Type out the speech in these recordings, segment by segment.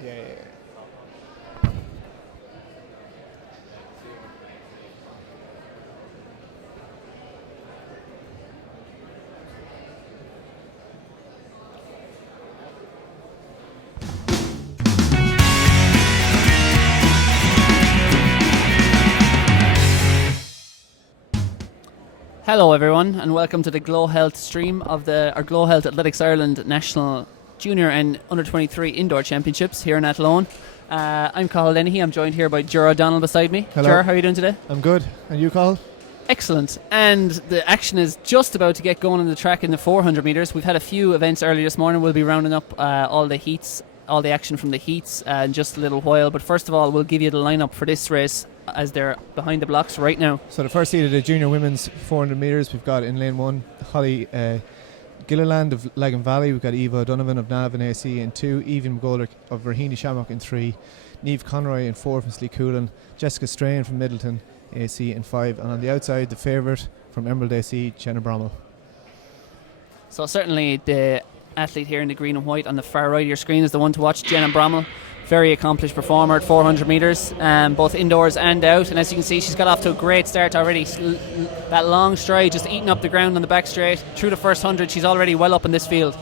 Yeah. Hello everyone and welcome to the GloHealth stream of our GloHealth Athletics Ireland National Junior and Under 23 Indoor Championships here in Athlone. I'm Cathal Dennehy. I'm joined here by Ger O'Donnell beside me. Hello. Ger, how are you doing today? I'm good. And you, Cathal? Excellent. And the action is just about to get going on the track in the 400 metres. We've had a few events earlier this morning. We'll be rounding up all the heats, all the action from the heats in just a little while. But first of all, we'll give you the lineup for this race as they're behind the blocks right now. So the first heat of the junior women's 400 metres, we've got in lane 1 Holly Gilliland of Lagan Valley. We've got Eva O'Donovan of Navan AC in 2, Evan McGoldrick of Raheny Shamrock in 3, Niamh Conroy in 4 from Slicoulin, Jessica Strain from Middleton AC in 5, and on the outside the favourite from Emerald AC, Jenna Brommel. So certainly the athlete here in the green and white on the far right of your screen is the one to watch, Jenna Brommel. Very accomplished performer at 400 metres, both indoors and out. And as you can see, she's got off to a great start already. That long stride just eating up the ground on the back straight. Through the first 100, she's already well up in this field.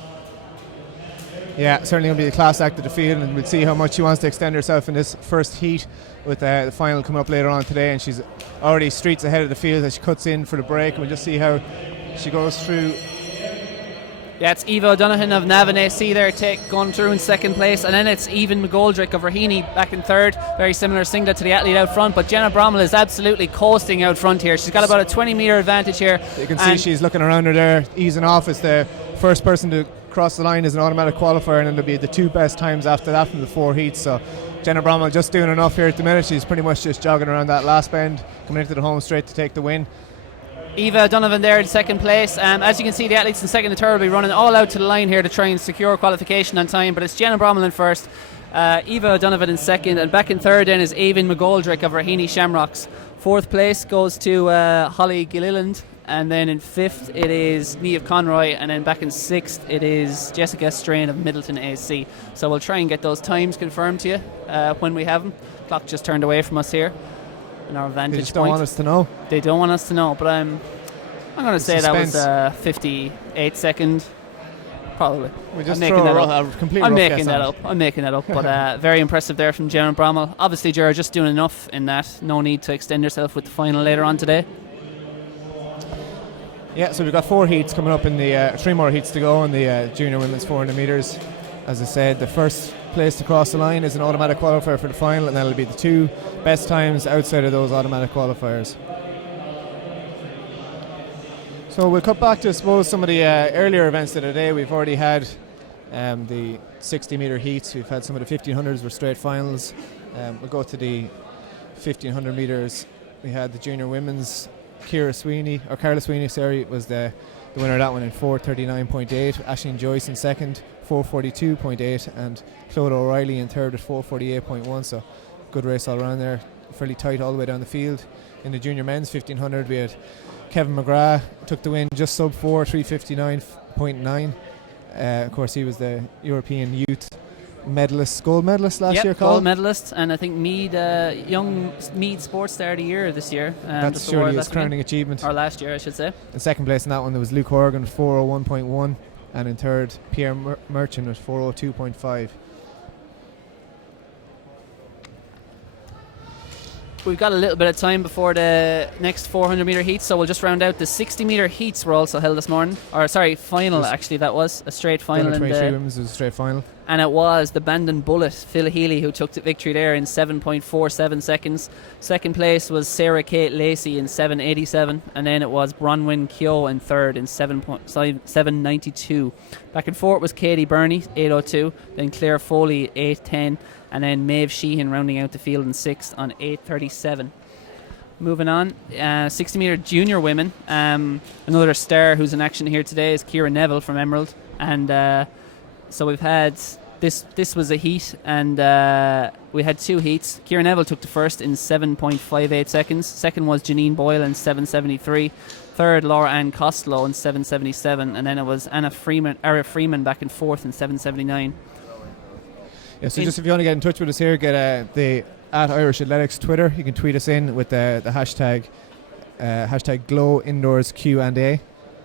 Yeah, certainly going to be the class act of the field, and we'll see how much she wants to extend herself in this first heat with the final coming up later on today. And she's already streets ahead of the field as she cuts in for the break. And we'll just see how she goes through. Yeah, it's Eva O'Donovan of Navan AC there going through in second place, and then it's Evan McGoldrick of Raheny back in third. Very similar singlet to the athlete out front, but Jenna Brommel is absolutely coasting out front here. She's got about a 20 metre advantage here. You can see she's looking around her there, easing off. As the first person to cross the line is an automatic qualifier, and then there'll be the 2 best times after that from the 4 heats. So Jenna Brommel just doing enough here at the minute. She's pretty much just jogging around that last bend, coming into the home straight to take the win. Eva O'Donovan there in second place. As you can see, the athletes in second and third will be running all out to the line here to try and secure qualification on time, but it's Jenna Brommel in first, Eva O'Donovan in second, and back in third then is Evan McGoldrick of Raheny Shamrocks. Fourth place goes to Holly Gilliland, and then in fifth it is Niamh Conroy, and then back in sixth it is Jessica Strain of Middleton AC. So we'll try and get those times confirmed to you when we have them. Clock just turned away from us here. Our vantage they just don't want us to know. They don't want us to know, but I'm going to say suspense. That was 58 second, probably. We just I'm making that up. I'm making that up. But very impressive there from Jenna Brommel. Obviously, Gerard just doing enough in that. No need to extend yourself with the final later on today. Yeah, so we've got 4 heats coming up in the 3 more heats to go in the junior women's 400 metres. As I said, the first place to cross the line is an automatic qualifier for the final, and that'll be the 2 best times outside of those automatic qualifiers. So we'll cut back to, I suppose, some of the earlier events of the day. We've already had the 60 metre heats. We've had some of the 1500s were straight finals. We'll go to the 1500 metres. We had the junior women's. Carla Sweeney was the winner of that one in 4:39.8. Aisling Joyce in second, 4:42.8, and Claude O'Reilly in third at 4:48.1. So good race all around there, fairly tight all the way down the field. In the junior men's 1500, we had Kevin McGrath took the win just sub 4, 3:59.9. Of course, he was the European Youth gold medalist last year. Gold medalist, and I think young Mead Sports Star of the Year this year. That's surely his crowning achievement. Or last year, I should say. In second place in that one there was Luke Horgan with 4:01.1, and in third Pierre Merchant with 4:02.5. We've got a little bit of time before the next 400 metre heats, so we'll just round out the 60 metre heats were also held this morning. Final actually, that was a straight final. The 23 women's was a straight final. And it was the Bandon Bullet, Phil Healy, who took the victory there in 7.47 seconds. Second place was Sarah Kate Lacey in 7.87, and then it was Bronwyn Keogh in third in 7.92. Back and forth was Katie Burney, 8.02, then Claire Foley, 8.10, and then Maeve Sheehan rounding out the field in sixth on 8.37. Moving on, 60 metre junior women. Another star who's in action here today is Ciara Neville from Emerald, and so we've had this was a heat, and we had 2 heats. Ciara Neville took the first in 7.58 seconds. Second was Janine Boyle in 7.73. Third, Laura Ann Costello in 7.77, and then it was Ara Freeman back in fourth in 7.79. Yeah, so just if you want to get in touch with us here, get the at Irish Athletics Twitter. You can tweet us in with the hashtag Glow Indoors Q&A.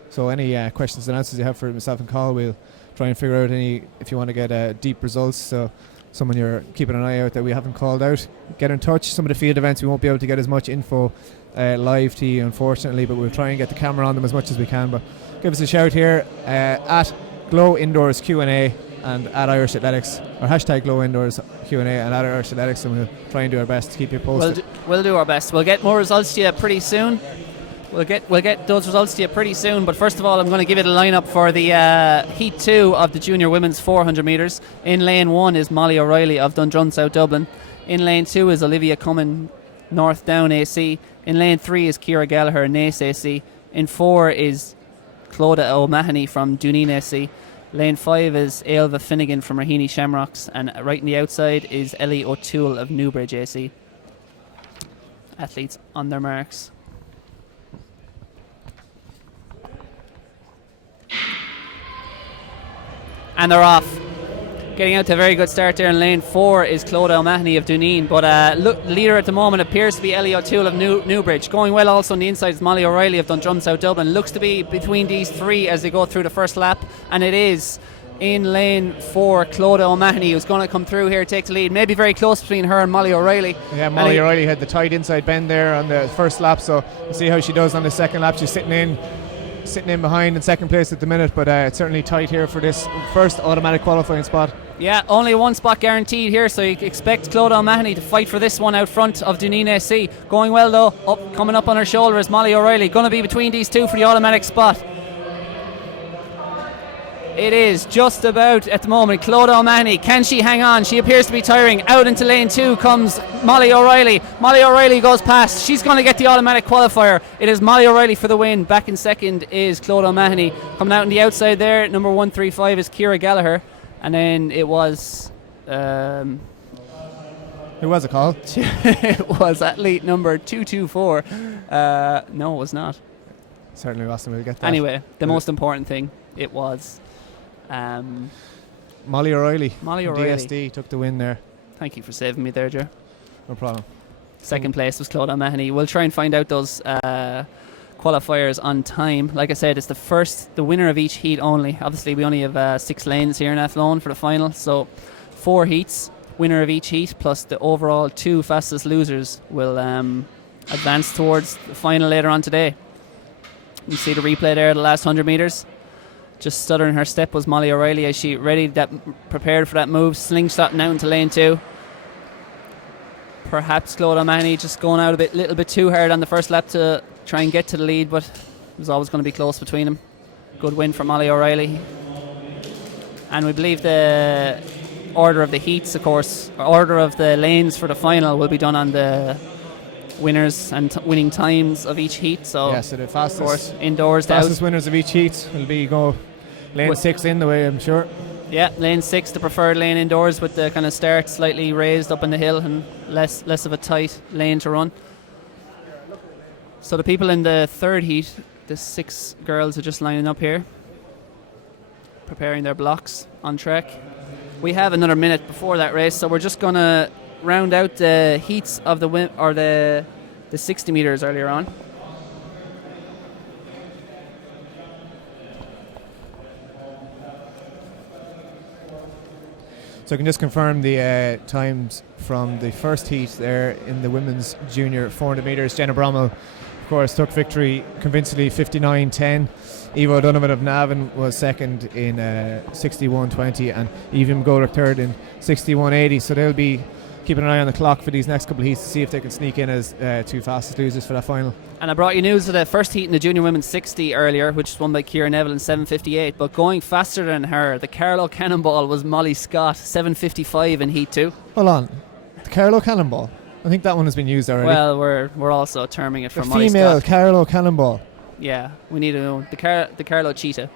So any questions and answers you have for myself and Carl, we'll try and figure out any, if you want to get deep results. So someone you're keeping an eye out that we haven't called out, get in touch. Some of the field events we won't be able to get as much info live to you, unfortunately, but we'll try and get the camera on them as much as we can. But give us a shout here at Glow Indoors Q&A and at Irish Athletics, or hashtag Glow Indoors Q&A and at Irish Athletics, and we'll try and do our best to keep you posted. We'll do our best. We'll get more results to you pretty soon. We'll get those results to you pretty soon, but first of all I'm going to give you the lineup for the Heat 2 of the Junior Women's 400 metres. In lane 1 is Molly O'Reilly of Dundrum, South Dublin. In lane 2 is Olivia Cummin, North Down AC. In lane 3 is Ciara Gallagher, Naas AC. In 4 is Clodagh O'Mahony from Dooneen AC. Lane 5 is Ailva Finnegan from Raheny Shamrocks, and right in the outside is Ellie O'Toole of Newbridge AC. Athletes on their marks. And they're off. Getting out to a very good start there in lane 4 is Clodagh O'Mahony of Dooneen, but leader at the moment appears to be Ellie O'Toole of Newbridge. Going well also on the inside is Molly O'Reilly of Dundrum, South Dublin. Looks to be between these three as they go through the first lap, and it is in lane 4 Clodagh O'Mahony who's going to come through here, take the lead. Maybe very close between her and Molly O'Reilly. Yeah, Molly O'Reilly had the tight inside bend there on the first lap, so we'll see how she does on the second lap. She's sitting in behind in second place at the minute, but it's certainly tight here for this first automatic qualifying spot. Yeah, only one spot guaranteed here, so you expect Clodagh O'Mahony to fight for this one out front of Dooneen SC. Going well though, coming up on her shoulder is Molly O'Reilly. Going to be between these two for the automatic spot. It is just about at the moment. Clodagh O'Mahony, can she hang on? She appears to be tiring. Out into lane 2 comes Molly O'Reilly. Molly O'Reilly goes past. She's going to get the automatic qualifier. It is Molly O'Reilly for the win. Back in second is Clodagh O'Mahony. Coming out on the outside there, number 135 is Ciara Gallagher. And then it was... who was it called? It was athlete number 224. No, it was not. Certainly wasn't. We'll get that. Anyway, the most important thing, it was... Molly O'Reilly. Molly O'Reilly. DSD took the win there. Thank you for saving me there, Ger. No problem. Second place was Clodagh O'Mahony. We'll try and find out those qualifiers on time. Like I said, it's the winner of each heat only. Obviously, we only have 6 lanes here in Athlone for the final, so 4 heats, winner of each heat, plus the overall 2 fastest losers will advance towards the final later on today. You see the replay there, the last 100 metres. Just stuttering her step was Molly O'Reilly as she prepared for that move, slingshotting out into lane 2. Perhaps Clodagh O'Mahony just going out a little bit too hard on the first lap to try and get to the lead, but it was always going to be close between them. Good win for Molly O'Reilly. And we believe the order of the heats, of course, order of the lanes for the final will be done on the winners and winning times of each heat. So yeah, so the fastest, of course, indoors, fastest winners of each heat will be lane 6 in the way, I'm sure. Yeah, lane 6, the preferred lane indoors, with the kind of start slightly raised up in the hill and less of a tight lane to run. So the people in the third heat, the 6 girls are just lining up here, preparing their blocks on track. We have another minute before that race, so we're just going to round out the heats of the 60 metres earlier on. So I can just confirm the times from the first heat there in the women's junior 400 metres. Jenna Bromwell, of course, took victory convincingly, 59.10. Eva O'Donovan of Navan was second in 61.20, and Eva McGoldrick third in 61.80. So they'll be keeping an eye on the clock for these next couple of heats to see if they can sneak in as 2 fastest losers for that final. And I brought you news of the first heat in the junior women's 60 earlier, which was won by Ciara Neville in 7.58. But going faster than her, the Carlow Cannonball was Molly Scott, 7.55 in heat 2. Hold on, the Carlow Cannonball. I think that one has been used already. Well, we're also terming it for the Molly female Scott. Carlow Cannonball. Yeah, we need to know the Carlow Cheetah.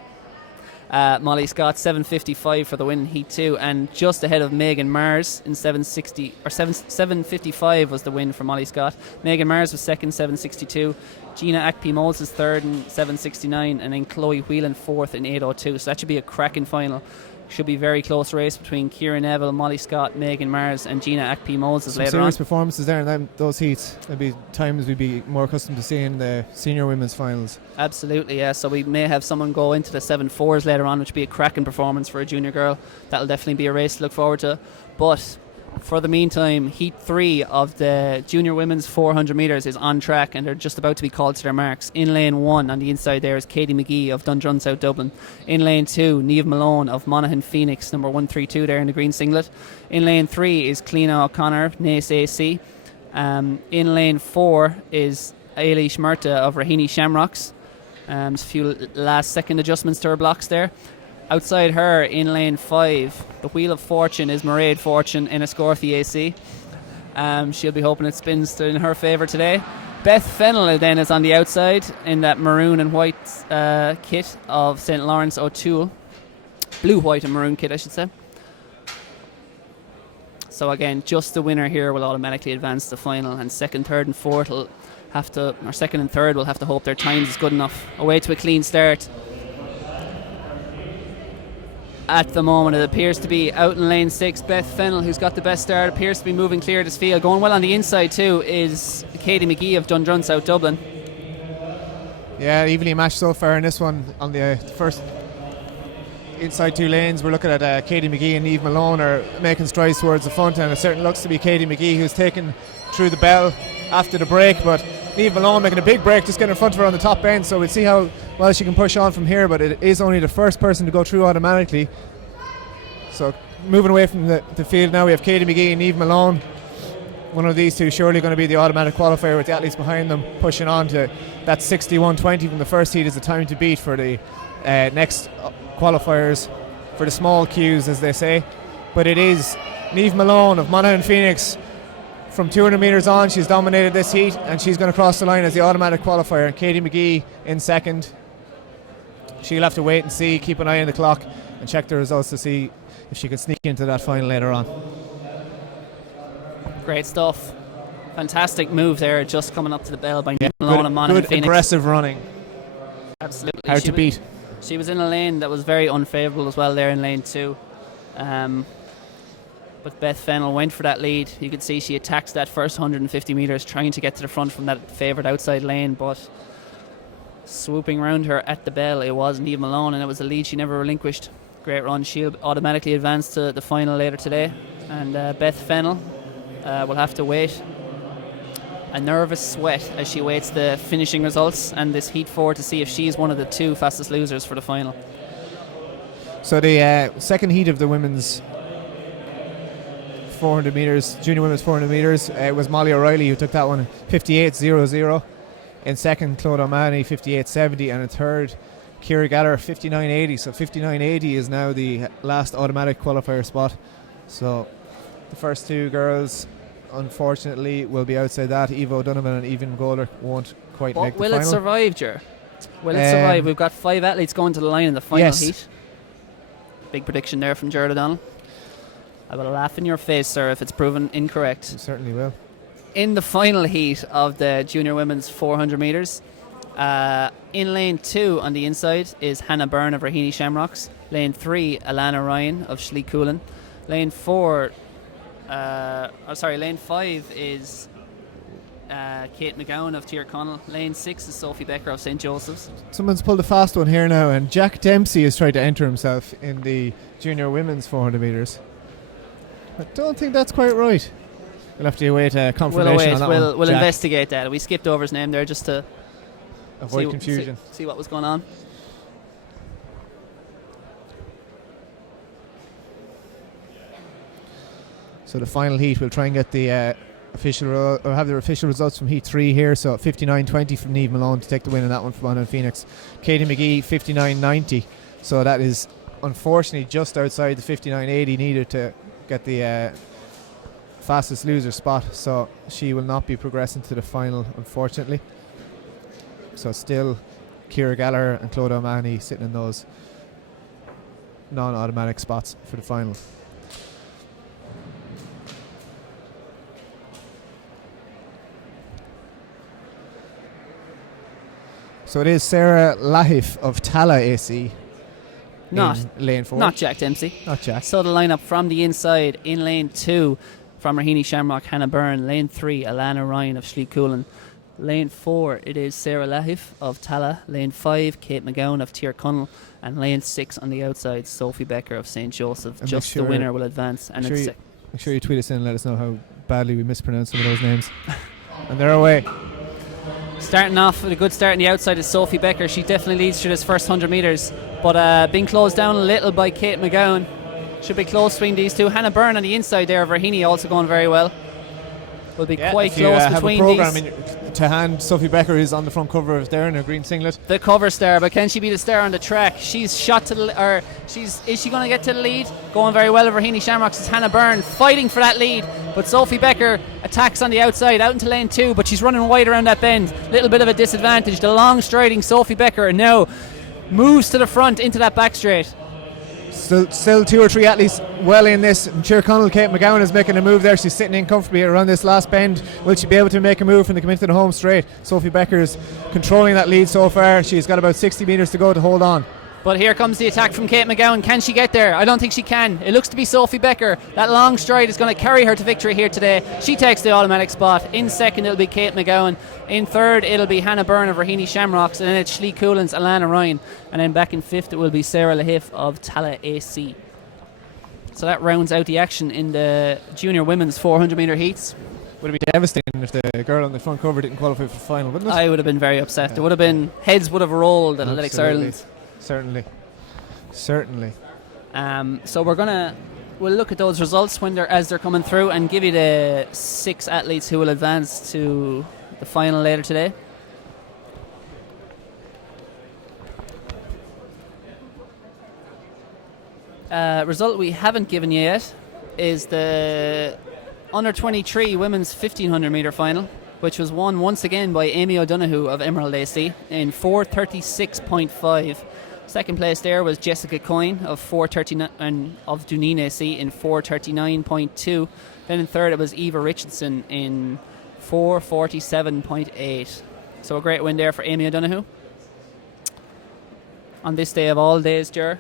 Molly Scott 7.55 for the win in heat 2, and just ahead of Megan Mars in 7.55 was the win for Molly Scott. Megan Mars was second, 7.62. Gina Akpi-Moles is third in 7.69, and then Chloe Whelan fourth in 8.02. So that should be a cracking final. Should be very close race between Ciara Neville, Molly Scott, Megan Mars and Gina Akpi-Moses later on. Serious performances there in those heats. There'll be times we'd be more accustomed to seeing the senior women's finals. Absolutely, yeah. So we may have someone go into the 7.4s later on, which would be a cracking performance for a junior girl. That'll definitely be a race to look forward to. But for the meantime, Heat 3 of the junior women's 400 metres is on track, and they're just about to be called to their marks. In lane 1 on the inside there is Katie McGee of Dundrum South Dublin. In lane 2, Niamh Malone of Monaghan Phoenix, number 132 there in the green singlet. In lane 3 is Cleena O'Connor, Naas AC. In lane 4 is Ailey Shmerta of Raheny Shamrocks. A few last second adjustments to her blocks there. Outside her, in lane 5, the Wheel of Fortune is Mairead Fortune in Escorthy AC. She'll be hoping it spins in her favour today. Beth Fennell then is on the outside in that maroon and white kit of St. Lawrence O'Toole. Blue, white and maroon kit, I should say. So again, just the winner here will automatically advance to the final, and second, third and fourth will have to, or second and third will have to hope their times is good enough. Away to a clean start. At the moment, it appears to be out in lane 6. Beth Fennell, who's got the best start, appears to be moving clear of this field. Going well on the inside too is Katie McGee of Dundrum South Dublin. Yeah, evenly matched so far in this one. On the first inside 2 lanes, we're looking at Katie McGee and Niamh Malone are making strides towards the front, and it certainly looks to be Katie McGee who's taken through the bell after the break, but Niamh Malone making a big break, just getting in front of her on the top end, so we'll see how well she can push on from here, but it is only the first person to go through automatically. So moving away from the field now, we have Katie McGee and Niamh Malone. One of these two surely going to be the automatic qualifier, with the athletes behind them pushing on to that 61.20 from the first heat is the time to beat for the next qualifiers, for the small queues as they say. But it is Niamh Malone of Monaghan Phoenix. From 200 metres on, she's dominated this heat, and she's going to cross the line as the automatic qualifier. Katie McGee in second. She'll have to wait and see, keep an eye on the clock and check the results to see if she can sneak into that final later on. Great stuff. Fantastic move there, just coming up to the bell by Niamh Malone and Monaghan Phoenix. Good aggressive running. Absolutely. Hard to beat. She was in a lane that was very unfavourable as well there in lane 2. But Beth Fennell went for that lead. You could see she attacks that first 150 metres, trying to get to the front from that favoured outside lane, but swooping around her at the bell, it was Niamh Malone, and it was a lead she never relinquished. Great run. She'll automatically advance to the final later today, and Beth Fennell will have to wait a nervous sweat as she waits the finishing results and this heat 4 to see if she's one of the 2 fastest losers for the final. So the second heat of the women's 400 metres, junior women's 400 metres, it was Molly O'Reilly who took that one, 58.00. In second, Claude O'Mahony, 58.70, and in third, Ciara Gallagher, 59.80. So 59.80 is now the last automatic qualifier spot. So the first 2 girls, unfortunately, will be outside that. Eva O'Donovan and Evan Goldberg won't quite make the final. Will it survive, Ger? Will it survive? We've got 5 athletes going to the line in the final heat. Big prediction there from Gerard O'Donnell. I will laugh in your face, sir, if it's proven incorrect. You certainly will. In the final heat of the junior women's 400 metres, in lane 2 on the inside is Hannah Byrne of Raheny Shamrocks. Lane 3, Alana Ryan of Schlee Coolin. Lane 5 is Kate McGowan of Tyrconnell. Lane 6 is Sophie Becker of St. Joseph's. Someone's pulled a fast one here now, and Jack Dempsey has tried to enter himself in the junior women's 400 metres. I don't think that's quite right. We'll have to await confirmation on that one. We'll investigate that. We skipped over his name there just to avoid confusion. See what was going on. So the final heat, we'll try and get the have the official results from heat 3 here. So 59.20 from Niamh Malone to take the win in that one from Monaghan Phoenix. Katie McGee 59.90. So that is unfortunately just outside the 59.80 needed to get the fastest loser spot, so she will not be progressing to the final, unfortunately. So still Ciara Gallagher and Claude O'Mahony sitting in those non-automatic spots for the final. So it is Sarah Lahif of Tala AC in lane 4. Not Jack Dempsey. Not Jack. So the lineup from the inside in lane 2 from Raheny Shamrock, Hannah Byrne. Lane 3, Alana Ryan of Schliekulen. Lane 4, it is Sarah Lahif of Tala. Lane 5, Kate McGowan of Tyrconnell. And lane 6 on the outside, Sophie Becker of St. Joseph. And Just the winner will advance. And make sure you tweet us in and let us know how badly we mispronounce some of those names. And they're away. Starting off with a good start on the outside is Sophie Becker. She definitely leads through this first 100 metres, but being closed down a little by Kate McGowan. Should be close between these two. Hannah Byrne on the inside there of Raheny also going very well. Will be quite close between these. To hand, Sophie Becker is on the front cover there in her green singlet. The cover star, but can she be the star on the track? She's shot to the, is she going to get to the lead? Going very well over Raheny Shamrocks is Hannah Byrne fighting for that lead, but Sophie Becker attacks on the outside out into lane 2, but she's running wide around that bend. Little bit of a disadvantage. The long striding Sophie Becker now moves to the front into that back straight. Still 2 or 3 athletes well in this. Tyrconnell, Kate McGowan is making a move there. She's sitting in comfortably around this last bend. Will she be able to make a move when they come into the home straight? Sophie Becker is controlling that lead so far. She's got about 60 metres to go to hold on. But here comes the attack from Kate McGowan. Can she get there? I don't think she can. It looks to be Sophie Becker. That long stride is going to carry her to victory here today. She takes the automatic spot. In second, it'll be Kate McGowan. In third, it'll be Hannah Byrne of Raheny Shamrocks. And then it's Schliekulen's Alana Ryan. And then back in fifth, it will be Sarah Lahif of Tala AC. So that rounds out the action in the junior women's 400 metre heats. Would it be devastating if the girl on the front cover didn't qualify for the final, wouldn't it? I would have been very upset. There would have been, heads would have rolled at Athletics Ireland. Certainly. So we'll look at those results as they're coming through and give you the 6 athletes who will advance to the final later today. Result we haven't given you yet is the under 23 women's 1500 metre final, which was won once again by Amy O'Donoghue of Emerald AC in 4:36.5. Second place there was Jessica Coyne of 4:39 and of Duneen AC in 4:39.2. Then in third it was Eva Richardson in 4:47.8. So a great win there for Amy O'Donoghue. On this day of all days, Ger,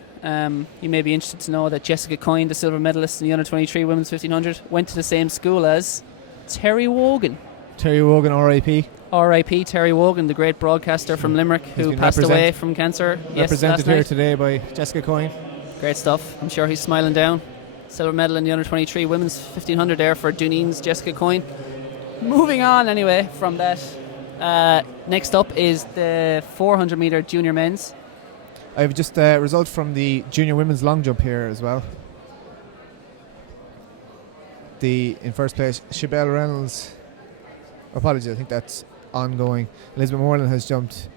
you may be interested to know that Jessica Coyne, the silver medalist in the under 23 women's 1500, went to the same school as Terry Wogan. Terry Wogan, R.I.P. R.I.P. Terry Wogan, the great broadcaster from Limerick who passed away from cancer. Represented here today by Jessica Coyne. Great stuff. I'm sure he's smiling down. Silver medal in the under 23 women's 1500 there for Duneen's Jessica Coyne. Moving on anyway from that. Next up is the 400 metre junior men's. I have just a result from the junior women's long jump here as well. In first place, Shabelle Reynolds. Apologies, I think that's ongoing. Elizabeth Morland has jumped.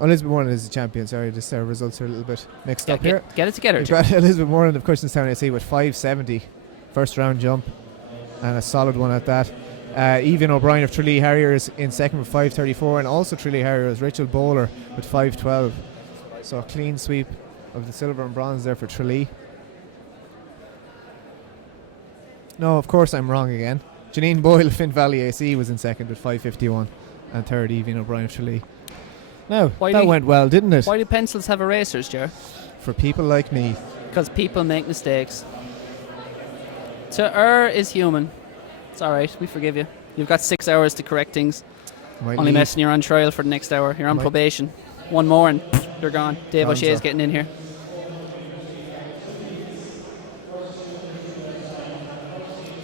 Elizabeth Morland is the champion. Sorry, just our results are a little bit mixed up here. Get it together. We've got Elizabeth Morland of Cushenstown AC with 5:70 first round jump, and a solid one at that. Evan O'Brien of Tralee Harrier is in second with 5:34, and also Tralee Harrier is Rachel Bowler with 5:12. So a clean sweep of the silver and bronze there for Tralee. No, of course I'm wrong again. Janine Boyle of Finn Valley AC was in second with 5:51, and third Evan O'Brien of Tralee. Now, that went well, didn't it? Why do pencils have erasers, Ger? For people like me. Because people make mistakes. To err is human. It's alright, we forgive you. You've got 6 hours to correct things. Only messing you're on trial for the next hour. You're on probation. One more and you're gone. Dave O'Shea's getting in here.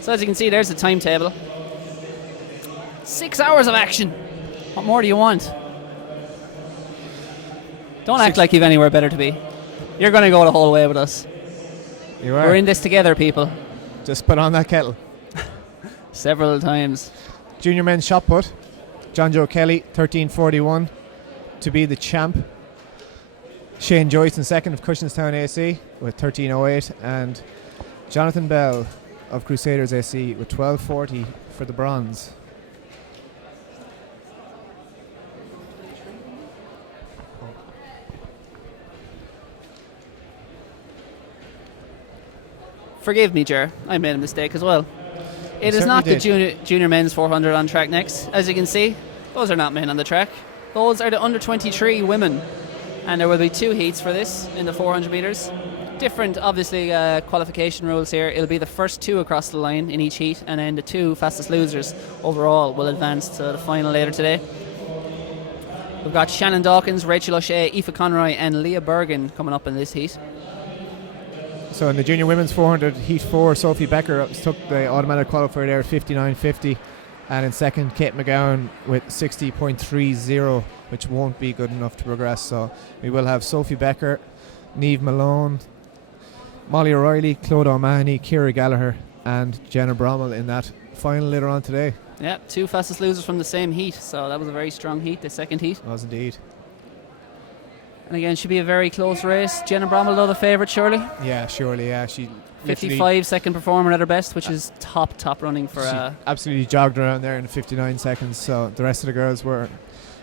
So as you can see, there's the timetable. 6 hours of action. What more do you want? Don't act like you've anywhere better to be. You're going to go the whole way with us. You are. We're in this together, people. Just put on that kettle. Several times. Junior men's shot put. John Joe Kelly, 13:41 to be the champ. Shane Joyce in second of Cushenstown AC with 13:08, and Jonathan Bell of Crusaders AC with 12:40 for the bronze. Forgive me, Ger. I made a mistake as well. It is not the junior men's 400 on track next. As you can see, those are not men on the track. Those are the under 23 women And there will be 2 heats for this in the 400 metres. Different, obviously, qualification rules here. It'll be the first 2 across the line in each heat, and then the 2 fastest losers overall will advance to the final later today. We've got Shannon Dawkins, Rachel O'Shea, Aoife Conroy and Leah Bergen coming up in this heat. So in the junior women's 400 heat 4, Sophie Becker took the automatic qualifier there at 59.50, and in second Kate McGowan with 60.30, which won't be good enough to progress. So we will have Sophie Becker, Niamh Malone, Molly O'Reilly, Claude O'Mahony, Ciara Gallagher and Jenna Brommel in that final later on today. Yeah, 2 fastest losers from the same heat, so that was a very strong heat, the second heat. It was indeed. And again, should be a very close race. Jenna Brommel, though, the favourite, surely? Yeah, surely, yeah. She 55-second performer at her best, which is top running for... She absolutely jogged around there in 59 seconds, so the rest of the girls were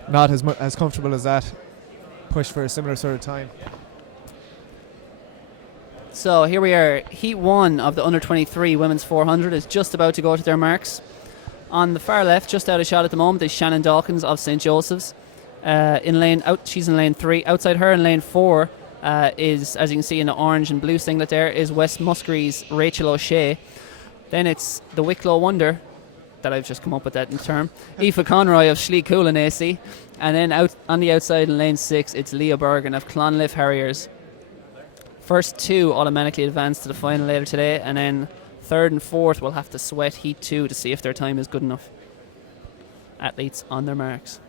not as comfortable as that. Pushed for a similar sort of time. So here we are. Heat 1 of the under-23 women's 400 is just about to go to their marks. On the far left, just out of shot at the moment, is Shannon Dawkins of St. Joseph's. She's in lane 3. Outside her in lane 4 is, as you can see in the orange and blue singlet there, is West Muskerry's Rachel O'Shea. Then it's the Wicklow Wonder, that I've just come up with that in term, Aoife Conroy of Slieve Coolin AC. And then out on the outside in lane 6, it's Leah Bergen of Clonliffe Harriers. First 2 automatically advance to the final later today, and then 3rd and 4th will have to sweat heat 2 to see if their time is good enough. Athletes on their marks.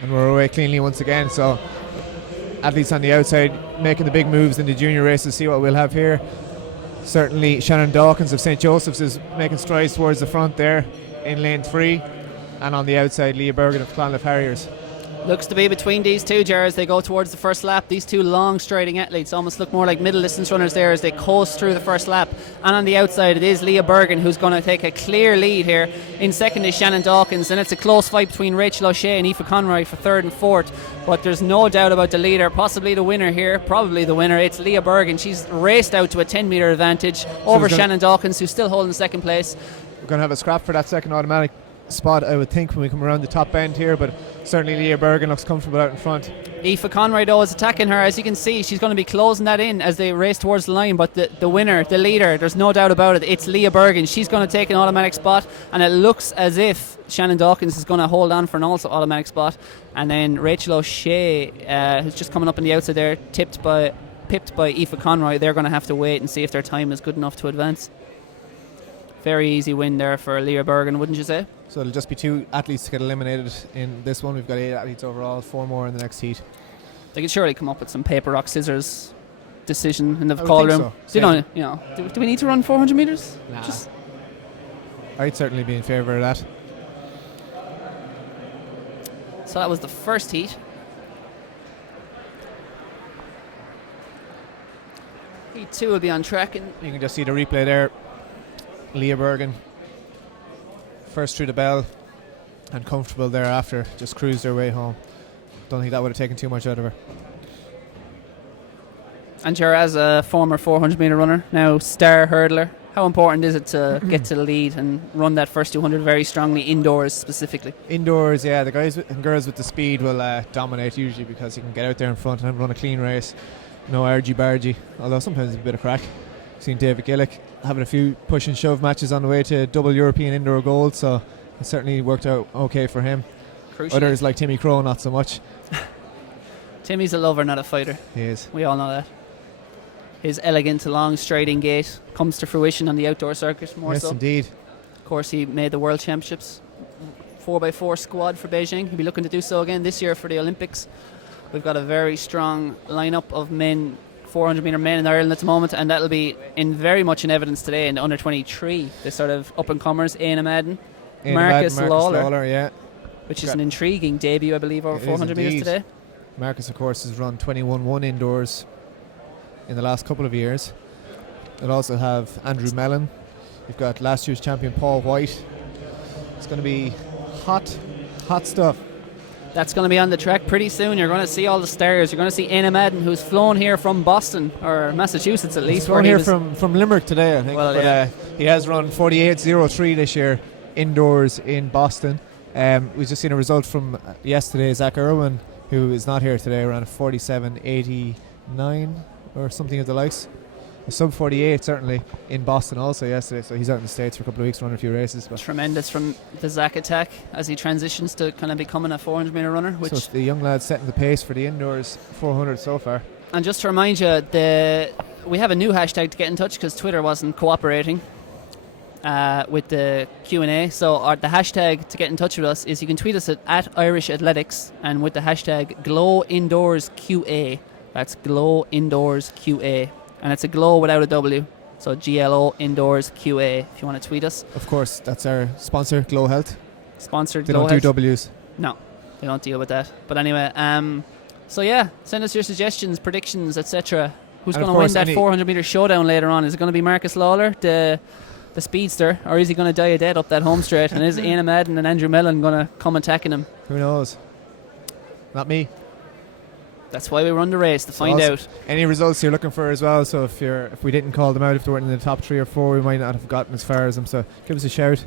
And we're away cleanly once again, so athletes on the outside making the big moves in the junior races. See what we'll have here. Certainly Shannon Dawkins of St. Joseph's is making strides towards the front there in lane 3, and on the outside Leah Bergen of Clonliffe Harriers. Looks to be between these two, Jar, as they go towards the first lap. These 2 long striding athletes almost look more like middle distance runners there as they coast through the first lap. And on the outside it is Leah Bergen who's going to take a clear lead here. In second is Shannon Dawkins, and it's a close fight between Rachel O'Shea and Aoife Conroy for 3rd and 4th. But there's no doubt about the leader, possibly the winner here, probably the winner. It's Leah Bergen. She's raced out to a 10 metre advantage over Shannon Dawkins, who's still holding second place. We're going to have a scrap for that second automatic spot, I would think, when we come around the top bend here, but certainly Leah Bergen looks comfortable out in front. Aoife Conroy, though, is attacking her. As you can see, she's going to be closing that in as they race towards the line, but the winner, the leader, there's no doubt about it, it's Leah Bergen. She's going to take an automatic spot, and it looks as if Shannon Dawkins is going to hold on for an also automatic spot. And then Rachel O'Shea, who's just coming up on the outside there, pipped by Aoife Conroy. They're going to have to wait and see if their time is good enough to advance. Very easy win there for Leah Bergen, wouldn't you say? So it'll just be 2 athletes to get eliminated in this one. We've got 8 athletes overall, 4 more in the next heat. They could surely come up with some paper, rock, scissors decision in the call room. So. Do we need to run 400 metres? Nah. I'd certainly be in favour of that. So that was the first heat. Heat 2 will be on track. And you can just see the replay there. Leah Bergen first through the bell and comfortable thereafter, just cruised their way home. Don't think that would have taken too much out of her. And Jar, as a former 400 metre runner, now star hurdler, how important is it to get to the lead and run that first 200 very strongly indoors specifically? Indoors, yeah, the guys and girls with the speed will dominate usually, because you can get out there in front and run a clean race. No argy-bargy, although sometimes it's a bit of crack. Seen David Gillick having a few push and shove matches on the way to double European indoor gold, so it certainly worked out okay for him. Crucially. Others like Timmy Crowe, not so much. Timmy's a lover, not a fighter. He is. We all know that. His elegant, long, striding gait comes to fruition on the outdoor circuit more so. Yes, indeed. Of course, he made the World Championships 4x4 squad for Beijing. He'll be looking to do so again this year for the Olympics. We've got a very strong lineup of men, 400 metre men in Ireland at the moment, and that'll be very much in evidence today in the under 23. The sort of up and comers, Éanna Madden, Marcus Lawler, yeah, which is an intriguing debut, I believe, over 400 metres today. Marcus, of course, has run 21-1 indoors in the last couple of years. We'll also have Andrew Mellon. You've got last year's champion Paul White. It's going to be hot stuff. That's going to be on the track pretty soon. You're going to see all the stars. You're going to see Éanna Madden, who's flown here from Boston, or Massachusetts at least. He's flown here from Limerick today, I think. Well, but he has run 48.03 this year indoors in Boston. We've just seen a result from yesterday. Zach Irwin, who is not here today, ran 47.89 or something of the likes. A sub 48 certainly in Boston also yesterday, so he's out in the States for a couple of weeks running a few races. But tremendous from the Zach attack as he transitions to kind of becoming a 400 metre runner. Which so it's the young lad setting the pace for the indoors 400 so far. And just to remind you, we have a new hashtag to get in touch because Twitter wasn't cooperating with the Q&A. So the hashtag to get in touch with us is, you can tweet us at Irish Athletics and with the hashtag GloIndoorsQA. That's GloIndoorsQA. And it's a glow without a W. So GLO Indoors QA if you want to tweet us. Of course, that's our sponsor, GloHealth. Sponsored They GloHealth. don't do W's. No, they don't deal with that. But anyway, so yeah, send us your suggestions, predictions, etc. Who's going to win that 400 metre showdown later on? Is it going to be Marcus Lawler, the speedster, or is he going to die a dead up that home straight? And is Éanna Madden and Andrew Mellon going to come attacking him? Who knows? Not me. That's why we run the race, to find out. Any results you're looking for as well, so if we didn't call them out, if they weren't in the top 3 or 4, we might not have gotten as far as them, so give us a shout.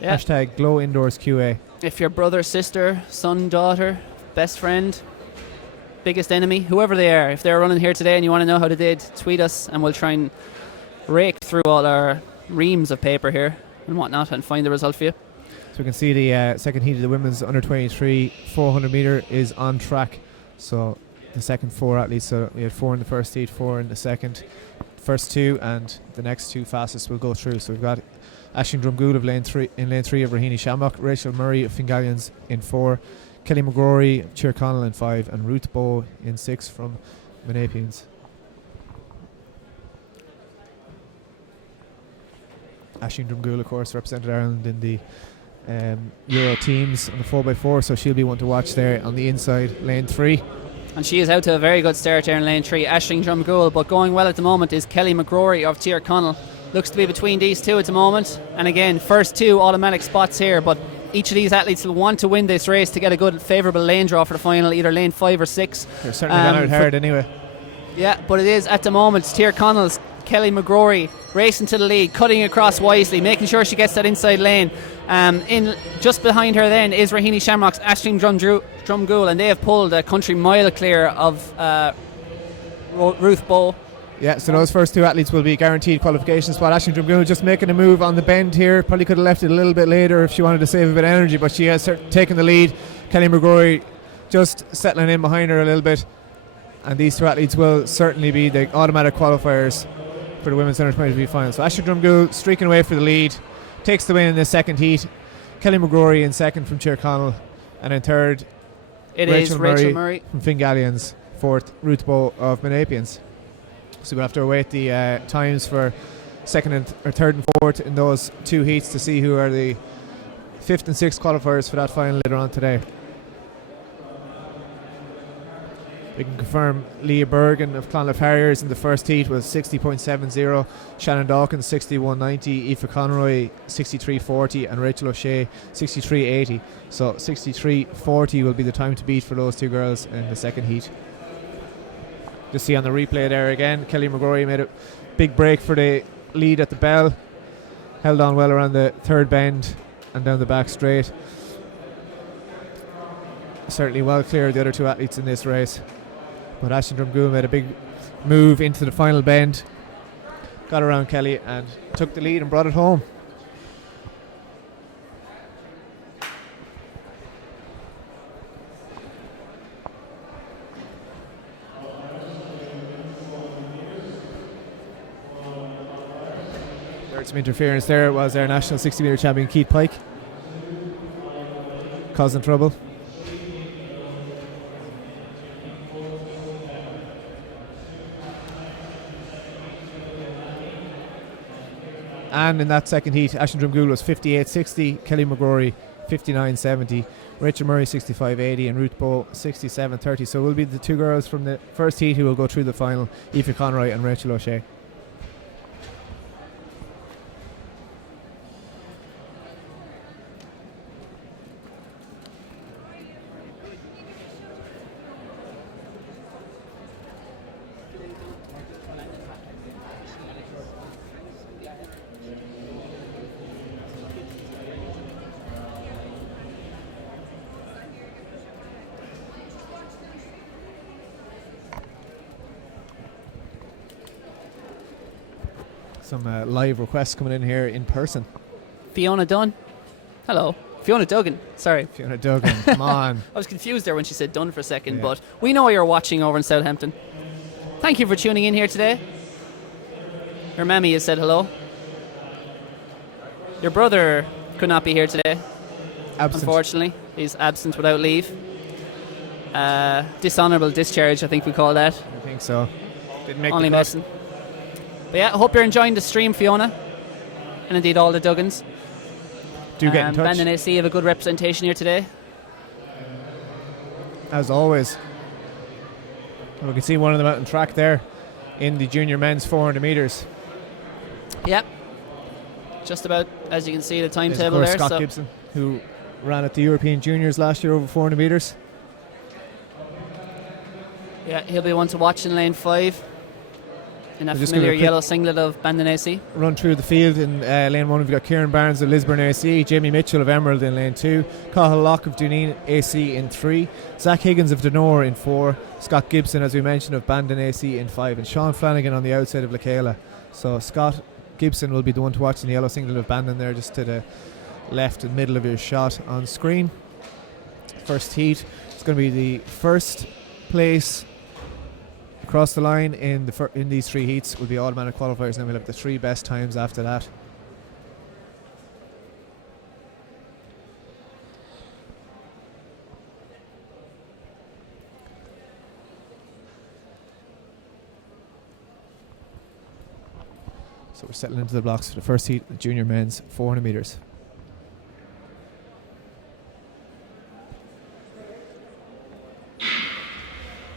Yeah. Hashtag GloIndoorsQA. If your brother, sister, son, daughter, best friend, biggest enemy, whoever they are, if they're running here today and you want to know how they did, tweet us and we'll try and rake through all our reams of paper here and whatnot and find the result for you. So we can see the second heat of the women's under 23 400 metre is on track. So the second 4 athletes, so we had 4 in the first heat, 4 in the second, first 2, and the next 2 fastest will go through. So we've got Aisling Drumgoole of lane 3 of Raheny Shamrock, Rachel Murray of Fingallions in 4, Kelly McGrory of Tyrconnell in 5, and Ruth Bowe in 6 from Menapians. Aisling Drumgoole, of course, represented Ireland in the Euro teams on the 4x4, so she'll be one to watch there on the inside, lane 3. And she is out to a very good start there in lane 3, Aisling Drumgoole. But going well at the moment is Kelly McGrory of Tyrconnell. Looks to be between these two at the moment. And again, first 2 automatic spots here. But each of these athletes will want to win this race to get a good favourable lane draw for the final, either lane 5 or 6. They're certainly gone out hard anyway. Yeah, but it is at the moment Tyrconnell's Kelly McGrory racing to the lead, cutting across wisely, making sure she gets that inside lane. In just behind her then is Raheny Shamrock's Aisling Drumgoole, and they have pulled a country mile clear of Ruth Bowe. Yeah, so those first 2 athletes will be guaranteed qualification spot. Aisling Drumgoole just making a move on the bend here. Probably could have left it a little bit later if she wanted to save a bit of energy, but she has taken the lead. Kelly McGrory just settling in behind her a little bit. And these 2 athletes will certainly be the automatic qualifiers for the women's under 23 final. So Aisling Drumgoole streaking away for the lead, takes the win in the second heat. Kelly McGrory in second from Tyrconnell, and in third Rachel Murray from Fingallions, fourth Ruth Bowe of Menapians. So we'll have to await the times for second or third and fourth in those 2 heats to see who are the 5th and 6th qualifiers for that final later on today. We can confirm Leah Bergen of Clonliffe Harriers in the first heat was 60.70, Shannon Dawkins 61.90, Aoife Conroy 63.40, and Rachel O'Shea 63.80. So 63.40 will be the time to beat for those 2 girls in the second heat. Just see on the replay there again, Kelly McGrory made a big break for the lead at the bell, held on well around the third bend and down the back straight. Certainly well clear of the other 2 athletes in this race. But Aisling Drumgoole made a big move into the final bend, got around Kelly and took the lead and brought it home. There's some interference there. It was our national 60 metre champion Keith Pike causing trouble. And in that second heat, Aisling Drumgoole was 58.60, Kelly McGrory 59.70, Rachel Murray 65.80, and Ruth Bowe 67.30. So will be the 2 girls from the first heat who will go through the final, Aoife Conroy and Rachel O'Shea. Some live requests coming in here in person. Fiona Dunn. Hello. Fiona Duggan. Sorry. Fiona Duggan, come on. I was confused there when she said Dunn for a second, but we know you're watching over in Southampton. Thank you for tuning in here today. Your mammy has said hello. Your brother could not be here today. Absent. Unfortunately. He's absent without leave. Dishonourable discharge, I think we call that. I think so. Didn't make Only the cut. messing. But yeah, I hope you're enjoying the stream, Fiona. And indeed all the Duggans. Do get in touch. Bandon AC have a good representation here today. As always. And we can see one of them out on track there in the junior men's 400 metres. Yep. Just about, as you can see, the There's, timetable of course, there. Scott Gibson, who ran at the European Juniors last year over 400 metres. Yeah, he'll be one to watch in lane 5. In that We'll just familiar give a quick yellow singlet of Bandon AC. Run through the field in lane 1. We've got Kieran Barnes of Lisburn AC, Jamie Mitchell of Emerald in lane 2, Cathal Locke of Duneen AC in 3, Zach Higgins of Denore in 4, Scott Gibson, as we mentioned, of Bandon AC in 5, and Sean Flanagan on the outside of Michaela. So Scott Gibson will be the one to watch in the yellow singlet of Bandon there, just to the left and middle of your shot on screen. First heat, it's going to be the first place across the line in these 3 heats will be automatic qualifiers, and then we'll have the 3 best times after that. So we're settling into the blocks for the first heat, the junior men's 400 metres.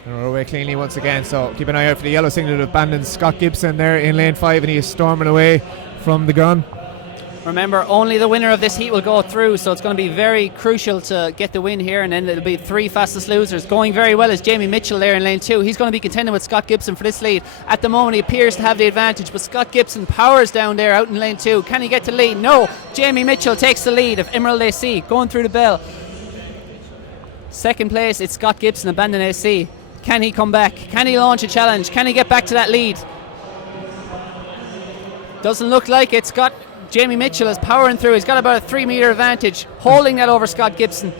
And we're away cleanly once again, so keep an eye out for the yellow singlet of Bandon's Scott Gibson there in lane 5, and he is storming away from the gun. Remember, only the winner of this heat will go through, so it's going to be very crucial to get the win here, and then it'll be 3 fastest losers. Going very well is Jamie Mitchell there in lane 2. He's going to be contending with Scott Gibson for this lead. At the moment, he appears to have the advantage, but Scott Gibson powers down there out in lane 2. Can he get to lead? No. Jamie Mitchell takes the lead of Emerald AC, going through the bell. Second place, it's Scott Gibson of Bandon AC. Can he come back? Can he launch a challenge? Can he get back to that lead? Doesn't look like it. Jamie Mitchell is powering through. He's got about a 3 metre advantage, holding that over Scott Gibson.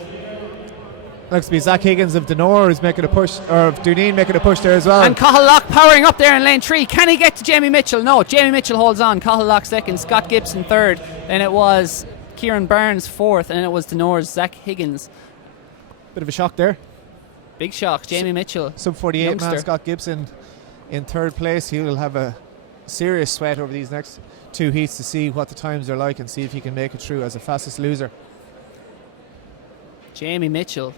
Looks to be Zach Higgins of Denore who's making a push, or of Duneen making a push there as well. And Cathal Locke powering up there in lane 3. Can he get to Jamie Mitchell? No, Jamie Mitchell holds on. Cathal Locke second, Scott Gibson third. Then it was Kieran Barnes fourth, and then it was Denore's Zach Higgins. Bit of a shock there. Big shock, Jamie Mitchell. Sub 48 youngster. man Scott Gibson in 3rd place. He will have a serious sweat over these next 2 heats to see what the times are like and see if he can make it through as the fastest loser. Jamie Mitchell,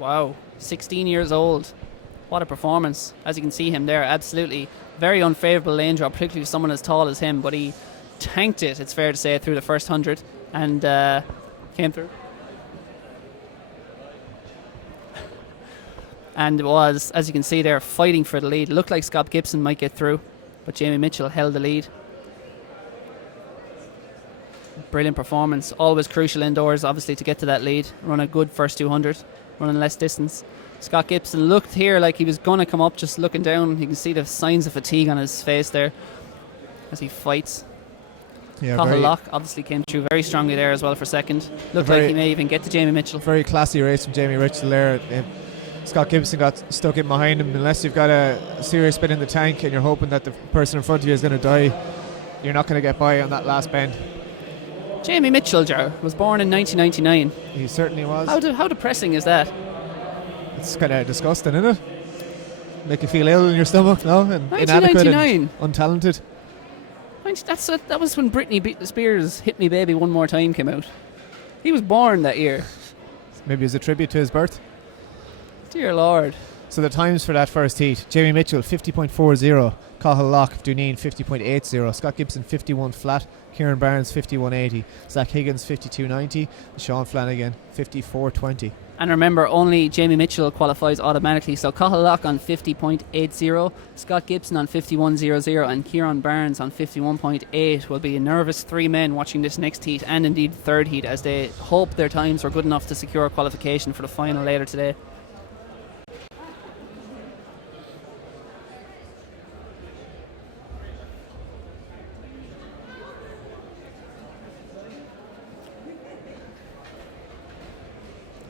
wow, 16 years old. What a performance. As you can see him there, absolutely very unfavourable lane drop, particularly for someone as tall as him, but he tanked it, it's fair to say, through the first 100 and came through. And it was, as you can see there, fighting for the lead. It looked like Scott Gibson might get through, but Jamie Mitchell held the lead. Brilliant performance. Always crucial indoors, obviously, to get to that lead. Run a good first 200, running less distance. Scott Gibson looked here like he was going to come up, just looking down. You can see the signs of fatigue on his face there as he fights. Yeah, Cathal Locke obviously came through very strongly there as well for second. Looked like he may even get to Jamie Mitchell. Very classy race from Jamie Mitchell there. Scott Gibson got stuck in behind him. Unless you've got a serious spin in the tank and you're hoping that the person in front of you is going to die, you're not going to get by on that last bend. Jamie Mitchell, Jar, was born in 1999. He certainly was. How depressing is that? It's kind of disgusting, isn't it? Make you feel ill in your stomach, no? And 1999. inadequate and untalented. That was when Britney Spears' Hit Me Baby One More Time came out. He was born that year. Maybe as a tribute to his birth. Dear Lord. So the times for that first heat: Jamie Mitchell 50.40, Cathal Locke of Duneen 50.80, Scott Gibson 51 flat, Kieran Barnes 51.80, Zach Higgins 52.90, Sean Flanagan 54.20. And remember, only Jamie Mitchell qualifies automatically. So Cathal Locke on 50.80, Scott Gibson on 51.00, and Kieran Barnes on 51.8 will be nervous 3 men watching this next heat and indeed third heat, as they hope their times were good enough to secure qualification for the final later today.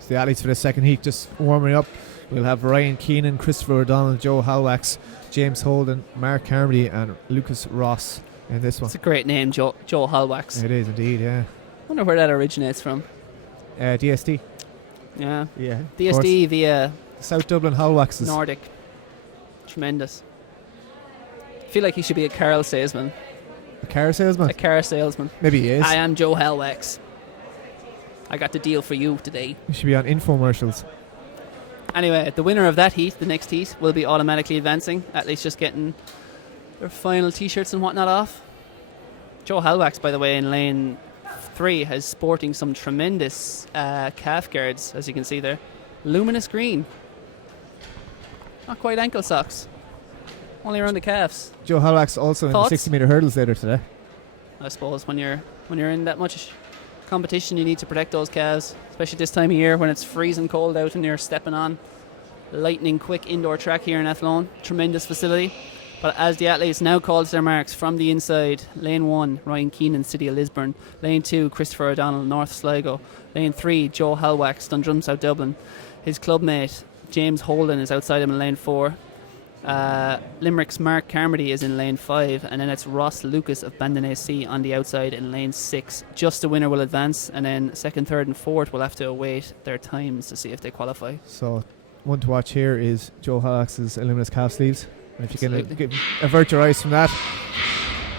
So the athletes for the second heat just warming up. We'll have Ryan Keenan, Christopher O'Donnell, Joe Halwax, James Holden, Mark Carmody and Lucas Ross in this one. It's a great name, Joe Halwax. It is indeed, yeah. Wonder where that originates from. DSD. Yeah. Yeah. DSD via South Dublin Halwaxes. Nordic. Tremendous. I feel like he should be a car salesman. A car salesman? A car salesman. Maybe he is. I am Joe Halwax. I got the deal for you today. He should be on infomercials. Anyway, the winner of that heat, the next heat, will be automatically advancing. At least just getting their final t-shirts and whatnot off. Joe Halwax, by the way, in lane 3 has sporting some tremendous calf guards, as you can see there. Luminous green. Not quite ankle socks. Only around the calves. Joe Halwax also Thoughts? in the 60 metre hurdles later today. I suppose when you're in that much competition, you need to protect those calves, especially this time of year when it's freezing cold out and you're stepping on lightning quick indoor track here in Athlone. Tremendous facility. But as the athletes now call to their marks from the inside, lane 1, Ryan Keenan, City of Lisburn. Lane 2, Christopher O'Donnell, North Sligo. Lane 3, Joe Halwax, Dundrum, South Dublin. His clubmate, James Holden, is outside him in lane 4. Limerick's Mark Carmody is in lane 5, and then it's Ross Lucas of Bandon AC on the outside in lane 6. Just the winner will advance, and then second, third and fourth will have to await their times to see if they qualify. So one to watch here is Joe Halwax's luminous calf sleeves. And if you Absolutely. can avert your eyes from that.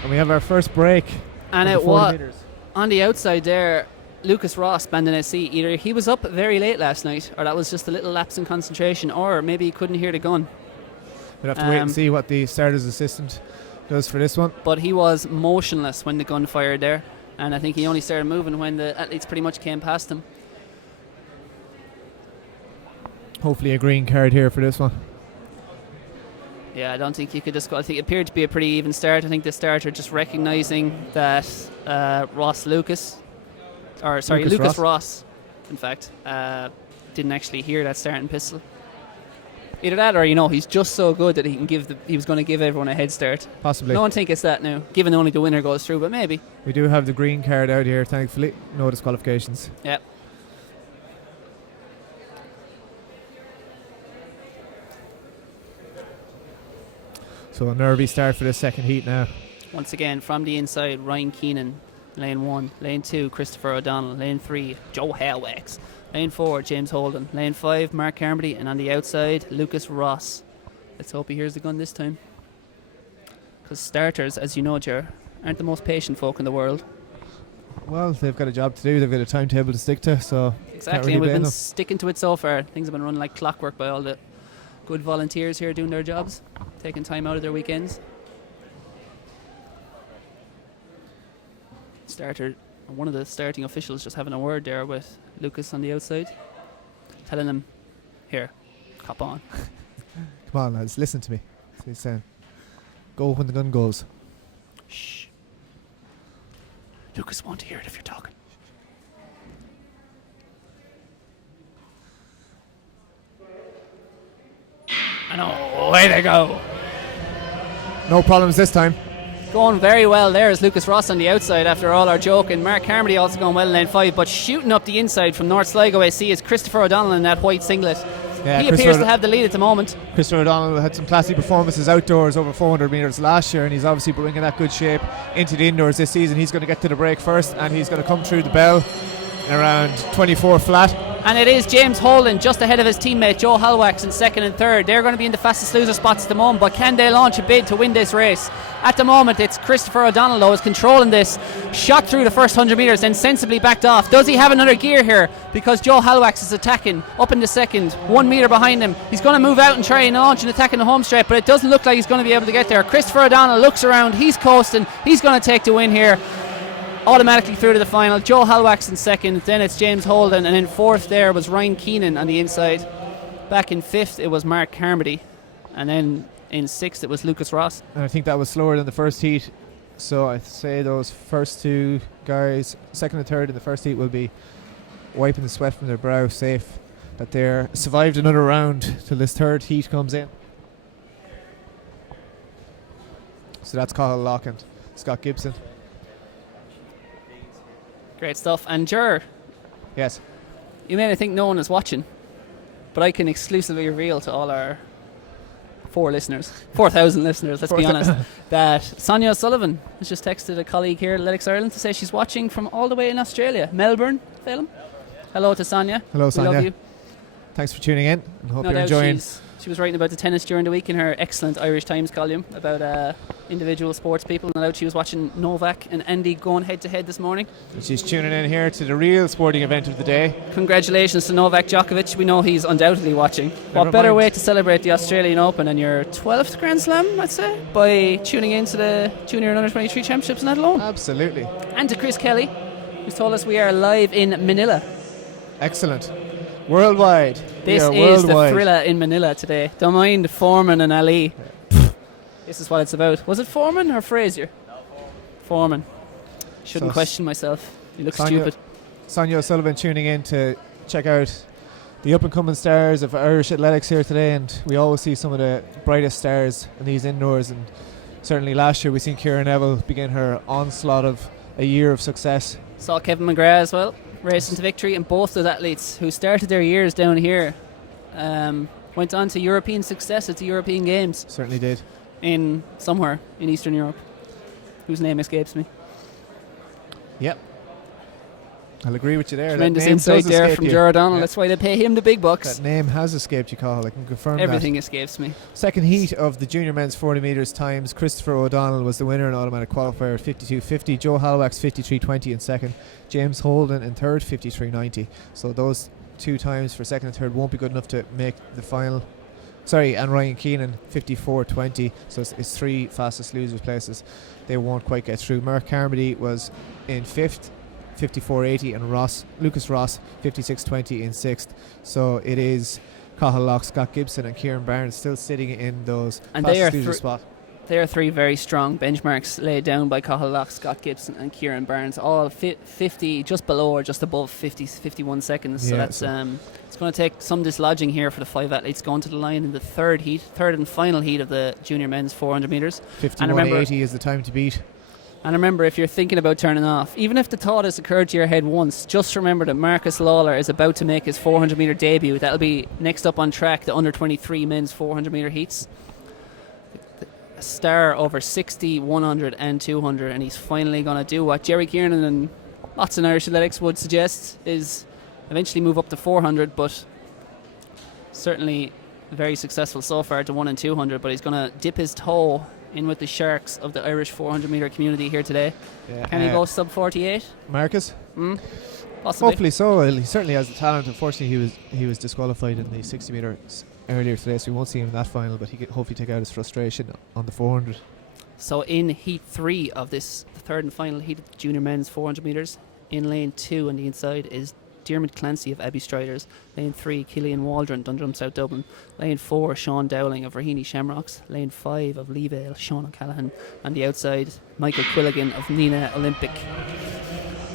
And we have our first break. And of it the 40 was metres. on the outside there, Lucas Ross, Bandon SC, either he was up very late last night, or that was just a little lapse in concentration, or maybe he couldn't hear the gun. We'll have to wait and see what the starter's assistant does for this one. But he was motionless when the gun fired there, and I think he only started moving when the athletes pretty much came past him. Hopefully a green card here for this one. Yeah, I don't think you could just go. I think it appeared to be a pretty even start. I think the starter just recognising that Lucas Ross, in fact, didn't actually hear that starting pistol. Either that, or he's just so good that he was going to give everyone a head start. Possibly. No one think it's that now, given only the winner goes through, but maybe. We do have the green card out here, thankfully. No disqualifications. Yep. So a nervy start for the second heat now. Once again, from the inside, Ryan Keenan, lane 1. Lane 2, Christopher O'Donnell. Lane 3, Joe Halwax. Lane 4, James Holden. Lane 5, Mark Carmody. And on the outside, Lucas Ross. Let's hope he hears the gun this time. Because starters, as you know, Ger, aren't the most patient folk in the world. Well, they've got a job to do. They've got a timetable to stick to. So exactly, and we've been sticking to it so far. Things have been running like clockwork by all the good volunteers here doing their jobs, taking time out of their weekends. One of the starting officials just having a word there with Lucas on the outside, telling him, here, hop on. Come on, lads, listen to me. So he's saying, go when the gun goes. Shh. Lucas won't hear it if you're talking. And away they go. No problems this time. Going very well there is Lucas Ross on the outside after all our joking. Mark Carmody also going well in lane 5, but shooting up the inside from North Sligo AC is Christopher O'Donnell in that white singlet. Yeah, he appears to have the lead at the moment. Christopher O'Donnell had some classy performances outdoors over 400 metres last year, and he's obviously bringing that good shape into the indoors this season. He's going to get to the break first, and he's going to come through the bell in around 24 flat. And it is James Holden just ahead of his teammate Joe Halwax in second and third. They're going to be in the fastest loser spots at the moment, but can they launch a bid to win this race? At the moment, it's Christopher O'Donnell though is controlling this. Shot through the first 100 metres, then sensibly backed off. Does he have another gear here? Because Joe Halwax is attacking up in the second, 1 metre behind him. He's going to move out and try and launch an attack in the home straight, but it doesn't look like he's going to be able to get there. Christopher O'Donnell looks around, he's coasting, he's going to take the win here. Automatically through to the final. Joe Halwax in second, then it's James Holden, and in fourth there was Ryan Keenan on the inside. Back in fifth it was Mark Carmody, and then in sixth it was Lucas Ross. And I think that was slower than the first heat, so I'd say those first two guys, second and third in the first heat, will be wiping the sweat from their brow, safe that they're survived another round till this third heat comes in. So that's Cathal Locke and Scott Gibson. Great stuff. And Ger, yes, You may think no one is watching, but I can exclusively reveal to all our 4,000 listeners, let's be honest, that Sonia O'Sullivan has just texted a colleague here at Athletics Ireland to say she's watching from all the way in Australia, Melbourne, Phelim. Hello to Sonia. Hello, Sonia. We love you. Thanks for tuning in, and hope No you're doubt enjoying. She was writing about the tennis during the week in her excellent Irish Times column about individual sports people. No doubt she was watching Novak and Andy going head to head this morning. And she's tuning in here to the real sporting event of the day. Congratulations to Novak Djokovic. We know he's undoubtedly watching. What better way to celebrate the Australian Open and your 12th Grand Slam, I'd say, by tuning into the Junior and Under-23 Championships and that alone. Absolutely. And to Chris Kelly, who's told us we are live in Manila. Excellent. Worldwide. This is the thriller in Manila today. Don't mind Foreman and Ali. This is what it's about. Was it Foreman or Frazier? Foreman. Shouldn't question myself. You look stupid. Sonia O'Sullivan tuning in to check out the up-and-coming stars of Irish athletics here today, and we always see some of the brightest stars in these indoors, and certainly last year we seen Ciara Neville begin her onslaught of a year of success. Saw Kevin McGrath as well, racing to victory, and both those athletes who started their years down here went on to European success at the European Games. Certainly did. In somewhere in Eastern Europe, whose name escapes me. Yep. I'll agree with you there. Tremendous insight there from Ger O'Donnell. That's why they pay him the big bucks. That name has escaped you, Cathal. I can confirm Everything that. escapes me. Second heat of the junior men's 40 metres times. Christopher O'Donnell was the winner in automatic qualifier at 52.50. Joe Hallwax 53.20 in second. James Holden in third 53.90. So those two times for second and third won't be good enough to make the final. And Ryan Keenan 54.20. So it's three fastest losers places. They won't quite get through. Mark Carmody was in fifth 54.80, and Lucas Ross 56.20 in sixth. So it is Cathal Lough, Scott Gibson and Kieran Barnes still sitting in those fastest loser spot. They are three very strong benchmarks laid down by Cathal Lough, Scott Gibson and Kieran Barnes, all 50, just below or just above 51 seconds. So that's it's going to take some dislodging here for the five athletes going to the line in the third and final heat of the junior men's 400 metres. 51.80 is the time to beat. And remember, if you're thinking about turning off, even if the thought has occurred to your head once, just remember that Marcus Lawler is about to make his 400 metre debut. That'll be next up on track, the under-23 men's 400 metre heats. A star over 60, 100 and 200, and he's finally going to do what Jerry Kiernan and lots in Irish athletics would suggest, is eventually move up to 400, but certainly very successful so far to 1 and 200, but he's going to dip his toe in with the sharks of the Irish 400 metre community here today. Can he go sub 48? Marcus? Possibly. Hopefully so. He certainly has the talent. Unfortunately, he was disqualified in the 60 metre earlier today, so we won't see him in that final, but he could hopefully take out his frustration on the 400. So in heat 3 of this, the third and final heat of the junior men's 400 metres, in lane 2 on the inside is Diarmuid Clancy of Abbey Striders. Lane 3, Killian Waldron, Dundrum South Dublin. Lane 4, Sean Dowling of Raheny Shamrocks. Lane 5 of Leevale, Sean O'Callaghan. On the outside, Michael Quilligan of Nina Olympic.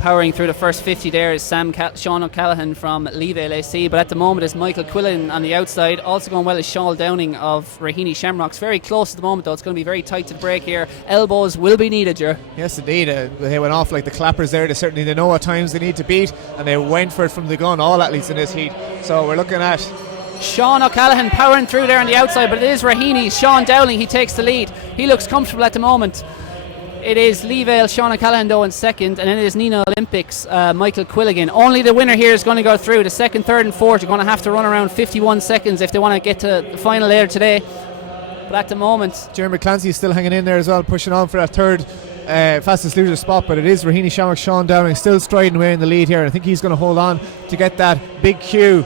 Powering through the first 50 there is Sean O'Callaghan from Leevale AC, but at the moment is Michael Quilligan on the outside. Also going well is Sean Downing of Raheny Shamrocks. Very close at the moment though. It's going to be very tight to the break here. Elbows will be needed, Ger. Yes indeed. They went off like the clappers there. They know what times they need to beat, and they went for it from the gun, all athletes in this heat. So we're looking at Sean O'Callaghan powering through there on the outside, but it is Raheny's Sean Dowling. He takes the lead. He looks comfortable at the moment. It is Leevale, Sean O'Callaghan though in second, and then it is Nina Olympics, Michael Quilligan. Only the winner here is going to go through. The second, third and fourth are going to have to run around 51 seconds if they want to get to the final later today. But at the moment, Diarmuid Clancy is still hanging in there as well, pushing on for that third fastest loser spot, but it is Raheny Shamrock, Sean Downing still striding away in the lead here. I think he's going to hold on to get that big cue.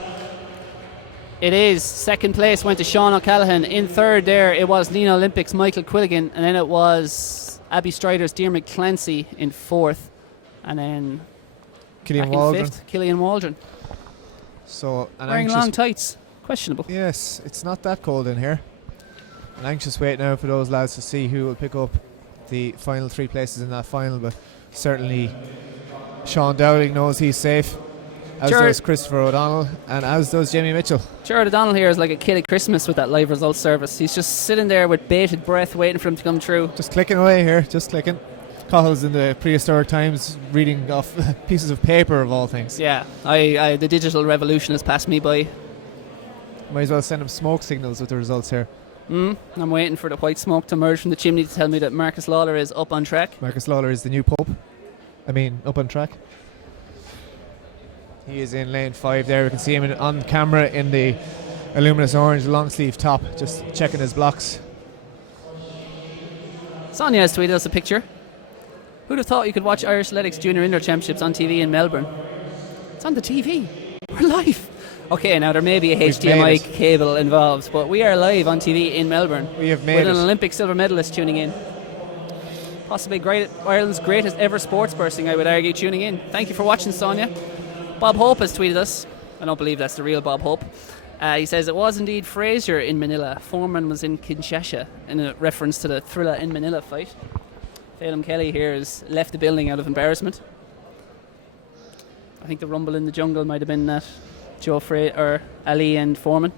It is. Second place went to Sean O'Callaghan. In third there, it was Nina Olympics, Michael Quilligan, and then it was Abbey Striders, Diarmuid Clancy in fourth, and then Killian Waldron. Fifth, Killian Waldron. So wearing long tights, questionable. Yes, it's not that cold in here. An anxious wait now for those lads to see who will pick up the final three places in that final, but certainly Sean Dowling knows he's safe, as does Christopher O'Donnell, and as does Jamie Mitchell. Jared O'Donnell here is like a kid at Christmas with that live results service. He's just sitting there with bated breath waiting for him to come through. Just clicking away here, just clicking. Cahill's in the prehistoric times reading off pieces of paper of all things. Yeah, the digital revolution has passed me by. Might as well send him smoke signals with the results here. I'm waiting for the white smoke to emerge from the chimney to tell me that Marcus Lawler is up on track. Marcus Lawler is the new Pope. Up on track. He is in lane 5 there. We can see him on camera in the luminous orange long sleeve top, just checking his blocks. Sonia has tweeted us a picture. Who'd have thought you could watch Irish Athletics Junior Indoor Championships on TV in Melbourne? It's on the TV. We're live. Okay, now there may be a HDMI cable involved, but we are live on TV in Melbourne. We have made with an Olympic silver medalist tuning in. Possibly Ireland's greatest ever sports person, I would argue, tuning in. Thank you for watching, Sonia. Bob Hope has tweeted us. I don't believe that's the real Bob Hope. He says it was indeed Fraser in Manila. Foreman was in Kinshasa, in a reference to the Thrilla in Manila fight. Phelim Kelly here has left the building out of embarrassment. I think the rumble in the jungle might have been at Joe Frey or Ali and Foreman.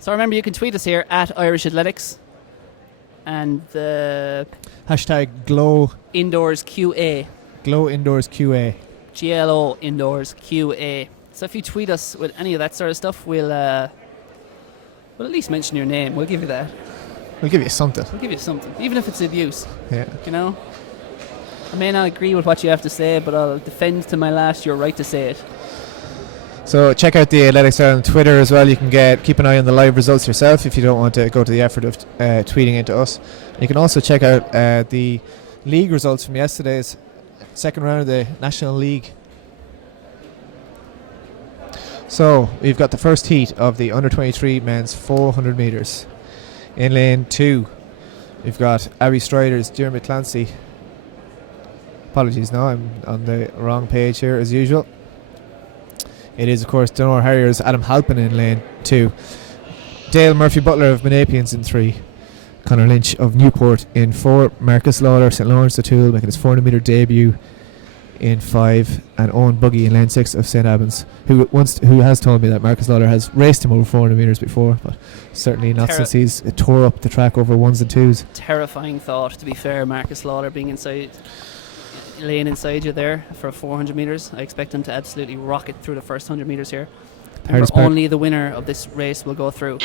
So remember, you can tweet us here at Irish Athletics and the hashtag Glow Indoors QA. Glow Indoors QA. GLO Indoors QA. So if you tweet us with any of that sort of stuff, we'll at least mention your name. We'll give you that. We'll give you something. We'll give you something, even if it's abuse. Yeah. You know? I may not agree with what you have to say, but I'll defend to my last your right to say it. So check out the Athletics on Twitter as well. You can keep an eye on the live results yourself if you don't want to go to the effort of tweeting into us. You can also check out the league results from yesterday's second round of the National League. So we've got the first heat of the under-23 men's 400 metres. In lane 2 we've got Abbey Strider's Dermot Clancy. Apologies, no, I'm on the wrong page here as usual. It is, of course, Donor Harriers' Adam Halpin in lane 2. Dale Murphy Butler of Monapians in 3. Conor Lynch of Newport in 4. Marcus Lawler, St. Lawrence O'Toole, making his 400 metre debut in 5. And Owen Buggy in lane 6 of St. Albans, who has told me that Marcus Lawler has raced him over 400 metres before, but certainly not since he's tore up the track over 1s and 2s. Terrifying thought, to be fair, Marcus Lawler being laying inside you there for 400 metres. I expect him to absolutely rocket through the first 100 metres here. Only the winner of this race will go through.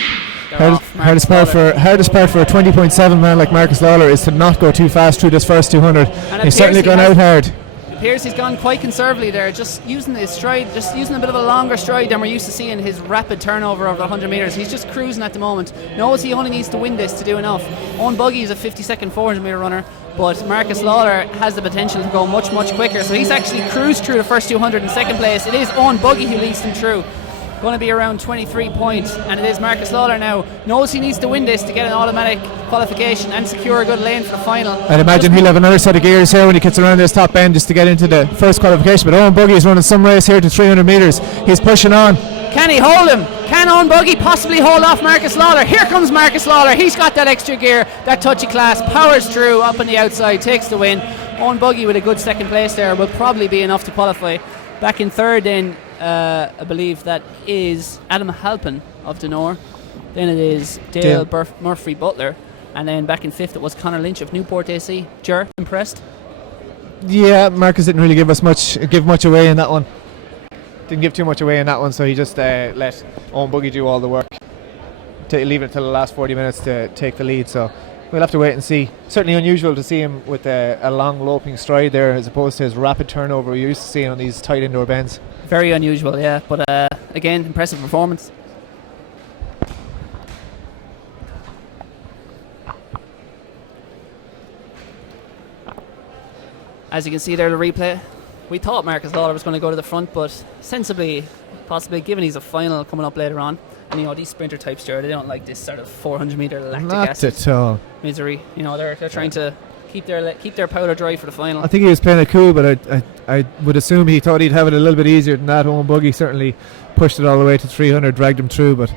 Hardest part for a 20.7 man like Marcus Lawler is to not go too fast through this first 200. He's certainly gone out hard. It appears he's gone quite conservatively there, just using his stride, just using a bit of a longer stride than we're used to seeing his rapid turnover over the 100 metres. He's just cruising at the moment. Knows he only needs to win this to do enough. Owen Buggy is a 52nd 400 metre runner, but Marcus Lawler has the potential to go much, much quicker. So he's actually cruised through the first 200 in second place. It is Owen Buggy who leads them through. Going to be around 23 points, and it is Marcus Lawler now. Knows he needs to win this to get an automatic qualification and secure a good lane for the final. I'd imagine he'll have another set of gears here when he gets around this top end just to get into the first qualification. But Owen Buggy is running some race here to 300 metres. He's pushing on. Can he hold him? Can Owen Buggy possibly hold off Marcus Lawler? Here comes Marcus Lawler. He's got that extra gear, that touchy class, powers through up on the outside, takes the win. Owen Buggy with a good second place there will probably be enough to qualify. Back in third then, I believe that is Adam Halpin of Donor. Then it is Dale Murphy Butler. And then back in fifth it was Conor Lynch of Newport AC. Ger, impressed? Yeah, Marcus didn't really give much away in that one. Didn't give too much away in that one, so he just let Owen Buggy do all the work. Leaving it till the last 40 minutes to take the lead, so we'll have to wait and see. Certainly unusual to see him with a long loping stride there as opposed to his rapid turnover we're used to seeing on these tight indoor bends. Very unusual, yeah, but again, impressive performance. As you can see there, the replay, we thought Marcus Lawler was going to go to the front, but sensibly, possibly, given he's a final coming up later on, and these sprinter types, Jared, they don't like this sort of 400 metre lactic acid at all misery. They're trying to keep their powder dry for the final. I think he was playing it cool, but I would assume he thought he'd have it a little bit easier than that. Owen Buggy certainly pushed it all the way to 300, dragged him through, but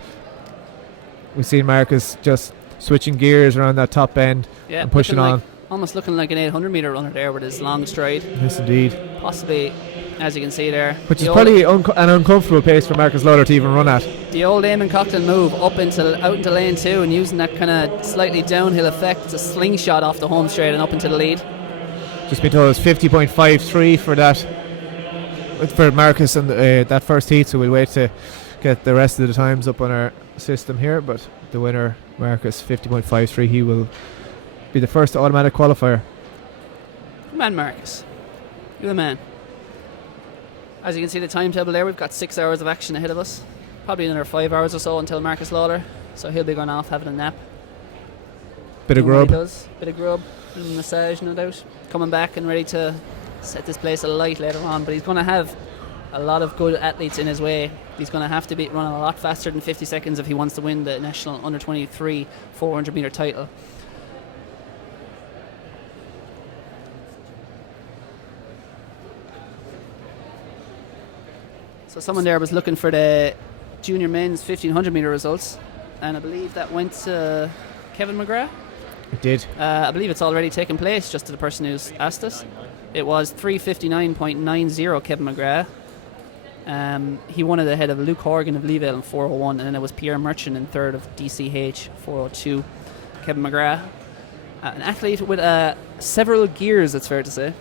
we've seen Marcus just switching gears around that top end and pushing on. Almost looking like an 800 metre runner there with his long stride. Yes, indeed. Possibly, as you can see there. Which is probably an uncomfortable pace for Marcus Lawler to even run at. The old Eamon Coughlin move out into lane 2 and using that kind of slightly downhill effect. It's a slingshot off the home straight and up into the lead. Just been told it's 50.53 for that, for Marcus and that first heat, so we'll wait to get the rest of the times up on our system here, but the winner, Marcus, 50.53, he will be the first automatic qualifier. Good man, Marcus. You're the man. As you can see the timetable there, we've got 6 hours of action ahead of us. Probably another 5 hours or so until Marcus Lawler, so he'll be going off having a nap. Bit of grub. Bit of grub, bit of massage, no doubt. Coming back and ready to set this place alight later on, but he's going to have a lot of good athletes in his way. He's going to have to be running a lot faster than 50 seconds if he wants to win the national under-23 400 metre title. So someone there was looking for the junior men's 1500 metre results, and I believe that went to Kevin McGrath. It did. I believe it's already taken place, just to the person who's asked us. It was 3:59.90 Kevin McGrath. He won it ahead of Luke Horgan of Leevale in 4:01, and then it was Pierre Merchant in third of DCH 4:02. Kevin McGrath, an athlete with several gears, it's fair to say.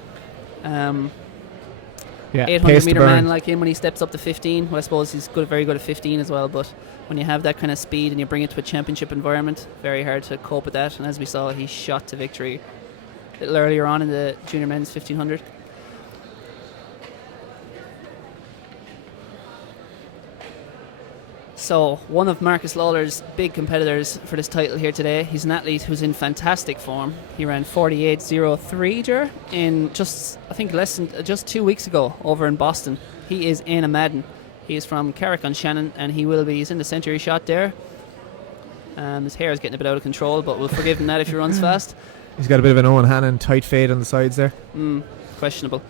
800 metre man like him when he steps up to 15. Well, I suppose he's very good at 15 as well, but when you have that kind of speed and you bring it to a championship environment, very hard to cope with that. And as we saw, he shot to victory a little earlier on in the junior men's 1500. So one of Marcus Lawler's big competitors for this title here today, he's an athlete who's in fantastic form. He ran 48.03 in just 2 weeks ago over in Boston. He is Éanna Madden. He is from Carrick-on-Shannon, and he's in the centre he shot there. His hair is getting a bit out of control, but we'll forgive him that if he runs fast. He's got a bit of an Owen Hannon tight fade on the sides there. Questionable.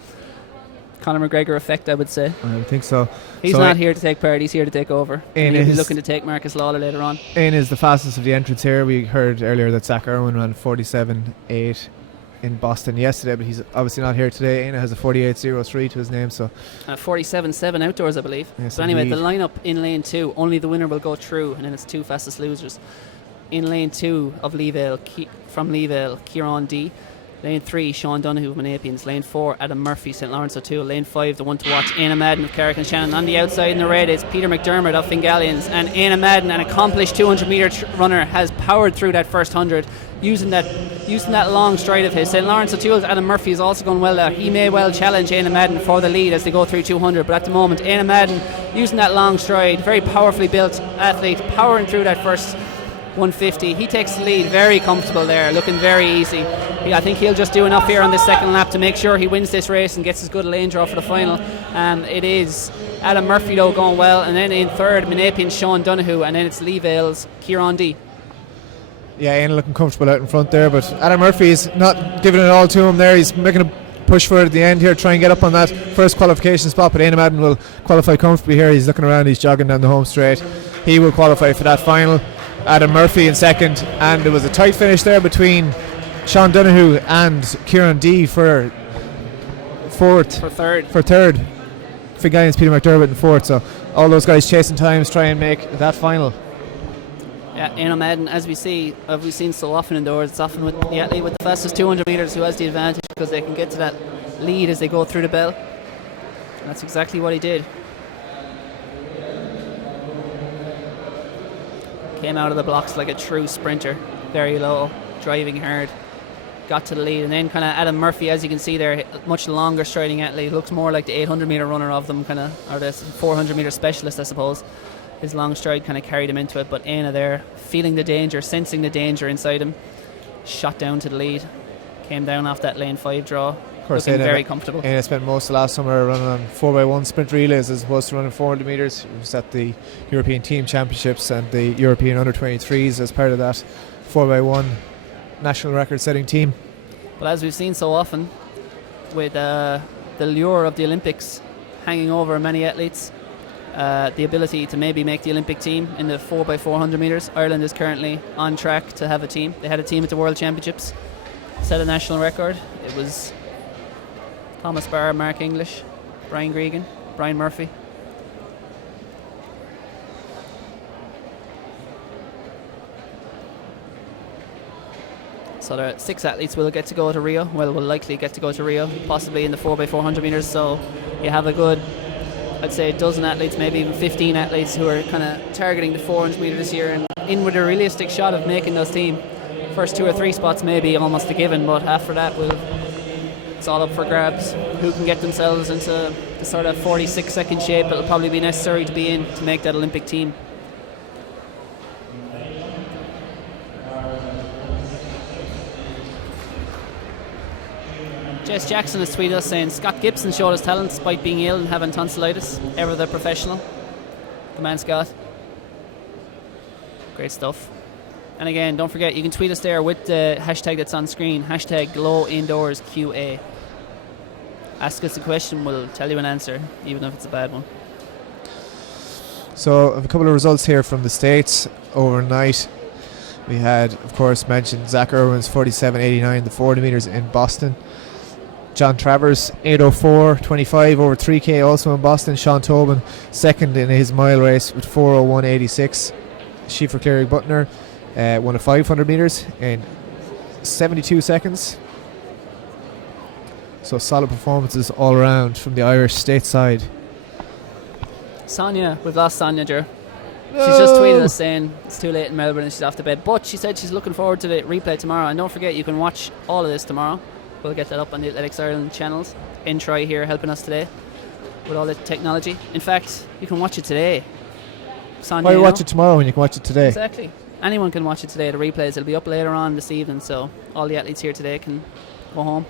Conor McGregor effect, I would say. I would think so. He's not here to take part, he's here to take over. And he'll be looking to take Marcus Lawler later on. Éanna is the fastest of the entrants here. We heard earlier that Zach Irwin ran 47.8 in Boston yesterday, but he's obviously not here today. Éanna has a 48.03 to his name, so 47.7 outdoors, I believe. Yes, but anyway, indeed. the lineup in lane 2, only the winner will go through, and then it's 2 fastest losers. In lane 2 of Leevale, from Leevale, Kieran D. Lane 3, Sean Donoghue of Monapians. Lane 4, Adam Murphy, St. Lawrence O'Toole. Lane 5, the one to watch, Éanna Madden of Carrick-on-Shannon. On the outside in the red is Peter McDermott of Fingalians. And Éanna Madden, an accomplished 200 metre runner, has powered through that first 100 using that long stride of his. St. Lawrence O'Toole's Adam Murphy is also going well there. He may well challenge Éanna Madden for the lead as they go through 200, but at the moment Éanna Madden using that long stride, very powerfully built athlete, powering through that first 150. He takes the lead, very comfortable there, looking very easy. I think he'll just do enough here on this second lap to make sure he wins this race and gets as good a lane draw for the final. It is Adam Murphy though going well, and then in third Monapian's Sean Donoghue, and then it's Leevale's Kieran D. Yeah, Éanna looking comfortable out in front there, but Adam Murphy is not giving it all to him there. He's making a push for it at the end here, try and get up on that first qualification spot, but Éanna Madden will qualify comfortably here. He's looking around, he's jogging down the home straight. He will qualify for that final. Adam Murphy in second, and there was a tight finish there between Sean Donoghue and Kieran D for third. Fingalian's Peter McDermott in fourth, so all those guys chasing times, try and make that final. Yeah, Éanna Madden, as we've seen so often indoors, it's often with the athlete with the fastest 200 metres who has the advantage because they can get to that lead as they go through the bell. And that's exactly what he did. Came out of the blocks like a true sprinter, very low, driving hard, got to the lead, and then kind of Adam Murphy, as you can see there, much longer striding athlete, looks more like the 800 metre runner of them, kind of, or the 400 metre specialist, I suppose. His long stride kind of carried him into it, but Éanna there, feeling the danger, sensing the danger inside him, shot down to the lead, came down off that lane 5 draw, of course, looking very comfortable. Éanna spent most of last summer running on 4x1 sprint relays as opposed to running 400 metres. He was at the European Team Championships and the European Under-23s as part of that 4x1 national record-setting team. But as we've seen so often, with the lure of the Olympics hanging over many athletes, the ability to maybe make the Olympic team in the 4x400 metres, Ireland is currently on track to have a team. They had a team at the World Championships. set a national record. It was Thomas Barr, Mark English, Brian Gregan, Brian Murphy. So there are 6 athletes will get to go to Rio. Well, will likely get to go to Rio, possibly in the 4x400 metres. So you have a good, I'd say, a dozen athletes, maybe even 15 athletes who are kind of targeting the 400 metre this year and in with a realistic shot of making those team. First 2 or 3 spots may be almost a given, but after that, it's all up for grabs. Who can get themselves into the sort of 46-second shape it'll probably be necessary to be in to make that Olympic team. Jess Jackson has tweeted us saying Scott Gibson showed his talent despite being ill and having tonsillitis. Ever the professional. The man Scott. Great stuff. And again, don't forget, you can tweet us there with the hashtag that's on screen, hashtag GloIndoorsQA. Ask us a question, we'll tell you an answer, even if it's a bad one. So a couple of results here from the States overnight. We had, of course, mentioned Zach Irwin's 47.89, the 40 metres in Boston. John Travers 8:04.25 over 3K also in Boston. Sean Tobin second in his mile race with 4:01.86. Schiefer Cleary Butner won a 500 metres in 72 seconds. So solid performances all around from the Irish stateside. Sonia, we've lost Sonia, Ger. She's just tweeted us saying it's too late in Melbourne and she's off to bed. But she said she's looking forward to the replay tomorrow. And don't forget, you can watch all of this tomorrow. We'll get that up on the Athletics Ireland channels. Troy here helping us today with all the technology. In fact, you can watch it today. Sonia, Why you watch it tomorrow when you can watch it today? Exactly. Anyone can watch it today. The replays, it'll be up later on this evening. So all the athletes here today can go home.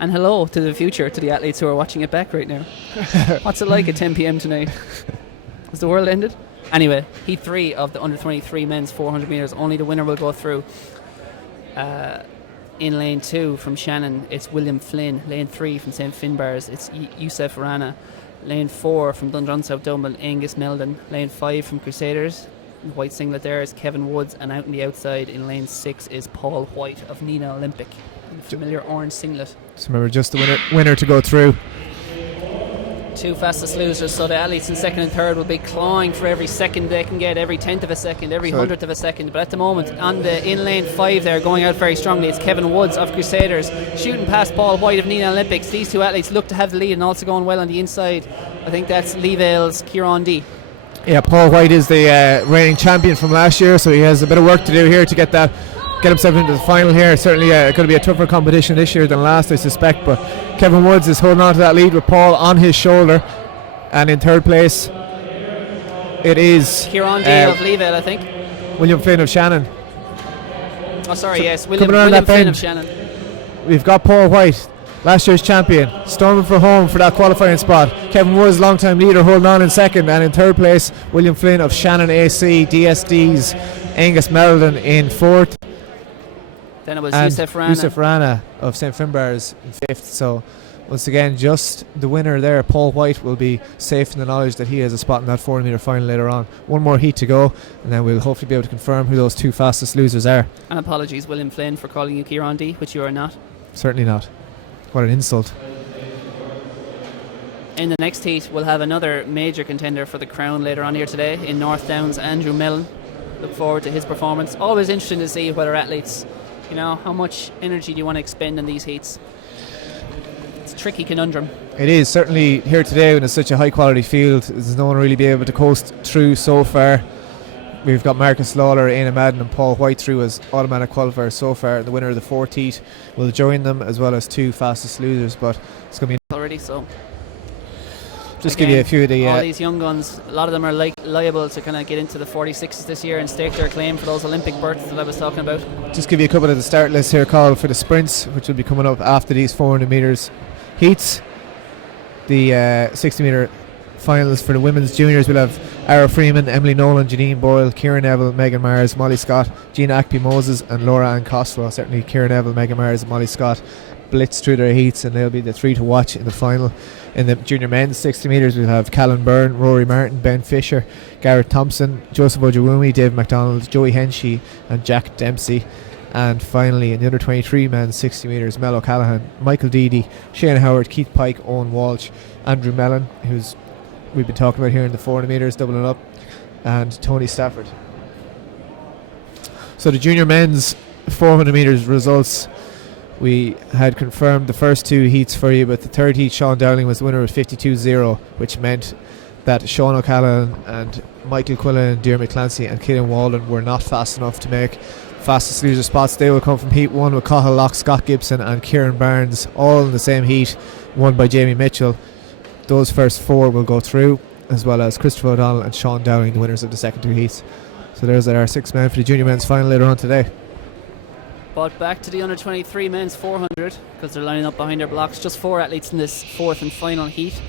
And hello to the future, to the athletes who are watching it back right now. What's it like at 10 p.m. tonight? Has the world ended? Anyway, Heat 3 of the under-23 men's 400 metres. Only the winner will go through. In lane 2 from Shannon, it's William Flynn. Lane 3 from St. Finbarrs, it's Youssef Rana. Lane 4 from Dundrum South Dublin, Angus Meldon. Lane 5 from Crusaders, the white singlet there is Kevin Woods. And out on the outside in lane 6 is Paul White of Nina Olympic. Familiar orange singlet. So remember, just the winner to go through. 2 fastest losers, so the athletes in second and third will be clawing for every second they can get, every tenth of a second, every hundredth of a second. But at the moment, on the in lane 5 there, going out very strongly, it's Kevin Woods of Crusaders shooting past Paul White of Nina Olympics. These 2 athletes look to have the lead and also going well on the inside. I think that's Lee Vale's Kieran D. Yeah, Paul White is the reigning champion from last year, so he has a bit of work to do here to get himself into the final here. Certainly going to be a tougher competition this year than last, I suspect, but Kevin Woods is holding on to that lead with Paul on his shoulder. And in third place it is Kieran D of Leeville, I think. William Flynn of Shannon. Oh sorry, so yes, William Flynn bend, of Shannon. We've got Paul White, last year's champion, storming for home for that qualifying spot. Kevin Woods, long-time leader, holding on in second. And in third place, William Flynn of Shannon AC, DSD's Angus Meldon in fourth. Then it was Youssef Rana of St. Finbarrs in fifth. So once again, just the winner there, Paul White, will be safe in the knowledge that he has a spot in that 400 metre final later on. One more heat to go, and then we'll hopefully be able to confirm who those 2 fastest losers are. And apologies, William Flynn, for calling you Kieran D, which you are not. Certainly not. What an insult. In the next heat, we'll have another major contender for the crown later on here today in North Downs, Andrew Mellon. Look forward to his performance. Always interesting to see whether athletes, how much energy do you want to expend in these heats? It's a tricky conundrum. It is, certainly here today when it's such a high quality field. There's no one really be able to coast through so far. We've got Marcus Lawler, Aina Madden and Paul White through as automatic qualifiers so far. The winner of the 4th heat will join them, as well as 2 fastest losers, but it's going to be already, so just again, give you a few of the all these young guns, a lot of them are liable to kind of get into the 46s this year and stake their claim for those Olympic berths that I was talking about. Just give you a couple of the start lists here, Carl, for the sprints, which will be coming up after these 400 metres heats. The 60 metre finals for the women's juniors will have Ara Freeman, Emily Nolan, Janine Boyle, Kieran Neville, Megan Mars, Molly Scott, Gina Akpi Moses and Laura Ann Costello. Certainly Kieran Neville, Megan Mars and Molly Scott blitz through their heats, and they'll be the 3 to watch in the final. In the junior men's 60 metres we'll have Callan Byrne, Rory Martin, Ben Fisher, Garrett Thompson, Joseph Ojawumi, Dave McDonald, Joey Henshey and Jack Dempsey. And finally, in the under 23 men's 60 metres, Mel O'Callaghan, Michael Deedy, Shane Howard, Keith Pike, Owen Walsh, Andrew Mellon, who's we've been talking about here in the 400 metres, doubling up, and Tony Stafford. So the junior men's 400 metres results, we had confirmed the first two heats for you, but the third heat, Sean Dowling was the winner with 52.0, which meant that Sean O'Callaghan and Michael Quillen, Diarmaid Clancy and Killian Walden were not fast enough to make fastest loser spots. They will come from heat 1 with Cathal Locke, Scott Gibson and Kieran Barnes, all in the same heat, won by Jamie Mitchell. Those first 4 will go through, as well as Christopher O'Donnell and Sean Dowling, the winners of the second 2 heats. So there's our 6 men for the junior men's final later on today. But back to the under 23 men's 400, because they're lining up behind their blocks. Just 4 athletes in this 4th and final heat.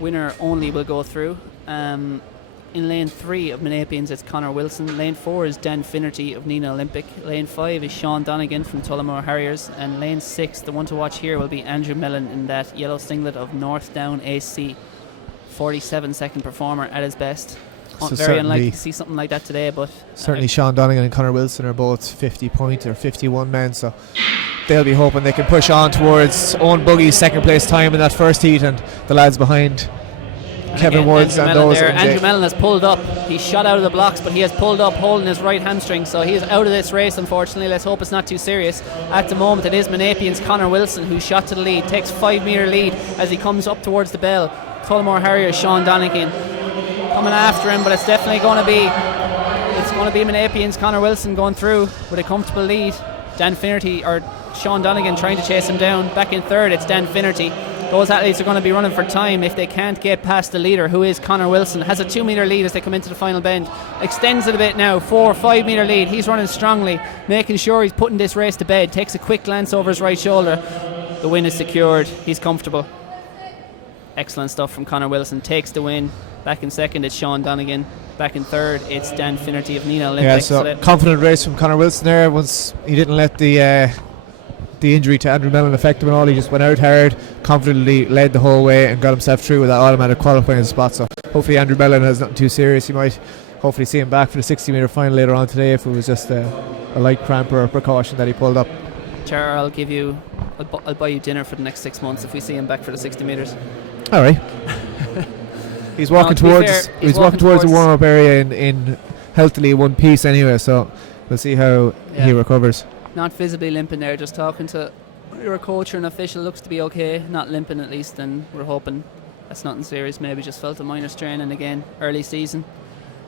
Winner only will go through. In lane 3 of Menapians, it's Connor Wilson. Lane 4 is Dan Finnerty of Nina Olympic. Lane 5 is Sean Donegan from Tullamore Harriers. And lane 6, the one to watch here, will be Andrew Mellon in that yellow singlet of North Down AC. 47-second performer at his best. So very unlikely to see something like that today, but certainly Sean Donegan and Connor Wilson are both 50-point or 51 men, so they'll be hoping they can push on towards Owen Buggy's second place time in that first heat, and the lads behind Kevin Woods and those. Andrew Mellon has pulled up. He shot out of the blocks, but he has pulled up holding his right hamstring, so he is out of this race, unfortunately. Let's hope it's not too serious. At the moment, it is Menapian's Connor Wilson who shot to the lead, takes 5-metre lead as he comes up towards the bell. Tullamore Harriers, Sean Donegan coming after him, but it's definitely going to be Menapian's Connor Wilson going through with a comfortable lead. Dan Finnerty or Sean Donegan trying to chase him down. Back in third, it's Dan Finnerty. Those athletes are going to be running for time if they can't get past the leader, who is Connor Wilson. Has a 2-metre lead as they come into the final bend. Extends it a bit now, 4 or 5-metre lead. He's running strongly, making sure he's putting this race to bed. Takes a quick glance over his right shoulder. The win is secured. He's comfortable. Excellent stuff from Connor Wilson. Takes the win. Back in second, it's Sean Donegan. Back in third, it's Dan Finnerty of Nina Olympic. Yeah, so confident race from Connor Wilson there. Once he didn't let the injury to Andrew Mellon affect him at all, he just went out hard, confidently led the whole way and got himself through with that automatic qualifying spot. So hopefully Andrew Mellon has nothing too serious. You might hopefully see him back for the 60-metre final later on today if it was just a light cramp or a precaution that he pulled up. Char, I'll buy you dinner for the next 6 months if we see him back for the 60 metres. All right. He's walking towards the warm-up area in healthily one piece anyway, so we'll see how he recovers. Not visibly limping there, just talking to your coach or an official. Looks to be okay, not limping at least, and we're hoping that's nothing serious. Maybe just felt a minor strain, and again, early season,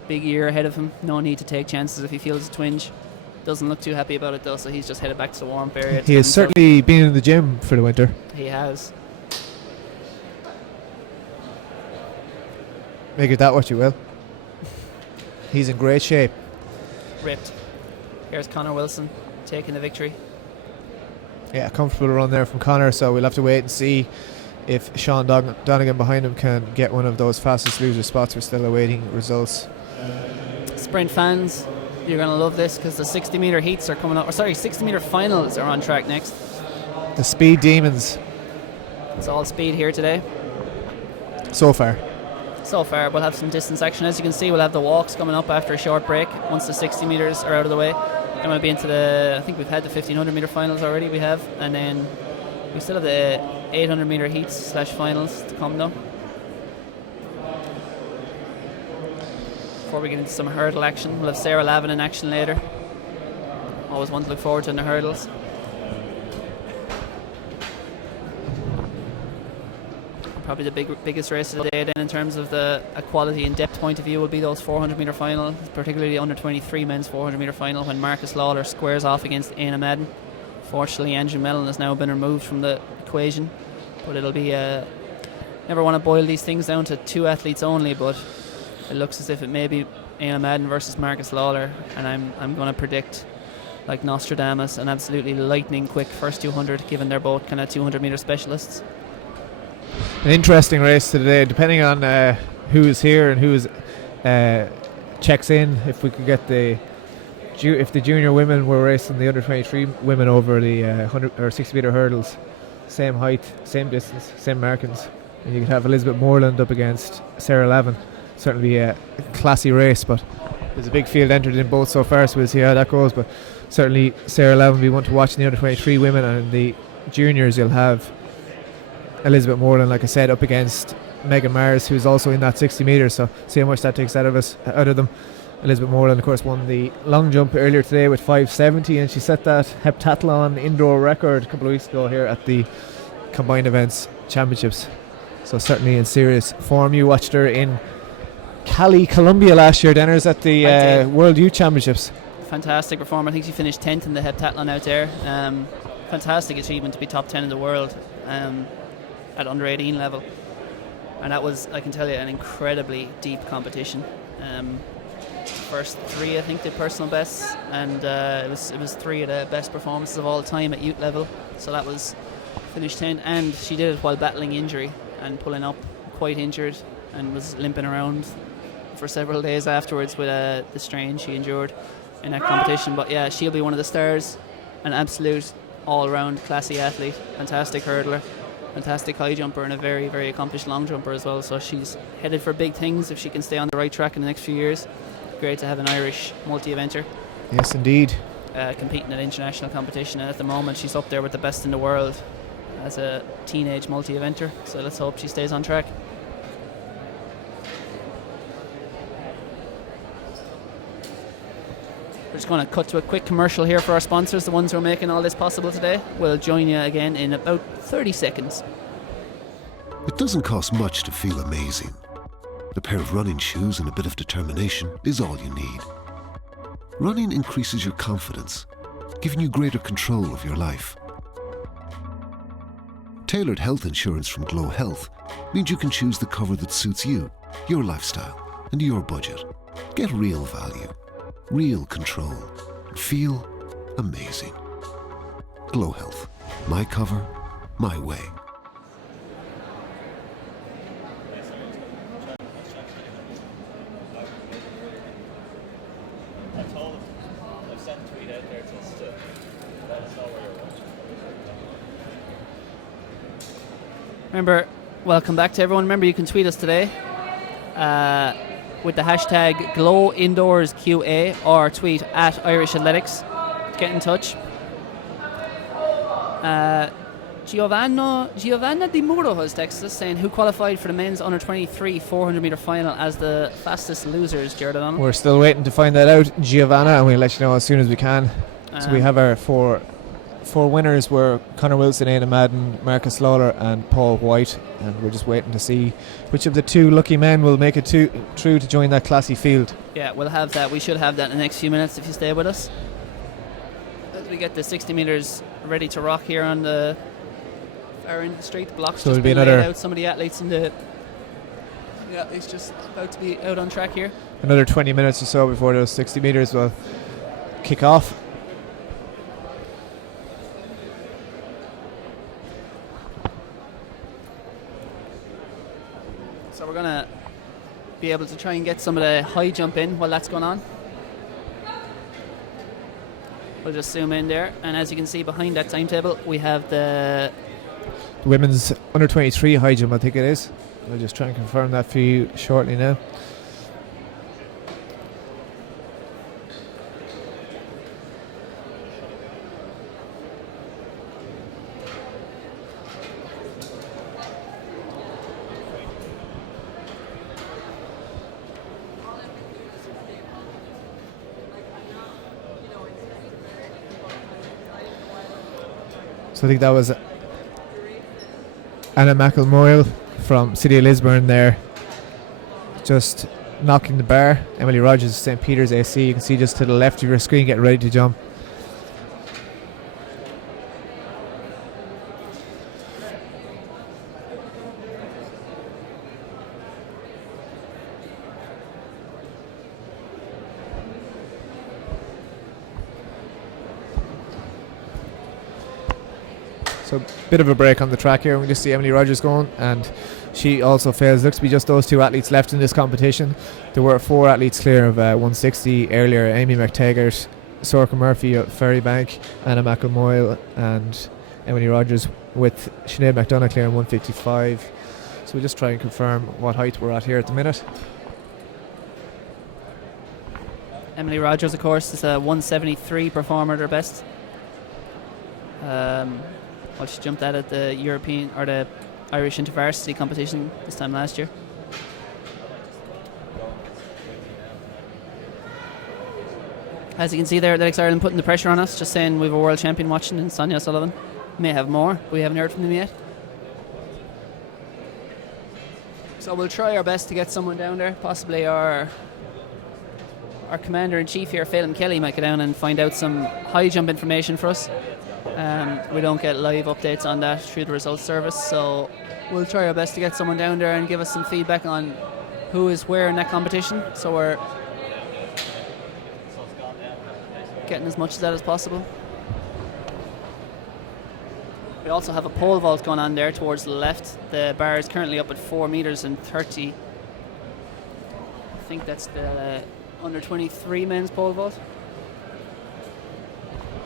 big year ahead of him. No need to take chances if he feels a twinge. Doesn't look too happy about it though, so he's just headed back to the warm-up area. He has certainly been in the gym for the winter. He has. Make it that what you will. He's in great shape. Ripped. Here's Connor Wilson taking the victory. Yeah, comfortable run there from Connor, so we'll have to wait and see if Sean Donegan behind him can get one of those fastest loser spots. We're still awaiting results. Sprint fans, you're going to love this because the 60-metre heats are coming up. 60-metre finals are on track next. The Speed Demons. It's all speed here today. So far, we'll have some distance action. As you can see, we'll have the walks coming up after a short break once the 60 metres are out of the way. Then we'll be into I think we've had the 1500 metre finals already, and then we still have the 800 metre heats / finals to come now. Before we get into some hurdle action, we'll have Sarah Lavin in action later. Always one to look forward to in the hurdles. Probably the biggest race of the day then in terms of the quality and depth point of view will be those 400 metre final, particularly the under 23 men's 400 metre final when Marcus Lawler squares off against Aina Madden. Fortunately, Andrew Mellon has now been removed from the equation, but it'll be never want to boil these things down to 2 athletes only, but it looks as if it may be Aina Madden versus Marcus Lawler, and I'm going to predict like Nostradamus an absolutely lightning quick first 200, given they're both kind of 200 metre specialists. An interesting race today, depending on who is here and who checks in. If we could get if the junior women were racing the under 23 women over the 100 or 60 metre hurdles, same height, same distance, same markings, and you could have Elizabeth Morland up against Sarah Lavin. Certainly a classy race, but there's a big field entered in both so far, so we'll see how that goes. But certainly Sarah Levin will be one to watch in the under 23 women, and in the juniors you'll have Elizabeth Morland, like I said, up against Megan Mars, who's also in that 60 metres, so see how much that takes out of them. Elizabeth Morland, of course, won the long jump earlier today with 5:70, and she set that heptathlon indoor record a couple of weeks ago here at the Combined Events Championships. So certainly in serious form. You watched her in Cali, Colombia last year, Denners, at the World Youth Championships. Fantastic performance. I think she finished 10th in the heptathlon out there. Fantastic achievement to be top 10 in the world at under 18 level. And that was, I can tell you, an incredibly deep competition. First three, I think, did personal bests, and it was three of the best performances of all time at youth level. So that was finished 10, and she did it while battling injury and pulling up quite injured, and was limping around for several days afterwards with the strain she endured in that competition. But yeah, she'll be one of the stars, an absolute all-round classy athlete, fantastic hurdler, fantastic high jumper, and a very, very accomplished long jumper as well. So she's headed for big things if she can stay on the right track in the next few years. Great to have an Irish multi-eventer. Yes, indeed. Competing in international competition, and at the moment she's up there with the best in the world as a teenage multi-eventer. So let's hope she stays on track. We're just going to cut to a quick commercial here for our sponsors, the ones who are making all this possible today. We'll join you again in about 30 seconds. It doesn't cost much to feel amazing. A pair of running shoes and a bit of determination is all you need. Running increases your confidence, giving you greater control of your life. Tailored health insurance from GloHealth means you can choose the cover that suits you, your lifestyle, and your budget. Get real value, real control, and feel amazing. GloHealth. My cover, my way. Remember, welcome back to everyone. Remember, you can tweet us today with the hashtag GloIndoorsQA or tweet at Irish Athletics. Get in touch. Giovanna Di Muro has texted us saying, who qualified for the men's under 23 400 metre final as the fastest losers, Jared O'Donnell? We're still waiting to find that out, Giovanna, and we'll let you know as soon as we can. So we have our four winners were Conor Wilson, Aidan Madden, Marcus Lawler and Paul White, and we're just waiting to see which of the two lucky men will make it through to join that classy field. Yeah, we'll have that. We should have that in the next few minutes if you stay with us. As we get the 60 metres ready to rock here on the far end of the street, the blocks so just it'll be been laid out. Some of the athletes it's just about to be out on track here. Another 20 minutes or so before those 60 metres will kick off. So we're going to be able to try and get some of the high jump in while that's going on. We'll just zoom in there, and as you can see behind that timetable we have the women's under 23 high jump, I think it is. I'll just try and confirm that for you shortly now. So I think that was Anna McElmoyle from City of Lisburn there, just knocking the bar. Emily Rogers, St. Peter's AC, you can see just to the left of your screen getting ready to jump. So a bit of a break on the track here. We just see Emily Rogers going, and she also fails. Looks to be just those two athletes left in this competition. There were 4 athletes clear of 160 earlier. Amy McTaggart, Sorka Murphy at Ferrybank, Anna McElmoyle and Emily Rogers, with Sinead McDonough clear in 155. So we'll just try and confirm what height we're at here at the minute. Emily Rogers, of course, is a 173 performer at her best. Well, she jumped at the European or the Irish InterVarsity competition this time last year. As you can see there, Athletics Ireland putting the pressure on us, just saying we have a world champion watching in Sonia Sullivan. May have more, we haven't heard from them yet. So we'll try our best to get someone down there. Possibly our commander-in-chief here, Phelan Kelly, might go down and find out some high jump information for us. We don't get live updates on that through the results service, so we'll try our best to get someone down there and give us some feedback on who is where in that competition, so we're getting as much of that as possible. We also have a pole vault going on there towards the left. The bar is currently up at 4 meters and 30. I think that's the under 23 men's pole vault.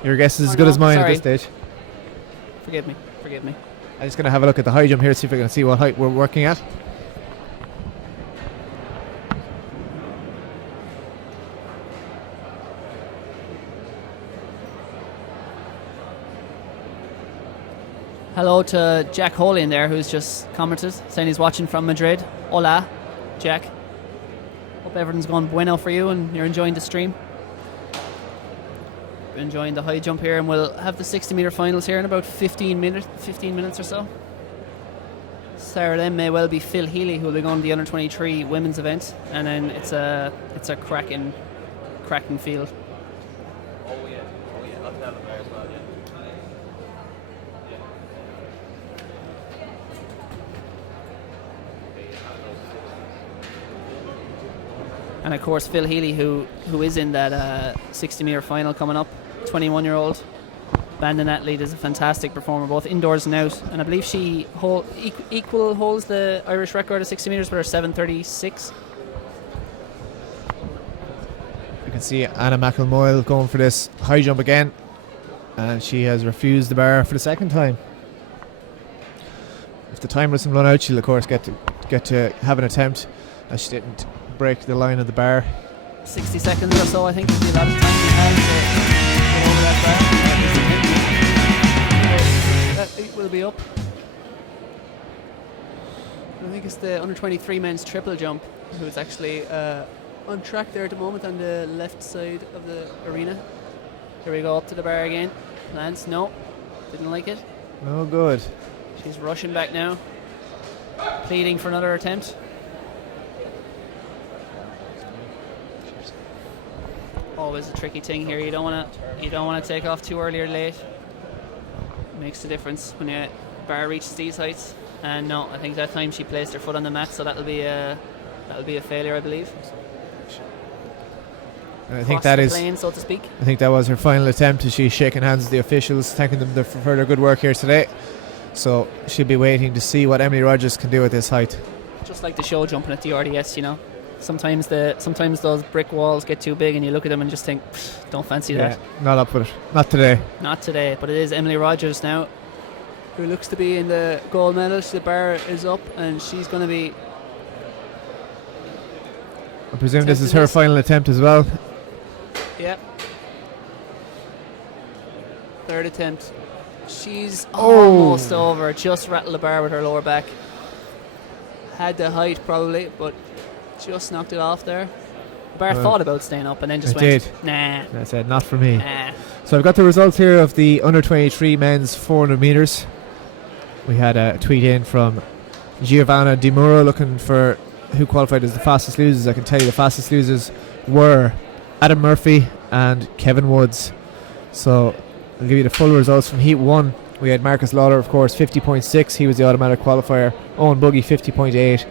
Your guess is as good as mine at this stage. Forgive me. I'm just going to have a look at the high jump here, see if we can see what height we're working at. Hello to Jack Holy in there, who's just commented, saying he's watching from Madrid. Hola, Jack. Hope everything's going bueno for you and you're enjoying the stream. We're enjoying the high jump here, and we'll have the 60-meter finals here in about 15 minutes or so. Sarah then may well be Phil Healy, who will be going to the under 23 women's event, and then it's a cracking field. And of course Phil Healy, who is in that 60-meter final coming up, 21-year-old Bandon athlete, is a fantastic performer both indoors and out, and I believe she holds the Irish record of 60 metres with her 7:36. You can see Anna McElmoyle going for this high jump again, and she has refused the bar for the second time. If the time doesn't run out, she'll of course get to have an attempt, as she didn't break the line of the bar. 60 seconds or so, I think, is the amount of time we have to get over that bar. That will be up. I think it's the under 23 men's triple jump who's actually on track there at the moment on the left side of the arena. Here we go, up to the bar again. Lance, no, didn't like it. No good. She's rushing back now, pleading for another attempt. Always a tricky thing here. You don't want to take off too early or late. Makes a difference when your bar reaches these heights. And no, I think that time she placed her foot on the mat, so that'll be a failure, I believe. And I think that is plane, so to speak. I think that was her final attempt, as she's shaking hands with the officials, thanking them for their good work here today. So she'll be waiting to see what Emily Rogers can do at this height. Just like the show jumping at the RDS, you know. Sometimes those brick walls get too big and you look at them and just think, don't fancy that. Not up with it. Not today. Not today, but it is Emily Rogers now, who looks to be in the gold medal. The bar is up and she's going to be... I presume this is her final attempt as well. Yeah. Third attempt. She's almost over. Just rattled the bar with her lower back. Had the height probably, but just knocked it off there. The bar thought about staying up and then just went, nah. I said, not for me. Nah. So I've got the results here of the under 23 men's 400 metres. We had a tweet in from Giovanna Di Muro looking for who qualified as the fastest losers. I can tell you the fastest losers were Adam Murphy and Kevin Woods. So I'll give you the full results from Heat 1. We had Marcus Lawler, of course, 50.6. He was the automatic qualifier. Owen Buggy, 50.8.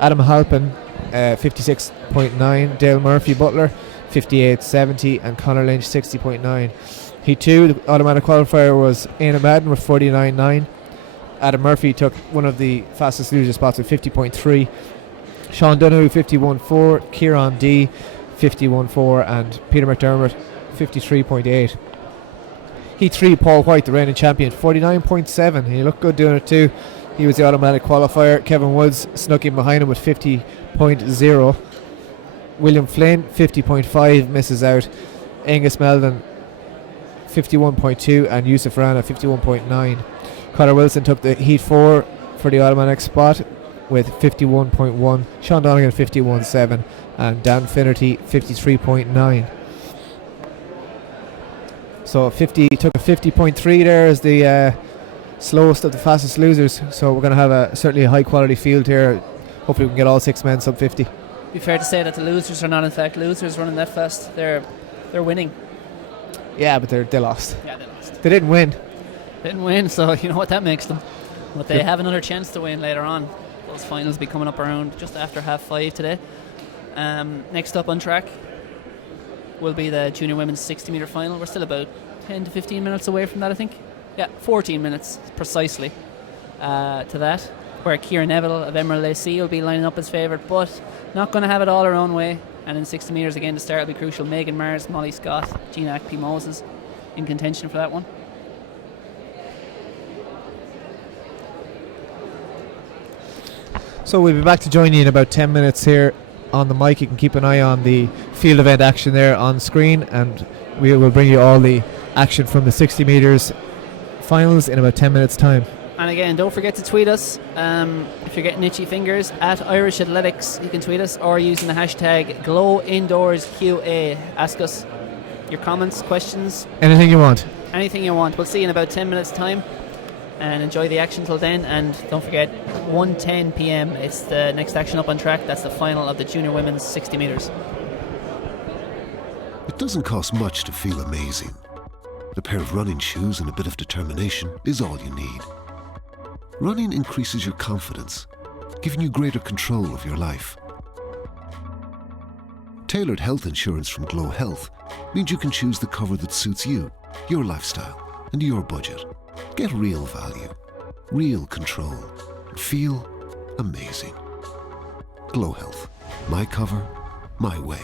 Adam Halpin, 56.9. Dale Murphy Butler, 58.70. And Connor Lynch, 60.9. Heat 2, the automatic qualifier was Aina Madden with 49.9. Adam Murphy took one of the fastest loser spots with 50.3. Sean Donoghue, 51.4. Kieran D, 51.4. And Peter McDermott, 53.8. Heat 3, Paul White, the reigning champion, 49.7. He looked good doing it too. He was the automatic qualifier. Kevin Woods snuck in behind him with 50.0. William Flynn, 50.5, misses out. Angus Melvin, 51.2, and Yusuf Rana, 51.9. Conor Wilson took the Heat 4 for the automatic spot with 51.1. Sean Donegan, 51.7, and Dan Finnerty, 53.9. So 50 took a 50.3 there as the slowest of the fastest losers. So we're going to have certainly a high quality field here. Hopefully we can get all 6 men sub 50. Be fair to say that the losers are not in fact losers running that fast. They're winning. Yeah, but they lost. Yeah, they lost. They didn't win. Didn't win, so you know what that makes them. But they have another chance to win later on. Those finals will be coming up around just after 5:30 today. Next up on track will be the junior women's 60 metre final. We're still about 10 to 15 minutes away from that, I think. Yeah, 14 minutes precisely to that, where Ciara Neville of Emerald AC will be lining up as favourite, but not going to have it all her own way. And in 60 metres again to start will be crucial. Megan Mars, Molly Scott, Gina Akpi Moses in contention for that one. So we'll be back to join you in about 10 minutes here on the mic. You can keep an eye on the field event action there on screen, and we will bring you all the action from the 60 metres finals in about 10 minutes time. And again, don't forget to tweet us if you're getting itchy fingers at Irish Athletics. You can tweet us or using the hashtag GloIndoorsQA. Ask us your comments, questions, anything you want. Anything you want. We'll see you in about 10 minutes time, and enjoy the action till then. And don't forget, 1:10 p.m. it's the next action up on track. That's the final of the junior women's 60 metres. It doesn't cost much to feel amazing. A pair of running shoes and a bit of determination is all you need. Running increases your confidence, giving you greater control of your life. Tailored health insurance from GloHealth means you can choose the cover that suits you, your lifestyle, and your budget. Get real value, real control, and feel amazing. GloHealth. My cover, my way.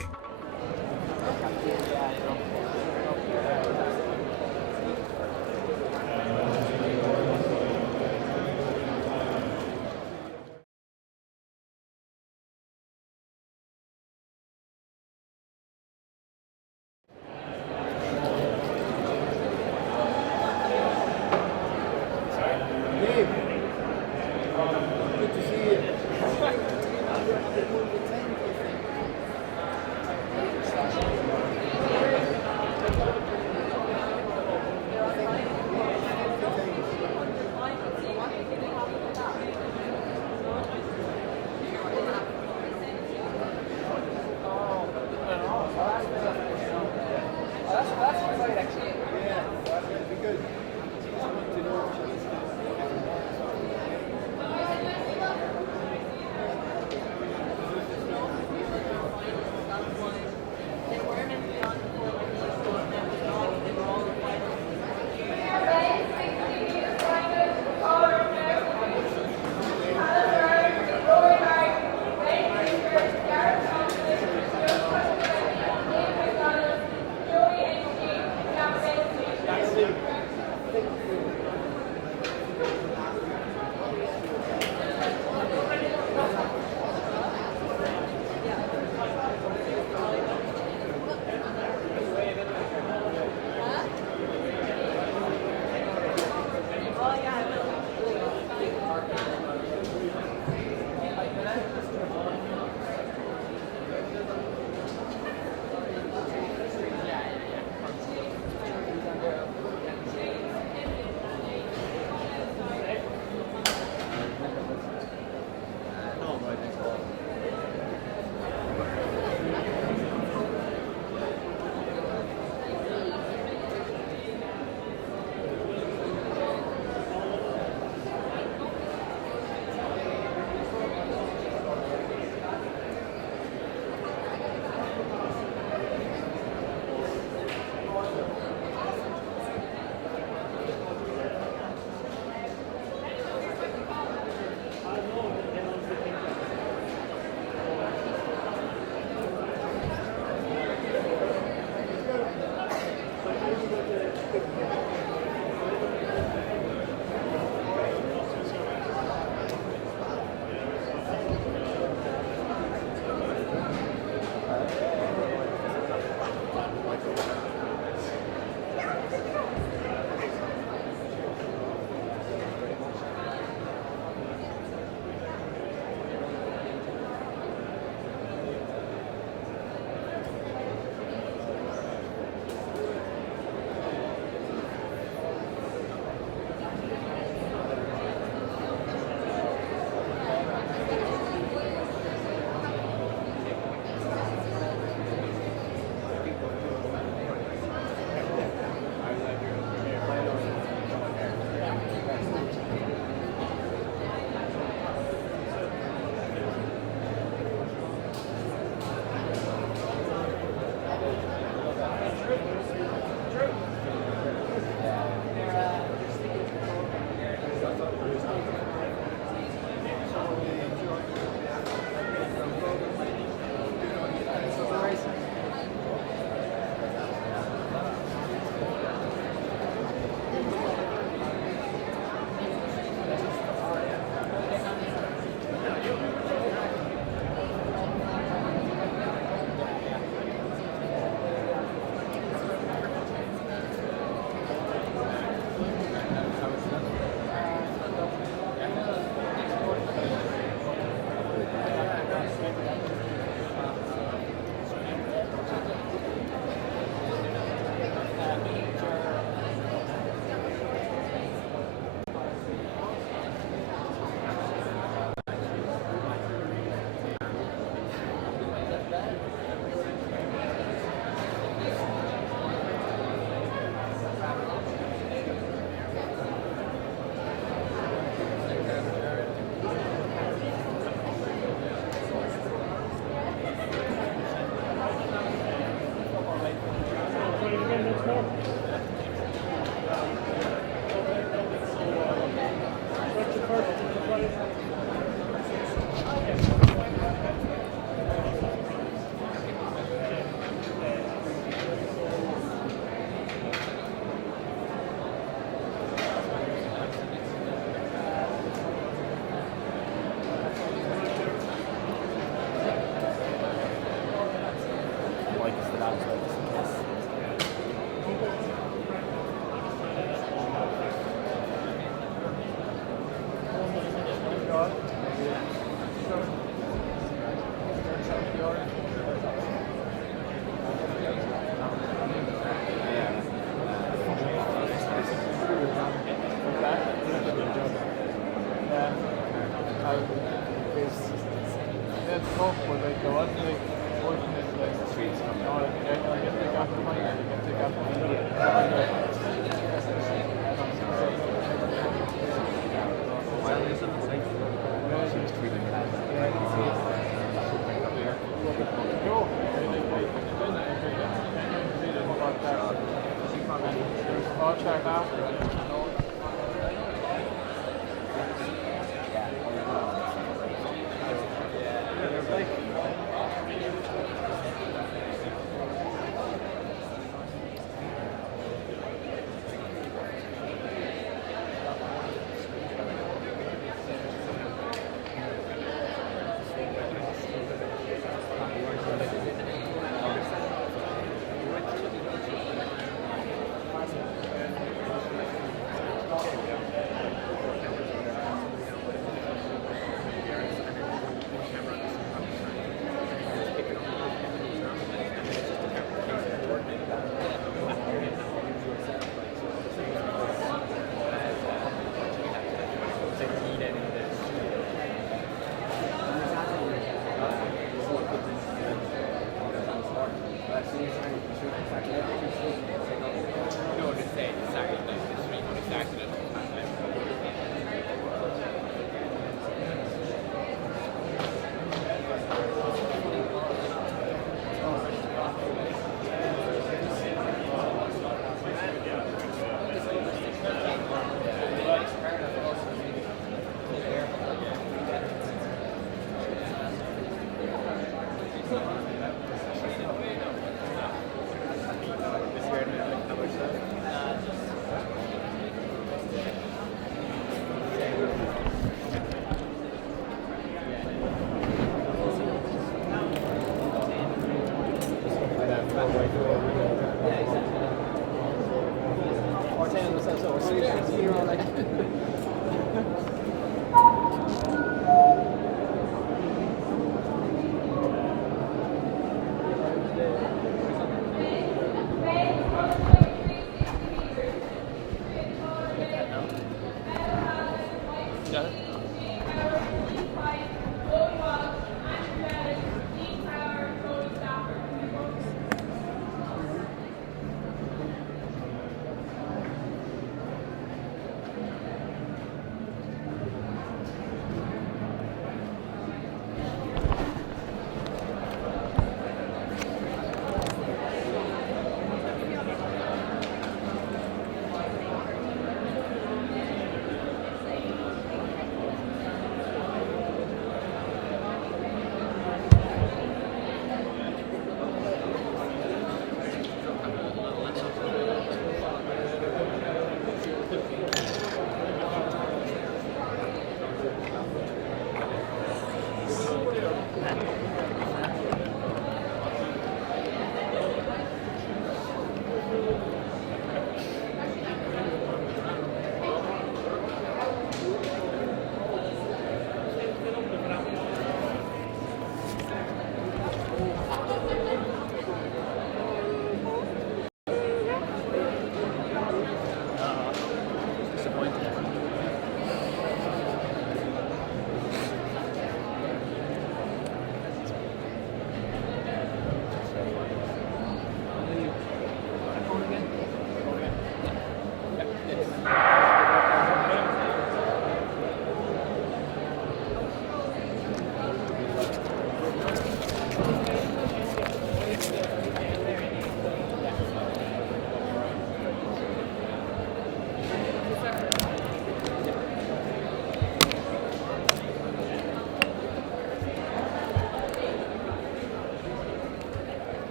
mic is for that as well, just in case.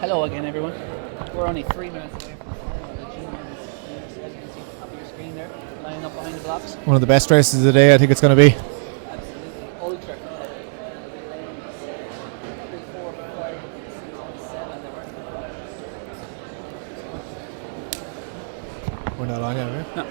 Hello again, everyone. We're only 3 minutes away from the G minus, as you can see at the top of your screen there, lining up behind the blocks. One of the best races of the day, I think it's going to be. Absolutely. Ultra. 3, 4, 5, 6, 7. We're not on yet, are we? No.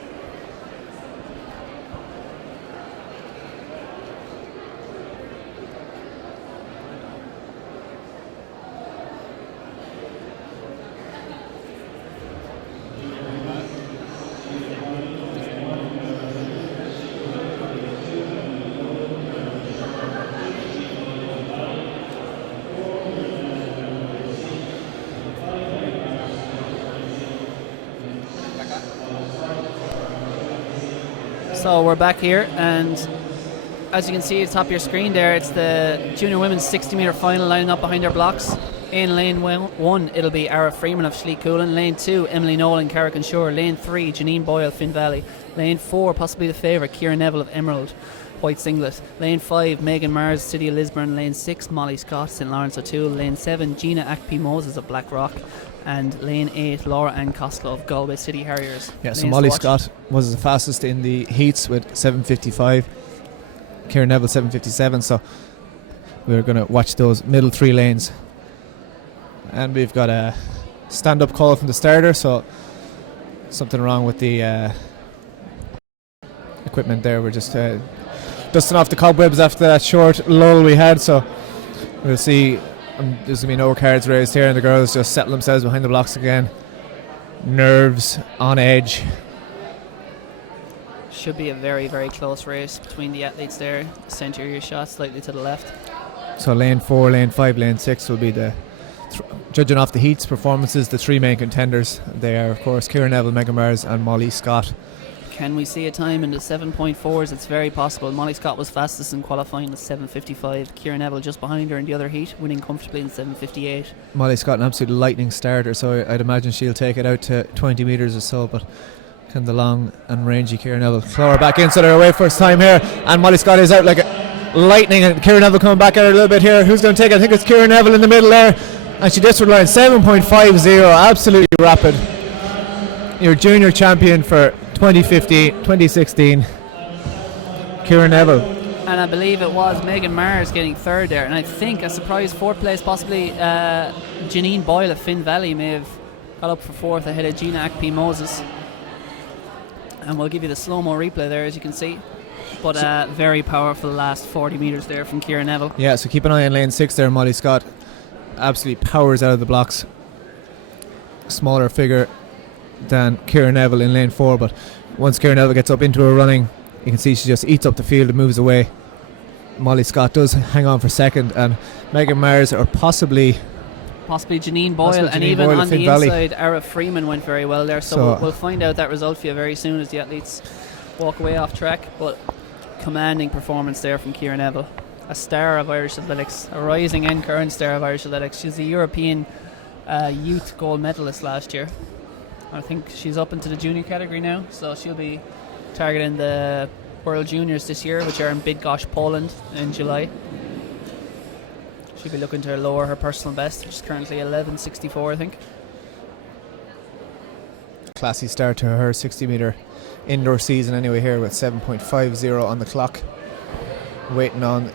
So we're back here, and as you can see at the top of your screen there, it's the junior women's 60 metre final lining up behind our blocks. In lane 1 it'll be Ara Freeman of Schlee Coolin. Lane 2 Emily Nolan, Carrick-on-Shore. Lane 3 Janine Boyle, Finn Valley. Lane 4 possibly the favourite, Kieran Neville of Emerald, white singlet. Lane 5 Megan Mars, City of Lisburn. Lane 6 Molly Scott, St Lawrence O'Toole. Lane 7 Gina Akpi Moses of Blackrock. And lane 8 Laura Ann Costello of Galway City Harriers. Yeah, so Molly Scott was the fastest in the heats with 7:55. Kieran Neville 7:57. So we're going to watch those middle 3 lanes. And we've got a stand-up call from the starter, so something wrong with the equipment there. We're just dusting off the cobwebs after that short lull we had, so we'll see. There's going to be no cards raised here, and the girls just settle themselves behind the blocks again. Nerves on edge. Should be a very, very close race between the athletes there. Centre your shot slightly to the left. So lane 4, lane 5, lane 6 will be the judging off the heats performances, the 3 main contenders. They are, of course, Kieran Neville, Megan Mars and Molly Scott. Can we see a time in the 7.4s? It's very possible. Molly Scott was fastest in qualifying at 7:55. Kieran Neville just behind her in the other heat, winning comfortably in 7:58. Molly Scott, an absolute lightning starter, so I'd imagine she'll take it out to 20 metres or so, but can the long and rangy Kieran Neville claw her back in, so they're away first time here, and Molly Scott is out like a lightning, and Kieran Neville coming back at her a little bit here. Who's going to take it? I think it's Kieran Neville in the middle there, and she just line 7.50, absolutely rapid. Your junior champion for 2015, 2016, Kieran Neville. And I believe it was Megan Mars getting third there, and I think a surprise fourth place, possibly Janine Boyle of Finn Valley may have got up for fourth ahead of Gina Akpi Moses. And we'll give you the slow-mo replay there, as you can see. But very powerful last 40 metres there from Kieran Neville. Yeah, so keep an eye on lane 6 there. Molly Scott absolutely powers out of the blocks. Smaller figure than Kieran Neville in lane 4, but once Kieran Neville gets up into her running, you can see she just eats up the field and moves away. Molly Scott does hang on for second, and Megan Mars or possibly Janine Boyle, and even Boyle on the Valley. inside Ara Freeman went very well there, so we'll find out that result for you very soon as the athletes walk away off track. But commanding performance there from Kieran Neville, a star of Irish athletics, a rising and current star of Irish athletics. She's the European youth gold medalist last year. I think she's up into the junior category now, so she'll be targeting the World Juniors this year, which are in Bydgoszcz, Poland in July. She'll be looking to lower her personal best, which is currently 11:64, I think. Classy start to her 60 metre indoor season anyway here, with 7.50 on the clock. Waiting on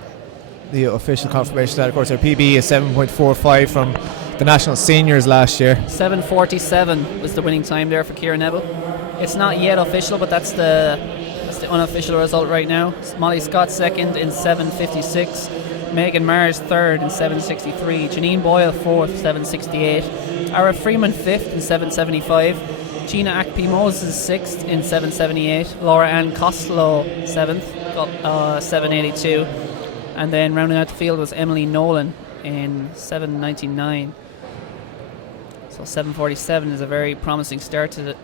the official confirmation that, of course, her PB is 7.45 from the national seniors last year. 7:47 was the winning time there for Kieran Neville. It's not yet official, but that's the unofficial result right now. Molly Scott second in 7:56. Megan Mars third in 7:63. Janine Boyle fourth, 7:68. Ara Freeman fifth in 7:75. Gina Akpi Moses sixth in 7:78. Laura Ann Costello seventh, 7:82. And then rounding out the field was Emily Nolan in 7:99. So 7:47 is a very promising start to the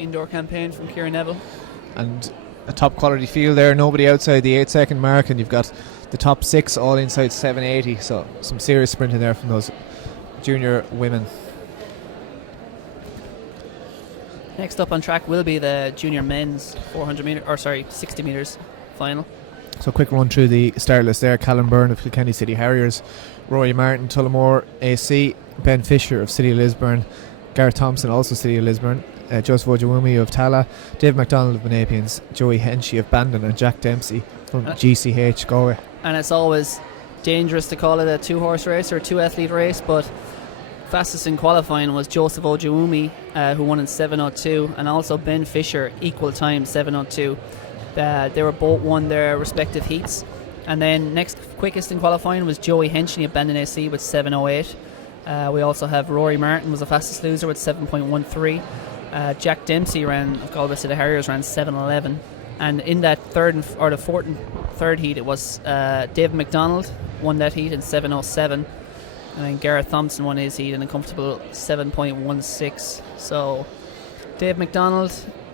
indoor campaign from Kieran Neville. And a top quality field there, nobody outside the 8-second mark, and you've got the top 6 all inside 7:80, so some serious sprinting there from those junior women. Next up on track will be the junior men's 60 metres final. So quick run through the start list there. Callum Byrne of Kilkenny City Harriers, Rory Martin, Tullamore AC, Ben Fisher of City of Lisburn, Gareth Thompson, also City of Lisburn, Joseph Ojawumi of Tala, Dave MacDonald of Benapians, Joey Henchy of Bandon, and Jack Dempsey from GCH Galway. And it's always dangerous to call it a 2-horse race or a 2-athlete race, but Fastest in qualifying was Joseph Ojuwumi, who won in 7:02, and also Ben Fisher, equal time, 7:02. They were both won their respective heats. And then next quickest in qualifying was Joey Henchney of Bandon AC with 7:08. We also have Rory Martin was the fastest loser with 7.13. Jack Dempsey of Galway City Harriers ran 7:11. And in that fourth and third heat, it was David McDonald won that heat in 7:07. And then Gareth Thompson won his heat in a comfortable 7.16. So Dave McDonald,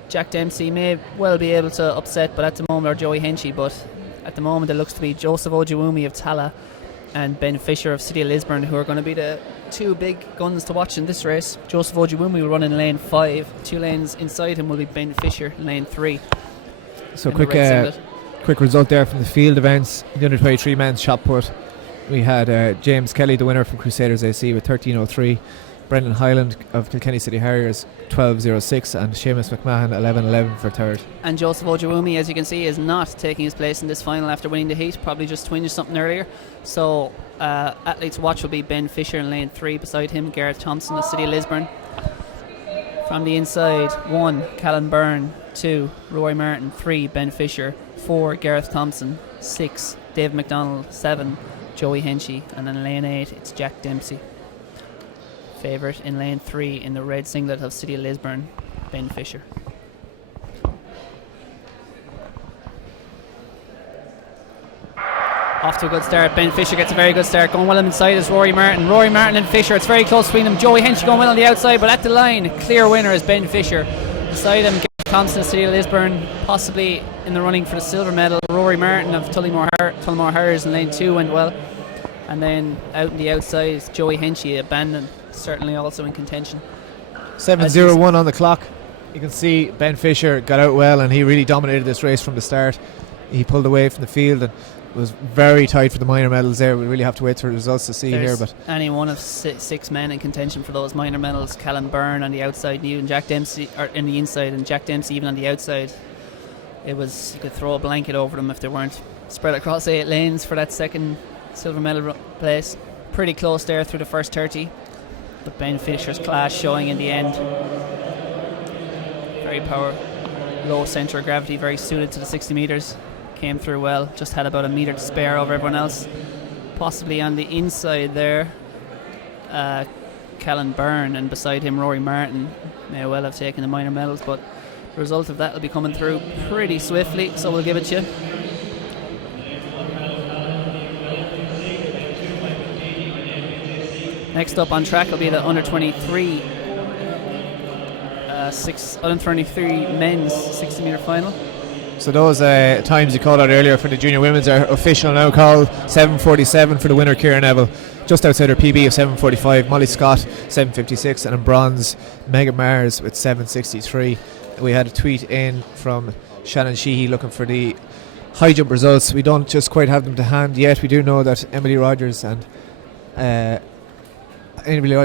Jack Dempsey may well be able to upset, but at the moment, or Joey Henchy, but at the moment it looks to be Joseph Ojuwumi of Tala and Ben Fisher of City of Lisburn, who are going to be the two big guns to watch in this race. Joseph Ojuwumi will run in lane 5. 2 lanes inside him will be Ben Fisher in lane 3. So quick result there from the field events. The under 23 men's shot put. We had James Kelly, the winner from Crusaders AC, with 13:03. Brendan Hyland of Kilkenny City Harriers 12:06, and Seamus McMahon 11:11 for third. And Joseph Ojuwumi, as you can see, is not taking his place in this final after winning the heat. Probably just twinged something earlier. So athletes to watch will be Ben Fisher in lane 3. Beside him, Gareth Thompson of City of Lisburn. From the inside, 1 Callan Byrne, 2 Roy Martin, 3 Ben Fisher, 4 Gareth Thompson, 6 Dave McDonald, 7 Joey Henchy, and then lane 8 it's Jack Dempsey. Favourite in lane 3 in the red singlet of City of Lisburn, Ben Fisher. Off to a good start. Ben Fisher gets a very good start. Going well inside is Rory Martin. Rory Martin and Fisher, it's very close between them. Joey Henchy going well on the outside, but at the line, clear winner is Ben Fisher. Beside him, Gareth Thompson of City of Lisburn, possibly in the running for the silver medal. Rory Martin of Tullymore Harriers in lane 2 went well. And then out on the outside is Joey Henchy of Bandon, certainly also in contention. 7:01 on the clock. You can see Ben Fisher got out well, and he really dominated this race from the start. He pulled away from the field, and it was very tight for the minor medals there. We really have to wait for the results to see here. But any one of 6 men in contention for those minor medals. Callan Byrne on the outside, and Jack Dempsey in the inside, and Jack Dempsey even on the outside. It was, you could throw a blanket over them if they weren't spread across 8 lanes for that second silver medal place. Pretty close there through the first 30, but Ben Fisher's class showing in the end. Very low centre of gravity, very suited to the 60 metres. Came through well, just had about a metre to spare over everyone else. Possibly on the inside there, Callan Byrne, and beside him Rory Martin may well have taken the minor medals, but the result of that will be coming through pretty swiftly, so we'll give it to you. Next up on track will be the under 23 men's 60 metre final. So those times you called out earlier for the junior women's are official now. Called 7:47 for the winner, Ciara Neville, just outside her PB of 7:45. Molly Scott 7:56, and in bronze Megan Mars with 7:63. We had a tweet in from Shannon Sheehy looking for the high jump results. We don't just quite have them to hand yet. We do know that Emily Rogers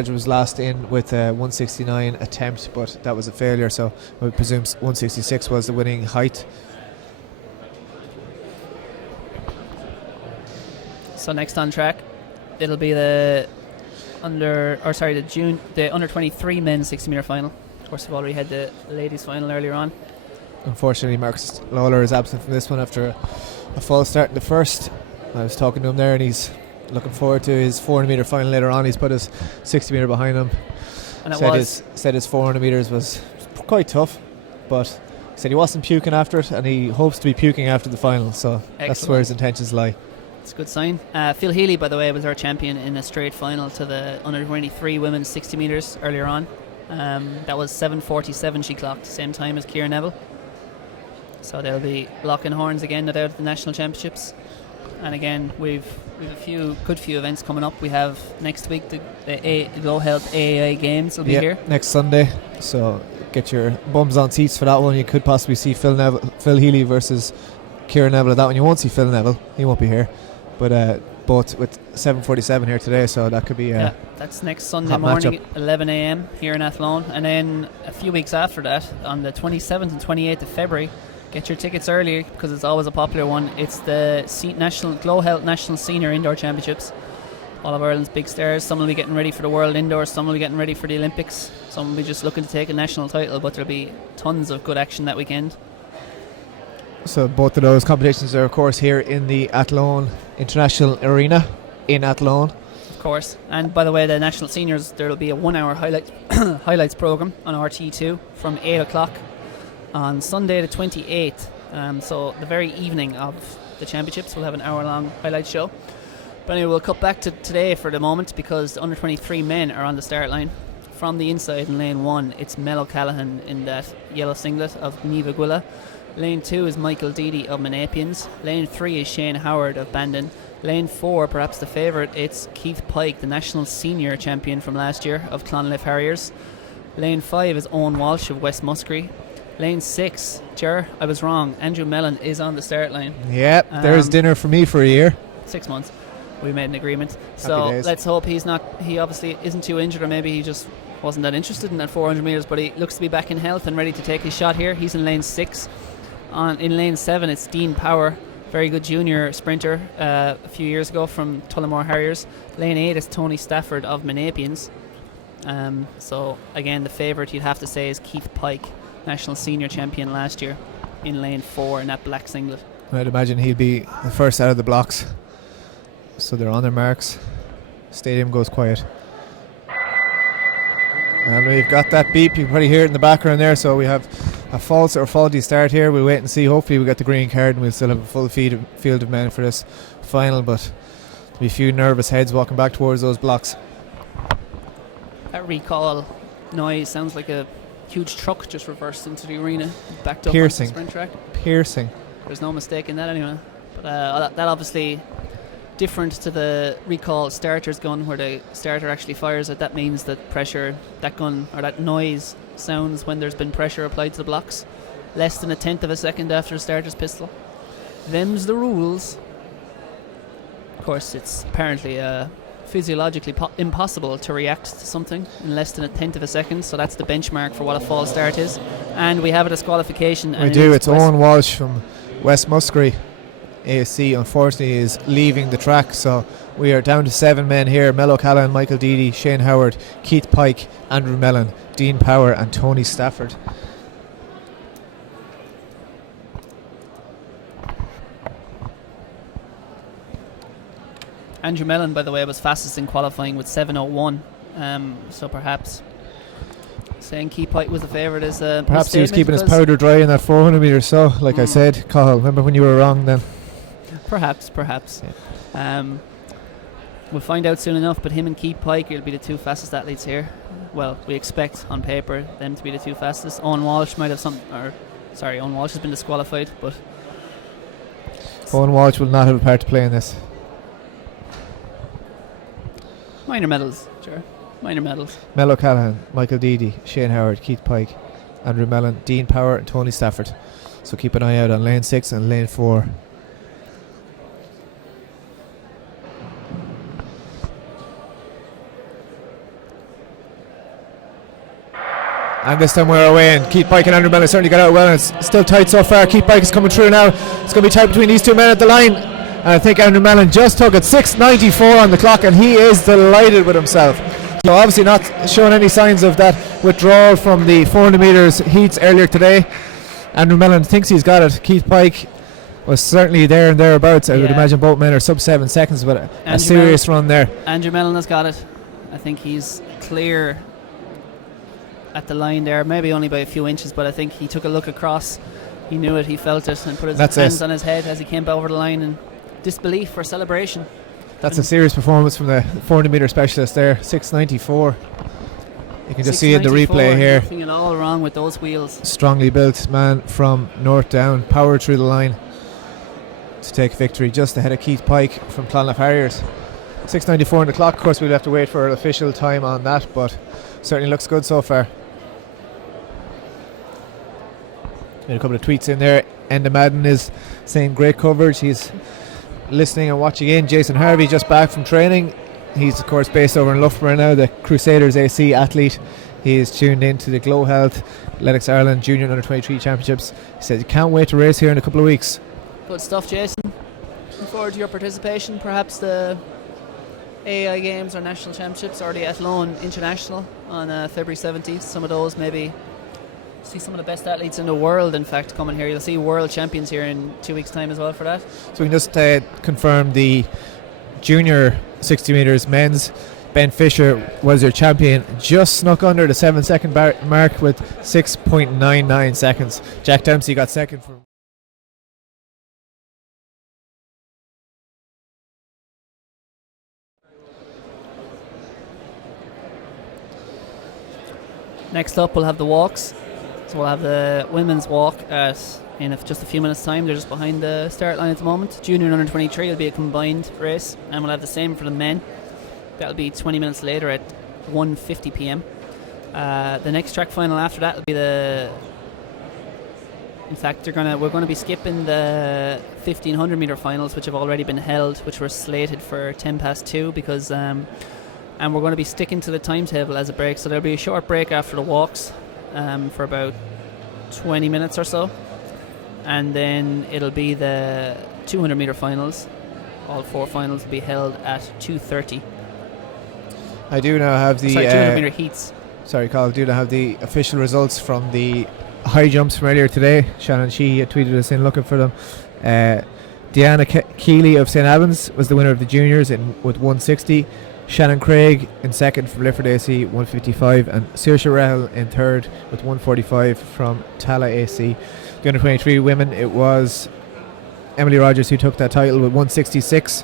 was last in with a 169 attempt, but that was a failure, so we presume 166 was the winning height. So next on track, it'll be the under 23 men's 60 metre final. Of course, we've already had the ladies final earlier on. Unfortunately, Marcus Lawler is absent from this one after a false start in the first. I was talking to him there, and he's looking forward to his 400 metre final later on. He's put his 60 metre behind him. And said his 400 metres was quite tough, but he said he wasn't puking after it, and he hopes to be puking after the final. So excellent. That's where his intentions lie. It's a good sign. Phil Healy, by the way, was our champion in a straight final to the under 23 women's 60 metres earlier on. That was 7:47 she clocked, same time as Ciara Neville. So they'll be locking horns again at the national championships. And again, we've a good few events coming up. We have next week the GloHealth AAI games will be here next Sunday. So get your bums on seats for that one. You could possibly see Phil Healy versus Ciara Neville at that one. You won't see Phil Neville; he won't be here. But both with 7:47 here today, so that could be that's next Sunday morning at 11 a.m. here in Athlone. And then a few weeks after that, on the 27th and 28th of February, get your tickets early because it's always a popular one. It's the GloHealth National Senior Indoor Championships. all of Ireland's big stars. Some will be getting ready for the World Indoors, some will be getting ready for the Olympics, some will be just looking to take a national title, but there'll be tons of good action that weekend. So both of those competitions are, of course, here in the Athlone International Arena in Athlone. Of course. And by the way, the national seniors, there will be a 1 hour highlights programme on RT2 from 8 o'clock on Sunday the 28th. So the very evening of the championships, we'll have an hour-long highlight show. But anyway, we'll cut back to today for the moment, because the under-23 men are on the start line. From the inside in lane 1, it's Mel O'Callaghan in that yellow singlet of Neva Gwilla. Lane 2 is Michael Deedy of Menapians. Lane 3 is Shane Howard of Bandon. Lane 4, perhaps the favourite, it's Keith Pike, the national senior champion from last year of Clonliffe Harriers. Lane 5 is Owen Walsh of West Muskerry. Lane 6, I was wrong, Andrew Mellon is on the start line. Yep, there's dinner for me for a year. 6 months. We made an agreement. So let's hope he obviously isn't too injured, or maybe he just wasn't that interested in that 400 metres, but he looks to be back in health and ready to take his shot here. He's in lane 6. In lane 7, it's Dean Power, very good junior sprinter a few years ago from Tullamore Harriers. Lane 8 is Tony Stafford of Menapians. So again, the favourite you'd have to say is Keith Pike, national senior champion last year, in lane 4 in that black singlet. I'd imagine he'd be the first out of the blocks. So they're on their marks. Stadium goes quiet. And we've got that beep. You can probably hear it in the background there. So we have a false or faulty start here. We'll wait and see. Hopefully we get the green card and we'll still have a full field of men for this final. But there'll be a few nervous heads walking back towards those blocks. That recall noise sounds like a huge truck just reversed into the arena, backed up Piercing. onto the sprint track. Piercing. There's no mistake in that anyway. But that obviously different to the recall starter's gun, where the starter actually fires it. That means that pressure, that gun or that noise sounds when there's been pressure applied to the blocks, less than a tenth of a second after the starter's pistol. Them's the rules. Of course, it's apparently physiologically impossible to react to something in less than a tenth of a second, so that's the benchmark for what a false start is. And we have a disqualification. We do. It's Owen Walsh from West Muskerry. ASC unfortunately is leaving the track, so we are down to 7 men here. Mel O'Callaghan, Michael Deedy, Shane Howard, Keith Pike, Andrew Mellon, Dean Power and Tony Stafford. Andrew Mellon, by the way, was fastest in qualifying with 7:01, so perhaps saying Keith Pike was the favourite is a perhaps he was keeping his powder dry in that 400 metres. So like I said, Cathal, remember when you were wrong then? Perhaps. Yeah. We'll find out soon enough, but him and Keith Pike will be the 2 fastest athletes here. Well, we expect on paper them to be the 2 fastest. Owen Walsh might have Owen Walsh has been disqualified, but Owen Walsh will not have a part to play in this. Minor medals. Mel O'Callaghan, Michael Deedy, Shane Howard, Keith Pike, Andrew Mellon, Dean Power and Tony Stafford. So keep an eye out on lane 6 and lane 4. And this time we're away, and Keith Pike and Andrew Mellon certainly got out well, and it's still tight so far. Keith Pike is coming through now. It's going to be tight between these 2 men at the line, and I think Andrew Mellon just took it. 6:94 on the clock, and he is delighted with himself. So obviously not showing any signs of that withdrawal from the 400 metres heats earlier today. Andrew Mellon thinks he's got it. Keith Pike was certainly there and thereabouts. I would imagine both men are sub 7 seconds, but a serious run there. Andrew Mellon has got it. I think he's clear at the line there, maybe only by a few inches, but I think he took a look across, he knew it, he felt it, and put his hands on his head as he came over the line in disbelief or celebration. That's a serious performance from the 400 metre specialist there. 6:94. You can just see in the replay here. Nothing at all wrong with those wheels. Strongly built man from North Down, powered through the line to take victory, just ahead of Keith Pike from Clonliffe Harriers. 6:94 on the clock. Of course, we'll have to wait for an official time on that, but certainly looks good so far. Made a couple of tweets in there. Enda Madden is saying great coverage. He's listening and watching in. Jason Harvey just back from training. He's of course based over in Loughborough now, the Crusaders AC athlete. He is tuned in to the GloHealth Athletics Ireland Junior and Under 23 Championships. He says he can't wait to race here in a couple of weeks. Good stuff, Jason. Looking forward to your participation. Perhaps the AI Games or National Championships or the Athlone International on February 17th. Some of those maybe see some of the best athletes in the world, in fact, coming here. You'll see world champions here in 2 weeks' time as well for that. So we can just confirm the junior 60 metres men's. Ben Fisher was your champion, just snuck under the 7 second mark with 6.99 seconds. Jack Dempsey got second from. Next up, we'll have the walks. So we'll have the women's walk in just a few minutes' time. They're just behind the start line at the moment. Junior and under 23 will be a combined race, and we'll have the same for the men. That'll be 20 minutes later at 1:50 p.m. The next track final after that will be in fact, we're going to be skipping the 1500 meter finals, which have already been held, which were slated for 2:10 because. And we're going to be sticking to the timetable as a break, so there'll be a short break after the walks for about 20 minutes or so, and then it'll be the 200 meter finals. All 4 finals will be held at 2:30. I do now have the 200 meter heats. Sorry, Carl. I do now have the official results from the high jumps from earlier today. Shannon Sheehy tweeted us in looking for them. Deanna Keeley of St Albans was the winner of the juniors with 160. Shannon Craig in second from Lifford AC, 155, and Saoirse Rahal in third with 145 from Tala AC. The under 23 women, it was Emily Rogers who took that title with 166.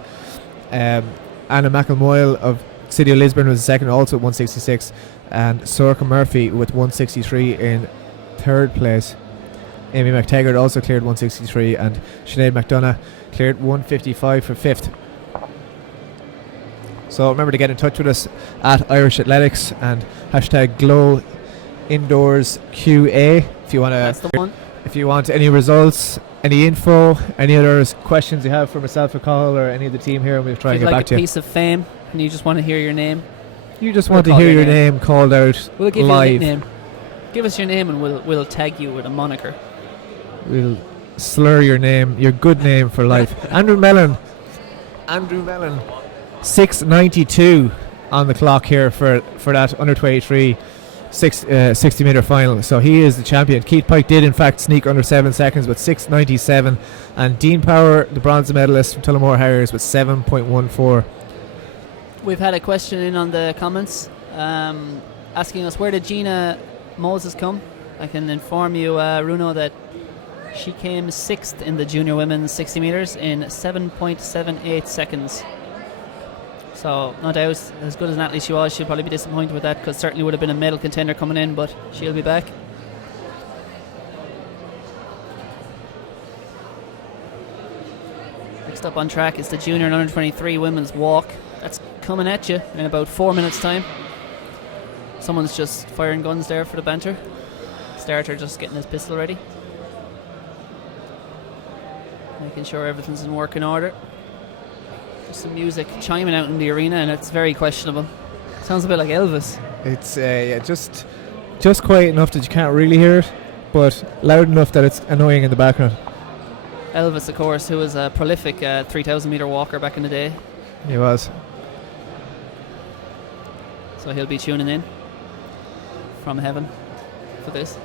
Anna McElmoyle of City of Lisburn was second, also at 166, and Sorka Murphy with 163 in third place. Amy McTaggart also cleared 163, and Sinead McDonough cleared 155 for fifth. So remember to get in touch with us at Irish Athletics and hashtag Glow Indoors QA if you want to. That's the one. If you want any results, any info, any other questions you have for myself or Carl or any of the team here, and we'll try and get back to you. If you'd like a piece of fame and you just want to hear your name, you just want to hear your name called out we'll give live. You a nickname. Give us your name and we'll tag you with a moniker. We'll slur your name, your good name for life. Andrew Mellon, 6:92 on the clock here for that under 23 60 metre final. So he is the champion. Keith Pike did in fact sneak under 7 seconds with 6:97, and Dean Power, the bronze medalist from Tullamore Harriers, with 7.14. We've had a question in on the comments asking us, where did Gina Moses come? I can inform you, Runo, that she came 6th in the junior women's 60 metres in 7.78 seconds. So no doubt, as good as an athlete she was, she'll probably be disappointed with that, because certainly would have been a medal contender coming in, but she'll be back. Next up on track is the junior and under 23 women's walk. That's coming at you in about 4 minutes time. Someone's just firing guns there for the banter. Starter just getting his pistol ready, making sure everything's in working order. Just some music chiming out in the arena, and it's very questionable. Sounds a bit like Elvis. It's just quiet enough that you can't really hear it, but loud enough that it's annoying in the background. Elvis, of course, who was a prolific 3,000 metre walker back in the day. He was. So he'll be tuning in from heaven for this.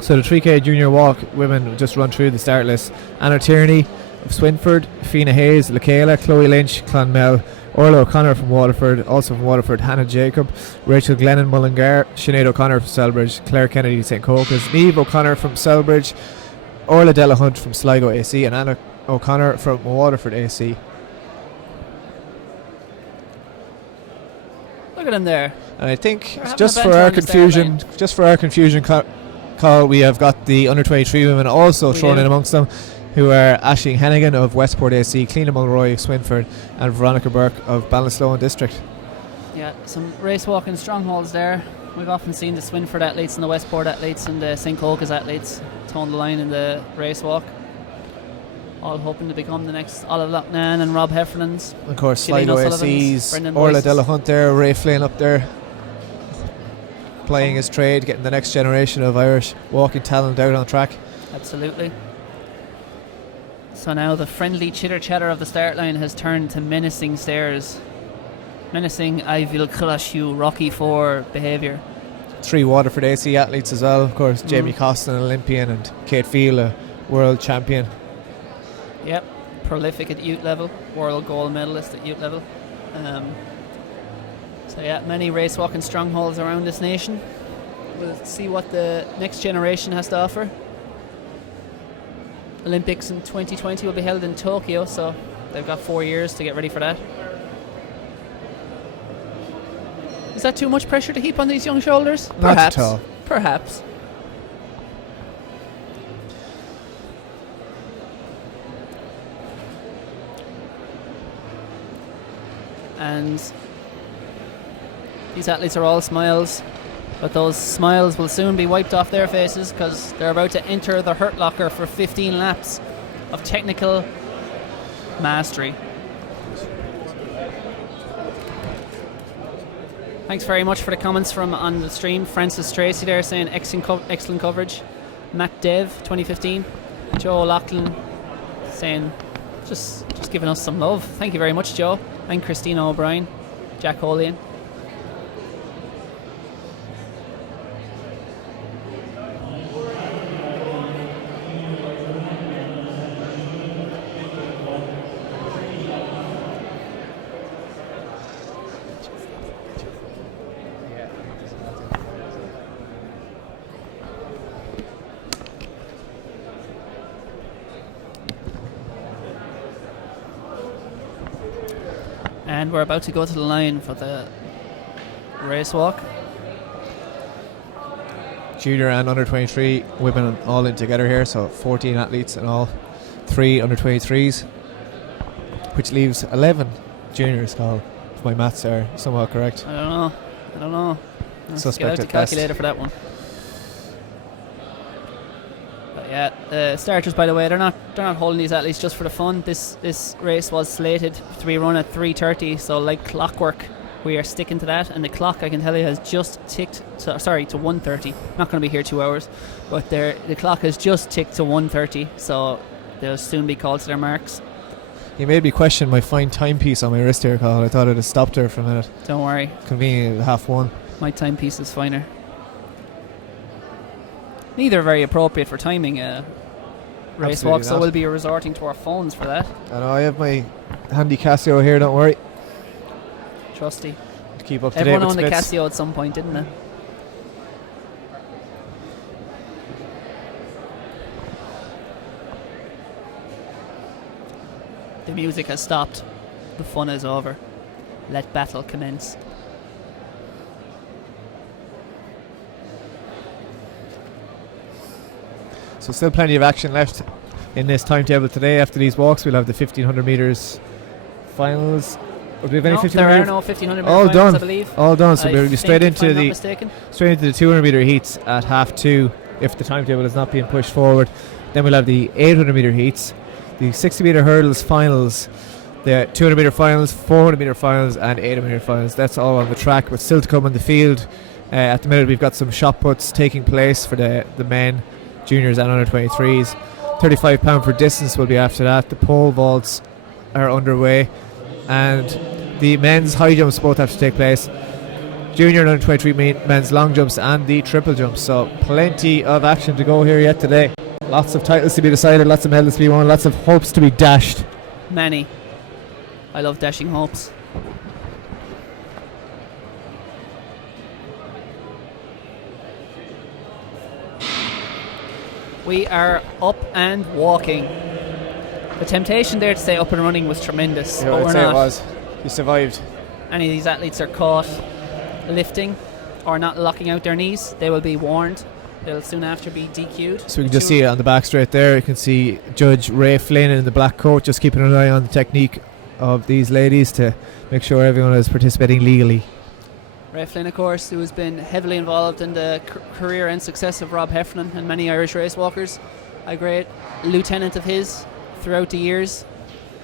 So the 3K junior walk women just run through the start list. Anna Tierney of Swinford, Fiona Hayes, Michaela, Chloe Lynch, Clonmel, Orla O'Connor from Waterford, also from Waterford, Hannah Jacob, Rachel Glennon Mullingar, Sinead O'Connor from Selbridge, Claire Kennedy St Cocos, Niamh O'Connor from Selbridge, Orla Delahunt from Sligo AC, and Anna O'Connor from Waterford AC. Look at him there. And I think just for our confusion, Carl, we have got the under 23 women also thrown in amongst them, who are Aisling Hennigan of Westport AC, Cleena Mulroy of Swinford, and Veronica Burke of Ballinasloe District. Yeah, some race walking strongholds there. We've often seen the Swinford athletes and the Westport athletes and the St Cocos athletes towing the line in the race walk, all hoping to become the next Olive Loughnane and Rob Heffernan's. Of course, Sligo AC's Orla Delahunt there, Ray Flynn up there, playing his trade, getting the next generation of Irish walking talent out on track. Absolutely. So now the friendly chitter-chatter of the start line has turned to menacing stares. Menacing, I will crush you, Rocky IV behaviour. 3 Waterford AC athletes as well, of course. Jamie Costin, an Olympian, and Kate Field, a world champion. Yep, prolific at youth level, world gold medalist at youth level. So yeah, many race walking strongholds around this nation. We'll see what the next generation has to offer. Olympics in 2020 will be held in Tokyo, so they've got 4 years to get ready for that. Is that too much pressure to heap on these young shoulders? Not at all. Perhaps. And these athletes are all smiles, but those smiles will soon be wiped off their faces because they're about to enter the hurt locker for 15 laps of technical mastery. Thanks very much for the comments from on the stream. Francis Tracy there saying excellent coverage. Matt Dev 2015. Joe O'Loughlin saying just giving us some love. Thank you very much, Joe. And Christina O'Brien, Jack Holian. And we're about to go to the line for the race walk. Junior and under 23 women all in together here, so 14 athletes and all, 3 under 23s, which leaves 11 juniors, Carl, if my maths are somewhat correct. I don't know. Let's Suspect get out the at best. calculator for that one. But yeah, the starters, by the way, they're not holding these athletes just for the fun. This race was slated to be run at 3:30, so like clockwork, we are sticking to that. And the clock, I can tell you, has just ticked to 1:30. Not going to be here 2 hours, but the clock has just ticked to 1:30, so they'll soon be called to their marks. You made me question my fine timepiece on my wrist here, Carl. I thought I'd have stopped there for a minute. Don't worry, Convenient at 1:30. my timepiece is finer. Neither very appropriate for timing a race Absolutely walk, so not. we'll be resorting to our phones for that. I know I have my handy Casio here, don't worry. Trusty. To keep up to Everyone date with owned a splits. Casio at some point, didn't they? The music has stopped. The fun is over. Let battle commence. So still plenty of action left in this timetable today. After these walks, we'll have the 1500 metres finals. Do we have any No, 1500 there are metre- no 1500 All metre finals, done. I believe. All done. So I we'll be think, straight if into I'm not the mistaken. 200 metre heats at 2:30 if the timetable is not being pushed forward. Then we'll have the 800 metre heats, the 60 metre hurdles finals, the 200 metre finals, 400 metre finals, and 800 metre finals. That's all on the track, but still to come on the field. At the minute, we've got some shot puts taking place for the men, juniors, and under 23s. £35 for distance will be after that. The pole vaults are underway, and the men's high jumps both have to take place. Junior and under 23 men's long jumps and the triple jumps. So plenty of action to go here yet today. Lots of titles to be decided, lots of medals to be won, lots of hopes to be dashed. Many. I love dashing hopes. We are up and walking. The temptation there to stay up and running was tremendous, but I'd we're say not. it was. You survived. Any of these athletes are caught lifting or not locking out their knees, they will be warned. They'll soon after be DQ'd. So we can just see it on the back straight there. You can see Judge Ray Flynn in the black coat just keeping an eye on the technique of these ladies to make sure everyone is participating legally. Ray Flynn, of course, who has been heavily involved in the career and success of Rob Heffernan and many Irish race walkers. A great lieutenant of his throughout the years.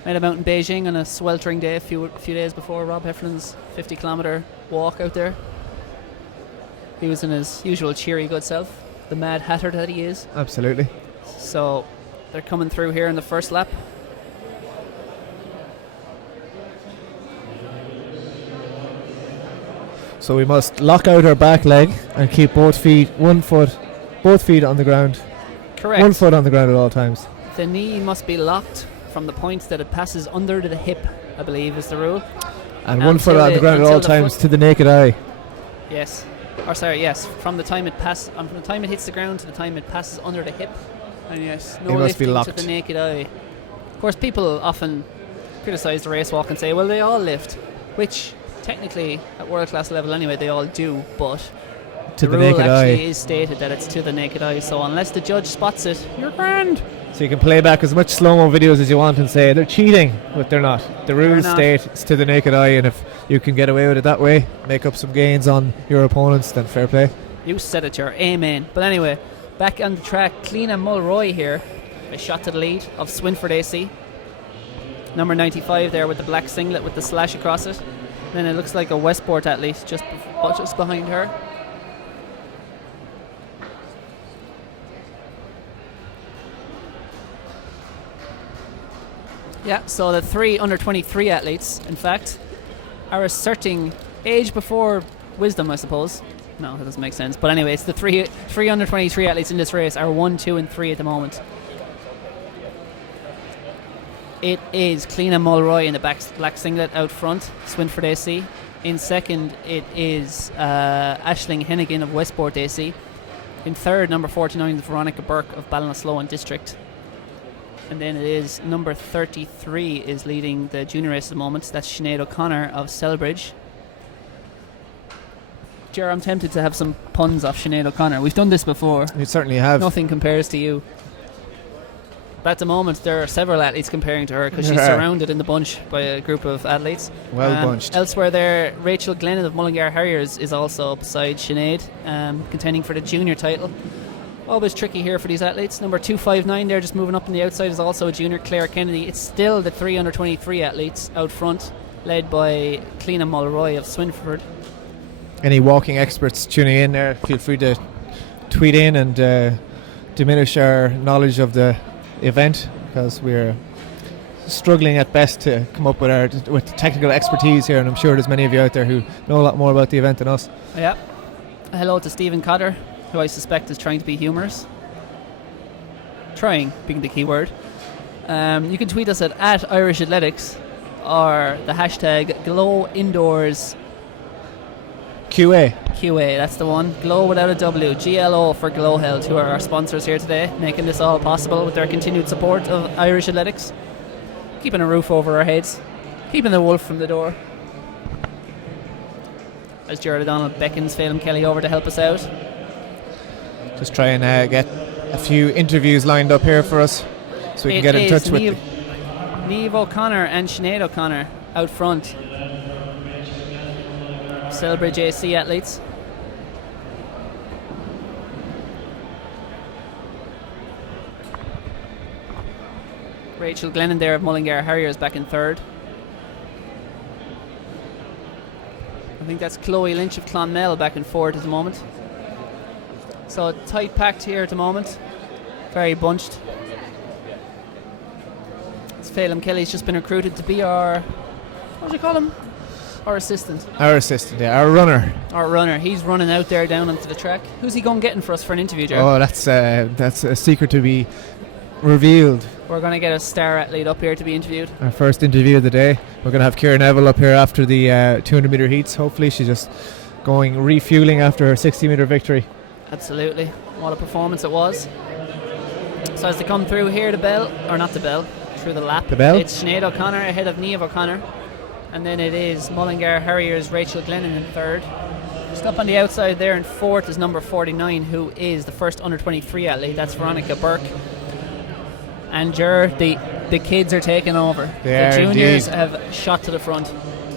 Met him out in Beijing on a sweltering day a few days before Rob Heffernan's 50-kilometre walk out there. He was in his usual cheery good self, the Mad Hatter that he is. Absolutely. So They're coming through here in the first lap. So we must lock out our back leg and keep both feet on the ground. Correct. 1 foot on the ground at all times. The knee must be locked from the point that it passes under the hip, I believe is the rule. And 1 foot on the ground at all times to the naked eye. Yes. From the time it hits the ground to the time it passes under the hip. And yes, no lifting to the naked eye. Of course, people often criticise the race walk and say, well, they all lift, which technically at world class level anyway they all do, but to the rule naked eye actually is stated that it's to the naked eye, so unless the judge spots it, you're grand. So you can play back as much slow-mo videos as you want and say they're cheating, but they're not. The rules state it's to the naked eye, and if you can get away with it that way, make up some gains on your opponents, then fair play. You said it, your amen. But anyway, back on the track, Cliona Mulroy here, a shot to the lead of Swinford AC. Number 95 there with the black singlet with the slash across it. Then it looks like a Westport athlete just behind her. Yeah, so the 3 under 23 athletes, in fact, are asserting age before wisdom, I suppose. No, that doesn't make sense. But anyway, it's the three under 23 athletes in this race are 1, 2, and 3 at the moment. It is Cliona Mulroy in the black singlet out front, Swinford AC. In second, it is Aisling Hennigan of Westport AC. In third, number 49 is Veronica Burke of Ballinasloe District. And then it is number 33 is leading the junior race at the moment. That's Sinead O'Connor of Selbridge. Ger, I'm tempted to have some puns off Sinead O'Connor. We've done this before. You certainly have. Nothing compares to you. But at the moment, there are several athletes comparing to her because she's surrounded in the bunch by a group of athletes. Well bunched. Elsewhere there, Rachel Glennon of Mullingar Harriers is also beside Sinead, contending for the junior title. Always tricky here for these athletes. Number 259 there, just moving up on the outside, is also a junior, Claire Kennedy. It's still the 3 under 23 athletes out front, led by Cliona Mulroy of Swinford. Any walking experts tuning in there, feel free to tweet in and diminish our knowledge of the event, because we're struggling at best to come up with technical expertise here, and I'm sure there's many of you out there who know a lot more about the event than us. Yeah. Hello to Stephen Cotter, who I suspect is trying to be humorous. Trying being the key word. You can tweet us at Irish Athletics or the hashtag GloIndoors QA, that's the one. Glow without a W. GLO for GloHealth, who are our sponsors here today, making this all possible with their continued support of Irish Athletics. Keeping a roof over our heads. Keeping the wolf from the door. As Gerard O'Donnell beckons Phelim Kelly over to help us out. Just try and get a few interviews lined up here for us so we can get in touch with Niamh O'Connor and Sinead O'Connor out front. Selbridge AC athletes. Rachel Glennon there of Mullingar Harriers back in third. I think that's Chloe Lynch of Clonmel back in fourth at the moment. So tight packed here at the moment. Very bunched. Phelim Kelly's just been recruited to be our, what do you call him? Our assistant. Our assistant, yeah, our runner. Our runner. He's running out there down onto the track. Who's he going getting for us for an interview, Joe? Oh, that's a secret to be revealed. We're going to get a star athlete up here to be interviewed. Our first interview of the day. We're going to have Ciara Neville up here after the 200 metre heats. Hopefully she's just going refueling after her 60 metre victory. Absolutely. What a performance it was. So as they come through here, through the lap. The bell? It's Sinead O'Connor ahead of Niamh O'Connor. And then it is Mullingar Harriers' Rachel Glennon in third. Just up on the outside there in fourth is number 49, who is the first under 23 athlete. That's Veronica Burke. And the kids are taking over. The juniors have shot to the front.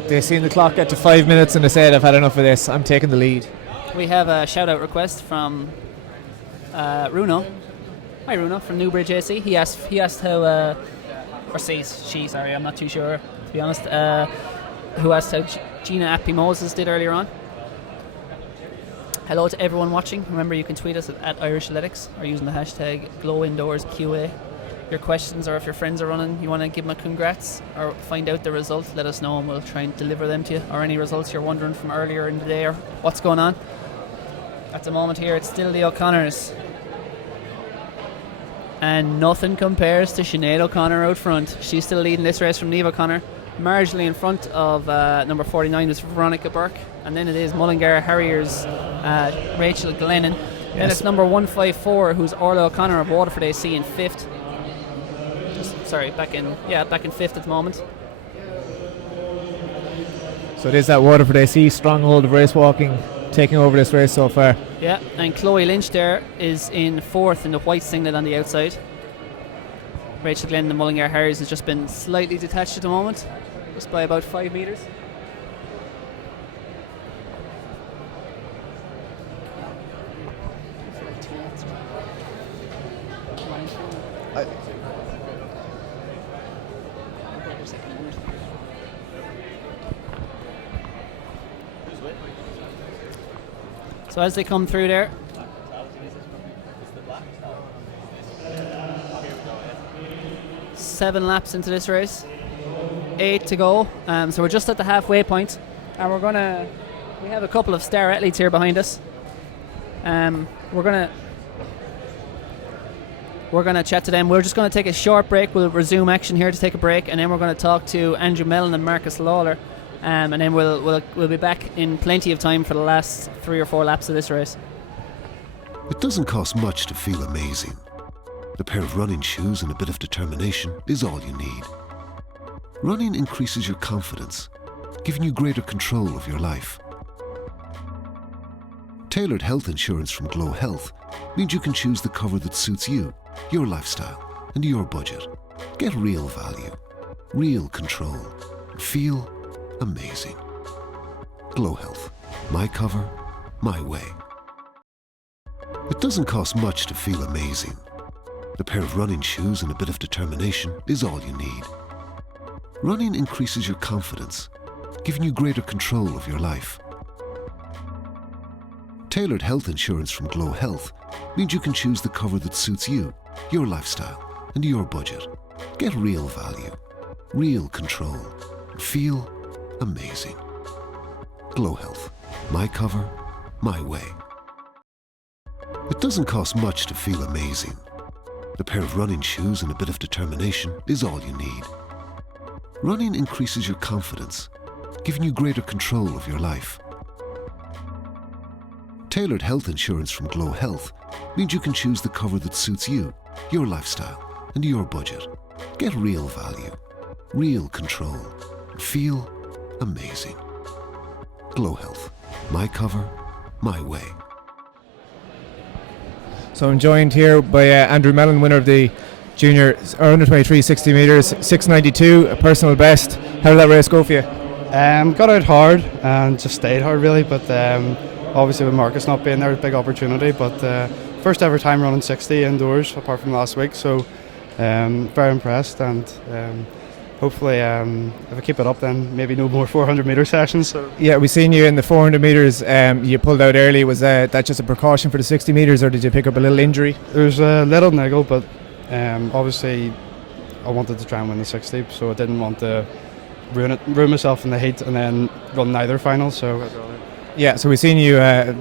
They seen the clock get to 5 minutes and they said, I've had enough of this, I'm taking the lead. We have a shout out request from Runo. Hi Runo from Newbridge AC. He asked how I'm not too sure to be honest, who asked how Gina Appy Moses did earlier on. Hello to everyone watching. Remember, you can tweet us at Irish Athletics or using the hashtag GloIndoors QA. your questions, or if your friends are running, you want to give them a congrats or find out the result, let us know and we'll try and deliver them to you, or any results you're wondering from earlier in the day or what's going on. At the moment here, it's still the O'Connors. And nothing compares to Sinead O'Connor out front. She's still leading this race from Niamh O'Connor. Marginally in front of number 49 is Veronica Burke. And then it is Mullingar Harriers, Rachel Glennon. Yes. Then it's number 154, who's Orla O'Connor of Waterford AC in 5th. Back in 5th at the moment. So it is that Waterford AC stronghold of race walking taking over this race so far. Yeah, and Chloe Lynch there is in 4th in the white singlet on the outside. Rachel Glenn, the Mullingar Harriers, has just been slightly detached at the moment, just by about 5 metres. So as they come through there, seven laps into this race, 8 to go. So we're just at the halfway point, and we have a couple of star athletes here behind us. We're gonna chat to them. We're just gonna take a short break. We'll resume action here to take a break, and then we're gonna talk to Andrew Mellon and Marcus Lawler. And then we'll be back in plenty of time for the last 3 or 4 laps of this race. It doesn't cost much to feel amazing. A pair of running shoes and a bit of determination is all you need. Running increases your confidence, giving you greater control of your life. Tailored health insurance from GloHealth means you can choose the cover that suits you, your lifestyle, and your budget. Get real value, real control, and feel amazing. GloHealth. My cover, my way. It doesn't cost much to feel amazing. A pair of running shoes and a bit of determination is all you need. Running increases your confidence, giving you greater control of your life. Tailored health insurance from GloHealth means you can choose the cover that suits you, your lifestyle, and your budget. Get real value, real control, and feel amazing. GloHealth. My cover, my way. It doesn't cost much to feel amazing. A pair of running shoes and a bit of determination is all you need. Running increases your confidence, giving you greater control of your life. Tailored health insurance from GloHealth means you can choose the cover that suits you, your lifestyle, and your budget. Get real value, real control, and feel amazing. GloHealth. My cover, my way. So I'm joined here by Andrew Mellon, winner of the junior or under 23 60 metres, 6:92, a personal best. How did that race go for you? Got out hard and just stayed hard really, but obviously with Marcus not being there, a big opportunity. But first ever time running 60 indoors apart from last week, so very impressed, and hopefully if I keep it up then maybe no more 400 metre sessions. So. Yeah, we seen you in the 400 metres, you pulled out early. Was that just a precaution for the 60 metres, or did you pick up a little injury? There was a little niggle, but obviously I wanted to try and win the 60, so I didn't want to ruin myself in the heat and then run neither final. So yeah, so we've seen you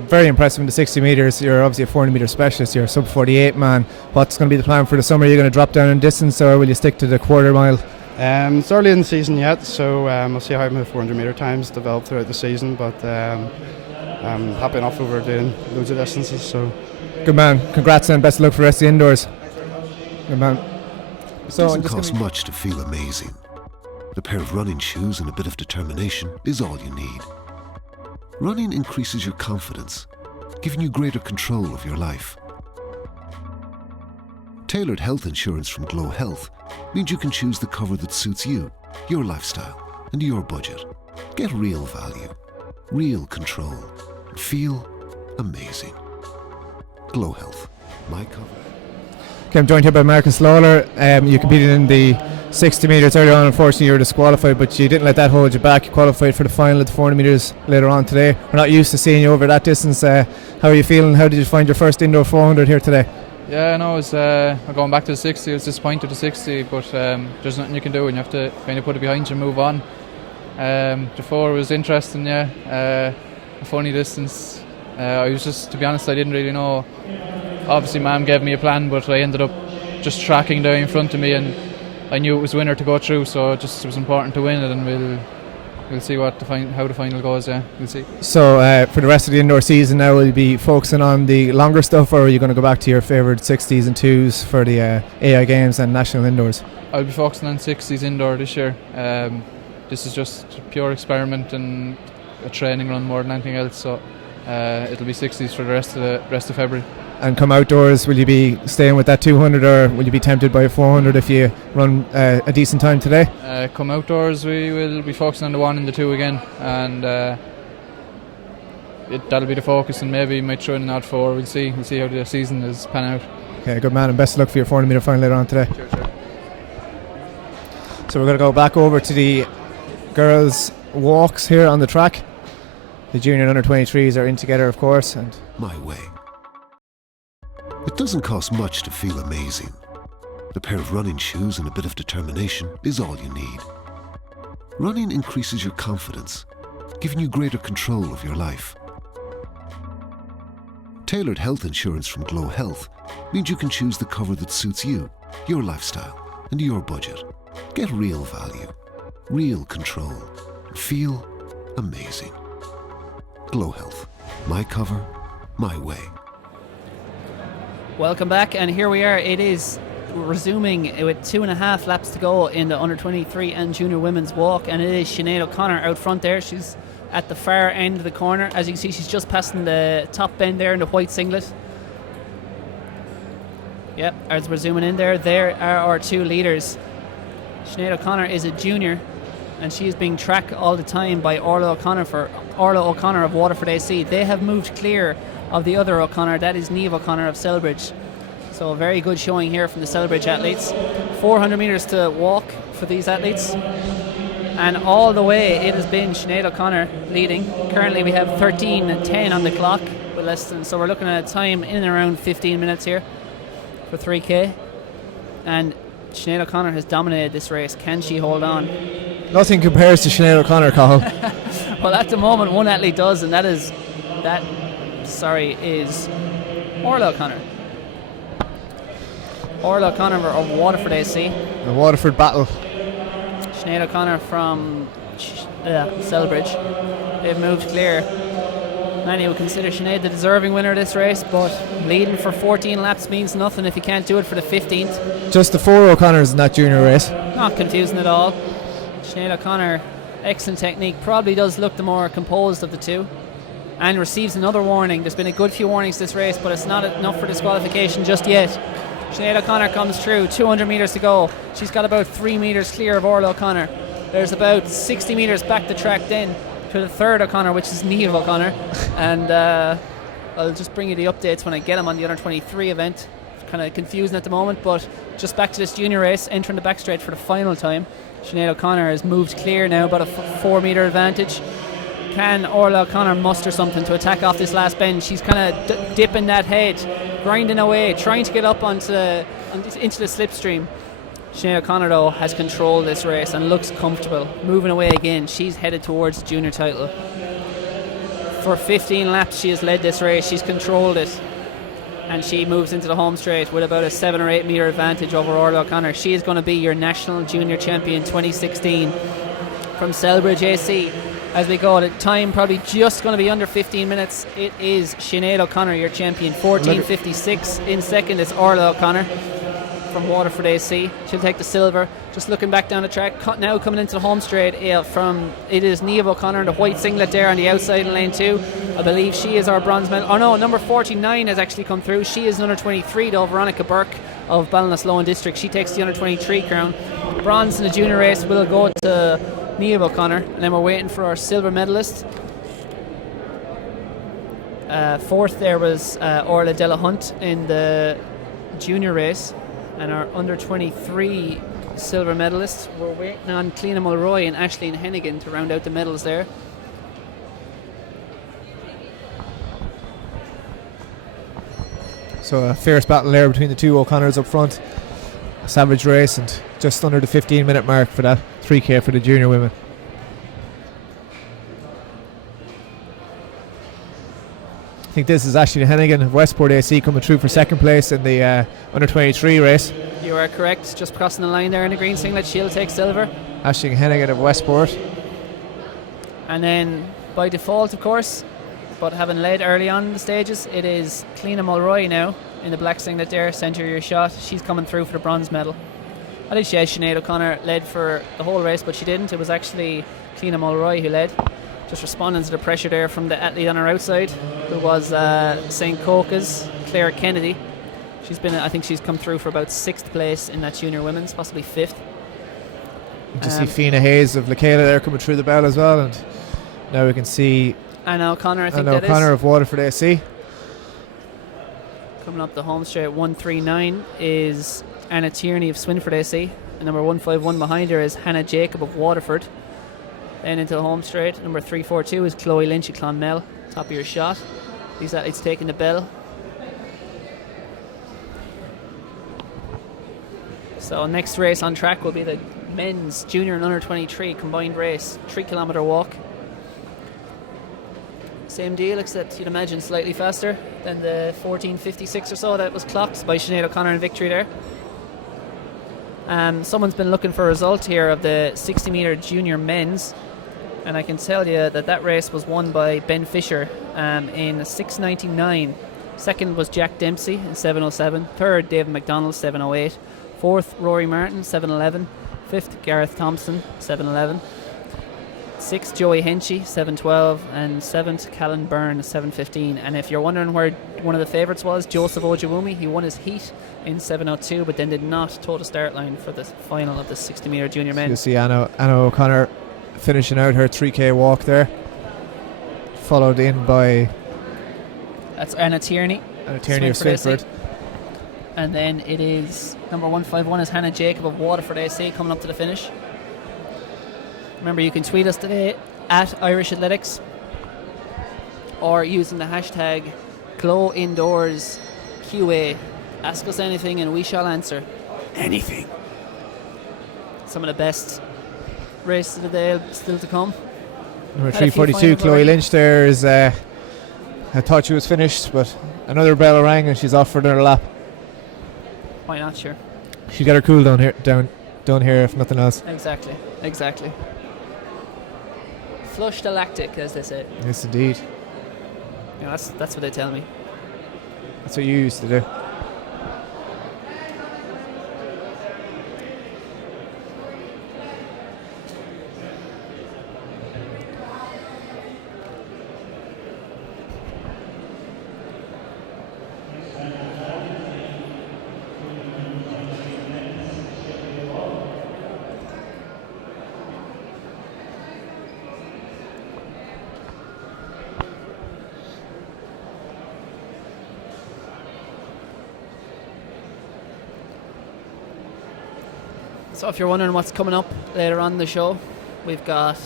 very impressive in the 60 metres. You're obviously a 400 metre specialist. You're a sub 48 man. What's going to be the plan for the summer? Are you going to drop down in distance, or will you stick to the quarter mile? It's early in the season yet, so I'll see how my 400 metre times develop throughout the season, but I'm happy enough over doing loads of distances. So good man, congrats and best of luck for the rest of the indoors. Good man. It doesn't cost much to feel amazing. A pair of running shoes and a bit of determination is all you need. Running increases your confidence, giving you greater control of your life. Tailored health insurance from GloHealth means you can choose the cover that suits you, your lifestyle, and your budget. Get real value, real control, and feel amazing. GloHealth. My cover. Okay, I'm joined here by Marcus Lawler. You competed in the 60 metres earlier on. Unfortunately, you were disqualified, but you didn't let that hold you back. You qualified for the final of the 400 metres later on today. We're not used to seeing you over that distance. How are you feeling? How did you find your first indoor 400 here today? Yeah, no, it's going back to the 60. I was disappointed with the 60, but there's nothing you can do, and you have to kind of put it behind you and move on. The 4 was interesting, yeah. A funny distance. I was just, to be honest, I didn't really know. Obviously, Ma'am gave me a plan, but I ended up just tracking down in front of me, and I knew it was winner to go through, so it was important to win it, and we'll see how the final goes. Yeah, we'll see. So for the rest of the indoor season now, will you be focusing on the longer stuff, or are you going to go back to your favourite 60s and 2s for the AI Games and National Indoors? I'll be focusing on 60s indoor this year. This is just a pure experiment and a training run more than anything else, so it'll be 60s for the rest of February. And come outdoors, will you be staying with that 200, or will you be tempted by a 400 if you run a decent time today? Come outdoors, we will be focusing on the 1 and the 2 again, and that'll be the focus, and maybe might throw in an odd 4. We'll see how the season is panning out. Okay, good man, and best of luck for your 400 metre final later on today. Cheers. So we're going to go back over to the girls' walks here on the track. The junior and under 23s are in together, of course. And My way. It doesn't cost much to feel amazing. A pair of running shoes and a bit of determination is all you need. Running increases your confidence, giving you greater control of your life. Tailored health insurance from GloHealth means you can choose the cover that suits you, your lifestyle, and your budget. Get real value, real control, feel amazing. GloHealth. My cover, my way. Welcome back, and here we are. It is resuming with 2.5 laps to go in the under 23 and junior women's walk, and it is Sinead O'Connor out front there. She's at the far end of the corner. As you can see, she's just passing the top bend there in the white singlet. Yep, as we're zooming in there are our 2 leaders. Sinead O'Connor is a junior, and she is being tracked all the time by Orla O'Connor of Waterford AC. They have moved clear of the other O'Connor, that is Niamh O'Connor of Selbridge. So a very good showing here from the Selbridge athletes. 400 metres to walk for these athletes, and all the way it has been Sinead O'Connor leading. Currently we have 13:10 on the clock with less than, so we're looking at a time in and around 15 minutes here for 3k, and Sinead O'Connor has dominated this race. Can she hold on? nothing compares to Sinead O'Connor, Cathal. Well, at the moment one athlete does, and that is Orla O'Connor. Orla O'Connor of Waterford AC. The Waterford battle. Sinead O'Connor from Selbridge. They've moved clear. Many would consider Sinead the deserving winner of this race, but leading for 14 laps means nothing if you can't do it for the 15th. Just the 4 O'Connors in that junior race. Not confusing at all. Sinead O'Connor, excellent technique, probably does look the more composed of the 2, and receives another warning. There's been a good few warnings this race, but it's not enough for disqualification just yet. Sinead O'Connor comes through, 200 metres to go. She's got about 3 metres clear of Orla O'Connor. There's about 60 metres back the track then to the 3rd O'Connor, which is Niamh O'Connor. And I'll just bring you the updates when I get them on the under 23 event. It's kind of confusing at the moment, but just back to this junior race, entering the backstraight for the final time. Sinead O'Connor has moved clear now, about a 4 metre advantage. Can Orla O'Connor muster something to attack off this last bend? She's kind of dipping that head, grinding away, trying to get up into the slipstream. Sinead O'Connor, though, has controlled this race and looks comfortable. Moving away again, she's headed towards the junior title. For 15 laps she has led this race, she's controlled it, and she moves into the home straight with about a 7 or 8 metre advantage over Orla O'Connor. She is going to be your National Junior Champion 2016 from Selbridge AC. As we go, the time probably just going to be under 15 minutes. It is Sinead O'Connor, your champion. 14.56. In second is Orla O'Connor from Waterford AC. She'll take the silver. Just looking back down the track, now coming into the home straight it is Niamh O'Connor in the white singlet there on the outside in lane 2. I believe she is our bronze medal. Oh no, number 49 has actually come through. She is under 23 though, Veronica Burke of Ballinasloe District. She takes the under 23 crown. Bronze in the junior race will go to Niamh O'Connor, and then we're waiting for our silver medalist. 4th there was Orla Della Hunt in the junior race, and our under 23 silver medalist. We're waiting on Cleena Mulroy and Aisling Hennigan to round out the medals there. So a fierce battle there between the two O'Connors up front. A savage race, and just under the 15-minute mark for that 3K for the junior women. I think this is Ashley Hennigan of Westport AC coming through for second place in the under 23 race. You are correct, just crossing the line there in the green singlet. She'll take silver. Ashley Hennigan of Westport. And then by default, of course, but having led early on in the stages, it is Cliona Mulroy now in the black singlet there. Centre your shot. She's coming through for the bronze medal. I think she had Sinead O'Connor led for the whole race, but she didn't. It was actually Cliona Mulroy who led. Just responding to the pressure there from the athlete on her outside, who was St. Coca's Claire Kennedy. I think she's come through for about 6th place in that junior women's, possibly 5th. You see Fiona Hayes of Michaela there coming through the bell as well, and now we can see Anna O'Connor, I think Anna that O'Connor is. of Waterford AC. Coming up the home straight, 139 is Anna Tierney of Swinford AC. And number 151 behind her is Hannah Jacob of Waterford. Then into the home straight, number 342 is Chloe Lynch of Clonmel. Top of your shot. These athletes taking the bell. So next race on track will be the men's junior and under 23 combined race, 3 kilometre walk. Same deal, except you'd imagine slightly faster than the 14:56 or so that was clocked by Sinead O'Connor in victory there. Someone's been looking for a result here of the 60 metre junior men's, and I can tell you that race was won by Ben Fisher in 6:99. Second was Jack Dempsey in 7:07. Third, David McDonald, 7:08. Fourth, Rory Martin, 7:11. Fifth, Gareth Thompson, 7:11. Sixth, Joey Henchy, 7:12. And seventh, Callan Byrne, 7:15. And if you're wondering where one of the favourites was, Joseph Ojawumi, he won his heat in 7:02, but then did not toe the start line for the final of the 60 metre junior men. You see Anna O'Connor finishing out her 3K walk there, followed in by That's Anna Tierney. Anna Tierney of Swinford. And then it is number 151 is Hannah Jacob of Waterford AC coming up to the finish. Remember, you can tweet us today at Irish Athletics or using the hashtag GloIndoorsQA. Ask us anything and we shall answer anything. Some of the best races of the day still to come. Number 342, Chloe Lynch there is, I thought she was finished, but another bell rang and she's off for another lap. Why not, sure. She'll get her cool down here if nothing else. Exactly. Flush the lactic, as they say. Yes, indeed. Yeah, that's what they tell me. That's what you used to do. So if you're wondering what's coming up later on in the show, we've got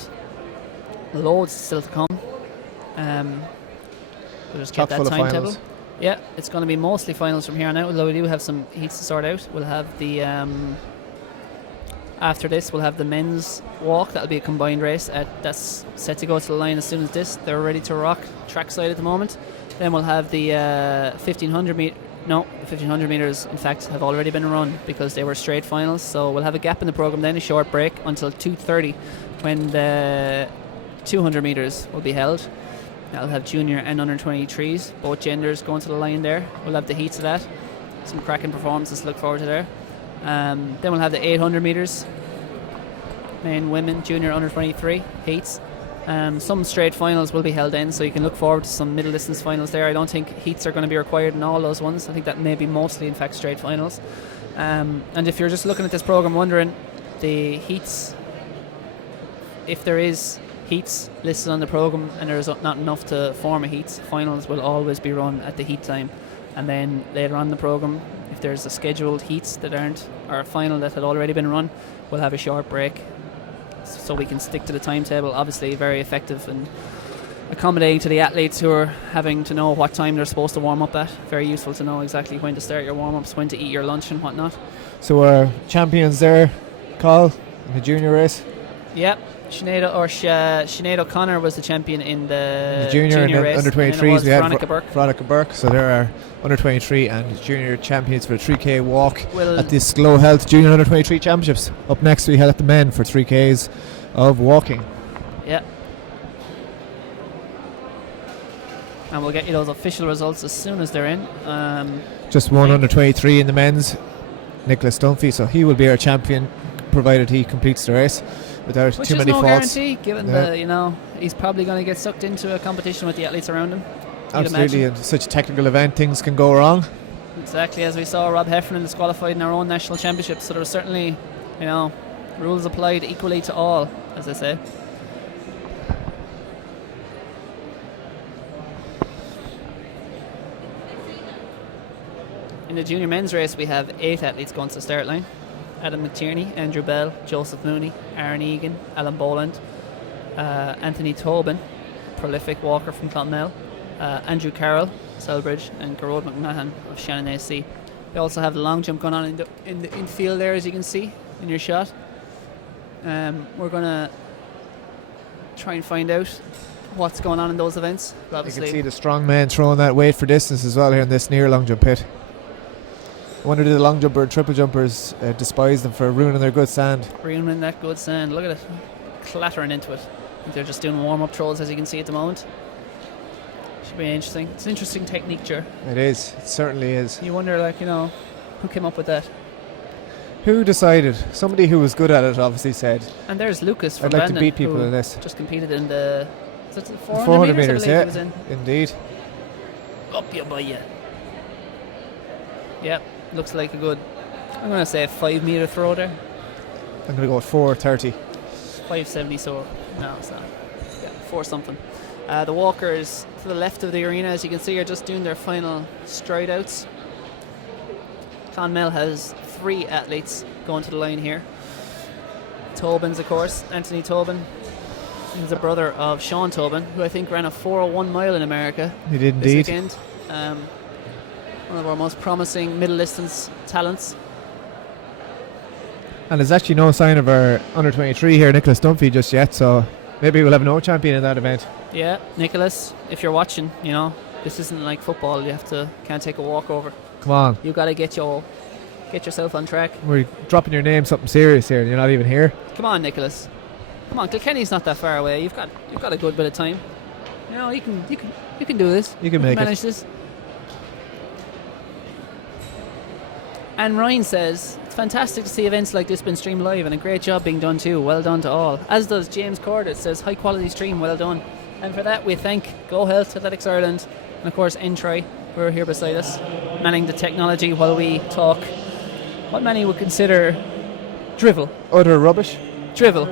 loads still to come. We'll just get that timetable. Yeah, it's going to be mostly finals from here on out, although we do have some heats to sort out. We'll have the after this we'll have the men's walk. That'll be a combined race that's set to go to the line as soon as this. They're ready to rock trackside at the moment. Then we'll have the 1500 metre. No, the 1500 metres in fact have already been run because they were straight finals, so we'll have a gap in the programme, then a short break until 2:30 when the 200 metres will be held. That'll have junior and under 23s, both genders going to the line there. We'll have the heats of that, some cracking performances to look forward to there. Then we'll have the 800 metres, men, women, junior, under 23 heats. Some straight finals will be held in, so you can look forward to some middle distance finals there. I don't think heats are going to be required in all those ones. I think that may be mostly in fact straight finals. And if you're just looking at this programme wondering, the heats, if there is heats listed on the programme and there's not enough to form a heats, finals will always be run at the heat time. And then later on in the programme, if there's a scheduled heats that aren't, or a final that had already been run, we'll have a short break so we can stick to the timetable. Obviously very effective and accommodating to the athletes who are having to know what time they're supposed to warm up at. Very useful to know exactly when to start your warm-ups, when to eat your lunch and whatnot. So our champions there, Carl, in the junior race. Yep. Sinead O'Connor was the champion in the junior and race. under 23s. We had Veronica Burke. So there are under 23 and junior champions for the 3K walk at this GloHealth Junior Under 23 Championships. Up next we have the men for 3Ks of walking. Yeah. And we'll get you those official results as soon as they're in. Just one under 23 in the men's, Nicholas Dunphy, so he will be our champion provided he completes the race without Which too many faults. Which is no guarantee, given the, he's probably going to get sucked into a competition with the athletes around him. Absolutely, in such a technical event, things can go wrong. Exactly, as we saw Rob Heffernan disqualified in our own national championship, so there was certainly, rules applied equally to all, as I say. In the junior men's race, we have 8 athletes going to the start line. Adam McTierney, Andrew Bell, Joseph Mooney, Aaron Egan, Alan Boland, Anthony Tobin, prolific walker from Clonmel, Andrew Carroll, Selbridge, and Garrod McMahon of Shannon AC. We also have the long jump going on in the infield there, as you can see in your shot. We're going to try and find out what's going on in those events. You can see the strong men throwing that weight for distance as well here in this near long jump pit. I wonder do the long jumper and triple jumpers despise them for ruining their good sand. Ruining that good sand. Look at it. Clattering into it. I think they're just doing warm-up throws, as you can see at the moment. Should be interesting. It's an interesting technique, Ger. It is. It certainly is. You wonder, who came up with that? Who decided? Somebody who was good at it obviously said. And there's Lucas from I'd like Bandon, to beat people in this. Just competed in the 400 metres, yeah. He was in. Indeed. Up you by you. Yep. Looks like a good, I'm going to say a 5 metre throw there. I'm going to go with 4:30. 5:70, so no, it's not. Yeah, 4 something. The walkers to the left of the arena, as you can see, are just doing their final stride outs. Clonmel has 3 athletes going to the line here. Tobin's, of course, Anthony Tobin. He's the brother of Sean Tobin, who I think ran a 4:01 mile in America. He did this indeed. Weekend. One of our most promising middle distance talents. And there's actually no sign of our under 23 here, Nicholas Dunphy, just yet, so maybe we'll have no champion in that event. Yeah, Nicholas, if you're watching, this isn't like football. Can't take a walk over. Come on. You got to get yourself on track. We're dropping your name something serious here and you're not even here. Come on, Nicholas. Come on, Kilkenny's not that far away. You've got a good bit of time. You can do this. You can manage this. And Ryan says, it's fantastic to see events like this being streamed live and a great job being done too. Well done to all. As does James Cordes, says, high quality stream, well done. And for that we thank GloHealth, Athletics Ireland, and of course Entry, who are here beside us, manning the technology while we talk what many would consider drivel. Utter rubbish. Drivel.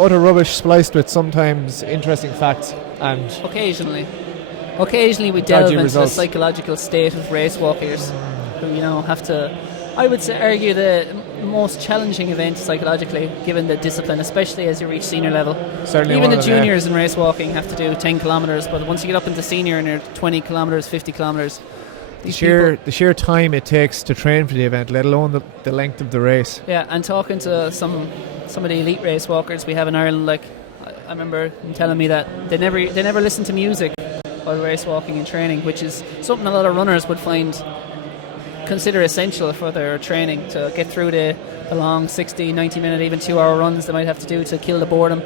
Utter rubbish spliced with sometimes interesting facts and... Occasionally we delve into results. the psychological state of race walkers who, have to, I would say, argue the most challenging event psychologically, given the discipline, especially as you reach senior level. Certainly even the juniors in race walking have to do 10 kilometres, but once you get up into senior and you're 20 kilometres, 50 kilometres, the sheer time it takes to train for the event, let alone the length of the race. Yeah, and talking to some of the elite race walkers we have in Ireland, I remember them telling me that they never listen to music while race walking and training, which is something a lot of runners would consider essential for their training to get through the long 60, 90 minute, even 2 hour runs they might have to do to kill the boredom.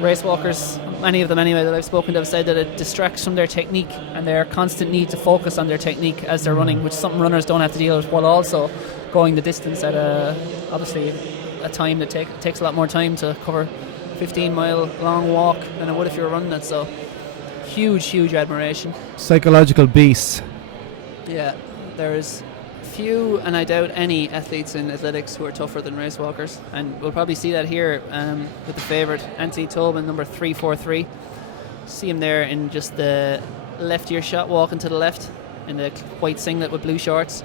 Race walkers, many of them anyway that I've spoken to, have said that it distracts from their technique and their constant need to focus on their technique as they're running, which some runners don't have to deal with, while also going the distance at obviously a time that takes a lot more time to cover 15-mile long walk than it would if you were running it. So huge admiration. Psychological beasts. Yeah, there's few, and I doubt any, athletes in athletics who are tougher than race walkers, and we'll probably see that here with the favourite Anthony Tobin, number 343. See him there in just the left ear shot, walking to the left in the white singlet with blue shorts.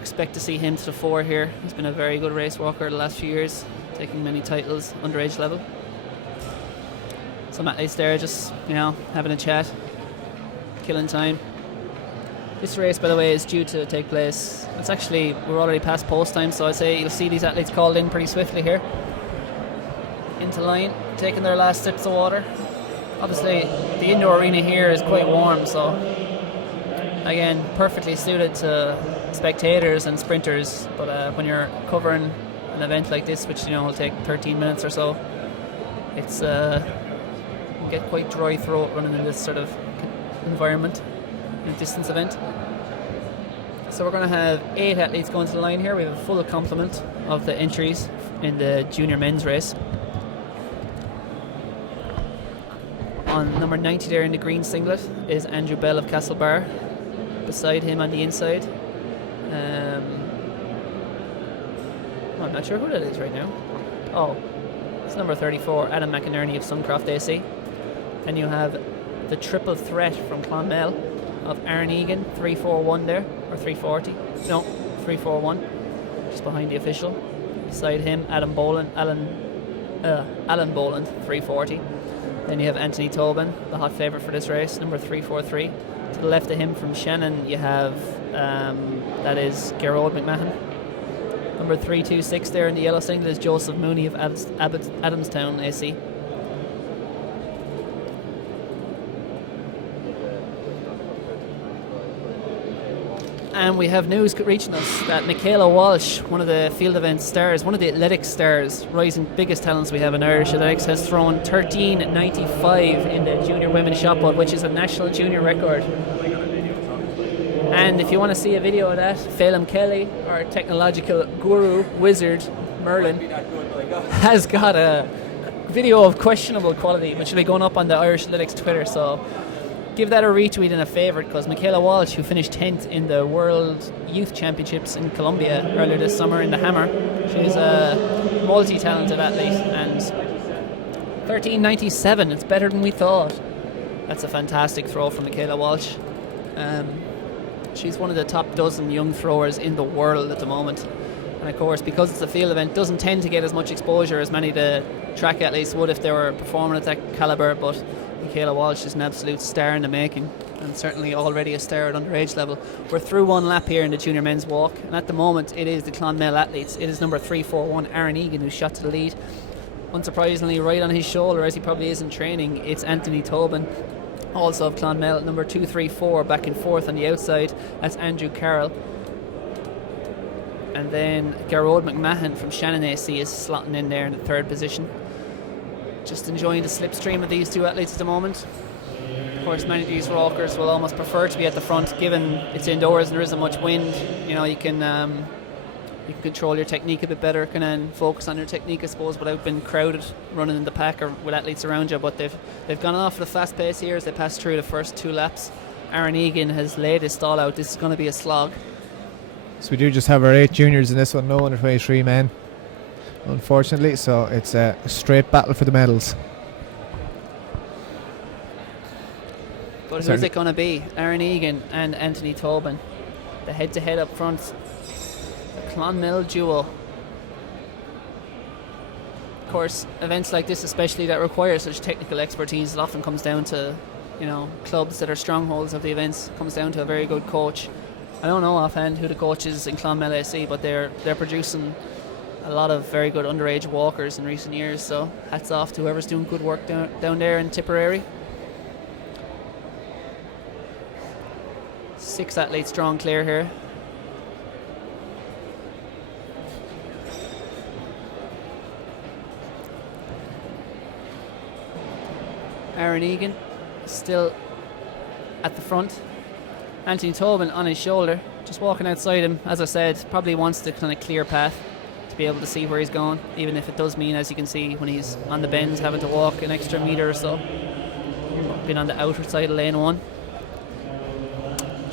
Expect to see him to the 4 here. He's been a very good race walker the last few years, taking many titles underage level. some athletes there just, having a chat, killing time. This race, by the way, is due to take place. We're already past post time, so I'd say you'll see these athletes called in pretty swiftly here. Into line, taking their last sips of water. Obviously, the indoor arena here is quite warm, so again, perfectly suited to spectators and sprinters. But when you're covering an event like this, which will take 13 minutes or so, it's you can get quite dry throat running in this sort of environment. A distance event. So we're going to have 8 athletes going to the line here. We have a full complement of the entries in the junior men's race. On number 90 there in the green singlet is Andrew Bell of Castlebar. Beside him on the inside, I'm not sure who that is right now. Oh, it's number 34, Adam McInerney of Suncroft AC. And you have the triple threat from Clonmel of Aaron Egan, 341 there, or 340. No, 341, just behind the official. Beside him, Alan Boland, 340. Then you have Anthony Tobin, the hot favourite for this race, number 343. To the left of him from Shannon, you have, that is Gerard McMahon. Number 326 there in the yellow singlet is Joseph Mooney of Adamstown AC. And we have news reaching us that Michaela Walsh, one of the field event stars, one of the athletics stars, rising biggest talents we have in Irish athletics, has thrown 13.95 in the junior women's shot put, which is a national junior record. And if you want to see a video of that, Phelim Kelly, our technological guru, wizard, Merlin, has got a video of questionable quality, which will be going up on the Irish Athletics Twitter, so give that a retweet and a favourite, because Michaela Walsh, who finished 10th in the World Youth Championships in Colombia earlier this summer in the Hammer, she's a multi-talented athlete, and 13.97, it's better than we thought. That's a fantastic throw from Michaela Walsh. She's one of the top dozen young throwers in the world at the moment. And of course, because it's a field event, doesn't tend to get as much exposure as many of the track athletes would if they were performing at that calibre, but Michaela Walsh is an absolute star in the making, and certainly already a star at underage level. We're through one lap here in the junior men's walk, and at the moment it is the Clonmel athletes. It is number 341 Aaron Egan who shot to the lead. Unsurprisingly, right on his shoulder, as he probably is in training, it's Anthony Tobin, also of Clonmel. Number 234 back and forth on the outside, that's Andrew Carroll. And then Gerard McMahon from Shannon AC is slotting in there in the third position. Just enjoying the slipstream of these two athletes at the moment. Of course, many of these walkers will almost prefer to be at the front, given it's indoors and there isn't much wind. You can control your technique a bit better, can focus on your technique, I suppose, without being crowded running in the pack or with athletes around you. But they've gone off at a fast pace here as they pass through the first 2 laps. Aaron Egan has laid his stall out. This is going to be a slog. So we do just have our 8 juniors in this one, no under 23 men, unfortunately, so it's a straight battle for the medals. But who's it going to be? Aaron Egan and Anthony Tobin, the head-to-head up front, the Clonmel duo. Of course, events like this, especially that require such technical expertise, it often comes down to, clubs that are strongholds of the events. It comes down to a very good coach. I don't know offhand who the coach is in Clonmel AC, but they're producing a lot of very good underage walkers in recent years, so hats off to whoever's doing good work down there in Tipperary. 6 athletes strong clear here. Aaron Egan still at the front. Anthony Tobin on his shoulder, just walking outside him. As I said, probably wants to kind of clear path to be able to see where he's going, even if it does mean, as you can see, when he's on the bends, having to walk an extra metre or so. Been on the outer side of lane 1.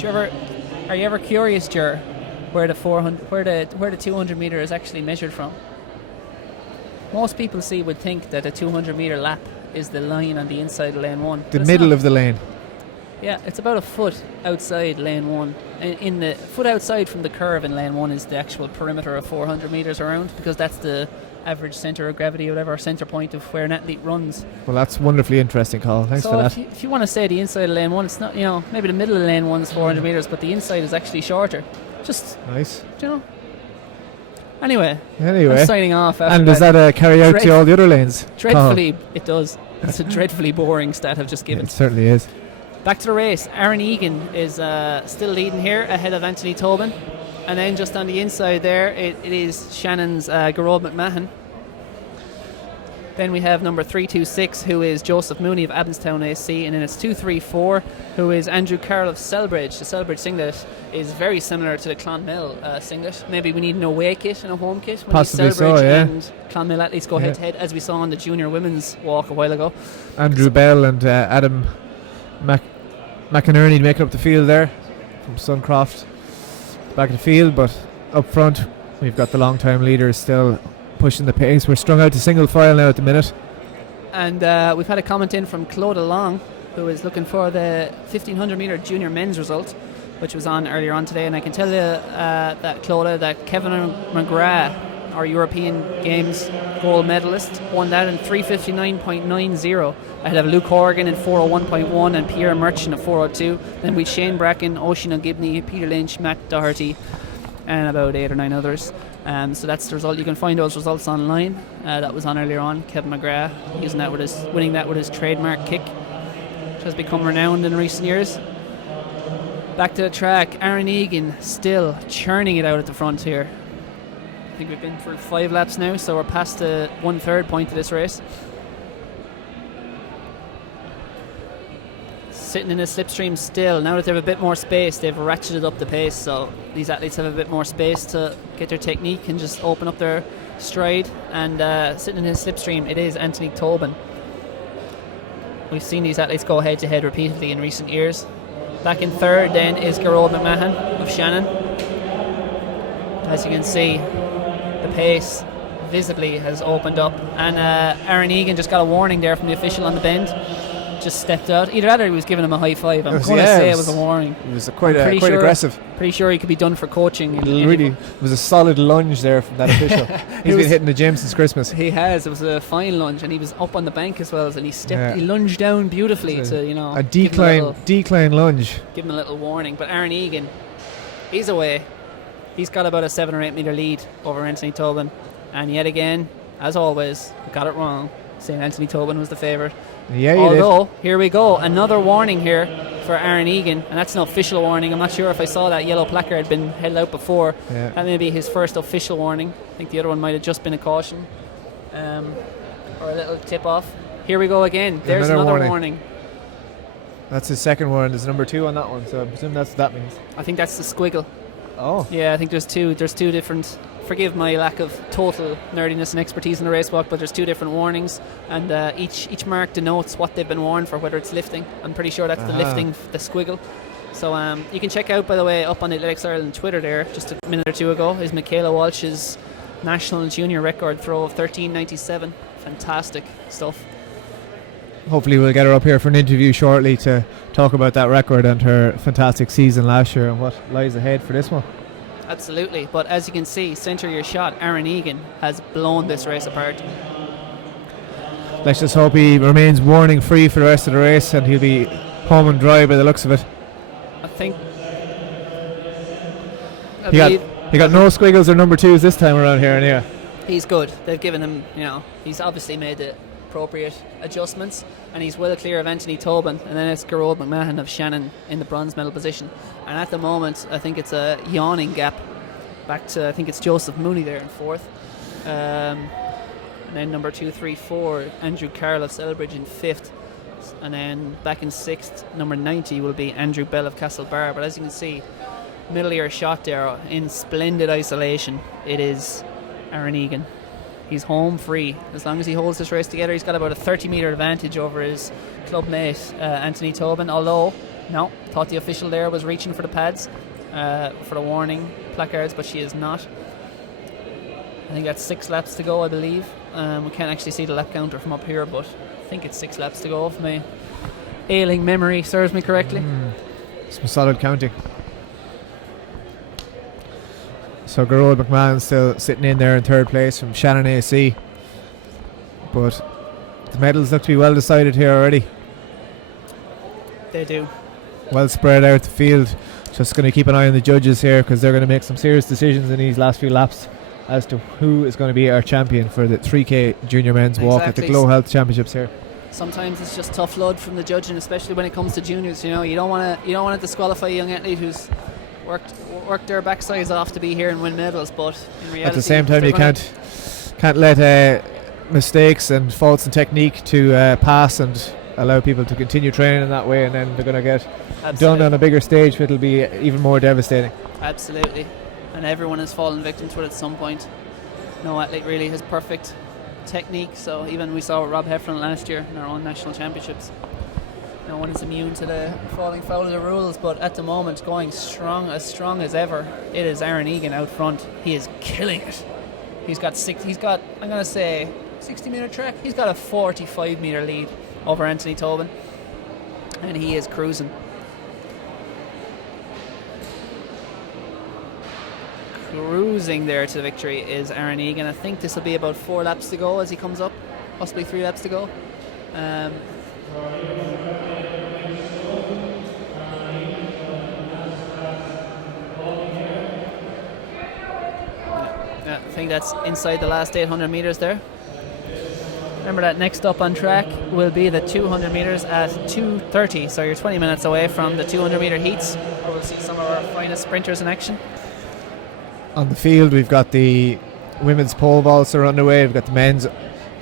Are you ever curious, Ger, where the 200 metre is actually measured from? Most people would think that a 200 metre lap is the line on the inside of lane 1. The middle of the lane. Yeah, it's about a foot outside lane 1. In the foot outside from the curve in lane 1 is the actual perimeter of 400 metres around, because that's the average centre of gravity, or whatever, centre point of where an athlete runs. Well, that's wonderfully interesting, Colin. Thanks for that. If you want to say the inside of lane 1, it's not, maybe the middle of lane 1 is 400 metres, but the inside is actually shorter. Just, nice. Anyway, I'm signing off. And does that carry out to all the other lanes? Dreadfully, it does. It's a dreadfully boring stat I've just given. It certainly is. Back to the race. Aaron Egan is still leading here ahead of Anthony Tobin. And then just on the inside there, it is Shannon's Garrod McMahon. Then we have number 326, who is Joseph Mooney of Abbottstown AC, and then it's 234, who is Andrew Carroll of Selbridge. The Selbridge singlet is very similar to the Clonmel singlet. Maybe we need an away kit and a home kit when possibly Selbridge so, yeah. and Clonmel athletes go head to head, as we saw on the junior women's walk a while ago. Andrew Bell and Adam McInerney making up the field there from Suncroft. Back of the field, but up front we've got the long-time leaders still pushing the pace. We're strung out to single file now at the minute. And we've had a comment in from Claude Long, who is looking for the 1500 metre junior men's result, which was on earlier on today. And I can tell you that, Claude, that Kevin McGrath, our European Games gold medalist, won that in 3:59.90. ahead of Luke Horgan in 4:01.1 and Pierre Merchant at 4:02. Then we Shane Bracken, Oisin O'Gibney, Peter Lynch, Matt Doherty, and about 8 or 9 others. So that's the result. You can find those results online. That was on earlier on. Kevin McGrath winning that with his trademark kick, which has become renowned in recent years. Back to the track. Aaron Egan still churning it out at the front here. I think we've been for 5 laps now, so we're past the 1/3 point of this race. Sitting in a slipstream still. Now that they have a bit more space, they've ratcheted up the pace, so these athletes have a bit more space to get their technique and just open up their stride. And sitting in his slipstream, it is Anthony Tobin. We've seen these athletes go head to head repeatedly in recent years. Back in third then is Garrod McMahon of Shannon. As you can see, the pace visibly has opened up, and Aaron Egan just got a warning there from the official on the bend. Just stepped out. Either that or he was giving him a high five. I'm going to say it was a warning. It was quite aggressive. Pretty sure he could be done for coaching. It was a solid lunge there from that official. He's been hitting the gym since Christmas. He has. It was a fine lunge, and he was up on the bank as well, and he lunged down beautifully to a decline lunge. Give him a little warning. But Aaron Egan, he's away. He's got about a 7 or 8 metre lead over Anthony Tobin, and yet again, as always, got it wrong, saying Anthony Tobin was the favourite. Yeah, although, here we go, another warning here for Aaron Egan, and that's an official warning. I'm not sure if I saw that yellow placard had been held out before. Yeah. That may be his first official warning. I think the other one might have just been a caution or a little tip off. Here we go again. There's another warning. That's his second warning. There's number 2 on that one, so I presume that's what that means. I think that's the squiggle. Oh. Yeah, I think there's two different. Forgive my lack of total nerdiness and expertise in the race walk, but there's 2 different warnings, and each mark denotes what they've been warned for, whether it's lifting. I'm pretty sure that's the lifting, the squiggle. So you can check out, by the way, up on the Athletics Ireland Twitter there, just a minute or 2 ago, is Michaela Walsh's national junior record throw of 13.97. Fantastic stuff. Hopefully we'll get her up here for an interview shortly to talk about that record and her fantastic season last year and what lies ahead for this one. Absolutely, but as you can see, centre your shot, Aaron Egan has blown this race apart. Let's just hope he remains warning free for the rest of the race and he'll be home and dry by the looks of it. I think he got no squiggles or number 2s this time around here, and yeah, he's good. They've given him, he's obviously made the appropriate adjustments, and he's well clear of Anthony Tobin, and then it's Garrod McMahon of Shannon in the bronze medal position. And at the moment, I think it's a yawning gap back to, I think it's Joseph Mooney there in 4th, and then number 234 Andrew Carroll of Selbridge in 5th, and then back in 6th, number 90 will be Andrew Bell of Castlebar. But as you can see, middle of your shot there in splendid isolation, it is Aaron Egan. He's home free. As long as he holds this race together, he's got about a 30 metre advantage over his club mate Anthony Tobin, although thought the official there was reaching for the pads for the warning placards, but she is not. I think that's 6 laps to go, I believe. We can't actually see the lap counter from up here, but I think it's 6 laps to go if my ailing memory serves me correctly. Some solid counting. So Gerard McMahon still sitting in there in third place from Shannon AC. But the medals look to be well decided here already. They do. Well spread out the field. Just going to keep an eye on the judges here, because they're going to make some serious decisions in these last few laps as to who is going to be our champion for the 3K junior men's walk at the GloHealth Championships here. Sometimes it's just tough love from the judging, especially when it comes to juniors. You know, you don't want to disqualify a young athlete who's worked their backsides off to be here and win medals, but in reality, at the same time, you can't let mistakes and faults in technique to pass and allow people to continue training in that way, and then they're going to get done on a bigger stage, it'll be even more devastating. Absolutely, and everyone has fallen victim to it at some point. No athlete really has perfect technique, so even we saw with Rob Heffron last year in our own national championships, no one is immune to the falling foul of the rules. But at the moment, going strong as ever, it is Aaron Egan out front. He is killing it. He's got I'm going to say 60 metre track. He's got a 45 metre lead over Anthony Tobin, and he is cruising. Cruising there to the victory is Aaron Egan. I think this will be about 4 laps to go as he comes up, possibly 3 laps to go. I think that's inside the last 800 metres there. Remember that next up on track will be the 200 metres at 2:30, so you're 20 minutes away from the 200 metre heats, where we'll see some of our finest sprinters in action. On the field, we've got the women's pole vaults are underway. We've got the men's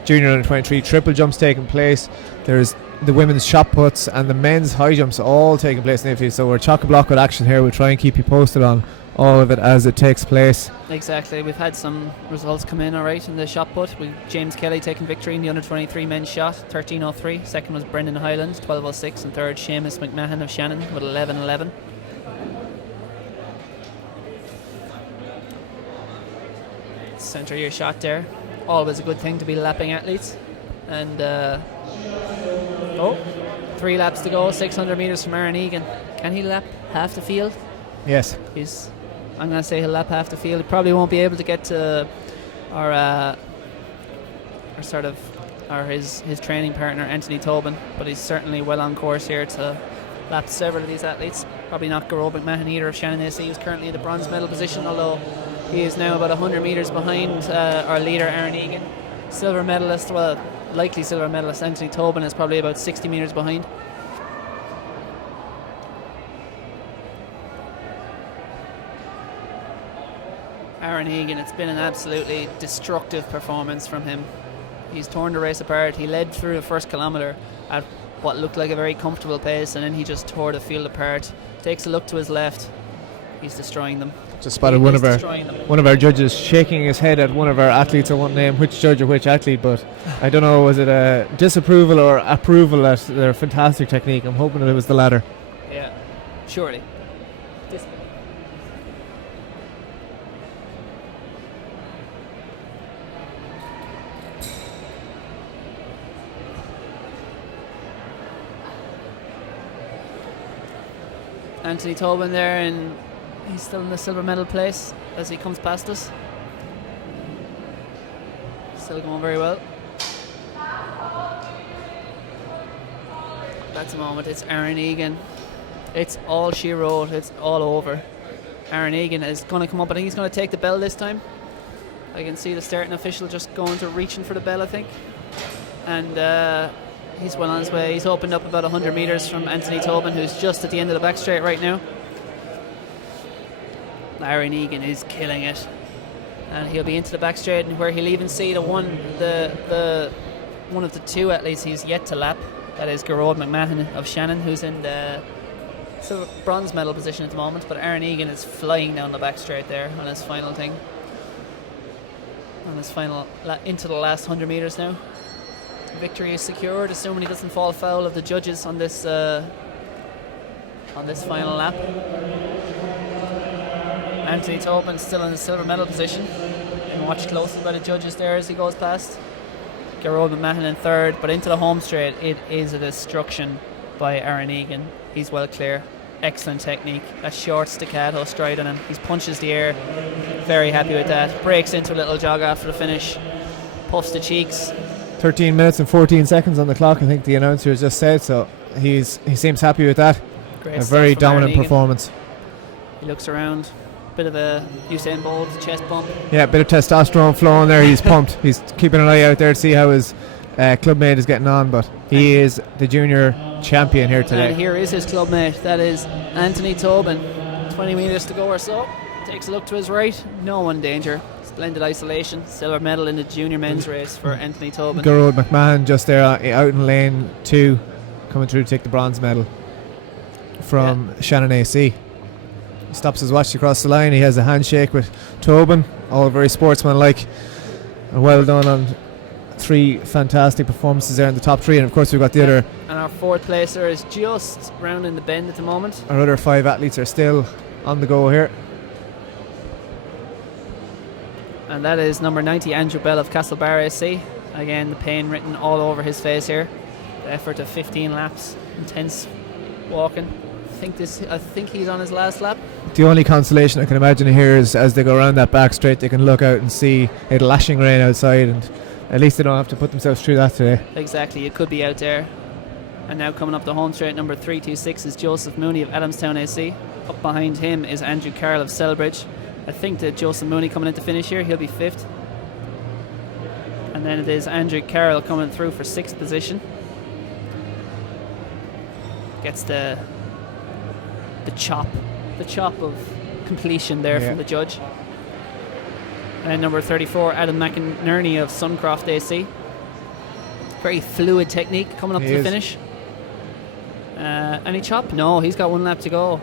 junior under 23 triple jumps taking place. There's the women's shot puts and the men's high jumps all taking place in the field. So we're chock-a-block with action here. We'll try and keep you posted on all of it as it takes place. Exactly. We've had some results come in alright in the shot put, with James Kelly taking victory in the under 23 men's shot, 13:03. Second was Brendan Highland, 12:06, and third Seamus McMahon of Shannon with 11:11. Centre your shot there. Always a good thing to be lapping athletes. And 3 laps to go, 600 metres from Aaron Egan. Can he lap half the field? Yes. I'm going to say he'll lap half the field. He probably won't be able to get to his training partner Anthony Tobin, but he's certainly well on course here to lap several of these athletes. Probably not Gerard McMahon either of Shannon AC, who's currently in the bronze medal position, although he is now about 100 metres behind our leader Aaron Egan. Likely silver medalist Anthony Tobin is probably about 60 metres behind. Aaron Egan, it's been an absolutely destructive performance from him. He's torn the race apart. He led through the first kilometre at what looked like a very comfortable pace, and then he just tore the field apart. Takes a look to his left. He's destroying them. Just spotted one of our judges shaking his head at one of our athletes. I won't name which judge or which athlete, but I don't know, was it a disapproval or approval at their fantastic technique? I'm hoping that it was the latter. Yeah, surely. Anthony Tobin there, and he's still in the silver medal place as he comes past us. Still going very well. That's a moment. It's Aaron Egan. It's all she wrote. It's all over. Aaron Egan is going to come up. I think he's going to take the bell this time. I can see the starting official just going to reaching for the bell, I think. And he's well on his way. He's opened up about 100 metres from Anthony Tobin, who's just at the end of the back straight right now. Aaron Egan is killing it, and he'll be into the back straight, and where he'll even see the one of the 2 athletes he's yet to lap. That is Gerard McMahon of Shannon, who's in the bronze medal position at the moment. But Aaron Egan is flying down the back straight there on his final thing, into the last 100 metres now. Victory is secured, assuming he doesn't fall foul of the judges on this final lap. Anthony Tobin still in the silver medal position, and watched closely by the judges there as he goes past. Gerard McMahon in third, but into the home straight it is a destruction by Aaron Egan. He's well clear. Excellent technique. That short staccato stride on him. He punches the air. Very happy with that. Breaks into a little jog after the finish. Puffs the cheeks. 13 minutes and 14 seconds on the clock, I think the announcer has just said, so he seems happy with that. Great A stuff very from dominant Aaron Egan. performance. He looks around. Bit of a Usain Bolt chest bump. Yeah, a bit of testosterone flowing there. He's pumped. He's keeping an eye out there to see how his clubmate is getting on, but he is the junior champion here today. And here is his clubmate. That is Anthony Tobin. 20 metres to go or so. Takes a look to his right. No one in danger. Splendid isolation. Silver medal in the junior men's race for Anthony Tobin. Gerald McMahon just there out in lane 2, coming through to take the bronze medal from Shannon AC. He stops his watch across the line. He has a handshake with Tobin. All very sportsmanlike. And well done on 3 fantastic performances there in the top 3. And of course we've got the other. And our 4th placer is just rounding the bend at the moment. Our other 5 athletes are still on the go here. And that is number 90, Andrew Bell of Castlebar AC. Again, the pain written all over his face here. The effort of 15 laps. Intense walking. I think he's on his last lap. The only consolation I can imagine here is as they go around that back straight, they can look out and see a lashing rain outside, and at least they don't have to put themselves through that today. Exactly, it could be out there. And now coming up the home straight, number 326 is Joseph Mooney of Adamstown AC. Up behind him is Andrew Carroll of Selbridge. I think that Joseph Mooney coming in to finish here, he'll be 5th. And then it is Andrew Carroll coming through for 6th position. Gets the chop of completion there from the judge. And number 34, Adam McInerney of Suncroft AC. Very fluid technique coming up to the finish. Any chop? No, he's got 1 lap to go.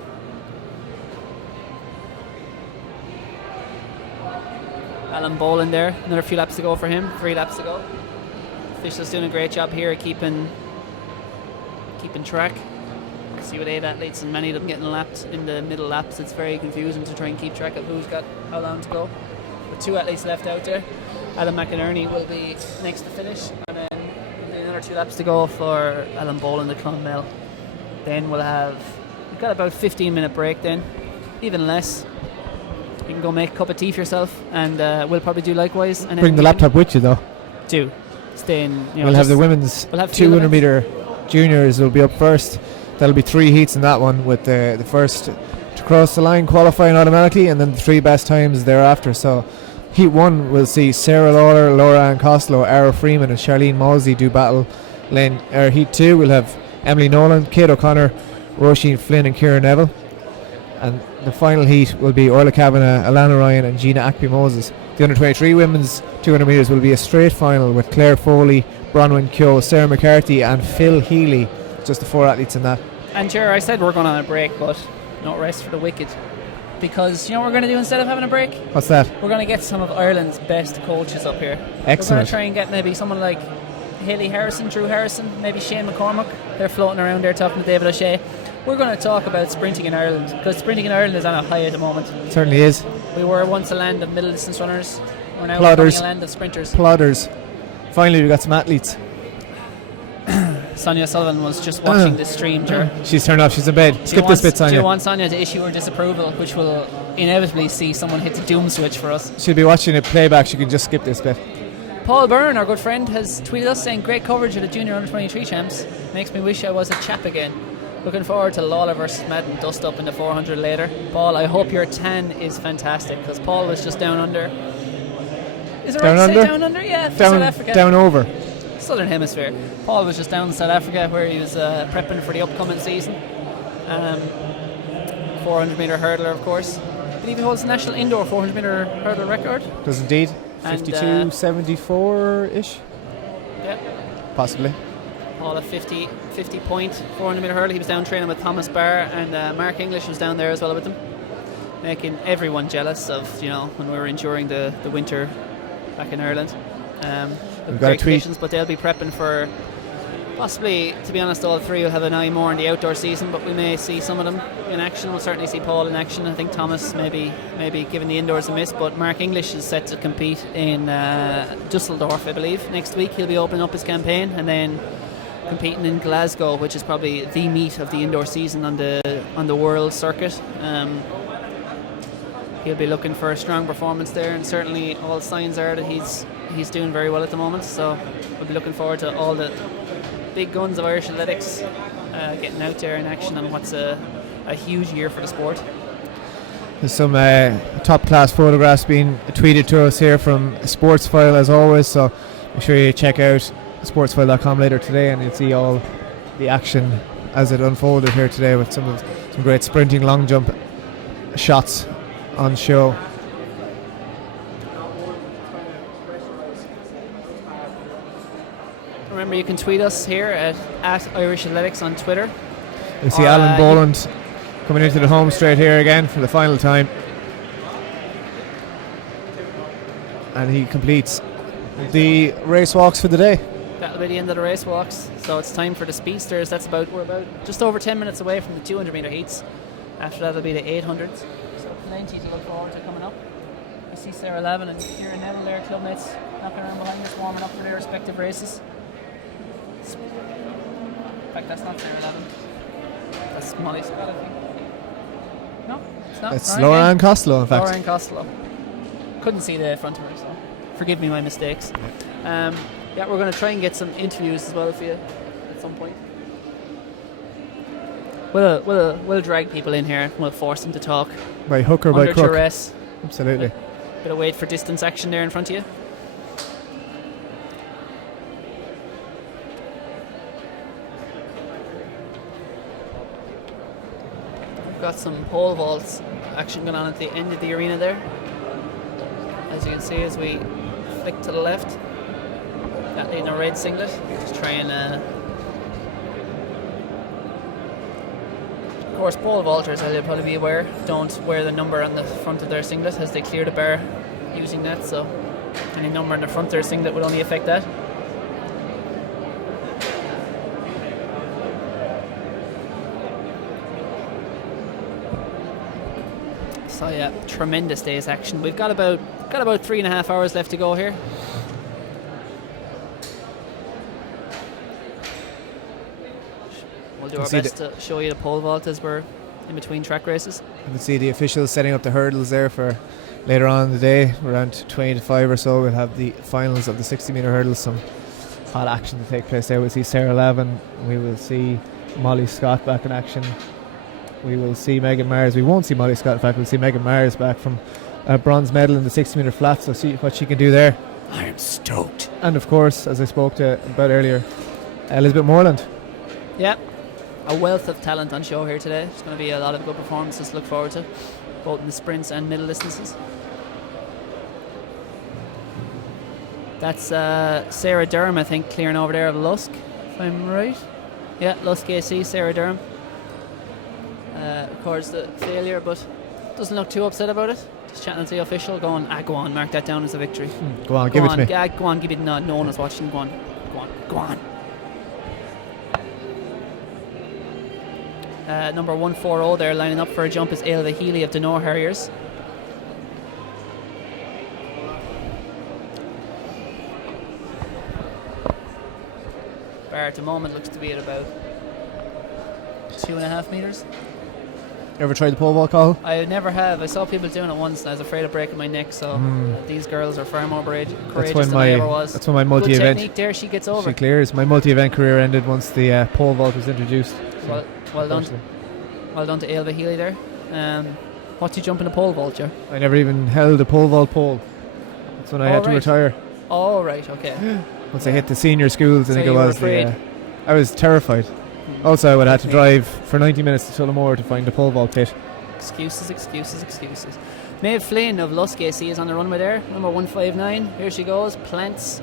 Alan Boland there, another few laps to go for him, 3 laps to go. Officials doing a great job here keeping track. See with 8 athletes and many of them getting lapped in the middle laps, it's very confusing to try and keep track of who's got how long to go. With 2 athletes left out there, Adam McInerney will be next to finish, and then another 2 laps to go for Alan Boland, the Clonmel. Then we've got about 15-minute break then, even less. You can go make a cup of tea for yourself, and we'll probably do likewise. And Bring the laptop with you though. Do stay in. We'll have the women's 200 metre juniors will be up first. That'll be 3 heats in that one, with the first to cross the line qualifying automatically, and then the 3 best times thereafter. So heat 1 will see Sarah Lawler, Laura Ann Costello, Ara Freeman and Charlene Mosley do battle. Heat 2 will have Emily Nolan, Kate O'Connor, Roisin Flynn and Kieran Neville. And the final heat will be Orla Kavanagh, Alana Ryan and Gina Akpi-Moses. The under-23 women's 200 metres will be a straight final with Claire Foley, Bronwyn Keogh, Sarah McCarthy and Phil Healy. Just the 4 athletes in that. And sure, I said we're going on a break, but no rest for the wicked. Because you know what we're going to do instead of having a break? What's that? We're going to get some of Ireland's best coaches up here. Excellent. We're going to try and get maybe someone like Haley Harrison, Drew Harrison, maybe Shane McCormack. They're floating around there talking to David O'Shea. We're going to talk about sprinting in Ireland, because sprinting in Ireland is on a high at the moment. It certainly is. We were once a land of middle distance runners. We're now Plodders. becoming a land of sprinters. Plodders. Finally, we've got some athletes. Sonia Sullivan was just watching this stream, Ger. She's turned off, she's in bed. Skip this bit, Sonia. Do you want Sonia to issue her disapproval, which will inevitably see someone hit the doom switch for us? She'll be watching a playback, she can just skip this bit. Paul Byrne, our good friend, has tweeted us saying great coverage of the junior under-23 champs. Makes me wish I was a chap again. Looking forward to Lawler versus Madden dust up in the 400 later. Paul, I hope your tan is fantastic, because Paul was just down under. Is it right to say down under? Yeah, for South Africa. Down over. Southern Hemisphere. Paul was just down in South Africa where he was prepping for the upcoming season. 400 metre hurdler, of course. I believe he holds the national indoor 400 metre hurdle record. Does indeed. 52.74-ish? Yeah. Possibly. Paul a 50 point 400 metre hurdle. He was down training with Thomas Barr, and Mark English was down there as well with them, making everyone jealous of, when we were enduring the winter back in Ireland. We've got great conditions, but they'll be prepping for possibly, to be honest, all 3 will have an eye more in the outdoor season, but we may see some of them in action. We'll certainly see Paul in action. I think Thomas maybe giving the indoors a miss, but Mark English is set to compete in Dusseldorf, I believe, next week. He'll be opening up his campaign, and then competing in Glasgow, which is probably the meet of the indoor season on the world circuit. He'll be looking for a strong performance there, and certainly all signs are that he's doing very well at the moment. So we'll be looking forward to all the big guns of Irish athletics getting out there in action on what's a huge year for the sport. There's some top class photographs being tweeted to us here from Sportsfile as always, so make sure you check out sportsfile.com later today and you'll see all the action as it unfolded here today with some great sprinting long jump shots on show. Remember, you can tweet us here at Irish Athletics on Twitter. You'll see Alan Boland coming into the home straight here again for the final time. And he completes the race walks for the day. That'll be the end of the race walks. So it's time for the speedsters. We're about just over 10 minutes away from the 200 metre heats. After that, it'll be the 800s. So plenty to look forward to coming up. You see Sarah Lavin and Kieran Neville there, clubmates, knocking around behind us, warming up for their respective races. In fact, that's not Sarah Lavin. That's Molly Scott, I think. No, it's not. It's Lauren Costello, in fact. Lauren Costello. Couldn't see the front of her, so forgive me my mistakes. Yeah, we're going to try and get some interviews as well for you at some point. We'll drag people in here. We'll force them to talk. By hook or by under crook. duress. Absolutely. Bit of wait for distance action there in front of you. We've got some pole vaults action going on at the end of the arena there. As you can see, as we flick to the left, that leading a red singlet. Just try and of course, pole vaulters, as you'll probably be aware, don't wear the number on the front of their singlet as they clear the bar using that, so any number on the front of their singlet would only affect that. So yeah, tremendous day's action. We've got about 3.5 hours left to go here. We'll do our best to show you the pole vault as we're in between track races. You can see the officials setting up the hurdles there for later on in the day. Around 20 to 5 or so, we'll have the finals of the 60 metre hurdles. Some hot action to take place there. We'll see Sarah Lavin. We will see Molly Scott back in action. We will see Megan Mars. We won't see Molly Scott, in fact. We'll see Megan Mars back from a bronze medal in the 60 metre flat, so see what she can do there. I am stoked. And of course, as I spoke to about earlier, Elizabeth Morland. Yeah, a wealth of talent on show here today. There's going to be a lot of good performances to look forward to, both in the sprints and middle distances. That's Sarah Durham, I think, clearing over there of Lusk, if I'm right. Yeah, Lusk AC, Sarah Durham. Records the failure, but doesn't look too upset about it. Just chatting to the official, going, go on, mark that down as a victory. Go on, give it to me. Go on, give it. No one is watching. Go on. Number 140 there, lining up for a jump, is Ailva Healy of the Nor Harriers. Bar at the moment looks to be at about 2.5 metres. You ever tried the pole vault, Cathal? I never have. I saw people doing it once and I was afraid of breaking my neck, so these girls are far more courageous than I ever was. That's when my multi-event... Good technique there, she gets over. She clears. My multi-event career ended once the pole vault was introduced. Well done. Well done to Ailva Healy there. What's you jump in a pole vault, Joe? I never even held a pole vault pole. That's when I had to retire. Oh, right, okay. Once I hit the senior schools, I think it was. Afraid. I was terrified. Also, I would have to drive for 90 minutes to Tullamore to find the pole vault pit. Excuses. Maeve Flynn of Lusk AC is on the runway there. Number 159. Here she goes. Plants,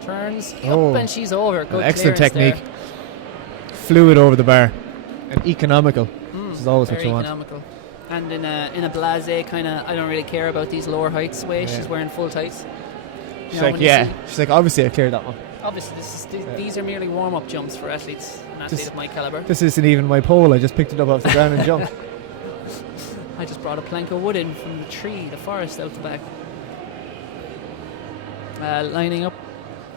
turns, up, and she's over. Good excellent technique. there. Fluid over the bar. And economical, which is always what you want. Economical. And in a blasé kind of, I don't really care about these lower heights way. She's wearing full tights. She's like, obviously I cleared that one. Obviously, these are merely warm-up jumps for athletes, an athlete of my calibre. This isn't even my pole. I just picked it up off the ground and jumped. I just brought a plank of wood in from the forest out the back. Lining up,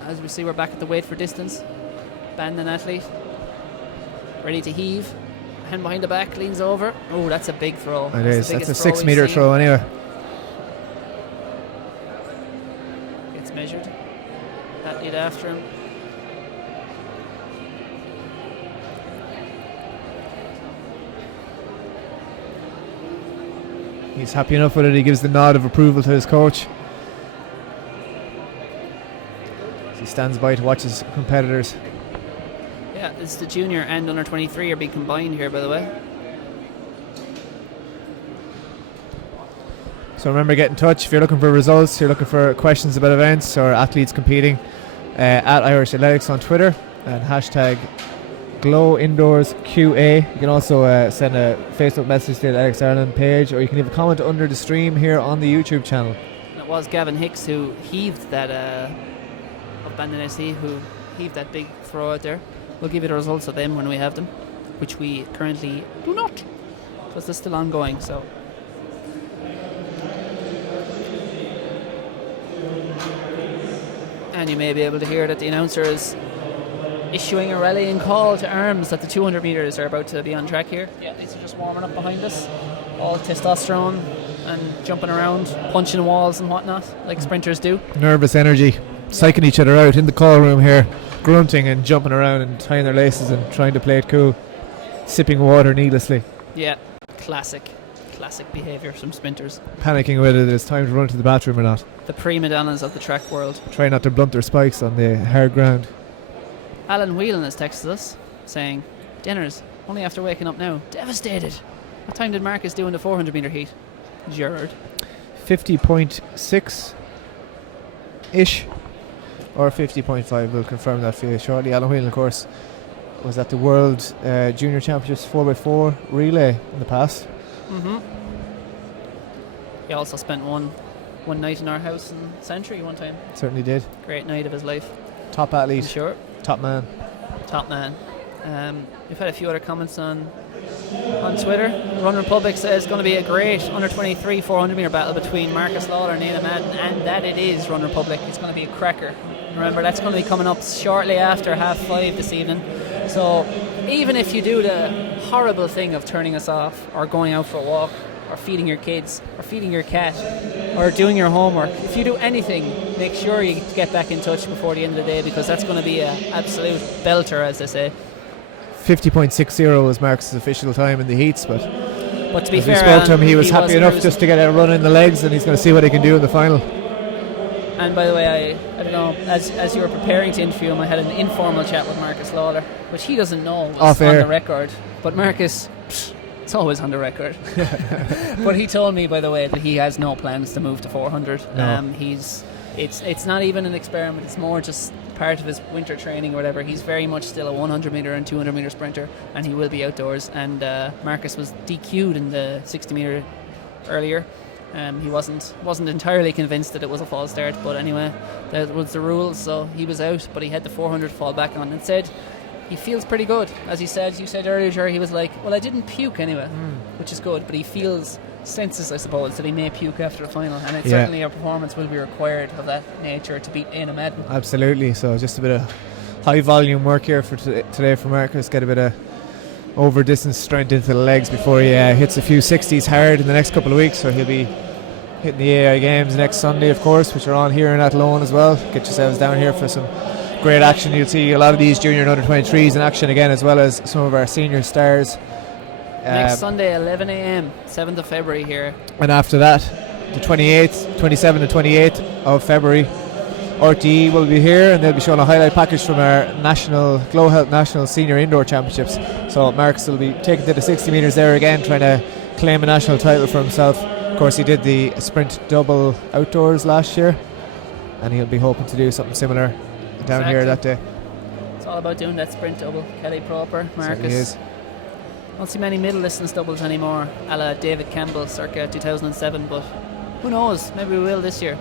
as we see, we're back at the wait for distance. Bandon athlete. Ready to heave. Hand behind the back, leans over. Oh, that's a big throw. It is. That's a 6 we've metre seen. throw anyway. Gets measured. Athlete after him. He's happy enough with it. He gives the nod of approval to his coach. He stands by to watch his competitors. Yeah, it's the junior and under 23 are being combined here, by the way. So remember, get in touch if you're looking for results, you're looking for questions about events or athletes competing, at Irish Athletics on Twitter and hashtag GloIndoorsQA. You can also send a Facebook message to the Athletics Ireland page, or you can leave a comment under the stream here on the YouTube channel. And it was Gavin Hicks who heaved that of Bandon SE, who heaved that big throw out there. We'll give you the results of them when we have them, which we currently do not, because they're still ongoing. So and you may be able to hear that the announcer is issuing a rallying call to arms that the 200 metres are about to be on track here. Yeah, these are just warming up behind us. All testosterone and jumping around, punching walls and whatnot, like sprinters do. Nervous energy, psyching each other out in the call room here, grunting and jumping around and tying their laces and trying to play it cool, sipping water needlessly. Yeah, classic behaviour from sprinters. Panicking whether it's time to run to the bathroom or not. The prima donnas of the track world. Try not to blunt their spikes on the hard ground. Alan Whelan has texted us saying, "Dinners, only after waking up now. Devastated. What time did Marcus do in the 400 metre heat?" Gerard. 50.6-ish or 50.5. We'll confirm that for you shortly. Alan Whelan, of course, was at the World Junior Championships 4x4 relay in the past. Mm-hmm. He also spent one night in our house in Century one time. Certainly did. Great night of his life. Top athlete. I'm sure. Top man. Top man. We've had a few other comments on Twitter. Run Republic says it's going to be a great under 23 400 metre battle between Marcus Lawler and Aidan Madden, and that it is. Run Republic. It's going to be a cracker. Remember, that's going to be coming up shortly after 5:30 this evening. So even if you do the horrible thing of turning us off or going out for a walk or feeding your kids or feeding your cat or doing your homework, if you do anything, make sure you get back in touch before the end of the day, because that's going to be an absolute belter, as they say. 50.60 was Marcus' official time in the heats, but to be as fair, we spoke to him, he was happy enough cruising just to get a run in the legs, and he's going to see what he can do in the final. And by the way, I don't know, as you were preparing to interview him, I had an informal chat with Marcus Lawler, which he doesn't know was Off on air. the record. But Marcus, it's always on the record. But he told me, by the way, that he has no plans to move to 400. No. It's not even an experiment. It's more just part of his winter training or whatever. He's very much still a 100 metre and 200 metre sprinter, and he will be outdoors. And Marcus was DQ'd in the 60 metre earlier. He wasn't entirely convinced that it was a false start, but anyway, that was the rules, so he was out. But he had the 400 to fall back on, and said he feels pretty good. As he said, you said earlier, he was like, well, I didn't puke anyway, which is good, but he senses, I suppose, that he may puke after the final, and certainly a performance will be required of that nature to beat Aidan Madden. Absolutely. So just a bit of high volume work here for today for Marcus. Get a bit of over distance strength into the legs before he hits a few 60s hard in the next couple of weeks. So he'll be hitting the AI Games next Sunday, of course, which are on here in Athlone as well. Get yourselves down here for some great action. You'll see a lot of these junior and under 23s in action again, as well as some of our senior stars. Next Sunday, 11 a.m, 7th of February here. And after that, the 27th and 28th of February, RTE will be here, and they'll be showing a highlight package from our GloHealth National Senior Indoor Championships. So Marcus will be taking to the 60 metres there again, trying to claim a national title for himself. Of course, he did the sprint double outdoors last year, and he'll be hoping to do something similar down here that day. It's all about doing that sprint double. Kelly Proper, Marcus. Is. Don't see many middle distance doubles anymore, a la David Campbell circa 2007, but who knows, maybe we will this year,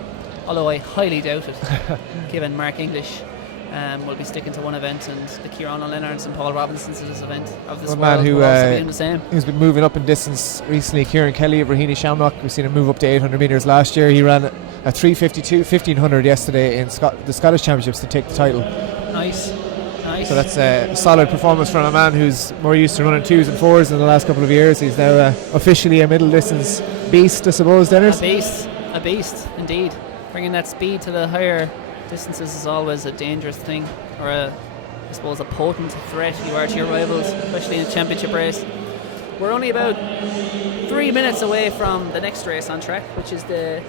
although I highly doubt it, given Mark English will be sticking to one event, and the Kieran Leonards and Paul Robinson's event of this One world man who will also be doing the same. He's been moving up in distance recently. Kieran Kelly of Raheny Shamrock, we've seen him move up to 800 metres last year. He ran a 3:52 1500 yesterday in the Scottish Championships to take the title. Nice. Nice. So that's a solid performance from a man who's more used to running 2s and 4s in the last couple of years. He's now officially a middle distance beast, I suppose, Dennis. A beast, indeed. Bringing that speed to the higher distances is always a dangerous thing, or I suppose a potent threat you are to your rivals, especially in a championship race. We're only about 3 minutes away from the next race on track, which is the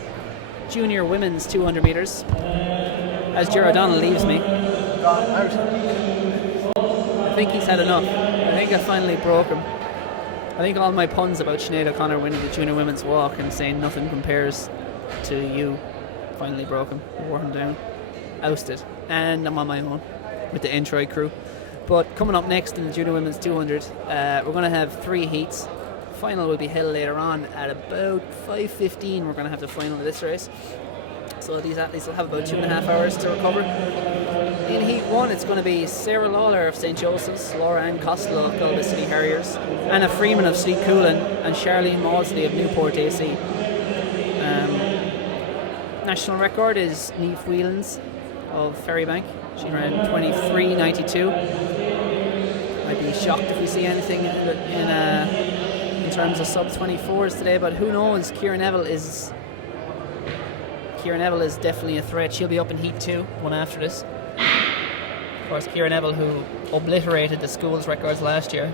junior women's 200 metres. As Ger O'Donnell leaves me, I think he's had enough. I think I finally broke him. I think all my puns about Sinead O'Connor winning the junior women's walk and saying nothing compares to you finally broke him, wore him down, ousted, and I'm on my own with the Entroy crew. But coming up next in the junior women's 200, we're going to have 3 heats. Final will be held later on at about 5:15. We're going to have the final of this race. So these athletes will have about 2.5 hours to recover. In Heat 1, it's going to be Sarah Lawler of St. Joseph's, Laura Ann Costello of Galway City Harriers, Anna Freeman of St. Coolin, and Charlene Mosley of Newport AC. National record is Niamh Whelans of Ferrybank. She ran 23.92. Might be shocked if we see anything in terms of sub 24s today, but who knows? Ciara Neville is definitely a threat. She'll be up in Heat 2, one after this. Of course, Ciara Neville, who obliterated the schools records last year,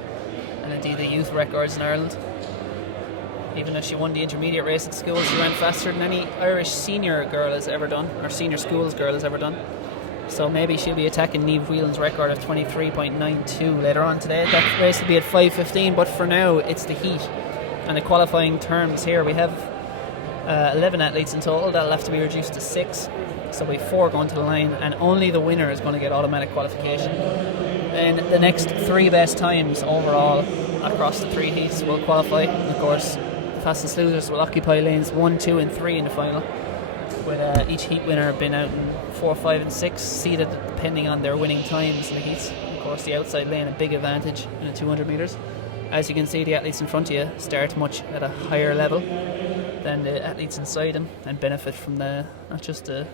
and indeed the youth records in Ireland. Even if she won the intermediate race at schools, she ran faster than any Irish senior girl has ever done, or senior schools girl has ever done. So maybe she'll be attacking Niamh Whelan's record of 23.92 later on today. That race will be at 5:15, but for now it's the heat. And the qualifying terms here, we have 11 athletes in total. That'll have to be reduced to 6. So we have 4 going to the line, and only the winner is going to get automatic qualification. And the next 3 best times overall across the 3 heats will qualify. And of course, the fastest losers will occupy lanes 1, 2 and 3 in the final, with each heat winner being out in 4, 5 and 6, seeded depending on their winning times in the heats. Of course, the outside lane a big advantage in the 200 metres. As you can see, the athletes in front of you start much at a higher level than the athletes inside them, and benefit from not just the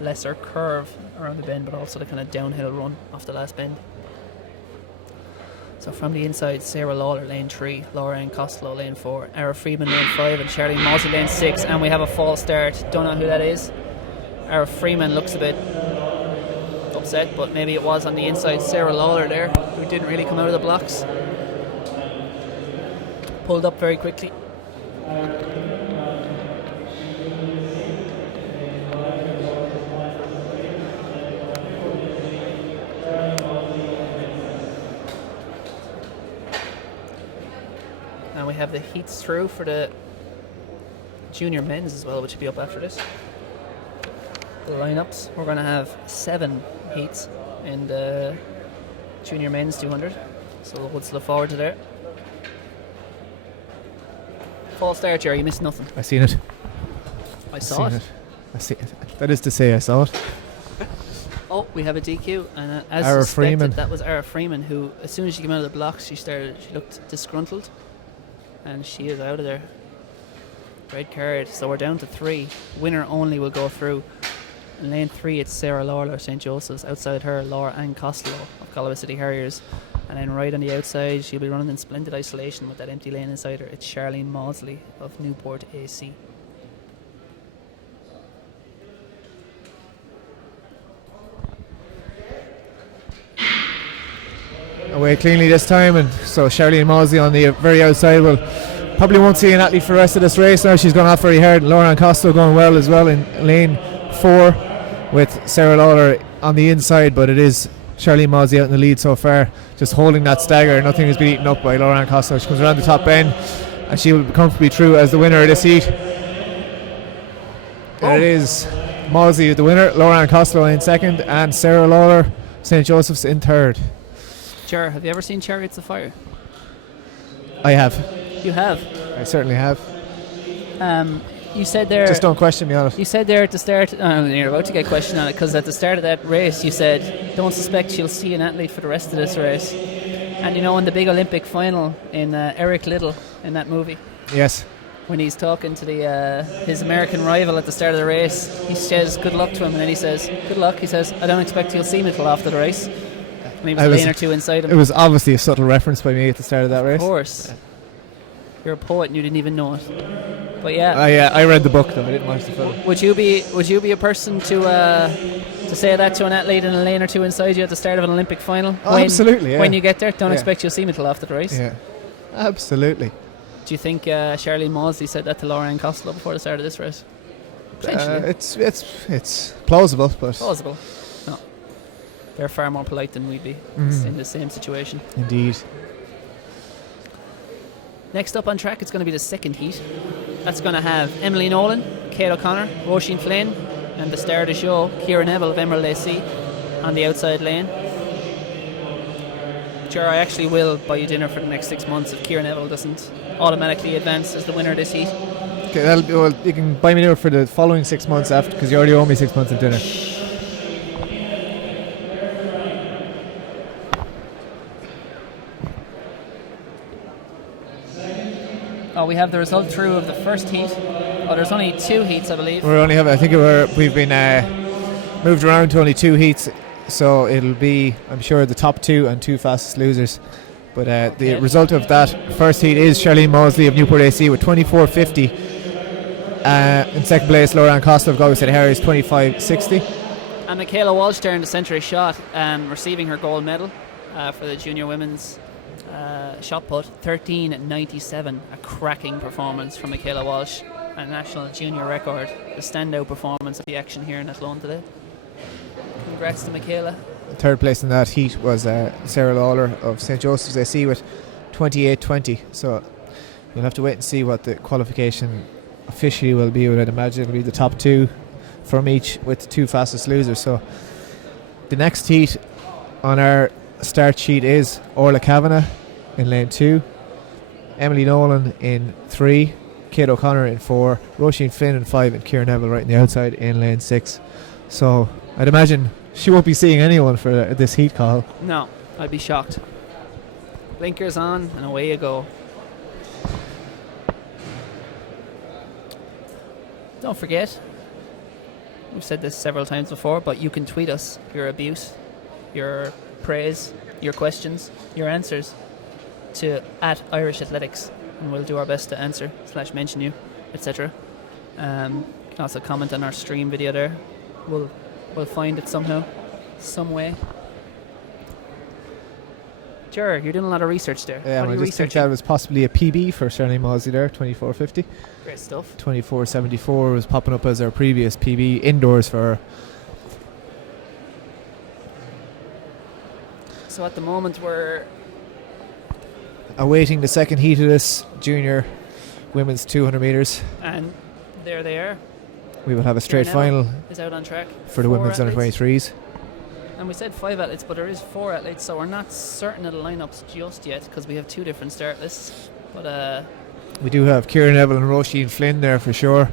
lesser curve around the bend, but also the kind of downhill run off the last bend. So from the inside, Sarah Lawler lane 3, Laura Ann Costello lane 4, Ara Freeman lane 5, and Charlene Mosley lane 6. And we have a false start. Don't know who that is. Ara Freeman looks a bit upset, but maybe it was on the inside Sarah Lawler there, who didn't really come out of the blocks. Pulled up very quickly. And we have the heats through for the junior men's as well, which will be up after this. The lineups, we're going to have 7 heats in the junior men's 200, so we'll look forward to that. False start, Jerry, you missed nothing. I seen it. I saw it. I see it. That is to say, I saw it. Oh, we have a DQ, and as Ara suspected, Freeman. that was Ara Freeman, who, as soon as she came out of the blocks, she looked disgruntled, and she is out of there. Red card, so we're down to 3. Winner only will go through. In lane 3, it's Sarah Lawler of St. Joseph's. Outside her, Laura Ann Costello of Galway City Harriers. And then right on the outside, she'll be running in splendid isolation with that empty lane inside her. It's Charlene Mosley of Newport AC. Away cleanly this time, and so Charlene Mosley on the very outside will probably won't see an athlete for the rest of this race now. She's gone off very hard. Laura Ann Costello going well as well in lane 4 with Sarah Lawler on the inside, but it is Charlene Mosley out in the lead so far, just holding that stagger. Nothing has been eaten up by Laura Ann Costello. She comes around the top bend and she will be comfortably through as the winner of this heat. There it is, Mosley the winner, Laura Ann Costello in second, and Sarah Lawler, St. Joseph's in third. Cher, have you ever seen Chariots of Fire? I have. You have? I certainly have. You said there... Just don't question me on it. You said there at the start... you're about to get questioned on it, because at the start of that race you said, don't suspect she'll see an athlete for the rest of this race. And you know, in the big Olympic final in Eric Liddell in that movie... Yes. When he's talking to his American rival at the start of the race, he says good luck to him, and then he says, good luck, he says, I don't expect you'll see me till after the race. Maybe a lane or two inside him. It was obviously a subtle reference by me at the start of that race. Of course. Yeah. You're a poet and you didn't even know it. But yeah. I read the book though. I didn't watch the film. Would you be a person to say that to an athlete in a lane or two inside you at the start of an Olympic final? Absolutely. Yeah. When you get there, don't expect you'll see me till after the race. Yeah. Absolutely. Do you think Charlene Mosley said that to Lauren Costello before the start of this race? It's plausible, but plausible. No, they're far more polite than we'd be in the same situation. Indeed. Next up on track, it's going to be the second heat. That's going to have Emily Nolan, Kate O'Connor, Roisin Flynn, and the star of the show, Ciara Neville of Emerald AC, on the outside lane. Sure, I actually will buy you dinner for the next 6 months if Ciara Neville doesn't automatically advance as the winner of this heat. Okay, you can buy me dinner for the following 6 months after, because you already owe me 6 months of dinner. Oh, we have the result through of the first heat. Oh, there's only 2 heats, I believe. We've been moved around to only 2 heats, so it'll be, I'm sure, the top 2 and 2 fastest losers. But the result of that first heat is Charlene Mosley of Newport AC with 24.50. In second place, Lauren Costa of Galway St. Harry's 25.60. And Michaela Walsh there in the centre shot, receiving her gold medal for the junior women's shot put, 13.97. A cracking performance from Michaela Walsh, a national junior record. The standout performance of the action here in Athlone today. Congrats to Michaela. Third place in that heat was Sarah Lawler of St. Joseph's AC with 28.20. So you'll have to wait and see what the qualification officially will be. I'd imagine it'll be the top 2 from each with the 2 fastest losers. So the next heat on our start sheet is Orla Kavanagh in lane 2, Emily Nolan in 3, Kate O'Connor in 4, Roisin Flynn in 5, and Ciara Neville right on the outside in lane 6. So I'd imagine she won't be seeing anyone for this heat call. No, I'd be shocked. Blinkers on and away you go. Don't forget, we've said this several times before, but you can tweet us your abuse, your praise, your questions, your answers to @IrishAthletics, and we'll do our best to answer / mention you, etc. You can also comment on our stream video there. We'll find it somehow, some way. Sure, you're doing a lot of research there. Yeah, I just think that was possibly a PB for Charlene Mosley there, 24.50. Great stuff. 24.74 was popping up as our previous PB indoors for her. So at the moment we're awaiting the second heat of this junior women's 200 metres. And there they are. We will have a straight final is out on track for the women's under 23s. And we said 5 athletes, but there is 4 athletes, so we're not certain of the lineups just yet because we have 2 different start lists. But we do have Ciara Neville and Roisin Flynn there for sure.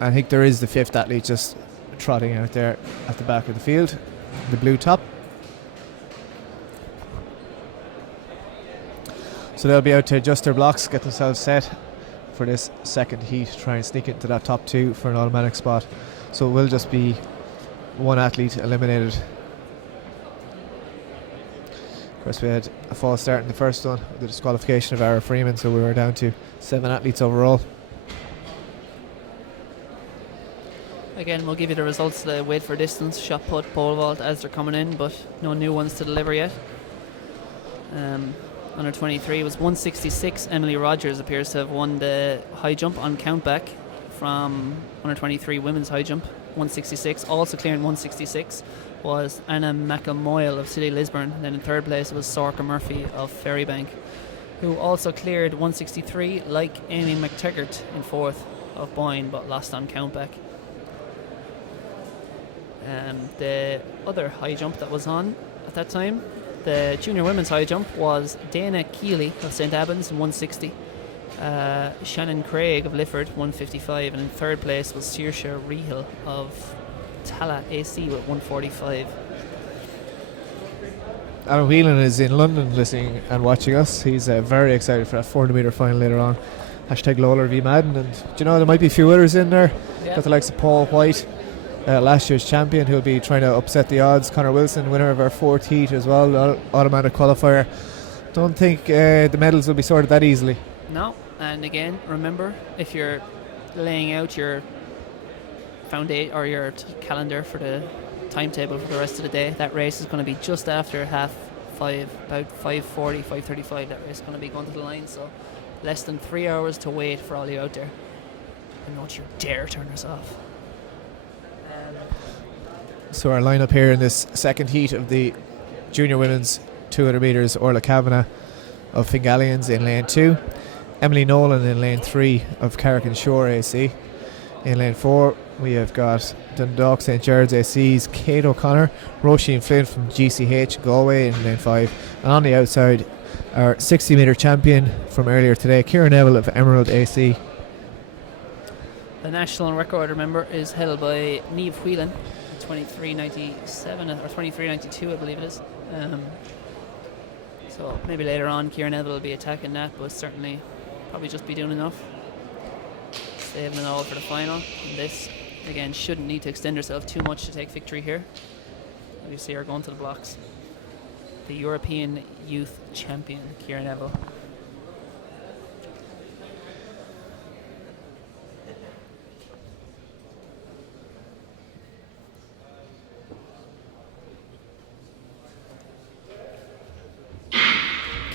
I think there is the 5th athlete just trotting out there at the back of the field, the blue top. So they'll be out to adjust their blocks, get themselves set for this second heat, try and sneak into that top 2 for an automatic spot. So it will just be 1 athlete eliminated. Of course, we had a false start in the first one with the disqualification of Ara Freeman, so we were down to 7 athletes overall. Again, we'll give you the results. The weight for distance, shot put, pole vault as they're coming in, but no new ones to deliver yet. Under 23 was 166. Emily Rogers appears to have won the high jump on countback from under 23 women's high jump. 166. Also clearing 166 was Anna McElmoyle of City Lisburn. And then in third place was Sorka Murphy of Ferrybank, who also cleared 163 like Amy McTaggart in 4th of Boyne, but lost on countback. The other high jump that was on at that time, the junior women's high jump, was Dana Keeley of St Albans in 160. Shannon Craig of Lifford 155, and in third place was Saoirse Rehill of Tala AC with 145. Alan Whelan is in London listening and watching us. He's very excited for that 400 metre final later on. #Lawler v Madden, and do you know there might be a few others in there. Yeah. Got the likes of Paul White, last year's champion, who'll be trying to upset the odds. Connor Wilson, winner of our 4th heat as well, automatic qualifier. Don't think the medals will be sorted that easily. No, and again, remember, if you're laying out your foundation or your calendar for the timetable for the rest of the day, that race is going to be just after 5:30, about 5:40, 5:35. That race is going to be going to the line, so less than 3 hours to wait for all you out there. And don't you dare turn us off. So our lineup here in this second heat of the junior women's 200 metres, Orla Kavanagh of Fingallians in lane 2, Emily Nolan in lane 3 of Carrick Shore AC. In lane 4 we have got Dundalk St Gerard's AC's Kate O'Connor, Roisin Flynn from GCH Galway in lane 5, and on the outside our 60 metre champion from earlier today, Ciara Neville of Emerald AC. The national record, remember, is held by Niamh Whelan, 23.97 or 23.92, I believe it is. So maybe later on Ciara Neville will be attacking that, but certainly probably just be doing enough. Saving it all for the final. And this, again, shouldn't need to extend herself too much to take victory here. We see her going to the blocks. The European Youth Champion, Ciara Neville.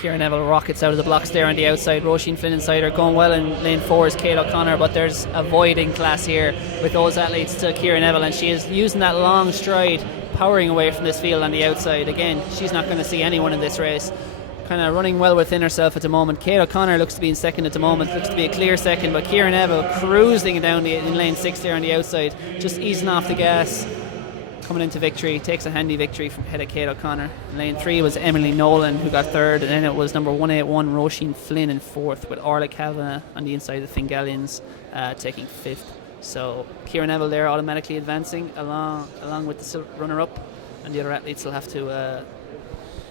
Ciara Neville rockets out of the blocks there on the outside. Roisin Flynn inside her, going well in lane 4 is Kate O'Connor, but there's a void in class here with those athletes to Ciara Neville, and she is using that long stride, powering away from this field on the outside. Again, she's not going to see anyone in this race. Kind of running well within herself at the moment. Kate O'Connor looks to be in second at the moment, looks to be a clear second, but Ciara Neville cruising down in lane 6 there on the outside, just easing off the gas. Coming into victory, takes a handy victory from head of Kate O'Connor. In lane 3 was Emily Nolan, who got third, and then it was number 181 Roisin Flynn in fourth, with Orla Kavanagh on the inside of the Fingallians taking fifth. So Ciara Neville there automatically advancing along with the runner-up, and the other athletes will have to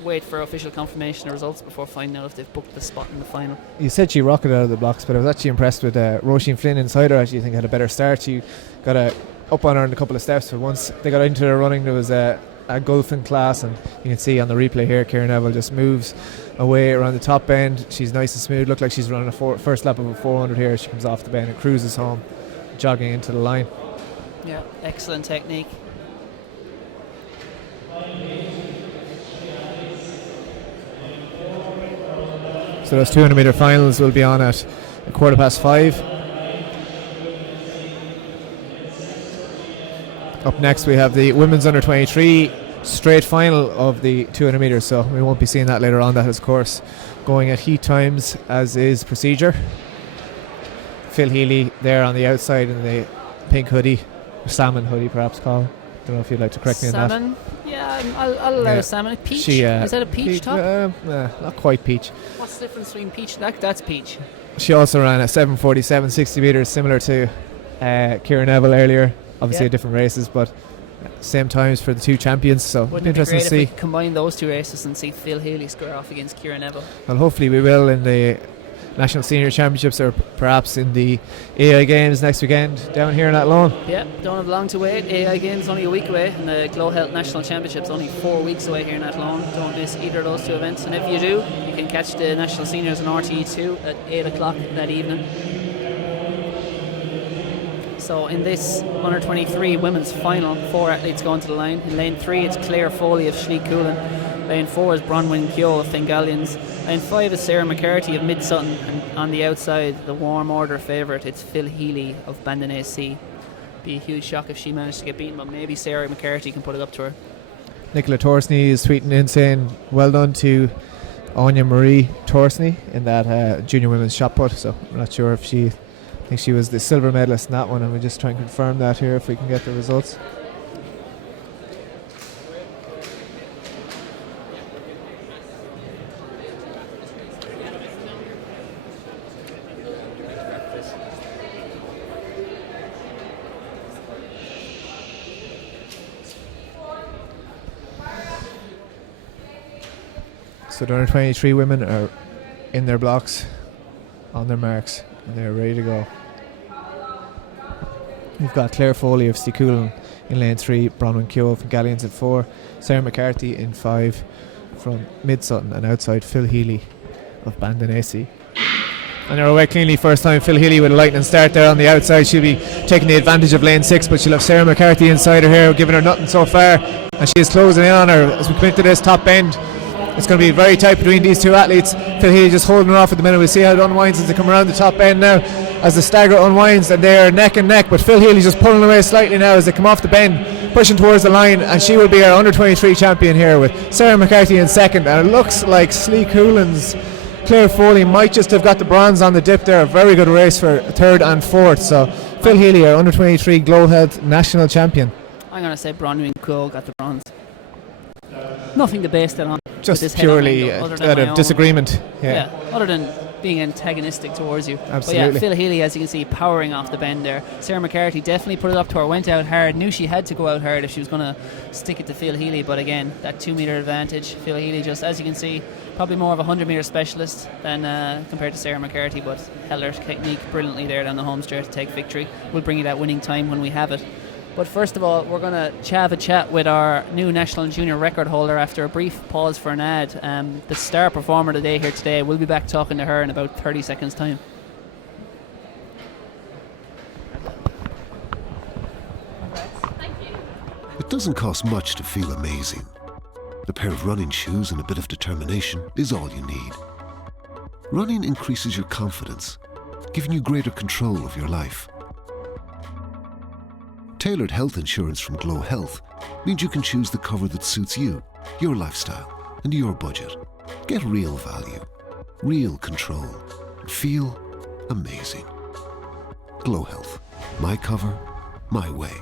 wait for official confirmation of results before finding out if they've booked the spot in the final. You said she rocketed out of the blocks, but I was actually impressed with Roisin Flynn inside her. I actually think had a better start. She got up on her in a couple of steps, but once they got into the running there was a golfing class, and you can see on the replay here Ciara Neville just moves away around the top bend. She's nice and smooth, looked like she's running a first lap of a 400 here. She comes off the bend and cruises home, jogging into the line. Yeah, excellent technique. So those 200 metre finals will be on at 5:15. Up next we have the women's under 23 straight final of the 200 metres, so we won't be seeing that later on. That is, of course, going at heat times as is procedure. Phil Healy there on the outside in the pink hoodie, or salmon hoodie perhaps, Colin. Don't know if you'd like to correct me on that. Salmon? Yeah, I'll allow salmon. Peach? Is that a peach top? Not quite peach. What's the difference between peach? That's peach. She also ran a 7:47 60 metres, similar to Ciara Neville earlier. Obviously, different races, but same times for the two champions. So wouldn't be interesting it be to great see. if we combine those two races and see Phil Healy square off against Ciara Neville? Well, hopefully we will in the National Senior Championships, or perhaps in the AI Games next weekend down here in Athlone. Yeah, don't have long to wait. AI Games only a week away, and the GloHealth National Championships only 4 weeks away here in Athlone. Don't miss either of those two events, and if you do, you can catch the National Seniors on RTE2 at 8 o'clock that evening. So in this under 23 women's final, 4 athletes going to the line. In lane 3 it's Claire Foley of Schneekoolen. Lane 4 is Bronwyn Keogh of Fingallians. Lane 5 is Sarah McCarthy of Mid Sutton, and on the outside, the warm order favourite, it's Phil Healy of Bandon AC. Be a huge shock if she managed to get beaten, but maybe Sarah McCarthy can put it up to her. Nicola Torsney is tweeting in saying well done to Anya Marie Torsney in that junior women's shot put. So I'm not sure if she, I think she was the silver medalist in that one, and we'll just try and confirm that here if we can get the results. So the under 23 women are in their blocks, on their marks, and they're ready to go. We've got Claire Foley of Schneekoolen in lane 3, Bronwyn Keogh from Galleons at 4, Sarah McCarthy in 5 from Mid Sutton, and outside Phil Healy of Bandon AC. And they're away cleanly first time. Phil Healy with a lightning start there on the outside. She'll be taking the advantage of lane 6, but she'll have Sarah McCarthy inside her here, giving her nothing so far, and she is closing in on her as we come into this top bend. It's going to be very tight between these two athletes. Phil Healy just holding her off at the minute. We'll see how it unwinds as they come around the top bend now, as the stagger unwinds, and they're neck and neck, but Phil Healy's just pulling away slightly now as they come off the bend, pushing towards the line, and she will be our under 23 champion here with Sarah McCarthy in second. And it looks like Sleek Hoolan's Claire Foley might just have got the bronze on the dip there. A very good race for third and fourth. So Phil Healy, our under 23 GloHealth national champion. I'm going to say Bronwyn Keogh got the bronze. Nothing to base that on. Just purely out of disagreement. Yeah, other than being antagonistic towards you. Absolutely. But yeah, Phil Healy, as you can see, powering off the bend there. Sarah McCarthy definitely put it up to her, went out hard, knew she had to go out hard if she was going to stick it to Phil Healy. But again, that 2 metre advantage. Phil Healy, just as you can see, probably more of a 100 metre specialist than compared to Sarah McCarthy, but held her technique brilliantly there down the home straight to take victory. We'll bring you that winning time when we have it. But first of all, we're going to have a chat with our new national and junior record holder after a brief pause for an ad. The star performer of the day here today. We'll be back talking to her in about 30 seconds' time. It doesn't cost much to feel amazing. A pair of running shoes and a bit of determination is all you need. Running increases your confidence, giving you greater control of your life. Tailored health insurance from GloHealth means you can choose the cover that suits you, your lifestyle, and your budget. Get real value, real control, and feel amazing. GloHealth. My cover, my way.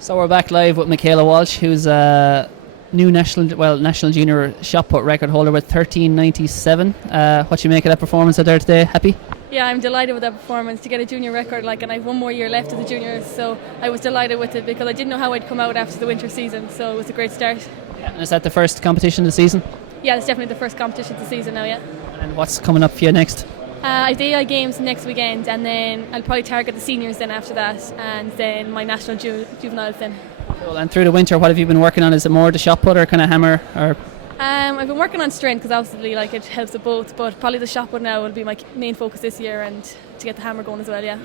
So we're back live with Michaela Walsh, who's a new national junior shot put record holder with 13.97. What you make of that performance out there today? Happy? Yeah, I'm delighted with that performance to get a junior record, and I have one more year left of the juniors, so I was delighted with it because I didn't know how I'd come out after the winter season, so it was a great start. Yeah. And is that the first competition of the season? Yeah, it's definitely the first competition of the season now, yeah. And what's coming up for you next? I have the AI Games next weekend, and then I'll probably target the seniors then after that, and then my national juveniles then. Cool. And through the winter, what have you been working on? Is it more the shot put or kind of hammer? Or I've been working on strength because obviously it helps with both, but probably the shot put now will be my main focus this year, and to get the hammer going as well, yeah.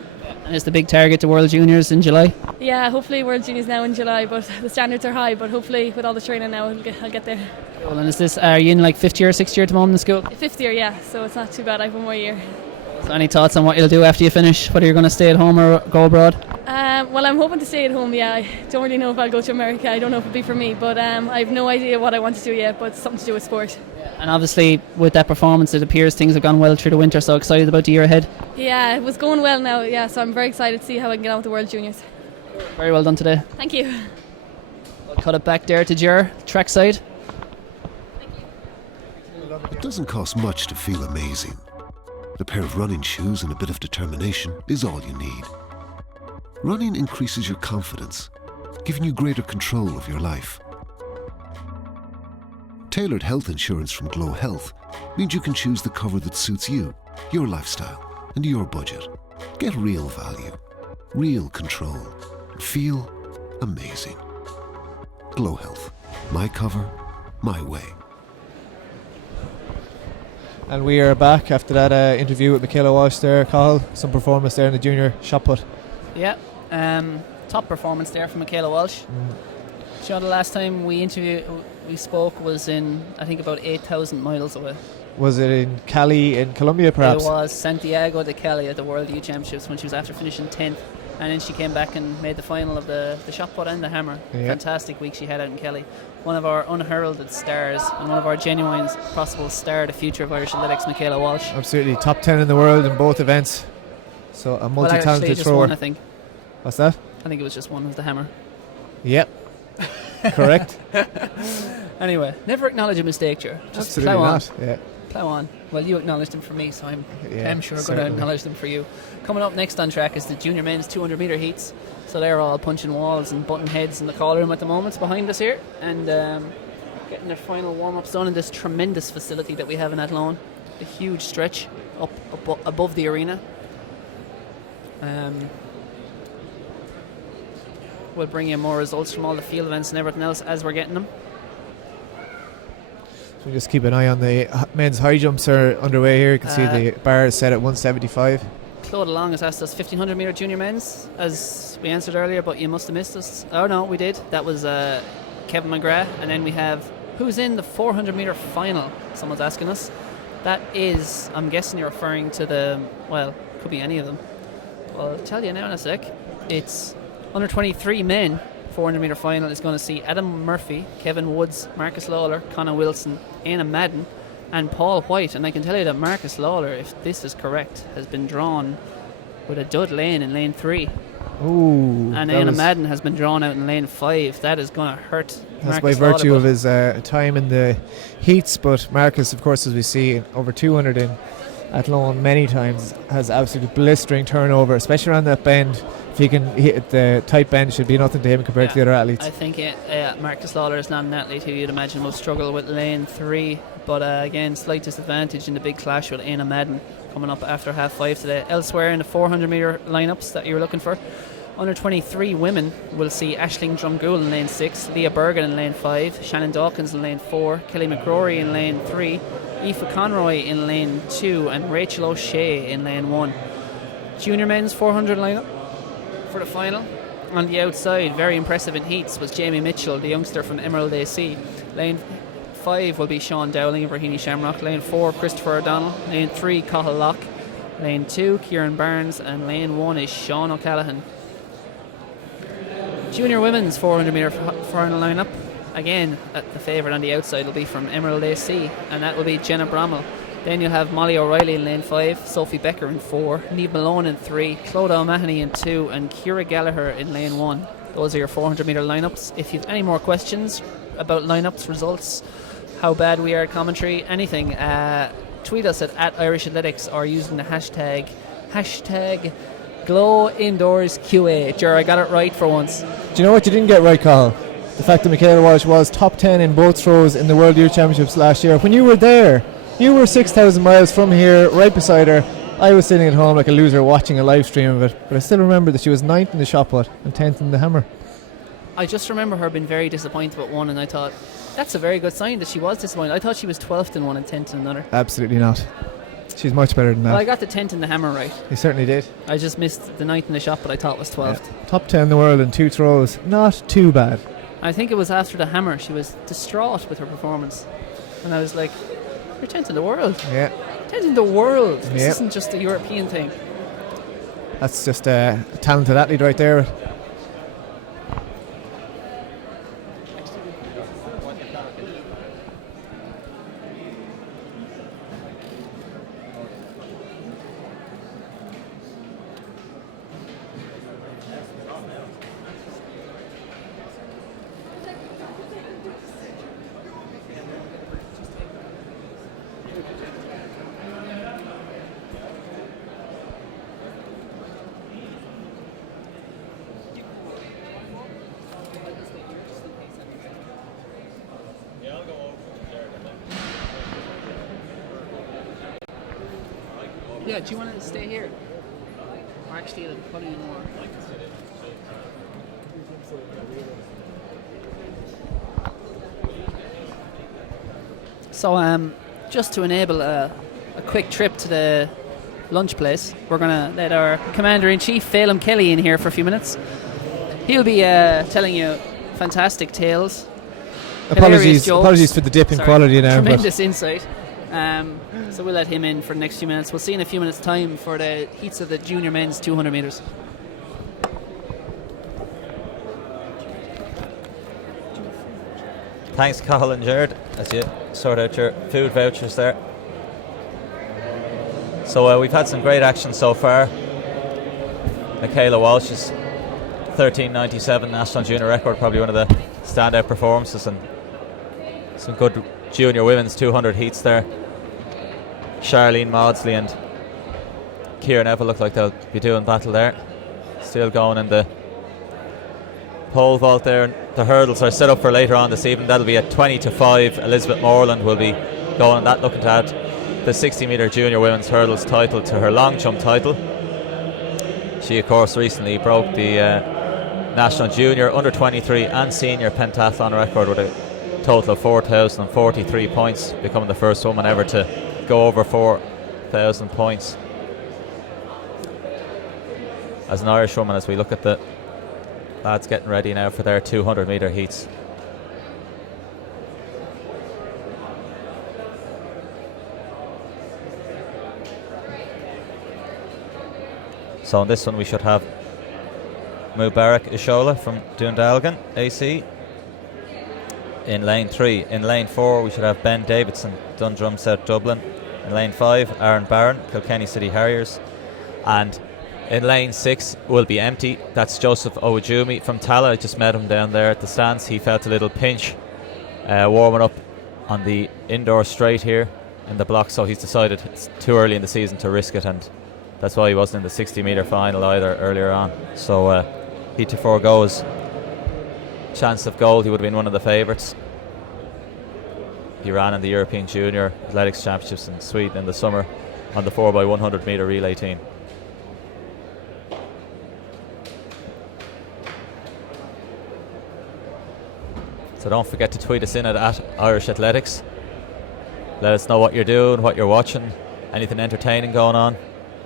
And is the big target to World Juniors in July? Yeah, hopefully World Juniors now in July, but the standards are high, but hopefully with all the training now I'll get there. Cool. And are you in like 5th year, 6th year at the moment in school? 5th year, yeah, so it's not too bad. I have one more year. So any thoughts on what you'll do after you finish? Whether you're going to stay at home or go abroad? Well, I'm hoping to stay at home, yeah. I don't really know if I'll go to America. I don't know if it'll be for me, but I have no idea what I want to do yet, but it's something to do with sport. And obviously with that performance it appears things have gone well through the winter, so excited about the year ahead? Yeah, it was going well now, yeah, so I'm very excited to see how I can get on with the World Juniors. Very well done today. Thank you. I'll cut it back there to Ger, trackside. It doesn't cost much to feel amazing. A pair of running shoes and a bit of determination is all you need. Running increases your confidence, giving you greater control of your life. Tailored health insurance from GloHealth means you can choose the cover that suits you, your lifestyle, and your budget. Get real value, real control, and feel amazing. GloHealth. My cover, my way. And we are back after that interview with Michaela Walsh there, Cathal. Some performance there in the junior shot put. Yeah, top performance there from Michaela Walsh. You know, the last time we spoke was in, I think, about 8,000 miles away. Was it in Cali in Colombia, perhaps? It was Santiago de Cali at the World Youth Championships when she was after finishing 10th. And then she came back and made the final of the shot put and the hammer. Yeah. Fantastic week she had out in Kelly. One of our unheralded stars and one of our genuine possible star of the future of Irish athletics, Michaela Walsh. Absolutely, top 10 in the world in both events. So a multi-talented just thrower. one, I think. What's that? I think it was just one with the hammer. Yep. Correct. Anyway, never acknowledge a mistake, Ger. Just Absolutely plow on. not. Yeah. Plow on. Well, you acknowledged them for me, so I'm sure going to certainly. acknowledge them for you. Coming up next on track is the junior men's 200 metre heats. So they're all punching walls and butting heads in the call room at the moment behind us here, and getting their final warm-ups done in this tremendous facility that we have in Athlone. A huge stretch up We'll bring you more results from all the field events and everything else as we're getting them. So just keep an eye on the men's high jumps are underway here. You can see the bar is set at 175. Claude Long has asked us 1500 metre junior men's, as we answered earlier, but you must have missed us. Oh no, we did. That was Kevin McGrath. And then we have who's in the 400 metre final, someone's asking us. That is, I'm guessing you're referring to the, well, could be any of them. Well, I'll tell you now in a sec. It's under 23 men 400 metre final is going to see Adam Murphy, Kevin Woods, Marcus Lawler, Conor Wilson, Aina Madden and Paul White. And I can tell you that Marcus Lawler, if this is correct, has been drawn with a dud lane in lane 3. Ooh, and Aina Madden has been drawn out in lane 5. That is going to hurt That's Marcus by virtue Lawler, of his time in the heats. But Marcus, of course, as we see, over 200 in Athlone many times, has absolutely blistering turnover, especially around that bend. If he can hit the tight bend, should be nothing to him compared to the other athletes. I think Marcus Lawler is not an athlete who you'd imagine will struggle with lane 3, but again, slight disadvantage in the big clash with Aina Madden coming up after half 5 today. Elsewhere in the 400 metre lineups that you're looking for, under 23 women will see Aisling Drumgool in lane 6, Leah Bergen in lane 5, Shannon Dawkins in lane 4, Kelly McCrory in lane 3, Aoife Conroy in lane 2 and Rachel O'Shea in lane 1. Junior men's 400 lineup for the final. On the outside, very impressive in heats, was Jamie Mitchell, the youngster from Emerald AC. Lane 5 will be Sean Dowling of Raheny Shamrock. Lane 4, Christopher O'Donnell. Lane 3, Cathal Locke. Lane 2, Kieran Barnes. And lane 1 is Sean O'Callaghan. Junior women's 400 metre final lineup. Again, the favourite on the outside will be from Emerald AC, and that will be Jenna Brommel. Then you'll have Molly O'Reilly in lane 5, Sophie Becker in 4, Niamh Malone in 3, Clodagh O'Mahony in 2, and Ciara Gallagher in lane 1. Those are your 400 metre lineups. If you have any more questions about lineups, results, how bad we are at commentary, anything, tweet us at Irish Athletics or using the hashtag GloIndoorsQA. Ger, I got it right for once. Do you know what you didn't get right, Carl? The fact that Michaela Walsh was top 10 in both throws in the World Youth Championships last year. When you were there, you were 6,000 miles from here, right beside her. I was sitting at home like a loser watching a live stream of it, but I still remember that she was 9th in the shot put and 10th in the hammer. I just remember her being very disappointed about one, and I thought, that's a very good sign that she was disappointed. I thought she was 12th in one and 10th in another. Absolutely not. She's much better than that. Well, I got the 10th in the hammer right. You certainly did. I just missed the 9th in the shot, but I thought it was 12th. Yeah. Top 10 in the world in 2 throws. Not too bad. I think it was after the hammer. She was distraught with her performance. And I was like, you're 10th in the world. Yeah. 10th in the world. This isn't just a European thing. That's just a talented athlete right there. Yeah, do you want to stay here? Or actually, it'll put in more. So, just to enable a quick trip to the lunch place, we're going to let our Commander-in-Chief, Phelim Kelly, in here for a few minutes. He'll be telling you fantastic tales. Apologies for the dip in quality now. Tremendous insight. So we'll let him in for the next few minutes. We'll see in a few minutes' time for the heats of the junior men's 200 metres. Thanks, Cathal and Jared, as you sort out your food vouchers there. So we've had some great action so far. Michaela Walsh's 13.97 national junior record, probably one of the standout performances, and some good junior women's 200 heats there. Charlene Mosley and Ciara Neville look like they'll be doing battle there. Still going in the pole vault there. The hurdles are set up for later on this evening. That'll be at 20 to 5. Elizabeth Morland will be going on that, looking to add the 60 metre junior women's hurdles title to her long jump title. She, of course, recently broke the national junior, under 23 and senior pentathlon record with a total of 4,043 points, becoming the first woman ever to go over 4,000 points as an Irish woman, as we look at the lads getting ready now for their 200 metre heats. So in this one we should have Mubarak Ishola from Dundalgan AC in lane 3. In lane 4 we should have Ben Davidson, Dundrum South Dublin. In lane 5 Aaron Barron, Kilkenny City Harriers. And in lane 6 will be empty. That's Joseph Owajumi from Tala. I just met him down there at the stands. He felt a little pinch warming up on the indoor straight here in the block, so he's decided it's too early in the season to risk it, and that's why he wasn't in the 60 metre final either earlier on. So he to forego his chance of gold. He would have been one of the favourites. He ran in the European Junior Athletics Championships in Sweden in the summer on the 4x100 metre relay team. So don't forget to tweet us in at Irish Athletics. Let us know what you're doing, what you're watching, anything entertaining going on,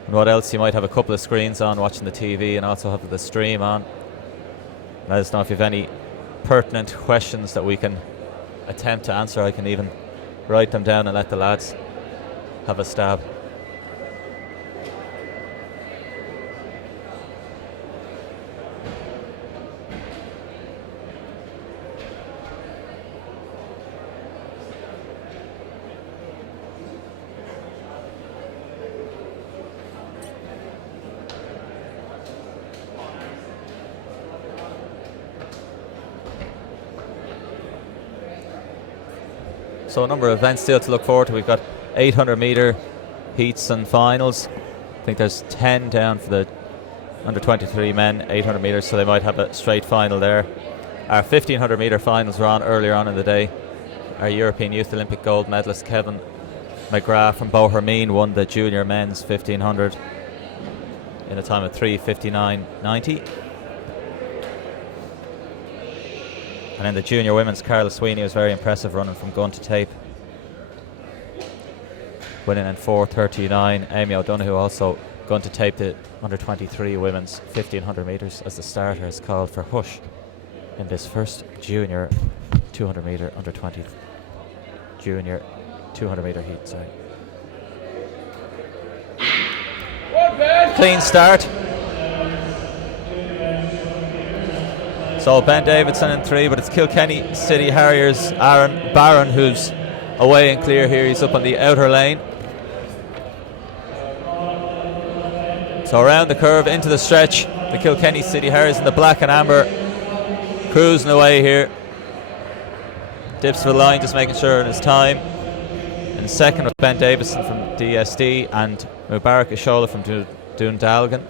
and what else. You might have a couple of screens on watching the TV and also have the stream on. Let us know if you have any pertinent questions that we can attempt to answer. I can even write them down and let the lads have a stab. So a number of events still to look forward to. We've got 800 metre heats and finals. I think there's 10 down for the under 23 men 800 metres, so they might have a straight final there. Our 1500 metre finals were on earlier on in the day. Our European Youth Olympic gold medalist Kevin McGrath from Bohermeen won the junior men's 1500 in a time of 3:59.90. And in the junior women's, Carla Sweeney was very impressive, running from gun to tape, winning in 4:39. Amy O'Donoghue also gun to tape the under 23 women's 1500 metres as the starter is called for Hush in this first junior 200 metre under 20 junior 200 metre heat. Sorry. Clean start. So Ben Davidson in 3, but it's Kilkenny City Harriers' Aaron Barron who's away and clear here. He's up on the outer lane. So around the curve into the stretch, the Kilkenny City Harriers in the black and amber cruising away here. Dips for the line, just making sure in his time. In second with Ben Davison from DSD and Mubarak Ishola from Dundalgan.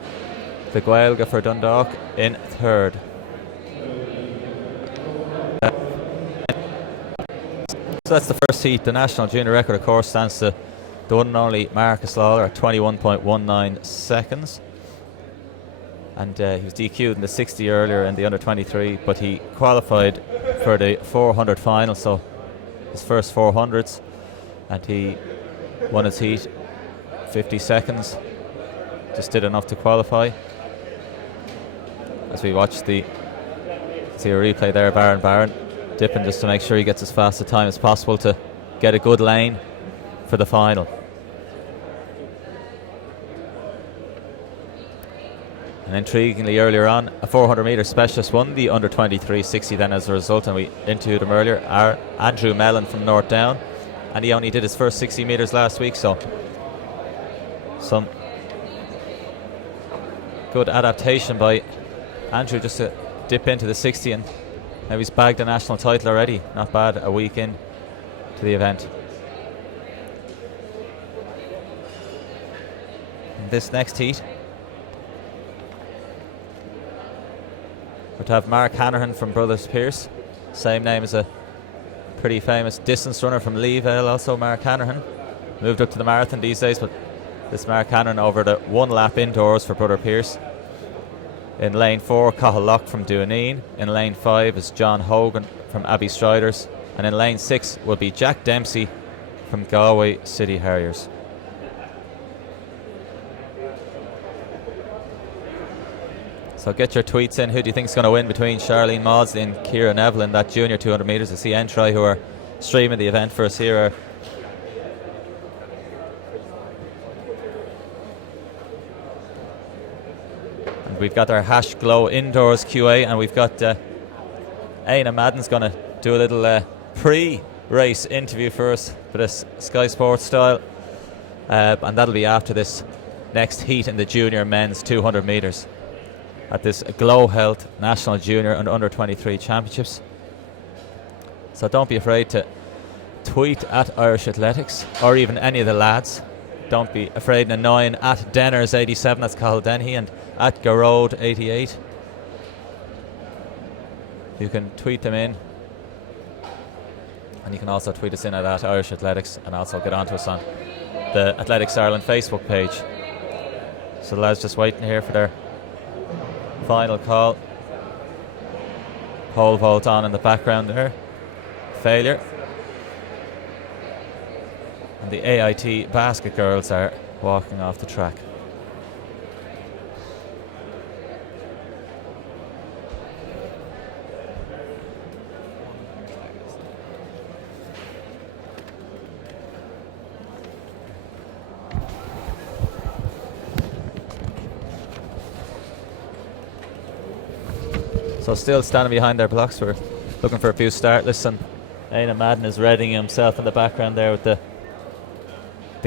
The Gaelga for Dundalk in third. So that's the first heat. The national junior record, of course, stands to the one and only Marcus Lawler at 21.19 seconds. And he was DQ'd in the 60 earlier in the under 23, but he qualified for the 400 final, so his first 400s, and he won his heat 50 seconds. Just did enough to qualify. As we watch see a replay there of Aaron Barron dipping just to make sure he gets as fast a time as possible to get a good lane for the final. And intriguingly, earlier on, a 400 metre specialist won the under 23 60 then as a result, and we interviewed him earlier, Andrew Mellon from North Down, and he only did his first 60 metres last week, so some good adaptation by Andrew just to dip into the 60, and now he's bagged a national title already. Not bad, a week in to the event. In this next heat, we're to have Mark Hanrahan from Brothers Pierce, same name as a pretty famous distance runner from Leevale, also Mark Hanrahan. Moved up to the marathon these days, but this Mark Hanrahan over the one lap indoors for Brother Pierce. In lane 4, Cathal Lock from Dooneen. In lane 5 is John Hogan from Abbey Striders. And in lane 6 will be Jack Dempsey from Galway City Harriers. So get your tweets in. Who do you think is going to win between Charlene Mosley and Ciara Neville in that junior 200 metres? I see Entry, who are streaming the event for us here, and we've got our #Glow Indoors QA, and we've got Aina Madden's going to do a little pre-race interview for us for this Sky Sports style, and that'll be after this next heat in the junior men's 200 metres at this GloHealth National Junior and Under 23 Championships. So don't be afraid to tweet at Irish Athletics, or even any of the lads. Don't be afraid in annoying at Denners87, that's Cathal Dennehy, and at Garode88. You can tweet them in, and you can also tweet us in at Irish Athletics, and also get onto us on the Athletics Ireland Facebook page. So the lads just waiting here for their final call. Pole vault on in the background there. Failure. And the AIT basket girls are walking off the track. So still standing behind their blocks, we're looking for a few start lists, and Aina Madden is readying himself in the background there with the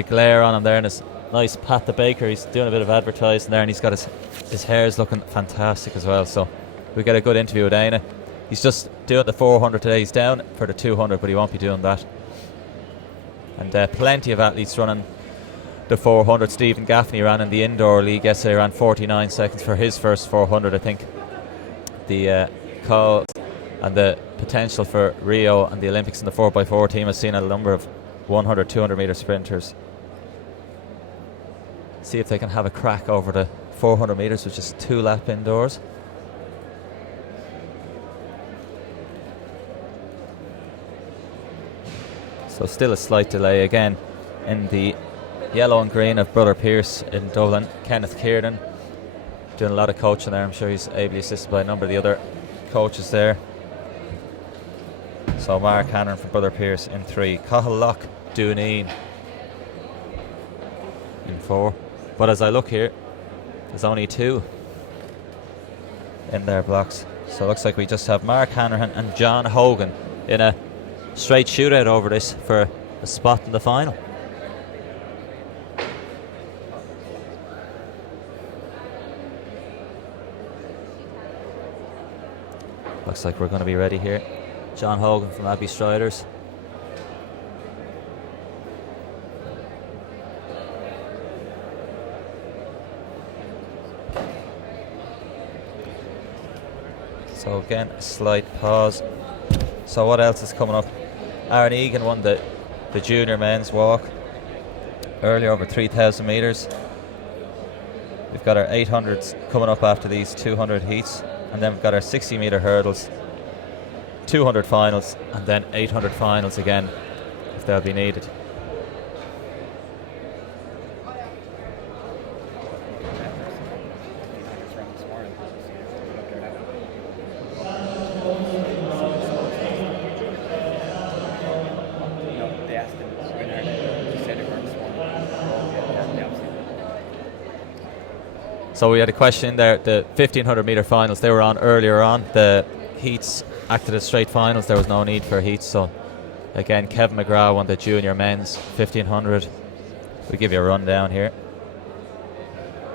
glare on him there, and his nice Pat the Baker. He's doing a bit of advertising there, and he's got his hair's looking fantastic as well. So we get a good interview with Aina. He's just doing the 400 today. He's down for the 200, but he won't be doing that. And plenty of athletes running the 400. Stephen Gaffney ran in the indoor league yesterday, ran 49 seconds for his first 400. I think the call and the potential for Rio and the Olympics in the 4x4 team has seen a number of 100, 200 metre sprinters see if they can have a crack over the 400 metres, which is 2 lap indoors. So still a slight delay again in the yellow and green of Brother Pierce in Dublin. Kenneth Kiernan doing a lot of coaching there. I'm sure he's ably assisted by a number of the other coaches there. So Mark Hannon from Brother Pierce in 3. Cathal Lock, Dooneen in 4. But as I look here, there's only 2 in their blocks. So it looks like we just have Mark Hanrahan and John Hogan in a straight shootout over this for a spot in the final. Looks like we're going to be ready here. John Hogan from Abbey Striders. So again, a slight pause. So what else is coming up? Aaron Egan won the junior men's walk earlier, over 3,000 metres. We've got our 800s coming up after these 200 heats, and then we've got our 60 metre hurdles, 200 finals, and then 800 finals again if they'll be needed. So we had a question there. The 1500 metre finals, they were on earlier on. The heats acted as straight finals. There was no need for heats. So again, Kevin McGrath won the junior men's 1500. We give you a rundown here,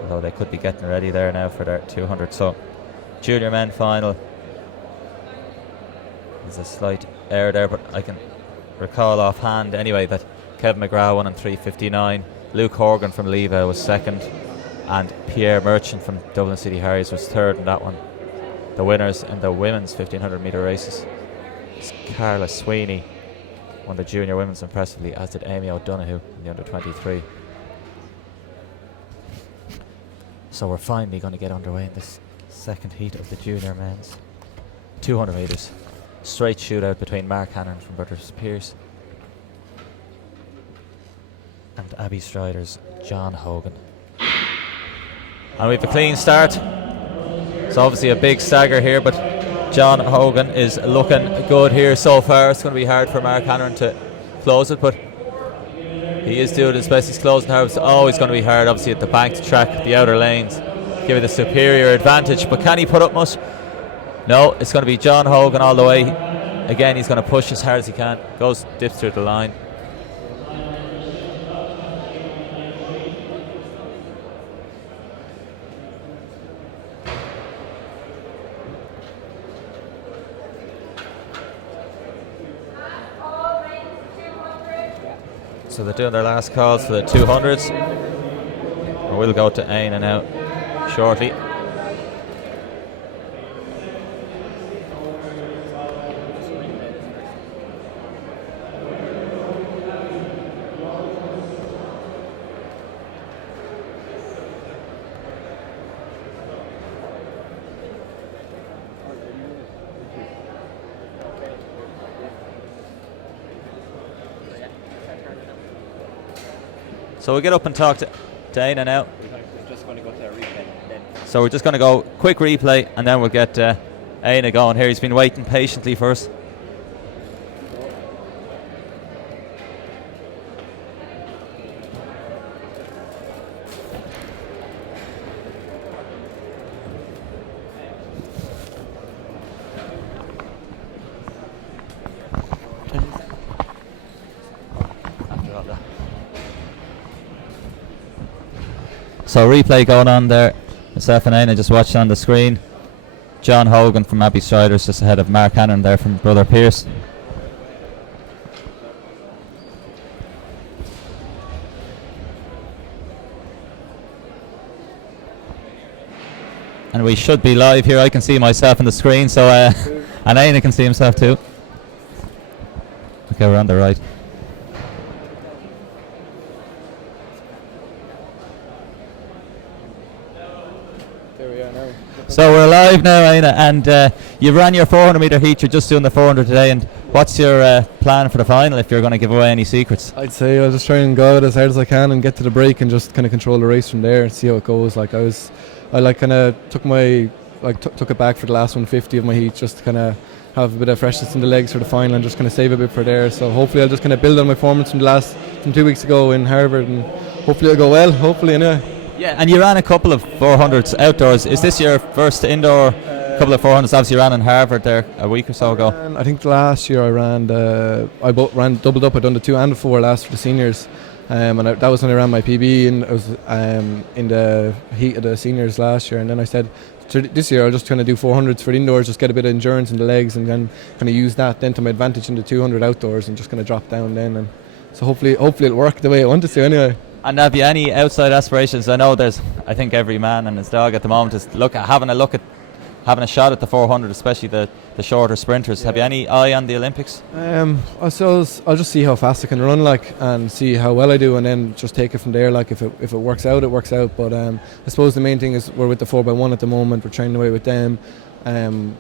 although they could be getting ready there now for their 200. So junior men final. There's a slight error there, but I can recall offhand anyway that Kevin McGrath won in 3:59. Luke Horgan from Leva was second, and Pierre Merchant from Dublin City Harriers was third in that one. The winners in the women's 1500 metre races, Carla Sweeney won the junior women's impressively, as did Amy O'Donoghue in the under 23. So we're finally going to get underway in this Second heat of the junior men's 200 metres. Straight shootout between Mark Hannon from Brothers Pierce and Abbey Strider's John Hogan. And we have a clean start. It's obviously a big stagger here, but John Hogan is looking good here so far. It's going to be hard for Mark Hannon to close it, but he is doing his best. He's closing hard. It's always going to be hard, obviously, at the banked track, the outer lanes. Give it the superior advantage, but can he put up much? No, it's going to be John Hogan all the way. Again, he's going to push as hard as he can. Dips through the line. So they're doing their last calls for the 200s. And we'll go to Aina now shortly. So we'll get up and talk to Aina now. So we're just going to go quick replay and then we'll get Aina going here. He's been waiting patiently for us. So replay going on there. Myself and Aina just watched on the screen. John Hogan from Abbey Striders just ahead of Mark Hannon there from Brother Pierce. And we should be live here. I can see myself on the screen, so and Aina can see himself too. Okay, we're on the right. So we're live now, Aina, and you ran your 400 metre heat. You're just doing the 400 today, and what's your plan for the final if you're going to give away any secrets? I'd say I'll just try and go out as hard as I can and get to the break and just kind of control the race from there and see how it goes. Like I took it back for the last 150 of my heat, just to kind of have a bit of freshness in the legs for the final and just kind of save a bit for there. So hopefully I'll just kind of build on my performance from 2 weeks ago in Harvard, and hopefully it'll go well. Hopefully anyway. Yeah, and you ran a couple of 400s outdoors. Is this your first indoor couple of 400s? Obviously you ran in Harvard there a week or so ago. I think last year I ran doubled up. I done the 2 and the 4 last for the seniors, and that was when I ran my PB, and I was in the heat of the seniors last year. And then I said this year I'll just kind of do 400s for the indoors, just get a bit of endurance in the legs, and then kind of use that then to my advantage in the 200 outdoors, and just kind of drop down then. And so hopefully it'll work the way I want it to anyway. And have you any outside aspirations? I know I think every man and his dog at the moment is having a shot at the 400, especially the shorter sprinters. Yeah. Have you any eye on the Olympics? I suppose I'll just see how fast I can run, and see how well I do, and then just take it from there. If it works out, it works out. But I suppose the main thing is we're with the 4x1 at the moment. We're training away with them.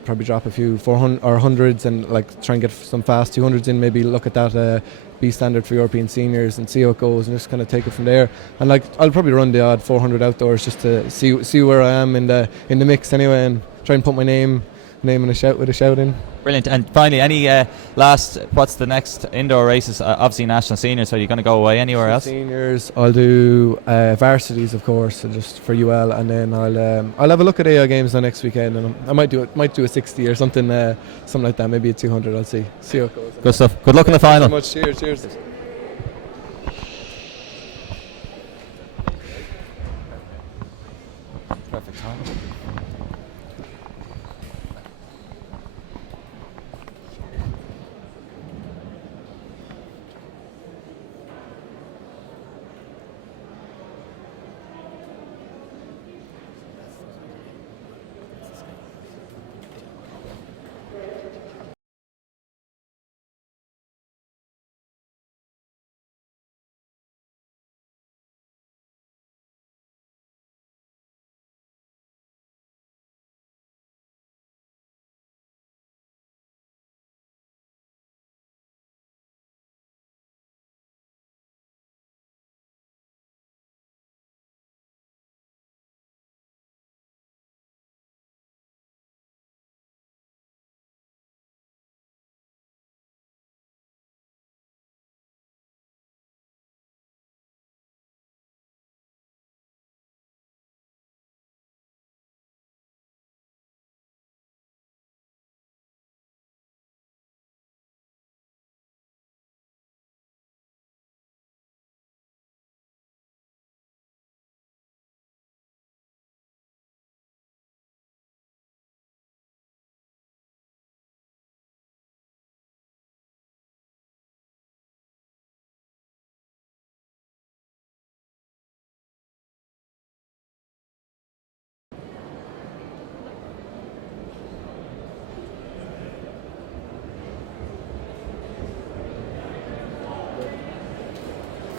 Probably drop a few 400 or 100s and try and get some fast 200s in. Maybe look at that B standard for European seniors and see how it goes, and just kind of take it from there. And I'll probably run the odd 400 outdoors just to see where I am in the mix anyway, and try and put my name in a shout in. Brilliant. And finally, any what's the next indoor races? Obviously national seniors. Are you going to go away anywhere else? Seniors, I'll do varsities, of course, just for UL, and then I'll have a look at AI games the next weekend, and I might do a 60 or something like that, maybe a 200. I'll see how it goes. Good stuff. Good luck in the final. Thank you very much. Cheers. Perfect time.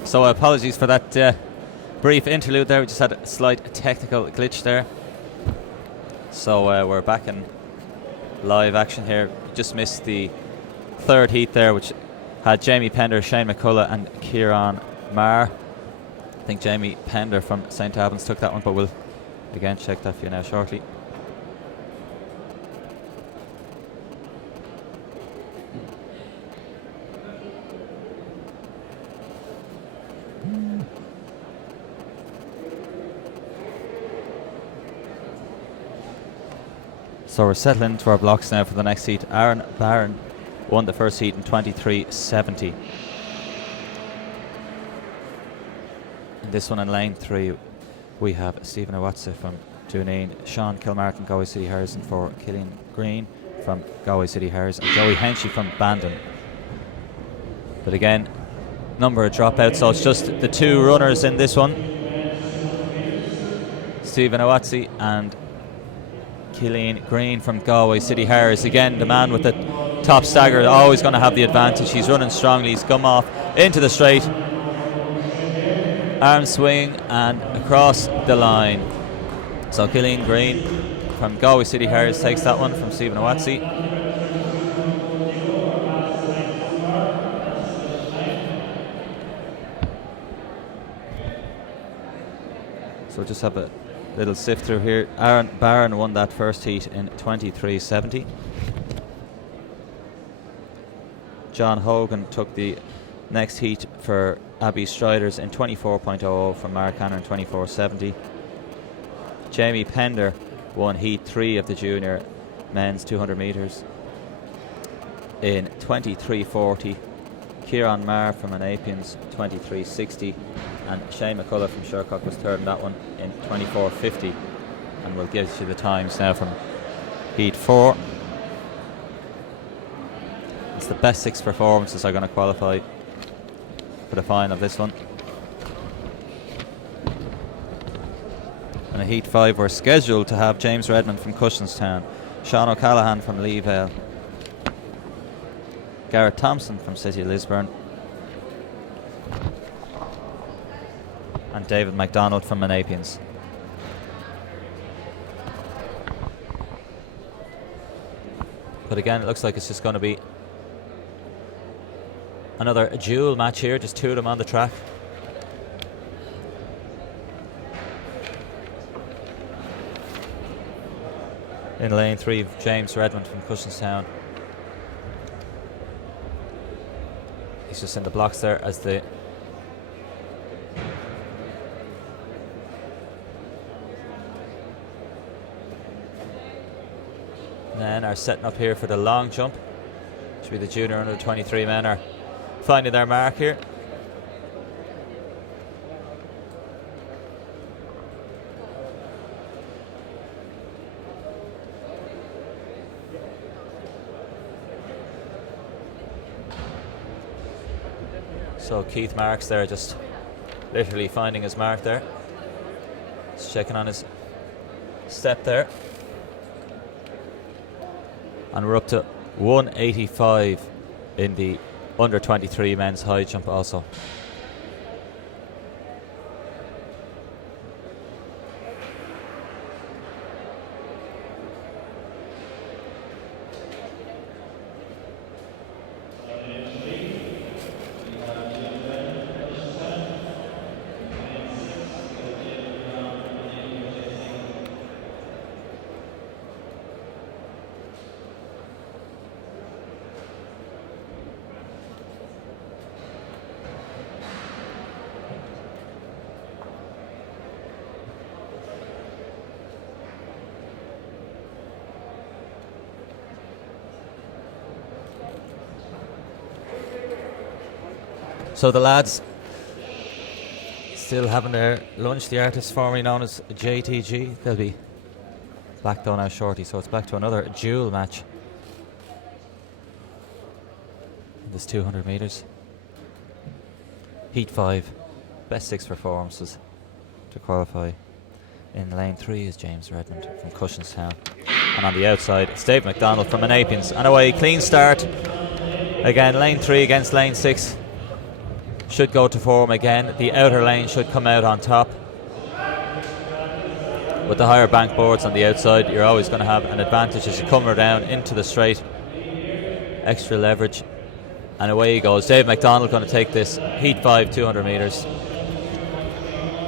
So apologies for that brief interlude there. We just had a slight technical glitch there. So we're back in live action here. Just missed the third heat there, which had Jamie Pender, Shane McCullough and Kieran Marr. I think Jamie Pender from St Albans took that one, but we'll again check that for you now shortly. So we're settling into our blocks now for the next heat. Aaron Barron won the first heat in 23.70. In this one in lane 3, we have Stephen Owatsa from Duneen, Sean Kilmartin, Galway City Hares, and for Killian Green from Galway City Hares, and Joey Henchy from Bandon. But again, number of dropouts, so it's just the two runners in this one. Stephen Owatsa and Killian Green from Galway City Hares. Again, the man with the top stagger always going to have the advantage. He's running strongly. He's come off into the straight. Arm swing and across the line. So Killian Green from Galway City Hares takes that one from Stephen Owatsa. So just have a little sift through here. Aaron Barron won that first heat in 23.70. John Hogan took the next heat for Abbey Striders in 24.00 from Mark Hanner in 24.70. Jamie Pender won heat 3 of the junior men's 200 metres in 23.40. Kieran Marr from Anapians 23.60, and Shane McCullough from Shercock was third in that one in 24.50. And we'll give you the times now from heat 4. It's the best 6 performances are going to qualify for the final of this one. And in heat 5 we're scheduled to have James Redmond from Cushenstown, Sean O'Callaghan from Leevale, Garrett Thompson from City of Lisburn, and David MacDonald from Anapians. But again, it looks like it's just going to be another duel match here, just two of them on the track. In lane 3, James Redmond from Cushenstown. He's just in the blocks there as the men are setting up here for the long jump. Should be the junior under 23 men are finding their mark here. So Keith Marks there, just literally finding his mark there. Just checking on his step there. And we're up to 185 in the under 23 men's high jump also. So the lads still having their lunch, the artists formerly known as JTG. They'll be back though now shortly, so it's back to another duel match in this 200 metres. Heat 5, best 6 performances to qualify. In lane 3 is James Redmond from Cushenstown, and on the outside it's Dave McDonald from Anapians. And away, clean start. Again, lane 3 against lane 6. should go to form again. The outer lane should come out on top. With the higher bank boards on the outside, you're always going to have an advantage as you come down into the straight. Extra leverage. And away he goes. Dave McDonald going to take this heat 5, 200 metres.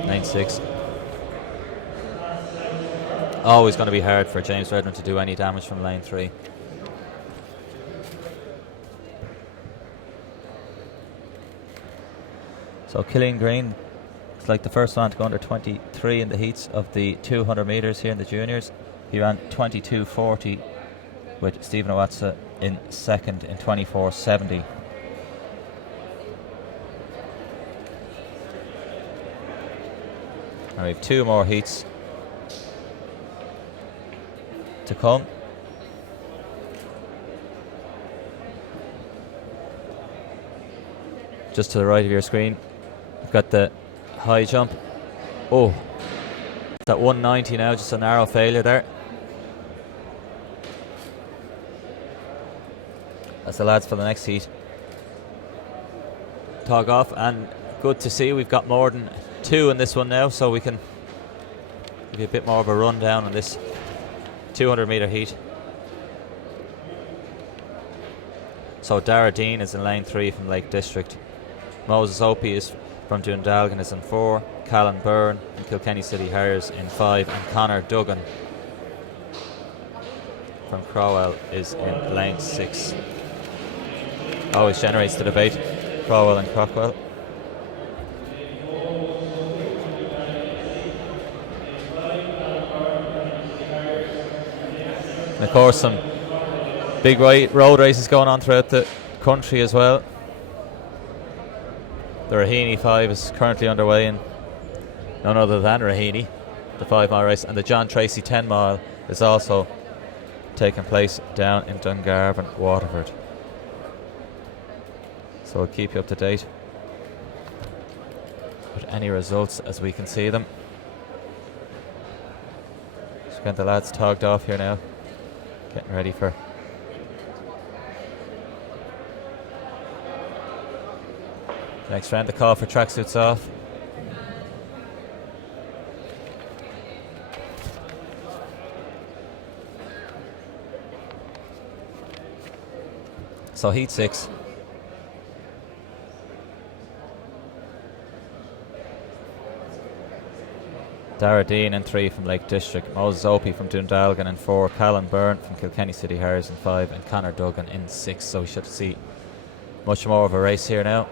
9.6. Always going to be hard for James Redmond to do any damage from lane 3. So Killian Green is like the first one to go under 23 in the heats of the 200 metres here in the juniors. He ran 22.40 with Stephen Owatsa in second in 24.70. And we have 2 more heats to come. Just to the right of your screen, we've got the high jump. Oh, that 190 now, just a narrow failure there. That's the lads for the next heat. Tog off, and good to see we've got more than 2 in this one now, so we can give you a bit more of a rundown on this 200 metre heat. So Dara Dean is in lane 3 from Lake District. Moses Opie is from Dundalgan is in 4. Callan Byrne and Kilkenny City Harriers in 5. And Conor Duggan from Crowell is in lane 6. Always generates the debate, Crowell and Crockwell. And of course some big road races going on throughout the country as well. The Raheny 5 is currently underway in none other than Raheny, the 5 mile race, and the John Tracy 10 mile is also taking place down in Dungarvan, Waterford. So we'll keep you up to date with any results as we can see them. Just getting the lads togged off here now, getting ready for next round. The call for tracksuits off. So heat 6. Dara Dean in 3 from Lake District. Moses Opie from Dundalgan in 4. Callan Byrne from Kilkenny City Harriers in 5. And Conor Duggan in 6. So we should see much more of a race here now.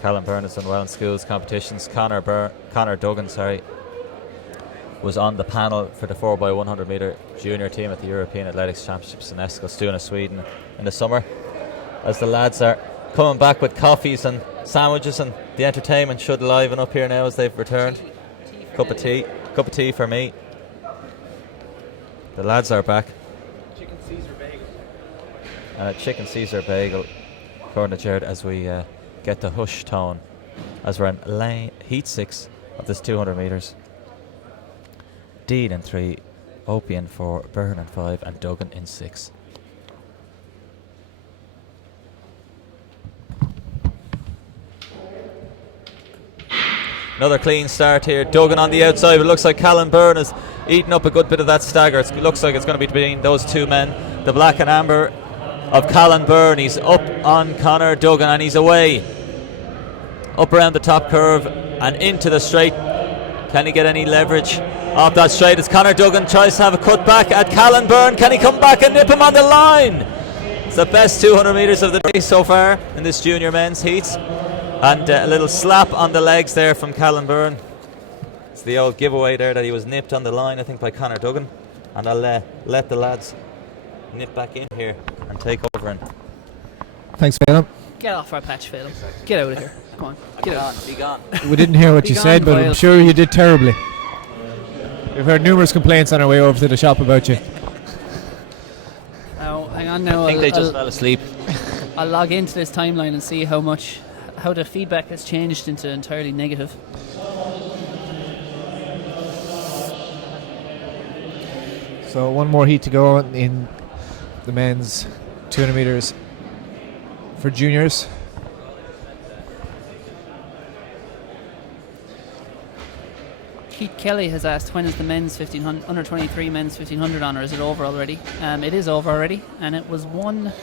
Callan Byrne has done well in schools competitions. Conor Duggan, was on the panel for the 4x100 metre junior team at the European Athletics Championships in Eskilstuna, Sweden in the summer. As the lads are coming back with coffees and sandwiches, and the entertainment should liven up here now as they've returned. Cup of tea for me. The lads are back. Chicken Caesar bagel. And a chicken Caesar bagel, according to Jared, as we get the hush tone as we're in heat 6 of this 200 metres. Dean in 3, Opie in 4, Byrne in 5, and Duggan in 6. Another clean start here. Duggan on the outside, but it looks like Callan Byrne has eaten up a good bit of that stagger. It looks like it's going to be between those two men. The black and amber of Callan Byrne. He's up on Conor Duggan and he's away. Up around the top curve and into the straight. Can he get any leverage off that straight as Conor Duggan tries to have a cut back at Callan Byrne? Can he come back and nip him on the line? It's the best 200 metres of the day so far in this junior men's heats. And a little slap on the legs there from Callan Byrne. It's the old giveaway there that he was nipped on the line, I think, by Conor Duggan. And I'll let the lads nip back in here and take over. And Thanks, Phelan. Get off our patch, Phelan. Get out of here. Come on. Get out. Be gone. We didn't hear what Be you gone, said, but I'm Boyle. sure you did terribly. We've heard numerous complaints on our way over to the shop about you. Now, hang on now. I think they just fell asleep. I'll log into this timeline and see how the feedback has changed into entirely negative. So one more heat to go in the men's 200 metres. for juniors. Keith Kelly has asked, when is the men's 1500, under 23 men's 1500 on, or is it over already? It is over already, and it was won,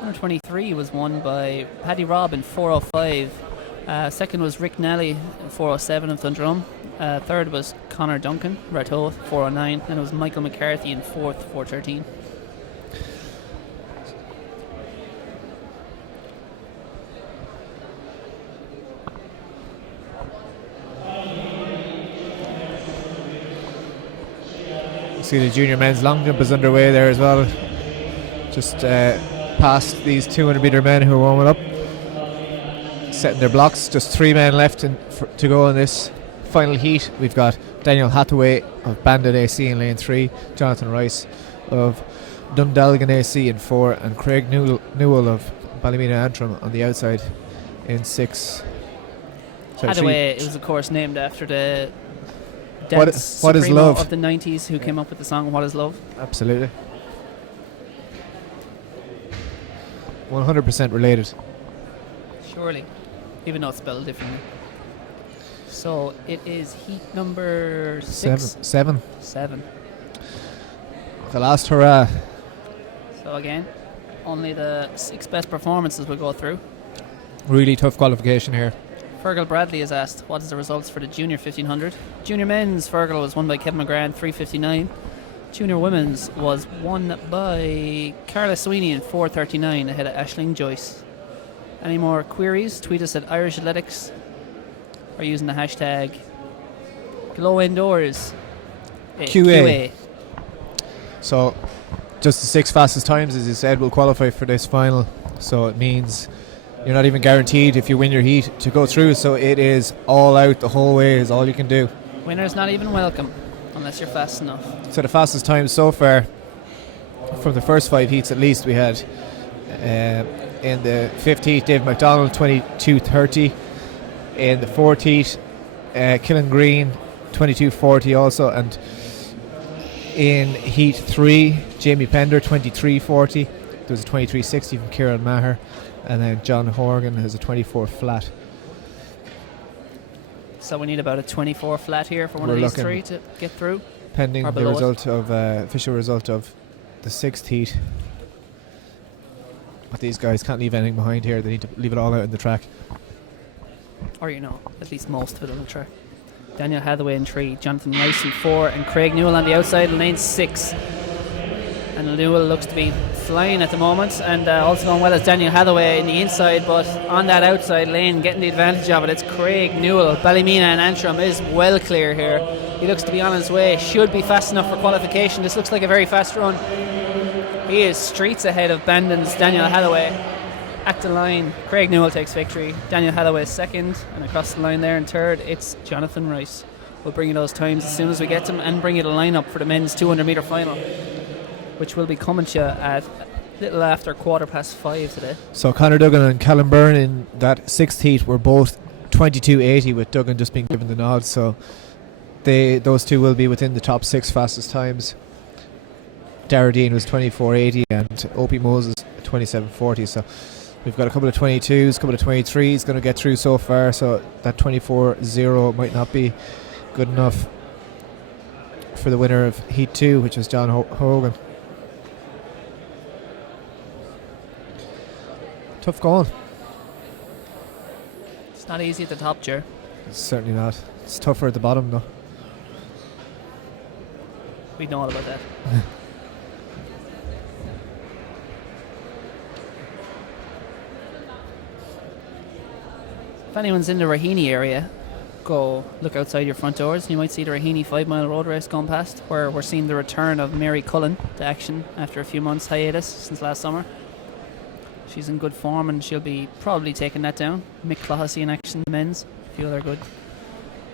under 23 was won by Paddy Robb in 4:05. Second was Rick Nally in 4:07 of Dundrum. Third was Connor Duncan, Ratoath, 4:09. And it was Michael McCarthy in fourth, 4:13. See the junior men's long jump is underway there as well. Just past these 200 metre men who are warming up, setting their blocks. Just 3 men left to go in this final heat. We've got Daniel Hathaway of Bandit AC in lane 3, Jonathan Rice of Dundalgan AC in 4, and Craig Newell of Ballymena Antrim on the outside in 6. Hathaway, it was of course named after the What is supremo love? of the 90s who came up with the song What is Love. Absolutely. 100% related. Surely, even though it's spelled differently. So it is heat number 6? 7. 7. The last hurrah. So again, only the 6 best performances will go through. Really tough qualification here. Fergal Bradley has asked, what is the results for the junior 1500? Junior men's Fergal was won by Kevin McGrath, 3:59. Junior women's was won by Carla Sweeney in 4:39 ahead of Aisling Joyce. Any more queries? Tweet us at Irish Athletics or using the hashtag Glow Indoors QA. So just the 6 fastest times, as you said, will qualify for this final. So it means you're not even guaranteed, if you win your heat, to go through. So it is all out the whole way is all you can do. Winner's not even welcome unless you're fast enough. So the fastest times so far from the first 5 heats at least, we had in the 5th heat Dave McDonald 22:30. In the 4th heat Killen Green 22:40 also, and in heat 3 Jamie Pender 23:40. There was a 23:60 from Kieran Maher, and then John Horgan has a 24 flat. So we need about a 24 flat here for one of these 3 to get through. Pending the result of official result of the 6th heat. But these guys can't leave anything behind here. They need to leave it all out in the track. Or at least most of it on the track. Daniel Hathaway in 3, Jonathan Rice in 4, and Craig Newell on the outside in lane 6. And Newell looks to be flying at the moment, and also going well as Daniel Hathaway in the inside, but on that outside lane getting the advantage of it, it's Craig Newell. Ballymena and Antrim is well clear here. He looks to be on his way, should be fast enough for qualification. This looks like a very fast run. He is streets ahead of Bandon's Daniel Hathaway. At the line, Craig Newell takes victory. Daniel Hathaway is 2nd, and across the line there in 3rd, it's Jonathan Rice. We'll bring you those times as soon as we get them, and bring you the lineup for the men's 200 metre final, which will be coming to you at little after 5:15 today. So Conor Duggan and Callum Byrne in that 6th heat were both 22:80, with Duggan just being given the nod. So those two will be within the top 6 fastest times. Dara Dean was 24:80 and Opie Moses 27:40. So we've got a couple of 22s, a couple of 23s going to get through so far. So that 24:0 might not be good enough for the winner of heat 2, which was John Hogan. Tough going. It's not easy at the top, Ger. It's certainly not. It's tougher at the bottom though. We know all about that. If anyone's in the Raheny area, go look outside your front doors and you might see the Raheny 5 mile road race going past, where we're seeing the return of Mary Cullen to action after a few months hiatus since last summer. She's in good form and she'll be probably taking that down. Mick Clohessy in action, the men's, a few other good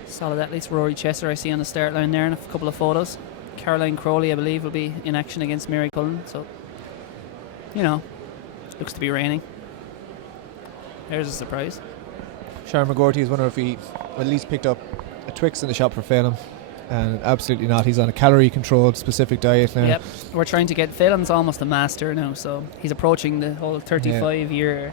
solid athletes. Rory Chester I see on the start line there in a couple of photos. Caroline Crowley I believe will be in action against Mary Cullen, so looks to be raining. There's a surprise. Sharon McGorty is wondering if he at least picked up a Twix in the shop for Phelan. And absolutely not. He's on a calorie-controlled specific diet now. Yep, we're trying to get Phelan's almost a master now, so he's approaching the whole 35-year,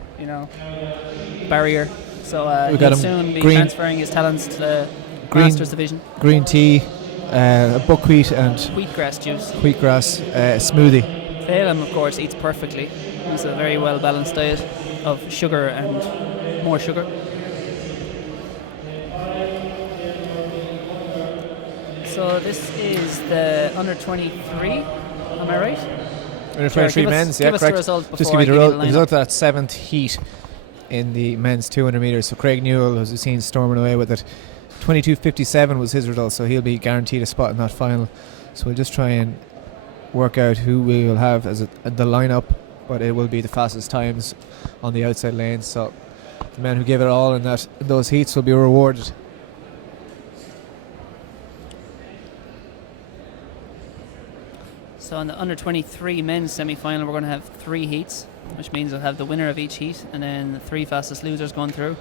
barrier. So he'll soon be transferring his talents to the Masters division. Green tea, buckwheat and wheatgrass juice. Wheatgrass smoothie. Phelan, of course, eats perfectly. It's a very well-balanced diet of sugar and more sugar. So this is the under 23, am I right? Under 23 men's, yeah, correct. Just give you the result of that 7th heat in the men's 200 metres. So Craig Newell, as we've seen, storming away with it. 22.57 was his result, so he'll be guaranteed a spot in that final. So we'll just try and work out who we will have as the lineup, but it will be the fastest times on the outside lanes. So the men who give it all in those heats will be rewarded. So in the under 23 men's semi-final, we're going to have 3 heats, which means we'll have the winner of each heat and then the 3 fastest losers going through.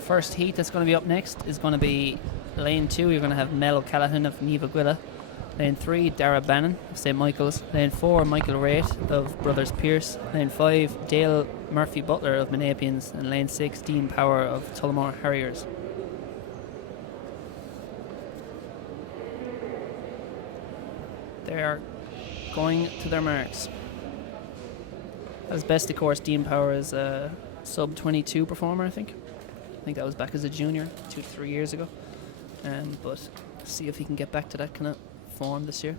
First heat that's going to be up next is going to be lane 2. You're going to have Mel O'Callaghan of Neva Gwilla. Lane 3, Dara Bannon of St Michael's. Lane 4, Michael Raitt of Brothers Pierce. Lane 5, Dale Murphy Butler of Menapians. And lane 6, Dean Power of Tullamore Harriers. They are going to their marks. As best, of course, Dean Power is a sub-22 performer, I think. I think that was back as a junior 2 to 3 years ago. But see if he can get back to that kind of form this year.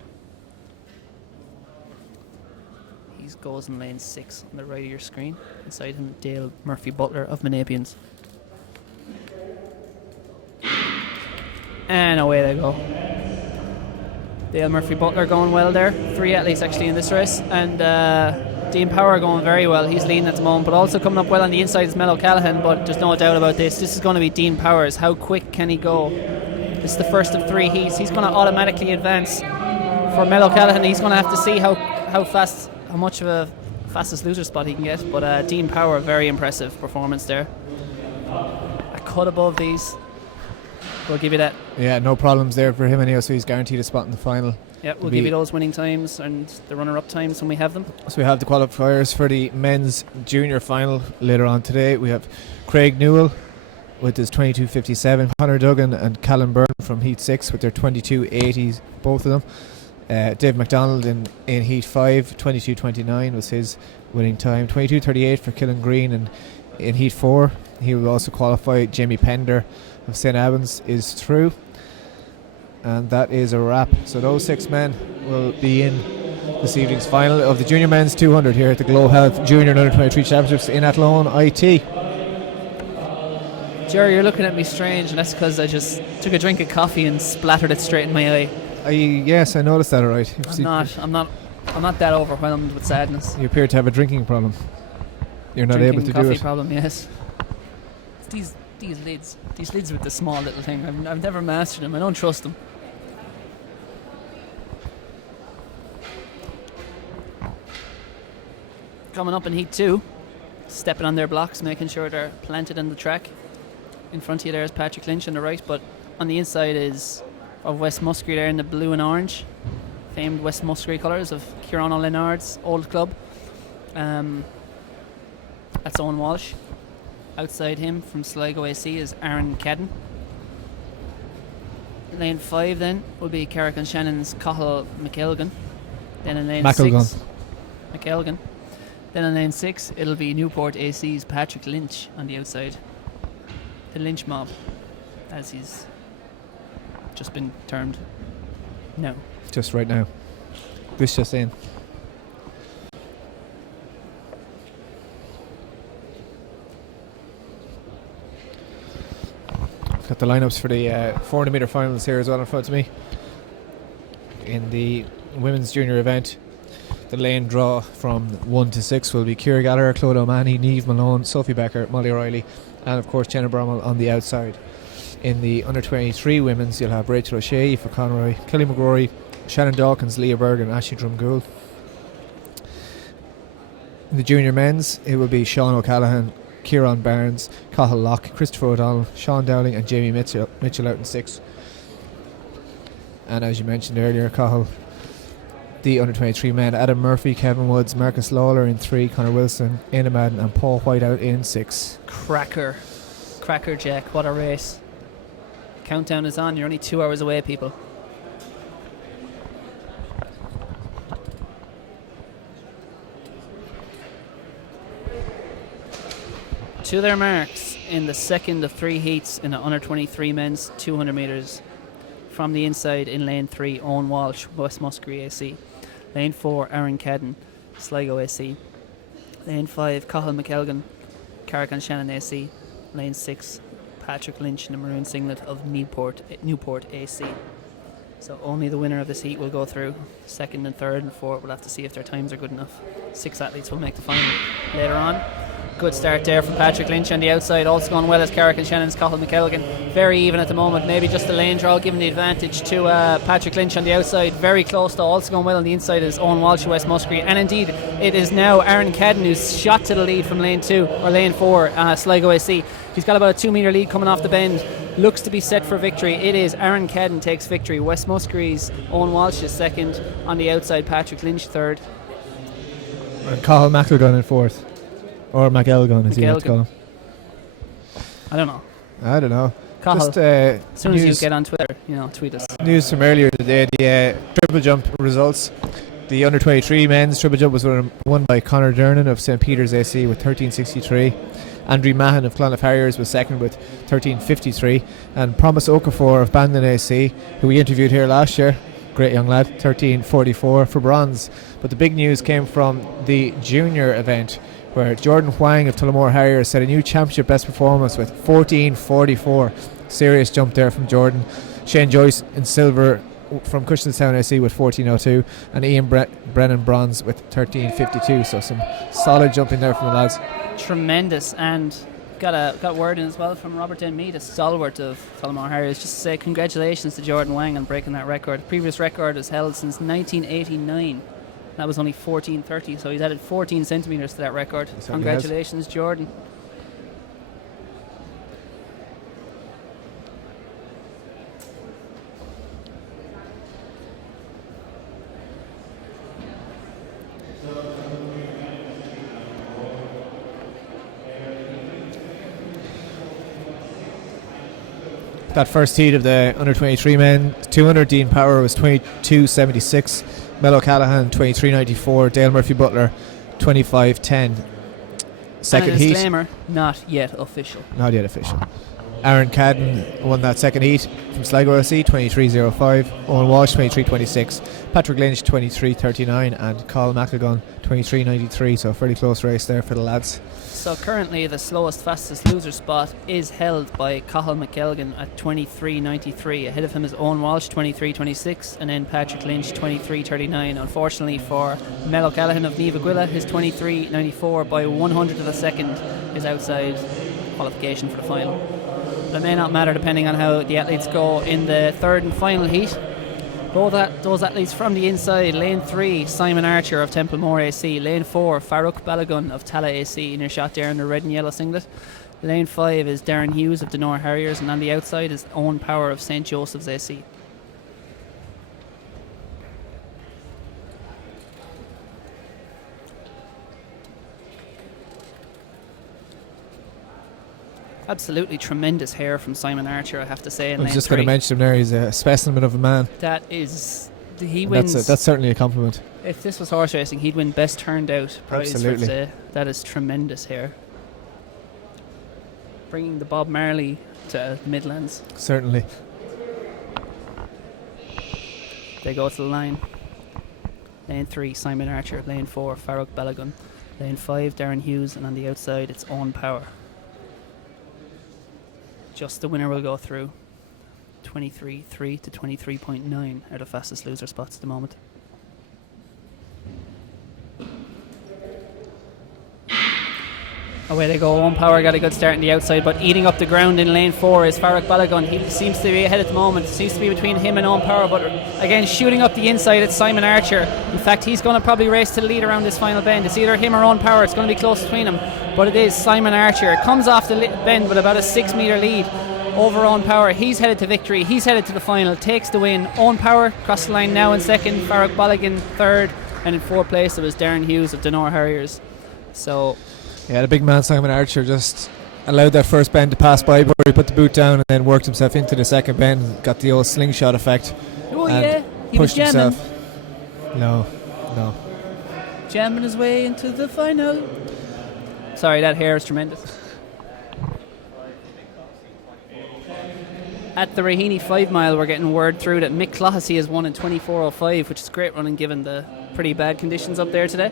He goes in lane 6 on the right of your screen. Inside him, Dale Murphy Butler of Menapians. And away they go. Dale Murphy Butler going well there. 3 athletes actually in this race. And Dean Power going very well. He's leading at the moment, but also coming up well on the inside is Mel O'Callaghan. But there's no doubt about this. This is going to be Dean Powers. How quick can he go? This is the first of 3 heats. He's going to automatically advance. For Mel O'Callaghan, he's going to have to see how much of a fastest loser spot he can get. But Dean Power, very impressive performance there. A cut above these. We'll give you that. Yeah, no problems there for him anyway, so he's guaranteed a spot in the final. Yeah, we'll give you those winning times and the runner-up times when we have them. So we have the qualifiers for the men's junior final later on today. We have Craig Newell with his 22.57, Conor Duggan and Callum Byrne from Heat 6 with their 22.80s, both of them. Dave McDonald in Heat 5, 22.29 was his winning time. 22.38 for Killen Green, and in Heat 4 he will also qualify. Jamie Pender of St Albans is through, and that is a wrap. So those 6 men will be in this evening's final of the junior men's 200 here at the GloHealth Junior and Under 23 Championships in Athlone, IT. Jerry, you're looking at me strange, and that's because I just took a drink of coffee and splattered it straight in my eye. Yes, I noticed that. All right. I'm not that overwhelmed with sadness. You appear to have a drinking problem. You're not able to do it. Coffee problem, yes. It's these lids with the small little thing. I've never mastered them. I don't trust them. Coming up in Heat 2, stepping on their blocks, making sure they're planted in the track. In front of you there is Patrick Lynch on the right, but on the inside is of West Musgrave there in the blue and orange. Famed West Musgrave colours of Kieran O'Leonard's old club. That's Owen Walsh. Outside him from Sligo AC is Aaron Cadden. Lane 5 then will be Carrick and Shannon's Cathal McElgan. Then in lane 6, McElgan. Then in lane 6 it'll be Newport AC's Patrick Lynch on the outside. The Lynch mob, as he's just been termed. No. Just right now. This just in. Got the lineups for the 400 metre finals here as well in front of me. In the women's junior event, the lane draw from 1 to 6 will be Ciara Gallagher, Claude O'Mahony, Niamh Malone, Sophie Becker, Molly O'Reilly, and of course Jenna Bromwell on the outside. In the under 23 women's, you'll have Rachel O'Shea for Conroy, Kelly McGrory, Shannon Dawkins, Leah Berg, and Ashley Drumgoole. In the junior men's, it will be Sean O'Callaghan, Kieran Barnes, Cathal Locke, Christopher O'Donnell, Sean Dowling, and Jamie Mitchell out in 6. And as you mentioned earlier, Cahill, the under-23 men, Adam Murphy, Kevin Woods, Marcus Lawler in 3, Connor Wilson, Ian Madden and Paul Whiteout in 6. Cracker, Jack, what a race. Countdown is on, you're only 2 hours away, people. To their marks in the second of 3 heats in the under-23 men's 200 metres. From the inside in lane 3, Owen Walsh, West Muskerry AC. Lane 4, Aaron Cadden, Sligo AC. Lane 5, Cahill McElgan, Carrick Shannon AC. Lane 6, Patrick Lynch in the maroon singlet of Newport AC. So only the winner of this heat will go through. Second and third and fourth, we'll have to see if their times are good enough. 6 athletes will make the final later on. Good start there from Patrick Lynch on the outside. Also going well as Carrick and Shannon's Cahill McElgan. Very even at the moment. Maybe just the lane draw giving the advantage to Patrick Lynch on the outside. Very close though. Also going well on the inside is Owen Walsh, West Muskerry. And indeed, it is now Aaron Cadden who's shot to the lead from lane 2 or lane 4, Sligo AC. He's got about a 2 metre lead coming off the bend. Looks to be set for victory. It is Aaron Cadden takes victory. West Muskerry's Owen Walsh is second. On the outside, Patrick Lynch third. And Cahill McElgan in 4th. Or McElgan, as you like to call him. I don't know. Cahill, Just as soon as you get on Twitter, tweet us. News from earlier today, the triple jump results. The under-23 men's triple jump was won by Conor Dernan of St. Peter's AC with 13.63. Andrew Mahan of Clonliffe Harriers was second with 13.53. And Promise Okafor of Bandon AC, who we interviewed here last year, great young lad, 13.44 for bronze. But the big news came from the junior event, where Jordan Huang of Tullamore Harriers set a new championship best performance with 14.44. Serious jump there from Jordan. Shane Joyce in silver from Cushenstown AC with 14.02, and Ian Brennan bronze with 13.52. So some solid jumping there from the lads. Tremendous. And got word in as well from Robert Denmead, a stalwart of Tullamore Harriers, just to say congratulations to Jordan Huang on breaking that record. The previous record is held since 1989. That was only 14.30, so he's added 14 centimetres to that record. Congratulations, Jordan. That first heat of the under-23 men, 200, Dean Power was 22.76. Mel Callahan 23.94, Dale Murphy Butler 25.10. Second and a heat. Disclaimer, not yet official. Aaron Cadden won that second heat from Sligo SC 23.05. Owen Walsh 23.26. Patrick Lynch 23.39 and Cahill McElgan 23.93. So a fairly close race there for the lads. So currently the slowest fastest loser spot is held by Cahill McElgan at 23.93. Ahead of him is Owen Walsh 23.26 and then Patrick Lynch 23.39. Unfortunately for Mel O'Callaghan of Niamh Aguila, his 23.94 by 100 of a second is outside qualification for the final. But it may not matter depending on how the athletes go in the third and final heat. Those athletes from the inside: lane 3, Simon Archer of Templemore AC. Lane 4, Farouk Balagun of Tala AC, in your shot there in the red and yellow singlet. Lane 5 is Darren Hughes of Denore Harriers, and on the outside is Owen Power of St. Joseph's AC. Absolutely tremendous hair from Simon Archer, I have to say. I was just going to mention him there. He's a specimen of a man. That is, he wins. That's certainly a compliment. If this was horse racing, he'd win best turned out prize. Absolutely. For today. That is tremendous hair. Bringing the Bob Marley to the Midlands. Certainly. They go to the line. Lane 3, Simon Archer. Lane 4, Farouk Balagun. Lane 5, Darren Hughes, and on the outside it's Owen Power. Just the winner will go through. 23.3 to 23.9 are the fastest loser spots at the moment. Away they go. Owen Power got a good start on the outside, but eating up the ground in lane 4 is Farouk Balagun. He seems to be ahead at the moment. Seems to be between him and Owen Power, but again shooting up the inside, it's Simon Archer. In fact, he's going to probably race to the lead around this final bend. It's either him or Owen Power. It's going to be close between them, but it is Simon Archer. Comes off the bend with about a 6 metre lead. over Owen Power. He's headed to victory. He's headed to the final. Takes the win. Owen Power crossed the line now in second. Farrell Balogun third. And in fourth place it was Darren Hughes of Dunor Harriers. So yeah, the big man Simon Archer just allowed that first bend to pass by before he put the boot down and then worked himself into the second bend. Got the old slingshot effect. Oh and yeah, he pushed was jamming. himself. No. Jamming his way into the final. Sorry, that hair is tremendous. At the Raheny 5 mile, we're getting word through that Mick Clohessy has won in 24:05, which is great running given the pretty bad conditions up there today.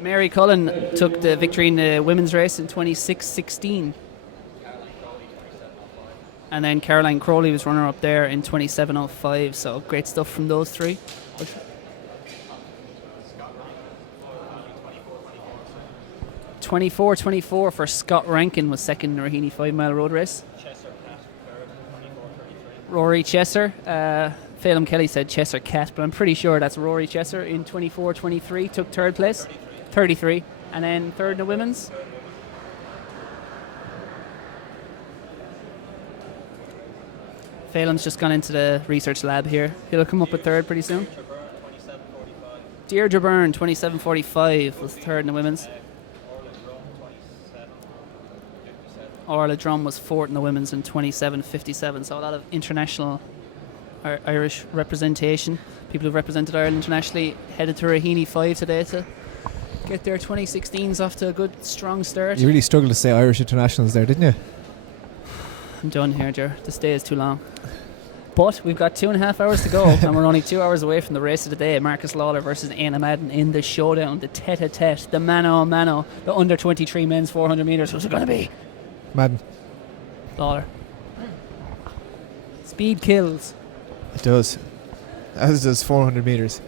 Mary Cullen took the victory in the women's race in 26:16. And then Caroline Crowley was runner up there in 27:05, so great stuff from those three. 24:24 for Scott Rankin was second in the Raheny 5 mile road race. Rory Chesser, Phelan Kelly said Chesser Cat, but I'm pretty sure that's Rory Chesser in 24:23 took third place, 33, and then third in the women's. Phelan's just gone into the research lab here. He'll come up with third pretty soon. Deirdre Byrne 27:45 was third in the women's. Orla Drum was fourth in the women's in 27:57, so a lot of international Irish representation. People who've represented Ireland internationally headed to Raheny 5 today to get their 2016s off to a good, strong start. You really struggled to say Irish internationals there, didn't you? I'm done here, Ger. This day is too long. But we've got 2.5 hours to go, and we're only 2 hours away from the race of the day. Marcus Lawler versus Aina Madden in the showdown, the tete-a-tete, the mano-a-mano, the under-23 men's 400 metres. What's it going to be? Madden. Lawler. Speed kills. It does. As does 400 metres.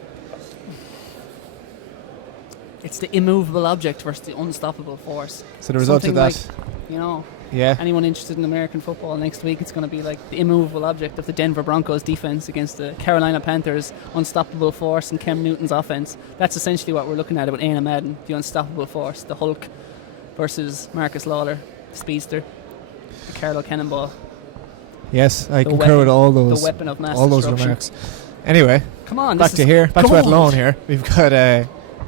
It's the immovable object versus the unstoppable force. So the result Something of that... like, you know, yeah. anyone interested in American football next week, it's going to be like the immovable object of the Denver Broncos defense against the Carolina Panthers unstoppable force and Cam Newton's offense. That's essentially what we're looking at with Aina Madden, the unstoppable force, the Hulk versus Marcus Lawler, the speedster, the Carlo Cannonball. Yes, I concur with all those. The weapon of mass all those destruction. remarks. Anyway, come on, back to Athlone here. We've got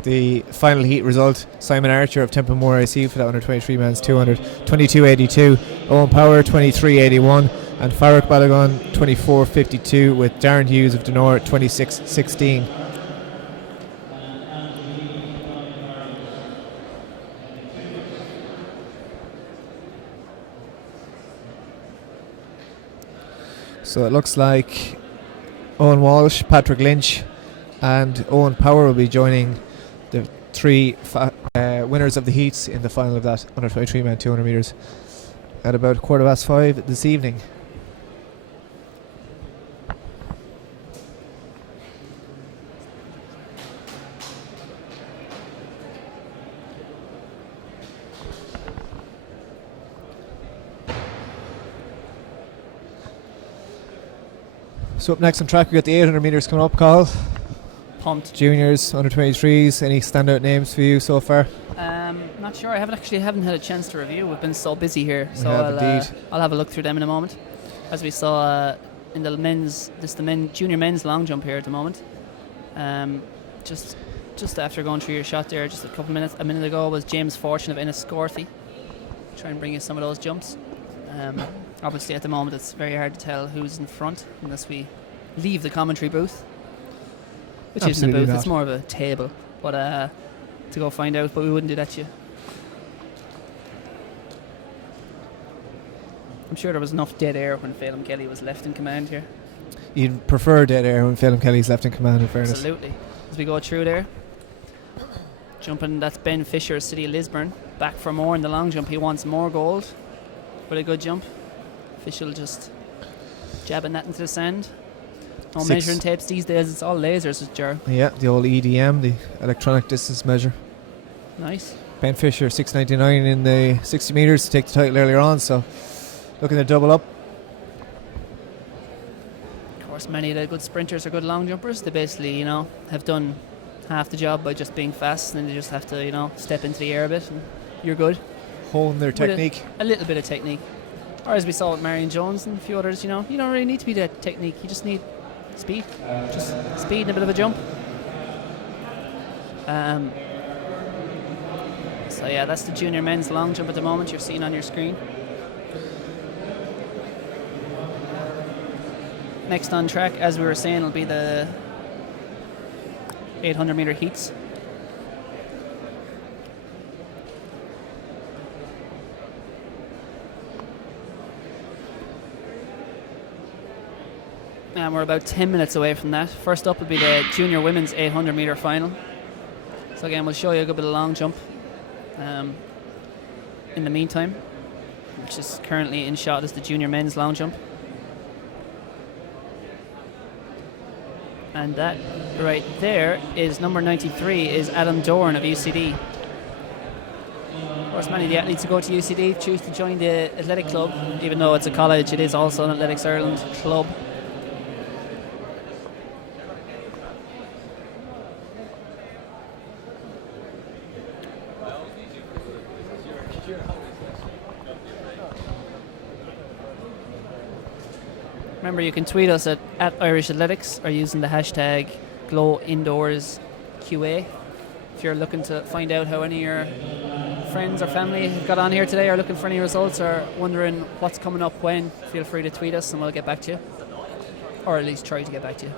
the final heat result. Simon Archer of Templemore IC for that under 23 men's 200, 22.82. Owen Power 23.81, and Farrell Balogun 24.52, with Darren Hughes of Dunor 26.16. So it looks like Owen Walsh, Patrick Lynch and Owen Power will be joining the three winners of the heats in the final of that under 23 men 200 metres at about 5:15 this evening. So up next on track, we got the 800 metres coming up, Carl. Pumped. Juniors, under 23s. Any standout names for you so far? Not sure. I haven't had a chance to review. We've been so busy here, so I'll have a look through them in a moment. As we saw in the junior men's long jump here at the moment. Just after going through your shot there, just a minute ago, was James Fortune of Enniscorthy. Try and bring you some of those jumps. Obviously, at the moment, it's very hard to tell who's in front unless we leave the commentary booth, which isn't a booth; it's more of a table. But to go find out, but we wouldn't do that to you. I'm sure there was enough dead air when Phelan Kelly was left in command here. You'd prefer dead air when Phelan Kelly's left in command, in fairness. Absolutely. As we go through there, jumping, that's Ben Fisher, City of Lisburn, back for more in the long jump. He wants more gold with a good jump. Official just jabbing that into the sand. No measuring tapes these days, it's all lasers with Ger. Yeah, the old EDM, the electronic distance measure. Nice. Ben Fisher 6.99 in the 60 metres to take the title earlier on, so looking to double up. Of course, many of the good sprinters are good long jumpers. They basically, have done half the job by just being fast, and then they just have to, step into the air a bit and you're good. hone their with technique. A little bit of technique. Or as we saw with Marion Jones and a few others, you don't really need to be that technique. You just need speed. Just speed and a bit of a jump. So yeah, that's the junior men's long jump at the moment you're seeing on your screen. Next on track, as we were saying, will be the 800 meter heats. And we're about 10 minutes away from that. First up will be the junior women's 800 meter final. So again, we'll show you a good bit of long jump in the meantime, which is currently in shot as the junior men's long jump. And that right there is number 93, is Adam Dorn of UCD. Of course, many of the athletes who go to UCD choose to join the athletic club. Even though it's a college, it is also an Athletics Ireland club. Remember, you can tweet us at Irish Athletics or using the hashtag GloIndoorsQA if you're looking to find out how any of your friends or family have got on here today, or looking for any results, or wondering what's coming up when. Feel free to tweet us and we'll get back to you, or at least try to get back to you.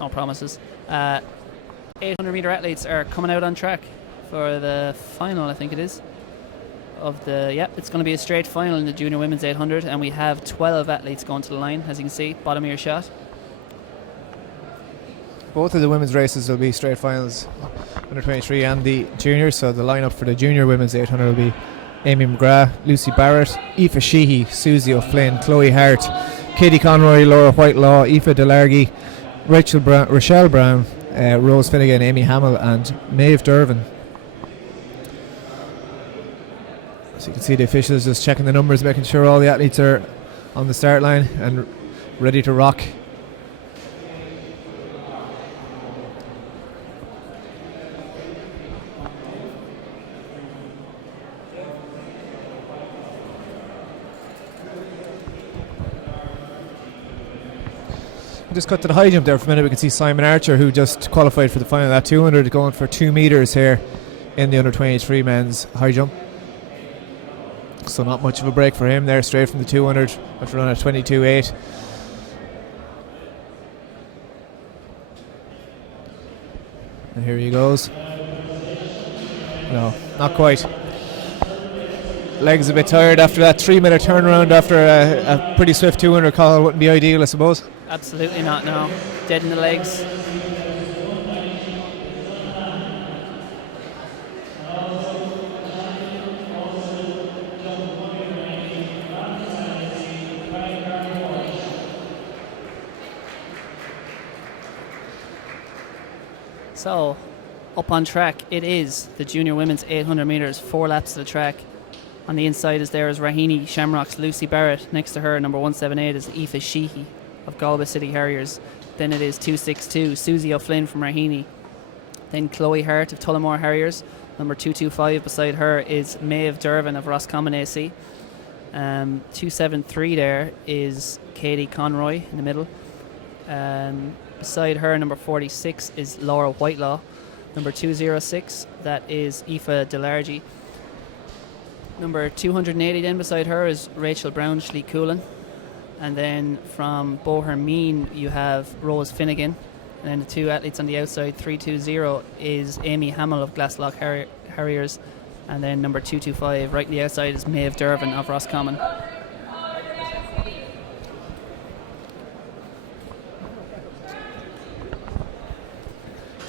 No promises. 800 meter athletes are coming out on track for the final, I think it is. It's going to be a straight final in the junior women's 800, and we have 12 athletes going to the line, as you can see, bottom of your shot. Both of the women's races will be straight finals, under 23 and the juniors. So the lineup for the junior women's 800 will be Amy McGrath, Lucy Barrett, Aoife Sheehy, Susie O'Flynn, Chloe Hart, Katie Conroy, Laura Whitelaw, Aoife Delargy, Rochelle Brown, Rose Finnegan, Amy Hamill, and Maeve Dervin. So you can see the officials just checking the numbers, making sure all the athletes are on the start line and ready to rock. Just cut to the high jump there for a minute. We can see Simon Archer, who just qualified for the final at 200, going for 2 metres here in the under 23 men's high jump. So not much of a break for him there, straight from the 200 after running at 22.8. And here he goes. No, not quite. Legs a bit tired after that 3-minute turnaround after a pretty swift 200 call. Wouldn't be ideal, I suppose. Absolutely not, no. Dead in the legs. So, up on track, it is the junior women's 800 metres, 4 laps to the track. On the inside is Rahini Shamrock's Lucy Barrett. Next to her, number 178, is Aoife Sheehy of Galway City Harriers. Then it is 262, Susie O'Flynn from Rahini. Then Chloe Hart of Tullamore Harriers. Number 225 beside her is Maeve Dervin of Roscommon AC. 273 there is Katie Conroy in the middle. Beside her, number 46 is Laura Whitelaw. Number 206, that is Aoife Delargy. Number 280 then beside her is Rachel Brown, Schlee Coolan. And then from Bohermeen you have Rose Finnegan. And then the two athletes on the outside, 320 is Amy Hamill of Glasslock Harriers. And then number 225 right on the outside is Maeve Dervin of Roscommon.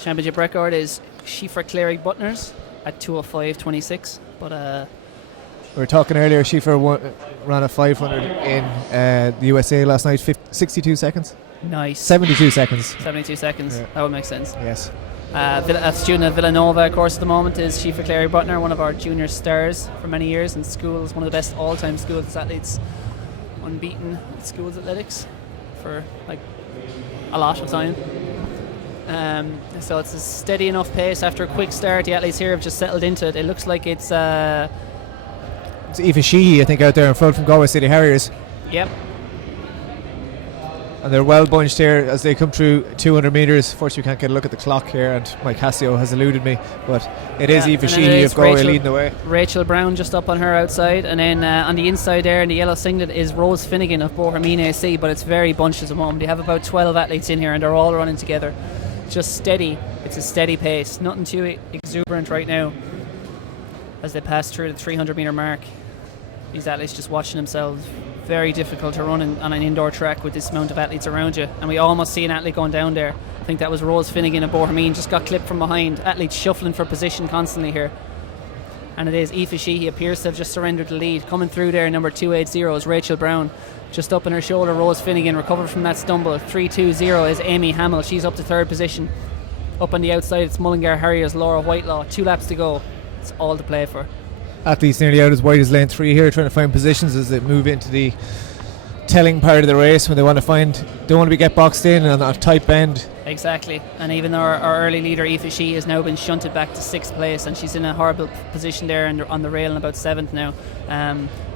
Championship record is Shifra Clary Butner's at 2:05.26. But we were talking earlier, Shifra ran a 500 in the USA last night, 62 seconds. Nice. 72 seconds. 72 seconds. Yeah. That would make sense. Yes. A student at Villanova, of course, at the moment is Shifra Clary Butner, one of our junior stars for many years in schools, one of the best all-time schools athletes, unbeaten at schools athletics for like a lot of time. So it's a steady enough pace after a quick start. The athletes here have just settled into it. It looks like it's it's Aoife Sheehy, I think, out there in front from Galway City Harriers. Yep. And they're well bunched here as they come through 200 metres. Fortunately, we can't get a look at the clock here, and Mike Cassio has eluded me, but it is Aoife Sheehy of Galway leading the way. Rachel Brown just up on her outside, and then on the inside there in the yellow singlet is Rose Finnegan of Bohermeen AC, but it's very bunched at the moment. They have about 12 athletes in here, and they're all running together. Just steady. It's a steady pace. Nothing too exuberant right now as they pass through the 300 metre mark. These athletes just watching themselves. Very difficult to run on an indoor track with this amount of athletes around you, and we almost see an athlete going down there. I think that was Rose Finnegan of Bohermeen, just got clipped from behind. Athletes shuffling for position constantly here, and it is Aoife Sheehy appears to have just surrendered the lead. Coming through there, number 280 is Rachel Brown, just up on her shoulder. Rose Finnegan recovered from that stumble. 320 is Amy Hamill, she's up to third position. Up on the outside it's Mullingar Harriers Laura Whitelaw. 2 laps to go. It's all to play for. Athletes nearly out as wide as lane 3 here, trying to find positions as they move into the telling part of the race, when they want to don't want to get boxed in on a tight bend. Exactly, and even though our early leader Aoife Sheehy has now been shunted back to 6th place, and she's in a horrible position there and on the rail in about 7th now,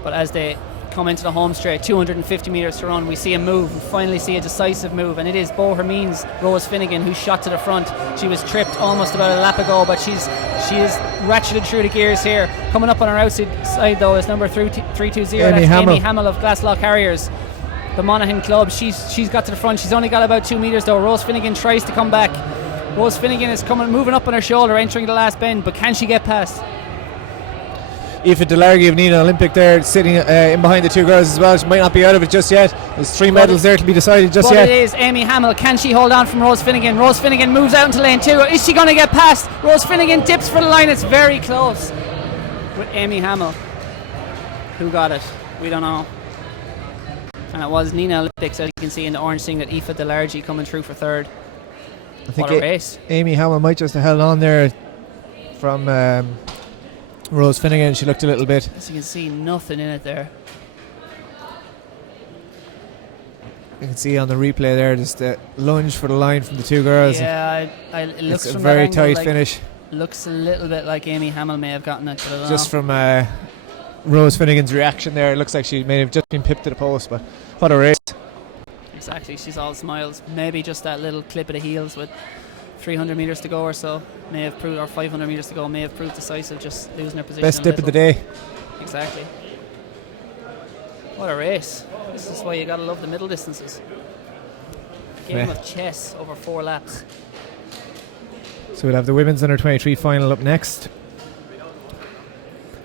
but as they come into the home straight, 250 metres to run, we see a move. We finally see a decisive move, and it is Bohermeen's Rose Finnegan who shot to the front. She was tripped almost about a lap ago, but she is ratcheted through the gears here. Coming up on her outside side though is number 320, Amy Hamill. Amy Hamill of Glasslock Harriers, the Monaghan club. She's got to the front. She's only got about 2 metres though. Rose Finnegan tries to come back. Rose Finnegan is moving up on her shoulder, entering the last bend, but can she get past? Aoife Delargy of Nina Olympic there, sitting in behind the 2 girls as well. She might not be out of it just yet. There's 3 medals there to be decided just yet. But it is Amy Hamill. Can she hold on from Rose Finnegan? Rose Finnegan moves out into lane 2. Is she going to get past? Rose Finnegan dips for the line. It's very close with Amy Hamill. Who got it? We don't know. And it was Nina Olympics, as you can see in the orange singlet, Aoife Delargy coming through for 3rd. I think what a race. Amy Hamill might just have held on there from Rose Finnegan. She looked a little bit. As you can see, nothing in it there. You can see on the replay there just a lunge for the line from the 2 girls. Yeah, it looks it's from a very that angle tight finish. Looks a little bit like Amy Hamill may have gotten it, but I don't just know. from Rose Finnegan's reaction there, it looks like she may have just been pipped to the post, but what a race. Exactly, she's all smiles. Maybe just that little clip of the heels with 300 metres to go or so may have proved, or 500 metres to go, may have proved decisive, just losing her position. Best dip of the day. Exactly. What a race. This is why you gotta love the middle distances. Game of chess over 4 laps. So we'll have the women's under 23 final up next.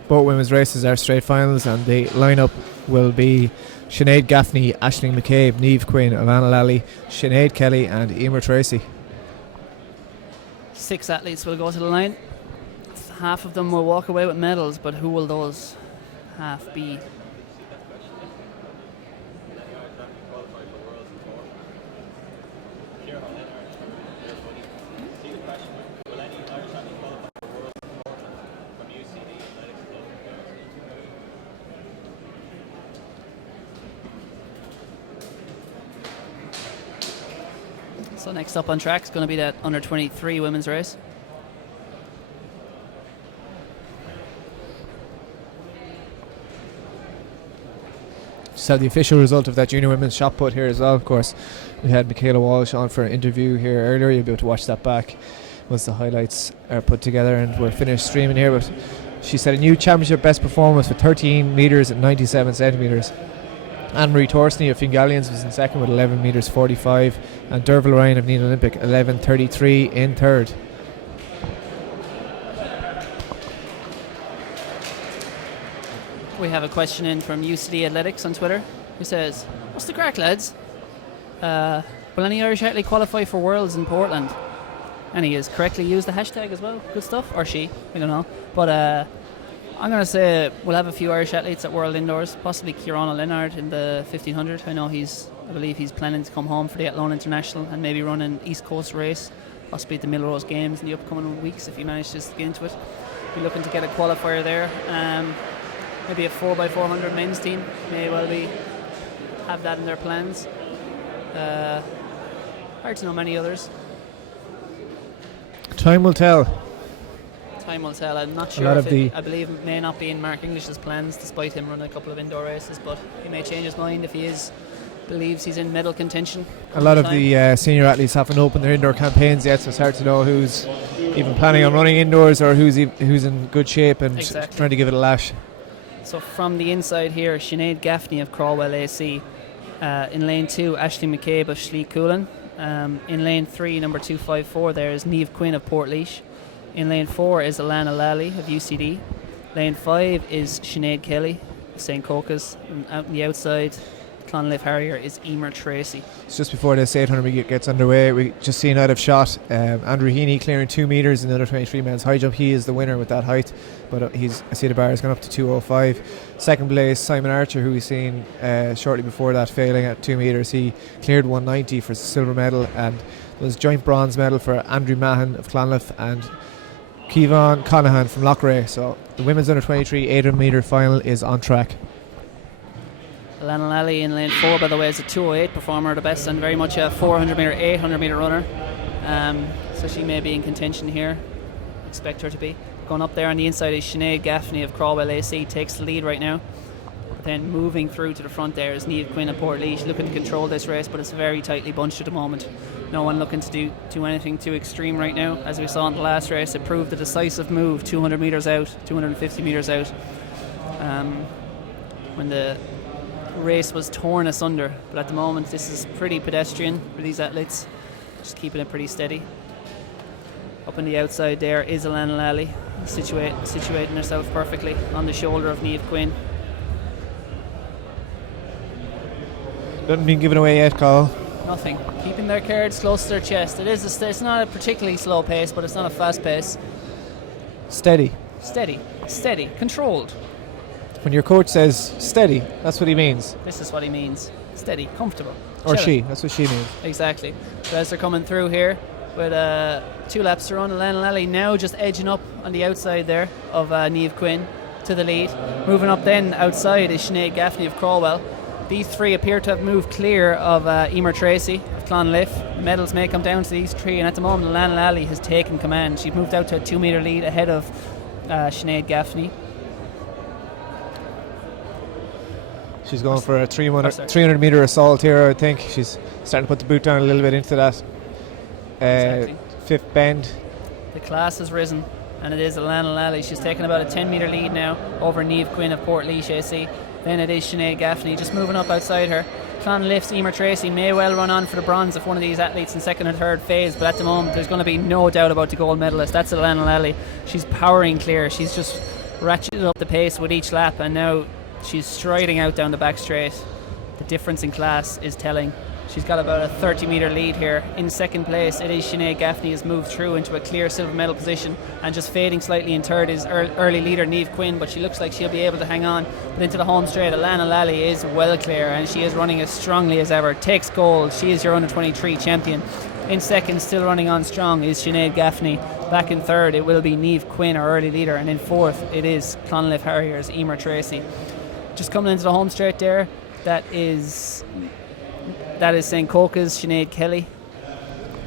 Both women's races are straight finals, and the lineup will be Sinead Gaffney, Aisling McCabe, Niamh Quinn, Ivana Lally, Sinead Kelly and Emer Tracy. 6 athletes will go to the line. Half of them will walk away with medals, but who will those half be? So next up on track is going to be that under 23 women's race. Just had the official result of that junior women's shot put here as well. Of course, we had Michaela Walsh on for an interview here earlier. You'll be able to watch that back once the highlights are put together and we're finished streaming here. But she set a new championship best performance with 13 metres and 97 centimetres. Anne-Marie Torsney of Fingallians was in second with 11 metres 45, and Derval Ryan of Nina Olympic 11.33 in third. We have a question in from UCD Athletics on Twitter who says, "What's the crack, lads? Will any Irish athlete qualify for Worlds in Portland?" And he has correctly used the hashtag as well. Good stuff. Or she, we don't know. But I'm going to say we'll have a few Irish athletes at World Indoors, possibly Kieran Leonard in the 1500. I believe he's planning to come home for the Athlone International and maybe run an East Coast race, possibly at the Millrose Games in the upcoming weeks if he manages to get into it. Be looking to get a qualifier there. Maybe a 4x400 men's team may well have that in their plans. Hard to know many others. Time will tell. Time will tell. I'm not A sure lot if of I believe it may not be in Mark English's plans, despite him running a couple of indoor races, but he may change his mind if he believes he's in medal contention. A lot of the senior athletes haven't opened their indoor campaigns yet, so it's hard to know who's even planning on running indoors or who's in good shape and trying to give it a lash. So from the inside here, Sinead Gaffney of Crawwell AC. In lane 2, Aisling McCabe of Slieve Coolan. In lane 3, number 254, there is Niamh Quinn of Portlaoise. In lane 4 is Alana Lally of UCD. Lane 5 is Sinead Kelly of St. Cocas. And out on the outside, Clonliffe Harrier is Emer Tracy. It's just before this 800 gets underway. We just seen out of shot Andrew Heaney clearing 2 metres in the under 23 men's high jump. He is the winner with that height, but I see the bar has gone up to 2:05. Second place, Simon Archer, who we've seen shortly before that failing at 2 metres. He cleared 190 for silver medal, and there was joint bronze medal for Andrew Mahan of Clonliffe and Keevon Conahan from Loughrea. So the women's under 23 800 metre final is on track. Alana Lally in lane 4, by the way, is a 2:08 performer, the best, and very much a 400 metre, 800 metre runner. So she may be in contention here. Expect her to be. Going up there on the inside is Sinead Gaffney of Crawwell AC, takes the lead right now. But then moving through to the front there is Niamh Quinn of Portlaoise, looking to control this race, but it's very tightly bunched at the moment. No one looking to do anything too extreme right now. As we saw in the last race, it proved a decisive move, 200 metres out, 250 metres out. When the race was torn asunder, but at the moment this is pretty pedestrian for these athletes, just keeping it pretty steady. Up on the outside there is Alana Lally, situating herself perfectly on the shoulder of Niamh Quinn. Nothing been given away yet, Carl. Nothing. Keeping their cards close to their chest. It's not a particularly slow pace, but it's not a fast pace. Steady. Steady, controlled. When your coach says steady, that's what he means. This is what he means. Steady, comfortable. Or chilling. she, that's what she means. Exactly. So as they're coming through here with 2 laps to run, Alana Lally now just edging up on the outside there of Niamh Quinn to the lead. Moving up then outside is Sinead Gaffney of Crawwell. These 3 appear to have moved clear of Emer Tracy of Clonliffe. Medals may come down to these 3, and at the moment Alana Lally has taken command. She's moved out to a 2 metre lead ahead of Sinead Gaffney. She's going for a 300 metre assault here, I think. She's starting to put the boot down a little bit into that Exactly. 5th bend. The class has risen, and it is Alana Lally. She's taken about a 10 metre lead now over Niamh Quinn of Portlaoise AC. Then it is Sinead Gaffney just moving up outside her. Clonliffe's Emer Tracy may well run on for the bronze if one of these athletes in second or third phase, but at the moment there's going to be no doubt about the gold medalist. That's Alana Lally. She's powering clear. She's just ratcheted up the pace with each lap, and now she's striding out down the back straight. The difference in class is telling. She's got about a 30 metre lead here. In second place, it is Sinead Gaffney has moved through into a clear silver medal position, and just fading slightly in third is early leader Niamh Quinn, but she looks like she'll be able to hang on. But into the home straight, Alana Lally is well clear, and she is running as strongly as ever. Takes gold. She is your under 23 champion. In second, still running on strong, is Sinead Gaffney. Back in third, it will be Niamh Quinn, our early leader, and in fourth, it is Clonliffe Harriers Emer Tracy. Just coming into the home straight there, that is St. Cocas, Sinead Kelly,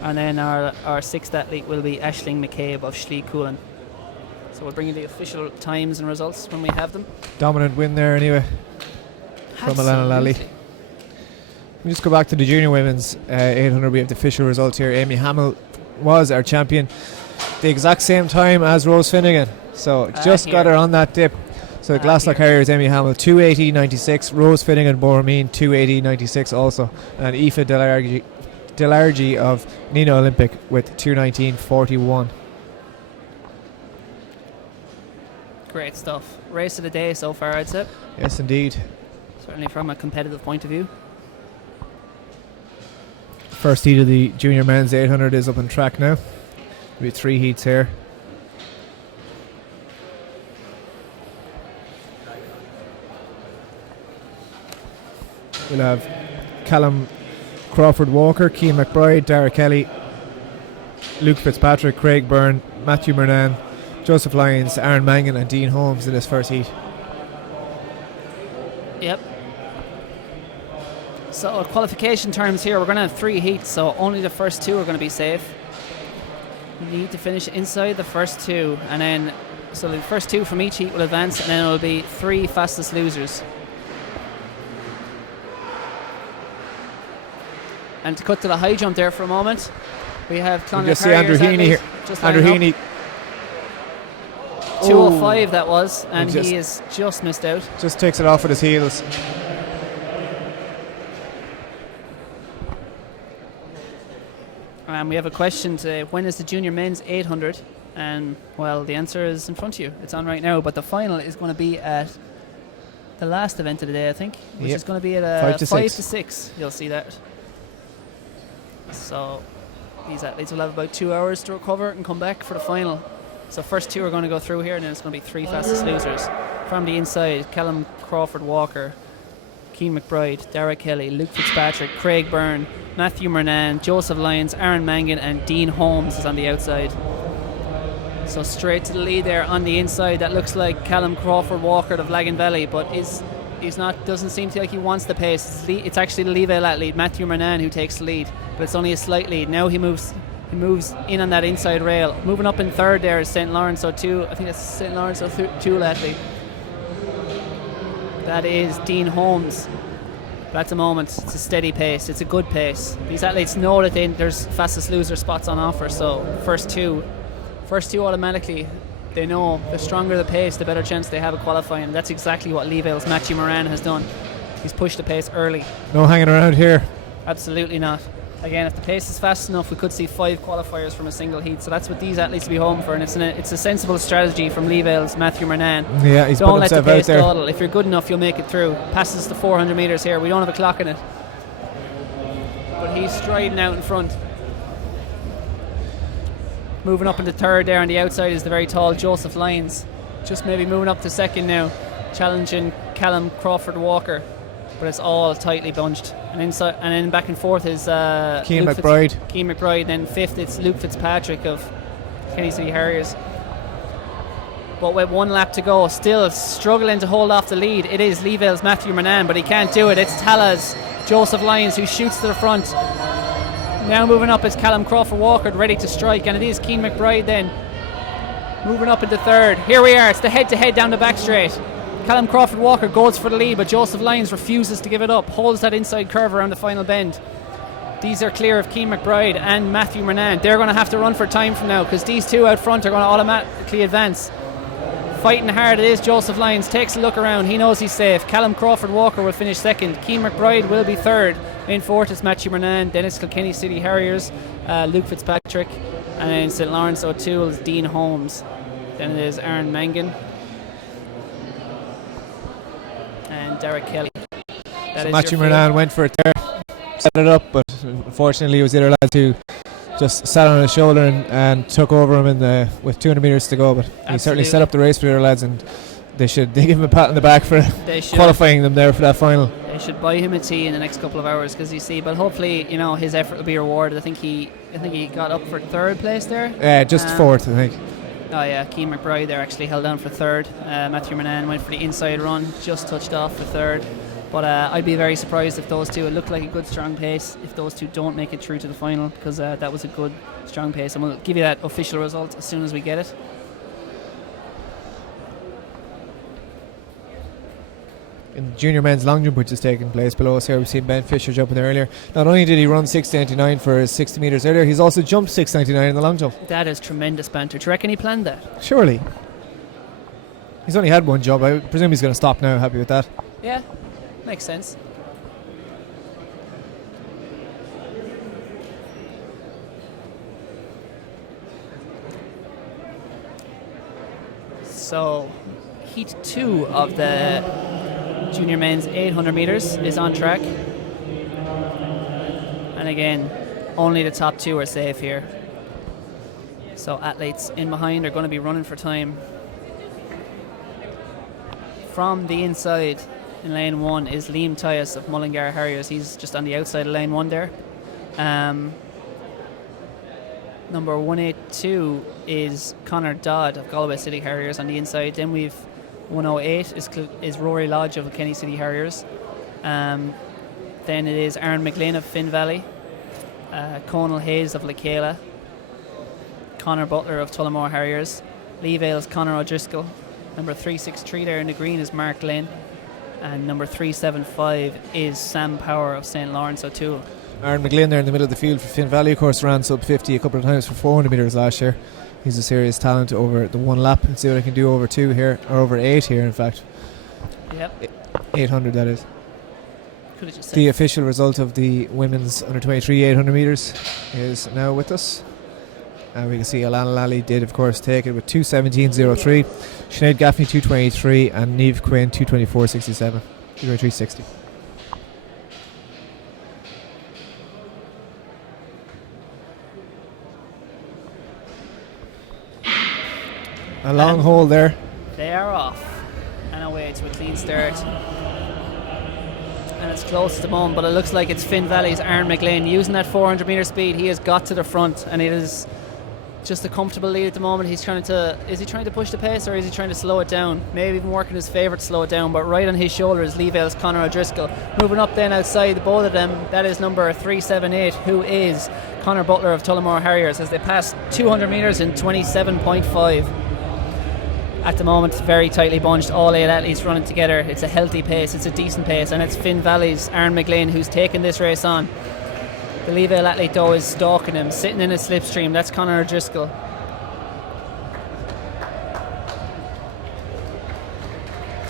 and then our 6th athlete will be Aisling McCabe of Slieve Coolan. So we'll bring you the official times and results when we have them. Dominant win there anyway from Alana Lally. Absolutely. We just go back to the junior women's 800. We have the official results here. Amy Hamill was our champion, the exact same time as Rose Finnegan, so just got her on that dip. So the Glasgow Harriers, Amy Hamill 280.96, Rose Finnegan Boromine 280.96 also, and Aoife Delargy of Nina Olympic with 219.41. Great stuff. Race of the day so far, I'd say. Yes, indeed. Certainly from a competitive point of view. First heat of the junior men's 800 is up on track now. There'll be 3 heats here. We'll have Callum Crawford Walker, Keane McBride, Dara Kelly, Luke Fitzpatrick, Craig Byrne, Matthew Mernan, Joseph Lyons, Aaron Mangan and Dean Holmes in this first heat. Yep. So qualification terms here, we're going to have 3 heats, so only the first 2 are going to be safe. You need to finish inside the first two, and then so the first two from each heat will advance, and then it will be 3 fastest losers. And to cut to the high jump there for a moment, we have You Clonard just see Andrew Harriers Heaney here. just Andrew lining up. Heaney 205 that was, and He he is just missed out. just takes it off with his heels. We have a question to when is the junior men's 800? And well, the answer is in front of you. It's on right now. But the final is going to be at the last event of the day, I think, which Yep. is going to be at 5 to 5 6. to 6. You'll see that. So these athletes will have about 2 hours to recover and come back for the final. So first two are going to go through here, and then it's going to be 3 fastest losers. From the inside, Callum Crawford Walker, Keane McBride, Dara Kelly, Luke Fitzpatrick, Craig Byrne, Matthew Murnan, Joseph Lyons, Aaron Mangan, and Dean Holmes is on the outside. So straight to the lead there on the inside. That looks like Callum Crawford Walker of Lagan Valley, but he's not. Doesn't seem to like he wants the pace. It's actually the Leevale athlete Matthew Murnan who takes the lead, but it's only a slight lead. Now he moves in on that inside rail. Moving up in third there is St. Lawrence O'Toole. I think that's St. Lawrence O'Toole athlete. That is Dean Holmes. But at the moment, it's a steady pace. It's a good pace. These athletes know that there's fastest loser spots on offer. So first two automatically, they know the stronger the pace, the better chance they have of qualifying. And that's exactly what Leevale's Matthew Moran has done. He's pushed the pace early. No hanging around here. Absolutely not. Again, if the pace is fast enough, we could see 5 qualifiers from a single heat. So that's what these athletes will be home for, and it's a sensible strategy from Leevale's Matthew Murnan. Yeah, he's Don't put let the himself out pace there. dawdle. If you're good enough, you'll make it through. Passes the 400 metres here. We don't have a clock in it, but he's striding out in front. Moving up into third there on the outside is the very tall Joseph Lyons. Just maybe moving up to second now, challenging Callum Crawford Walker. But it's all tightly bunched. And inside, and then back and forth is Keane Luke McBride. Keane McBride. And then fifth, it's Luke Fitzpatrick of Kenny City Harriers. But with 1 lap to go, still struggling to hold off the lead. It is Leevale's Matthew Murnan, but he can't do it. It's Tala's Joseph Lyons who shoots to the front. Now moving up is Callum Crawford Walker, ready to strike, and it is Keane McBride then moving up into third. Here we are, it's the head-to-head down the back straight. Callum Crawford Walker goes for the lead, but Joseph Lyons refuses to give it up, holds that inside curve around the final bend. These are clear of Keane McBride and Matthew Murnan. They're going to have to run for time from now, because these two out front are going to automatically advance. Fighting hard it is Joseph Lyons, takes a look around, he knows he's safe. Callum Crawford Walker will finish second, Keane McBride will be third. In fourth is Matthew Murnan, then it's Kilkenny City Harriers, Luke Fitzpatrick, and then St. Lawrence O'Toole's Dean Holmes. Then it is Aaron Mangan and Derek Kelly. So Matthew Murnan went for it there, set it up, but unfortunately it was the other lad who just sat on his shoulder and took over him with 200 metres to go. But he certainly set up the race for the other lads, and they give him a pat on the back for qualifying them there for that final. They should buy him a tea in the next couple of hours, because you see, but hopefully his effort will be rewarded. I think he got up for third place there. Just fourth, I think. Oh yeah, Keane McBride there actually held down for third. Matthew Murnan went for the inside run, just touched off for third. But I'd be very surprised if those two, it looked like a good strong pace, if those two don't make it through to the final, because that was a good strong pace, and we'll give you that official result as soon as we get it. In junior men's long jump, which is taking place below us here, we've seen Ben Fisher jumping there earlier. Not only did he run 6.99 for his 60 metres earlier, he's also jumped 6.99 in the long jump. That is tremendous banter. Do you reckon he planned that? Surely. He's only had one jump. I presume he's going to stop now. Happy with that? Yeah, makes sense. So, heat 2 of the junior men's 800 metres is on track. And again, only the top 2 are safe here. So athletes in behind are going to be running for time. From the inside in lane 1 is Liam Tyus of Mullingar Harriers. He's just on the outside of lane 1 there. Number 182 is Connor Dodd of Galway City Harriers on the inside. Then we've 108 is Rory Lodge of Kenny City Harriers. Then it is Aaron McLean of Finn Valley. Conal Hayes of Michaela. Connor Butler of Tullamore Harriers. Lee Vale's Conor O'Driscoll. Number 363 there in the green is Mark Lynn. And number 375 is Sam Power of St. Lawrence O'Toole. Aaron McGlynn there in the middle of the field for Finn Valley, of course, ran sub 50 a couple of times for 400 metres last year. He's a serious talent over the one lap. Let's see what I can do over 2 here, or over 8 here, in fact. Yep. 800, that is. Could have just said The official result of the women's under 23 800 metres is now with us. And we can see Alana Lally did, of course, take it with 2:17.03. Sinead Gaffney 2:23 and Niamh Quinn 2:24.67. 2:23.60. A long hole there. They are off. And away to a clean start. And it's close at the moment, but it looks like it's Finn Valley's Aaron McGlynn using that 400 metre speed. He has got to the front, and it is just a comfortable lead at the moment. Is he trying to push the pace, or is he trying to slow it down? Maybe even working his favour to slow it down, but right on his shoulders, Lee Vale's Conor O'Driscoll. Moving up then outside both of them, that is number 378, who is Connor Butler of Tullamore Harriers, as they pass 200 metres in 27.5. At the moment, very tightly bunched, all 8 athletes running together. It's a healthy pace, it's a decent pace, and it's Finn Valley's Aaron McGlynn who's taken this race on. The Lee Vale athlete though is stalking him, sitting in a slipstream. That's Conor O'Driscoll.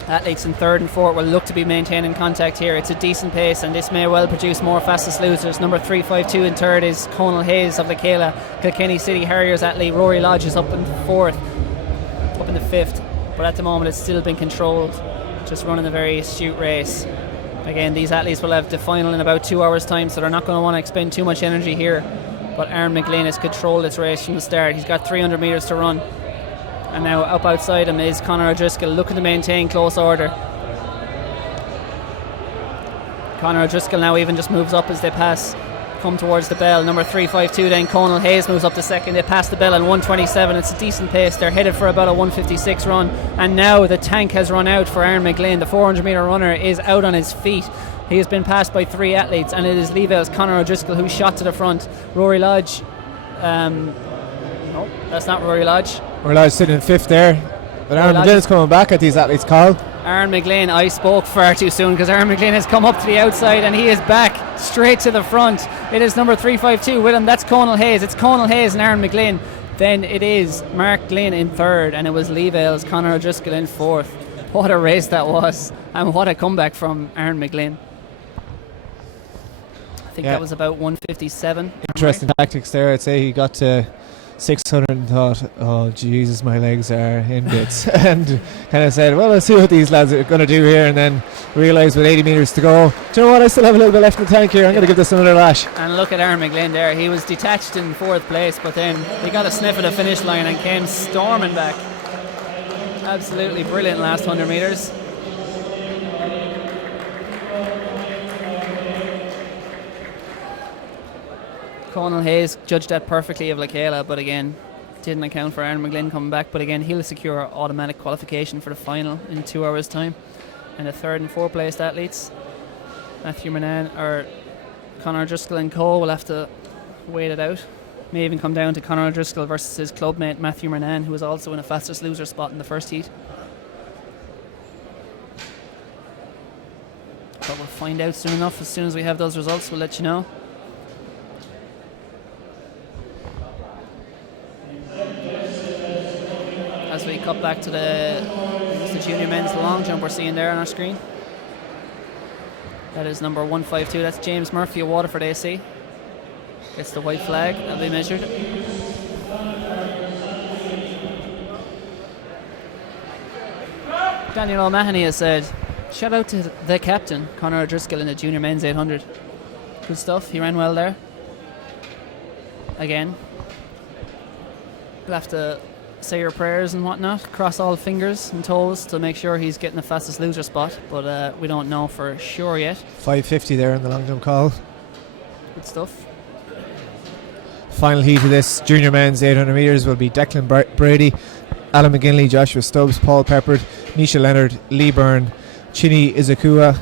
Athletes in 3rd and 4th will look to be maintaining contact here. It's a decent pace, and this may well produce more fastest losers. Number 352 in 3rd is Conal Hayes of the Kilkenny City Harriers athlete. Rory Lodge is up in 4th. Up in the 5th, but at the moment it's still been controlled, just running a very astute race. Again, these athletes will have the final in about 2 hours time, so they're not going to want to expend too much energy here, but Aaron McGlynn has controlled this race from the start. He's got 300 metres to run, and now up outside him is Conor O'Driscoll looking to maintain close order. Conor O'Driscoll now even just moves up as they come towards the bell. Number 352 then Conal Hayes moves up to 2nd. They pass the bell in 1:27. It's a decent pace. They're headed for about a 1:56 run, and now the tank has run out for Aaron McGlynn. The 400 metre runner is out on his feet. He has been passed by 3 athletes, and it is Lee Vale's Conor O'Driscoll who shot to the front. Rory Lodge no, that's not Rory Lodge. Rory Lodge sitting in 5th there, but Aaron McGlynn is coming back at these athletes' call. Aaron McGlynn, I spoke far too soon, because Aaron McGlynn has come up to the outside and he is back straight to the front. It is number 352 with him. That's Conal Hayes. It's Conal Hayes and Aaron McGlynn. Then it is Mark Glynn in 3rd, and it was Lee Vale's Conor O'Driscoll in 4th. What a race that was, and what a comeback from Aaron McGlynn. I think that was about 1:57. Interesting tactics there. I'd say he got to 600 and thought, oh Jesus, my legs are in bits, and kind of said, well, let's see what these lads are going to do here, and then realised with 80 metres to go, do you know what, I still have a little bit left in the tank here, I'm going to give this another lash. And look at Aaron McGlynn there. He was detached in 4th place, but then he got a sniff at the finish line and came storming back. Absolutely brilliant last 100 metres. Conal Hayes judged that perfectly of Michaela, but again didn't account for Aaron McGlynn coming back. But again, he'll secure automatic qualification for the final in 2 hours time. And the 3rd and 4th placed athletes, Matthew Mernan or Conor O'Driscoll and co, will have to wait it out. May even come down to Conor O'Driscoll versus his clubmate Matthew Mernan, who was also in a fastest loser spot in the first heat. But we'll find out soon enough. As soon as we have those results, we'll let you know. As we cut back to the junior men's long jump we're seeing there on our screen. That is number 152. That's James Murphy of Waterford AC. Gets the white flag. That'll be measured. Daniel O'Mahony has said, shout out to the captain, Conor O'Driscoll, in the junior men's 800. Good stuff. He ran well there. Again, you'll have to say your prayers and whatnot, cross all fingers and toes to make sure he's getting the fastest loser spot, but we don't know for sure yet. 550 there in the long jump call. Good stuff. Final heat of this junior men's 800 metres will be Declan Brady, Alan McGinley, Joshua Stubbs, Paul Peppard, Nisha Leonard, Lee Byrne, Chinny Izakua,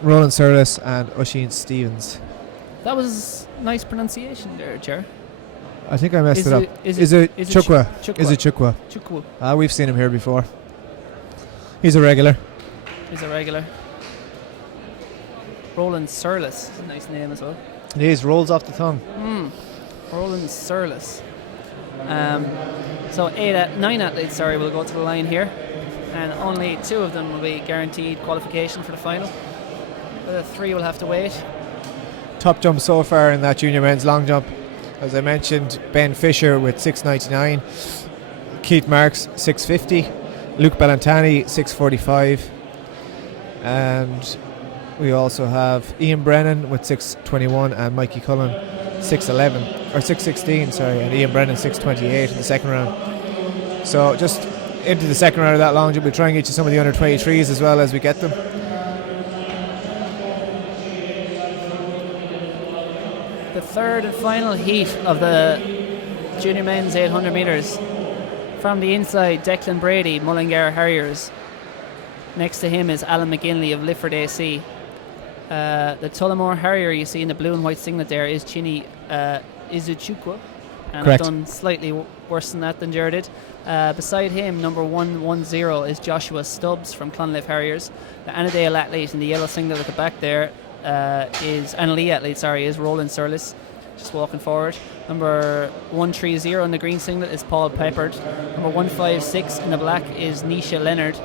Roland Surlis and Oisin Stevens. That was nice pronunciation there, Ger. I think I messed it up. Is it Chukwa? Chukwa? Is it Chukwa? Chukwu. We've seen him here before. He's a regular. Roland Surlis. That's a nice name as well. It is. Rolls off the tongue. Roland Surlis. So 9 athletes, will go to the line here, and only 2 of them will be guaranteed qualification for the final. The 3 will have to wait. Top jump so far in that junior men's long jump. As I mentioned, Ben Fisher with 6.99, Keith Marks 6.50, Luke Bellantani 6.45, and we also have Ian Brennan with 6.21 and Mikey Cullen 6.11 or 6.16, and Ian Brennan 6.28 in the second round. So just into the second round of that long jump, we'll try and get you some of the under 23s as well as we get them. The third and final heat of the junior men's 800 metres. From the inside, Declan Brady, Mullingar Harriers. Next to him is Alan McGinley of Lifford AC. The Tullamore Harrier you see in the blue and white singlet there is Chini Izuchukwu. And Correct. I've done slightly worse than that than Jared did. Beside him, number 110 is Joshua Stubbs from Clonliffe Harriers. The Annadale athlete in the yellow singlet at the back there is Annalee athlete, is Roland Surlis, just walking forward. Number 130 in the green singlet is Paul Peppard. Number 156 in the black is Nisha Leonard.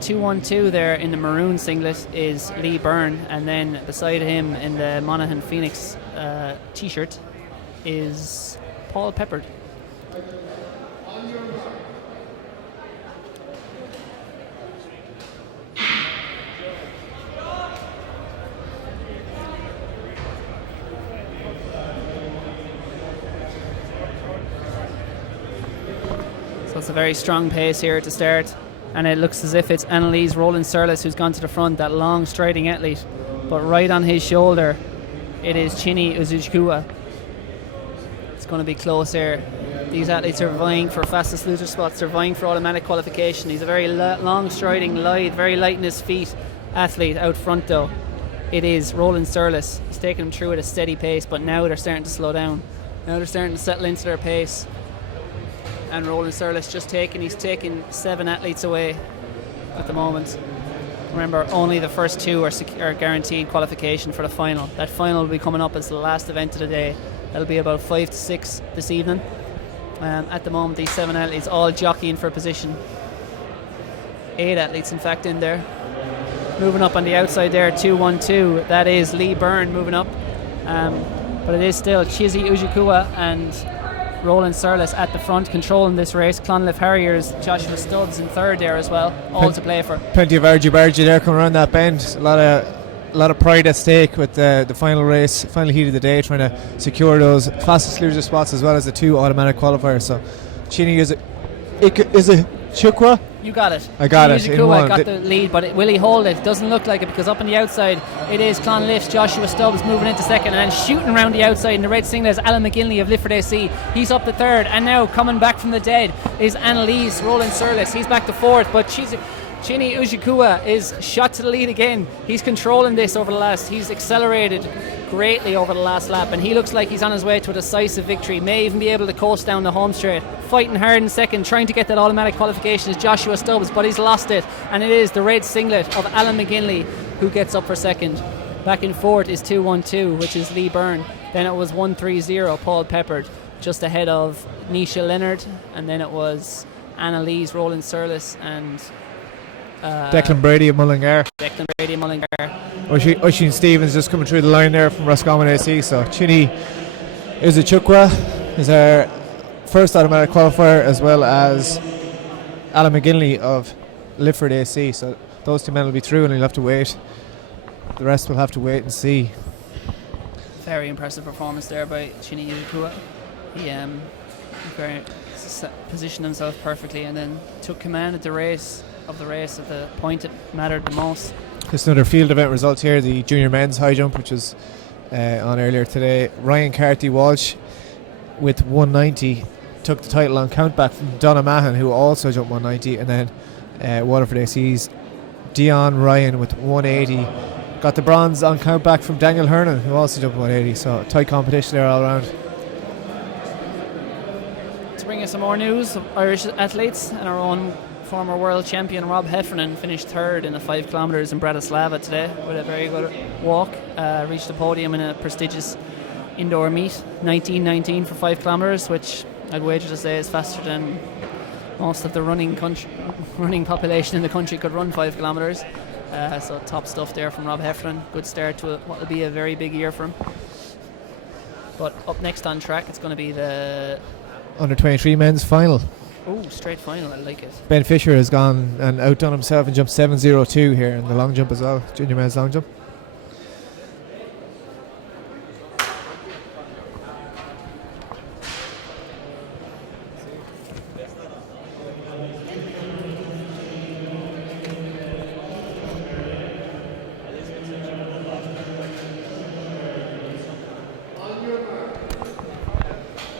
212 there in the maroon singlet is Lee Byrne, and then beside him in the Monaghan Phoenix t-shirt is Paul Peppard. So it's a very strong pace here to start, and it looks as if it's Annalise Roland Surlis who's gone to the front, that long striding athlete, but right on his shoulder it is Chini Uzuchukwu. It's going to be close here. These athletes are vying for fastest loser spots, they're vying for automatic qualification. He's a very long striding, very light in his feet athlete out front though. It is Roland Surlis. He's taking them through at a steady pace, but now they're starting to slow down. Now they're starting to settle into their pace. And Roland Surlis he's taking 7 athletes away at the moment. Remember, only the first 2 are guaranteed qualification for the final. That final will be coming up as the last event of the day. That'll be about 5 to 6 this evening. At the moment, these 7 athletes all jockeying for position. 8 athletes, in fact, in there. Moving up on the outside there, 212. That is Lee Byrne moving up. But it is still Chizi Uzuchukwu and Roland Surlis at the front controlling this race. Clonliffe Harriers, Joshua Stubbs in third there as well, all to play for. Plenty of argy-bargy there coming around that bend. A lot of pride at stake with the final race, final heat of the day, trying to secure those fastest loser spots as well as the 2 automatic qualifiers. So Chini is a Chukwa? You got it. I got it. Uzuchukwu got the lead, but will he hold it? Doesn't look like it, because up on the outside it is Clonliffe's Joshua Stubbs moving into second, and then shooting around the outside in the red singlet is Alan McGinley of Lifford AC. He's up to third, and now coming back from the dead is Annalise Roland Surlis. He's back to fourth, but Chini Uzuchukwu is shot to the lead again. He's controlling this he's accelerated greatly over the last lap, and he looks like he's on his way to a decisive victory. May even be able to coast down the home straight. Fighting hard in second, trying to get that automatic qualification is Joshua Stubbs, but he's lost it, and it is the red singlet of Alan McGinley who gets up for second. Back in fourth is 212, which is Lee Byrne. Then it was 130, Paul Peppard, just ahead of Nisha Leonard, and then it was Annalise Roland Surlis and Declan Brady of Mullingar. Oisin Stevens just coming through the line there from Roscommon AC. So Chini Uzuchukwu is our first automatic qualifier, as well as Alan McGinley of Lifford AC. So those 2 men will be through, and you'll have to wait. The rest will have to wait and see. Very impressive performance there by Chini Uzuchukwu. He positioned himself perfectly and then took command of the race at the point it mattered the most. Just another field event result here, the junior men's high jump, which was on earlier today. Ryan Carty Walsh with 190 took the title on countback from Donna Mahan, who also jumped 190, and then Waterford AC's Dion Ryan with 180 got the bronze on countback from Daniel Hernan, who also jumped 180. So tight competition there all around. some more news of Irish athletes, and our own former world champion Rob Heffernan finished third in the 5 kilometres in Bratislava today with a very good walk. Reached the podium in a prestigious indoor meet, 19:19 for 5 kilometres, which I'd wager to say is faster than most of the running population in the country could run 5 kilometres. So top stuff there from Rob Heffernan. Good start to what will be a very big year for him. But up next on track, it's going to be the Under 23 men's final. Oh, straight final, I like it. Ben Fisher has gone and outdone himself and jumped 7:02 here in the long jump as well, junior men's long jump.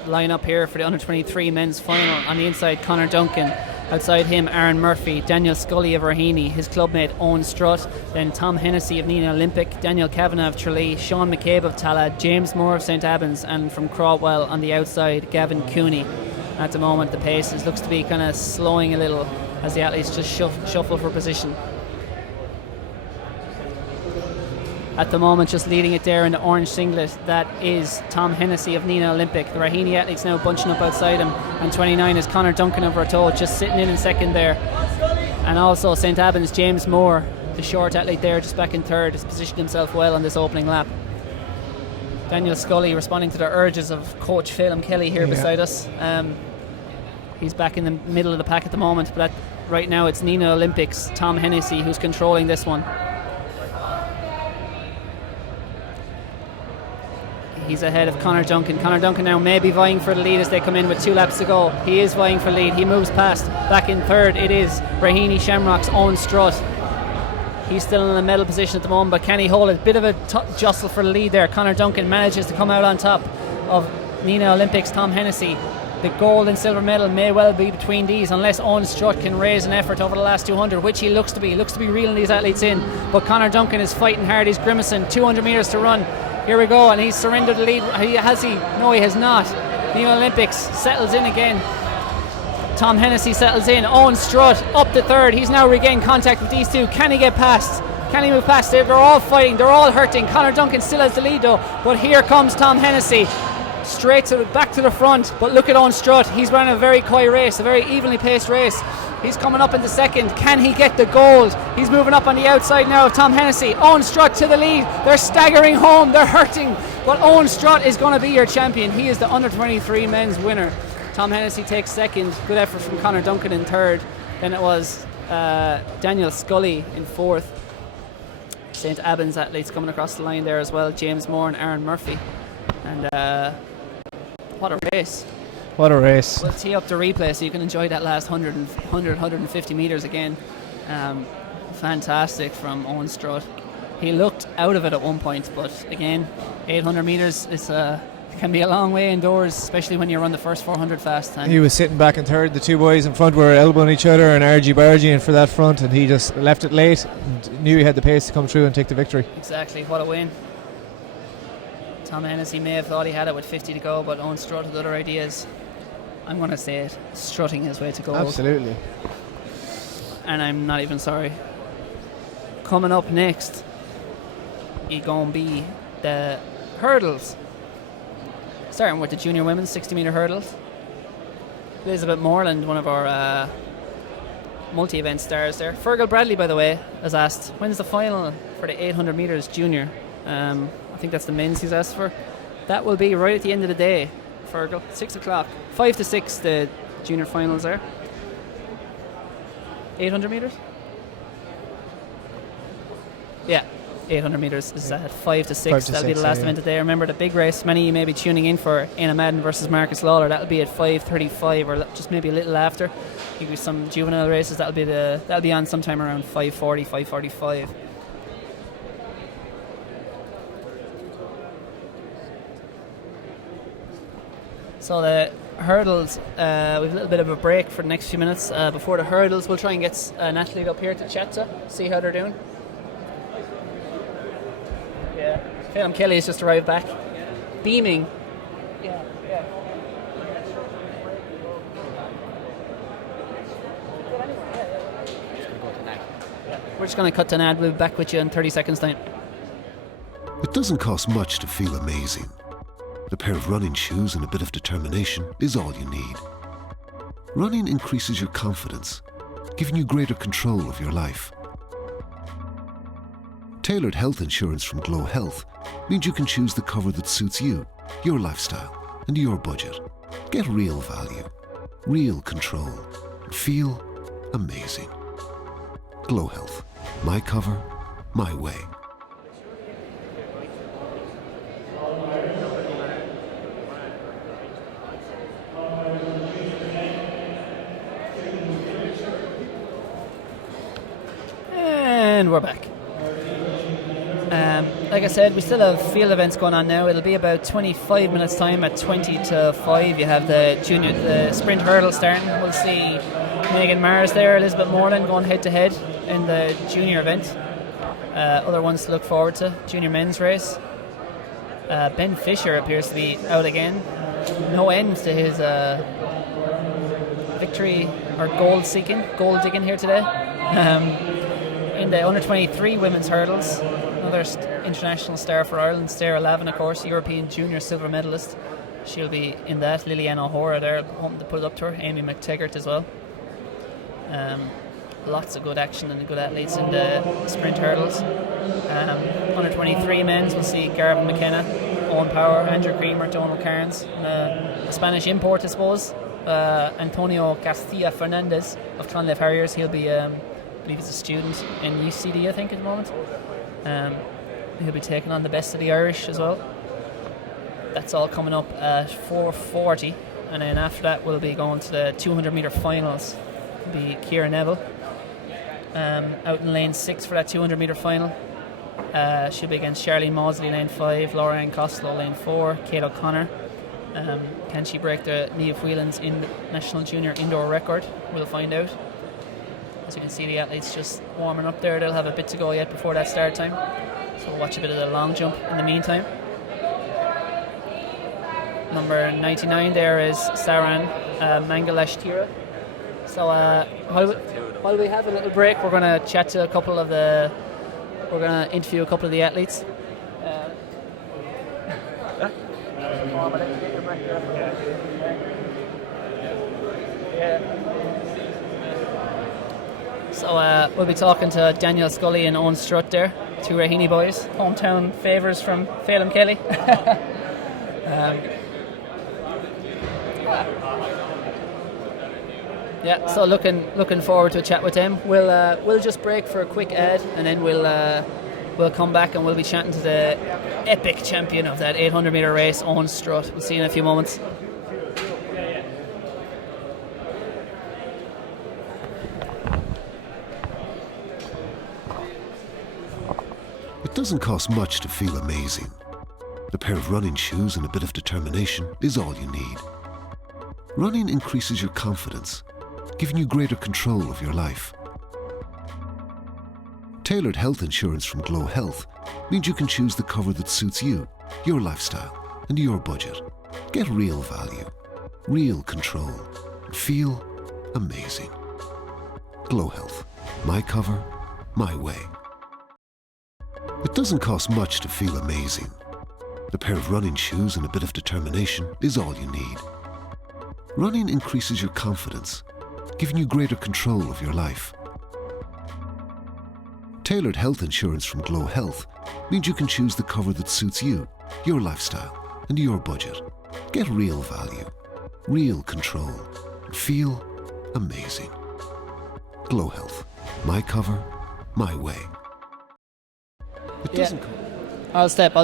Line up here for the under 23 men's final. On the inside, Conor Duncan. Outside him, Aaron Murphy, Daniel Scully of Raheny, his clubmate Owen Strut, then Tom Hennessy of Nina Olympic, Daniel Kavanagh of Tralee, Sean McCabe of Tala, James Moore of St Albans, and from Crawwell on the outside, Gavin Cooney. At the moment, the pace looks to be kind of slowing a little as the athletes just shuffle for position. At the moment, just leading it there in the orange singlet, that is Tom Hennessy of Nina Olympic. The Raheny athletes now bunching up outside him, and 29 is Conor Duncan of Ratoath, just sitting in second there. And also St Albans, James Moore, the short athlete there, just back in third, has positioned himself well on this opening lap. Daniel Scully responding to the urges of Coach Phelim Kelly here beside us. He's back in the middle of the pack at the moment, but right now it's Nina Olympics, Tom Hennessy, who's controlling this one. He's ahead of Conor Duncan. Conor Duncan now may be vying for the lead as they come in with 2 laps to go. He is vying for lead. He moves past. Back in third, it is Raheny Shamrock's Owen Strut. He's still in the medal position at the moment, but can he hold it? Bit of a jostle for the lead there. Conor Duncan manages to come out on top of Nina Olympics' Tom Hennessy. The gold and silver medal may well be between these unless Owen Strut can raise an effort over the last 200, which he looks to be. He looks to be reeling these athletes in. But Conor Duncan is fighting hard. He's grimacing. 200 metres to run. Here we go, and he's surrendered the lead. Has he? No, he has not. Nina Olympics settles in again. Tom Hennessy settles in. Owen Strut up to third. He's now regained contact with these two. Can he get past? Can he move past? They're all fighting. They're all hurting. Conor Duncan still has the lead though. But here comes Tom Hennessy. Straight back to the front. But look at Owen Strut. He's running a very coy race, a very evenly paced race. He's coming up in the second. Can he get the gold? He's moving up on the outside now of Tom Hennessy. Owen Strut to the lead. They're staggering home. They're hurting. But Owen Strut is going to be your champion. He is the under 23 men's winner. Tom Hennessy takes second. Good effort from Conor Duncan in third. Then it was Daniel Scully in fourth. St Albans athletes coming across the line there as well. James Moore and Aaron Murphy. And what a race. What a race. We'll tee up the replay so you can enjoy that last 150 metres again. Fantastic from Owen Strut. He looked out of it at one point, but again, 800 metres can be a long way indoors, especially when you run the first 400 fast. He was sitting back in third. The two boys in front were elbowing each other and argy-bargying for that front, and he just left it late and knew he had the pace to come through and take the victory. Exactly, what a win. Tom Hennessy may have thought he had it with 50 to go, but Owen Strut had other ideas. I'm going to say it, strutting his way to gold. Absolutely. And I'm not even sorry. Coming up next, it's going to be the hurdles. Starting with the junior women's 60 metre hurdles. Elizabeth Morland, one of our multi-event stars there. Fergal Bradley, by the way, has asked, when's the final for the 800 metres junior? I think that's the men's he's asked for. That will be right at the end of the day, Fergal, 6 o'clock. 5 to 6 the junior finals are. 800 metres? Yeah, 800 metres is at 5 to 6. That'll be the last event of the day. Remember the big race, many of you may be tuning in for Éanna Madden versus Marcus Lawler. That'll be at 5:35 or just maybe a little after. There'll be some juvenile races. That'll be on sometime around 5:40, 5:45. So the hurdles, we have a little bit of a break for the next few minutes. Before the hurdles, we'll try and get an athlete up here to chat to, see how they're doing. Yeah. Phelim Kelly has just arrived back, beaming. Yeah. We're just going to cut to an ad. We'll be back with you in 30 seconds time. It doesn't cost much to feel amazing. A pair of running shoes and a bit of determination is all you need. Running increases your confidence, giving you greater control of your life. Tailored health insurance from GloHealth means you can choose the cover that suits you, your lifestyle, and your budget. Get real value, real control, and feel amazing. GloHealth. My cover, my way. And we're back. Like I said, we still have field events going on now. It'll be about 25 minutes time at 20 to 5. You have the sprint hurdle starting. We'll see Megan Mars there, Elizabeth Morland going head to head in the junior event. Other ones to look forward to, junior men's race. Ben Fisher appears to be out again. No end to his victory or gold digging here today. In the under 23 women's hurdles, another international star for Ireland, Sarah Lavin, of course, European junior silver medalist. She'll be in that. Lillian O'Hora there, hoping to put it up to her. Amy McTaggart as well. Lots of good action and good athletes in the sprint hurdles. Under 23 men's, we'll see Garvin McKenna, Owen Power, Andrew Creamer, Donald Cairns, a Spanish import, I suppose. Antonio Castilla Fernandez of Clonleaf Harriers. He'll be, I believe he's a student in UCD, I think, at the moment. He'll be taking on the best of the Irish as well. That's all coming up at 4:40, and then after that we'll be going to the 200 metre finals. It'll be Ciara Neville out in lane 6 for that 200 metre final. She'll be against Charlene Mosley, lane 5, Laura Ann Costello, lane 4, Kate O'Connor. Can she break the Niamh Whelan's national junior indoor record? We'll find out. As you can see, the athletes just warming up there. They'll have a bit to go yet before that start time, so we'll watch a bit of the long jump in the meantime. Number 99 there is Saran Mangaleshtira. So while we have a little break, we're going to chat to we're going to interview a couple of the athletes. So we'll be talking to Daniel Scully and Owen Strut there, two Raheny boys, hometown favours from Phelim Kelly. Yeah, so looking forward to a chat with them. We'll just break for a quick ad, and then we'll come back and we'll be chatting to the epic champion of that 800 metre race, Owen Strut. We'll see you in a few moments. It doesn't cost much to feel amazing. A pair of running shoes and a bit of determination is all you need. Running increases your confidence, giving you greater control of your life. Tailored health insurance from GloHealth means you can choose the cover that suits you, your lifestyle, and your budget. Get real value, real control, and feel amazing. GloHealth. My cover, my way. It doesn't cost much to feel amazing. A pair of running shoes and a bit of determination is all you need. Running increases your confidence, giving you greater control of your life. Tailored health insurance from GloHealth means you can choose the cover that suits you, your lifestyle, and your budget. Get real value, real control, and feel amazing. GloHealth. My cover, my way. It doesn't. I'll step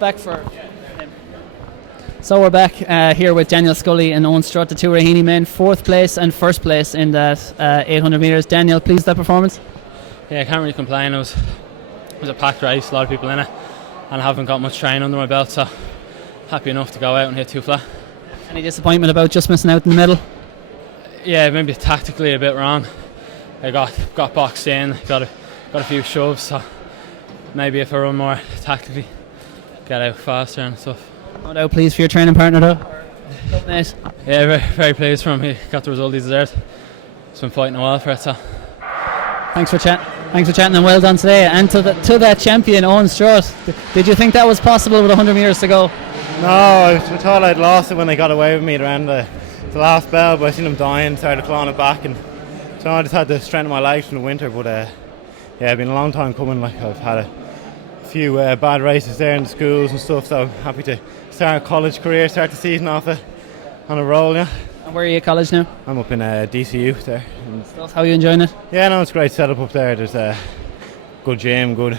back for. So we're back here with Daniel Scully and Owen Strut, the two Raheny men, 4th place and 1st place in that 800 metres. Daniel, pleased with that performance? Yeah, I can't really complain. It was a packed race, a lot of people in it, and I haven't got much training under my belt, so happy enough to go out and hit 2 flat. Any disappointment about just missing out in the middle? Yeah, maybe tactically a bit wrong. I got boxed in, got a few shoves, so maybe if I run more tactically, get out faster and stuff. No doubt pleased for your training partner though. Nice. Yeah, very, very pleased for him. He got the result he deserved. He's been fighting a while for it, so. Thanks for chatting. Thanks for chatting and well done today. And to that champion, Owen Strut, did you think that was possible with 100 metres to go? No, I thought I'd lost it when they got away with me around the last bell, but I seen them dying, started clawing it back, and so I just had to strengthen my legs from the winter. But yeah, it's been a long time coming. Like, I've had a few bad races there in the schools and stuff, so I'm happy to start a college career, start the season off on a roll. Yeah. And where are you at college now? I'm up in DCU there. How are you enjoying it? Yeah, no, it's a great setup up there. There's a good gym, good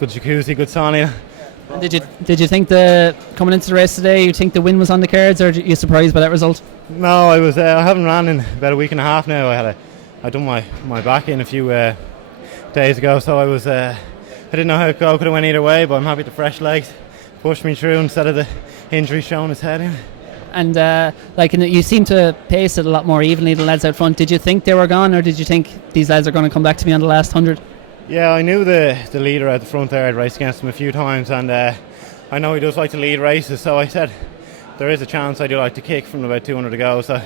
jacuzzi, good sauna. And did you think coming into the race today, you think the win was on the cards, or are you surprised by that result? No, I haven't ran in about a week and a half now. I done my back in a few days ago, so I didn't know how it go. Could have went either way, but I'm happy the fresh legs pushed me through instead of the injury showing his head. And you seem to pace it a lot more evenly, the lads out front. Did you think they were gone, or did you think these lads are going to come back to me on the last 100? Yeah, I knew the leader at the front there. I'd raced against him a few times, and I know he does like to lead races, so I said there is a chance I do like to kick from about 200 to go. So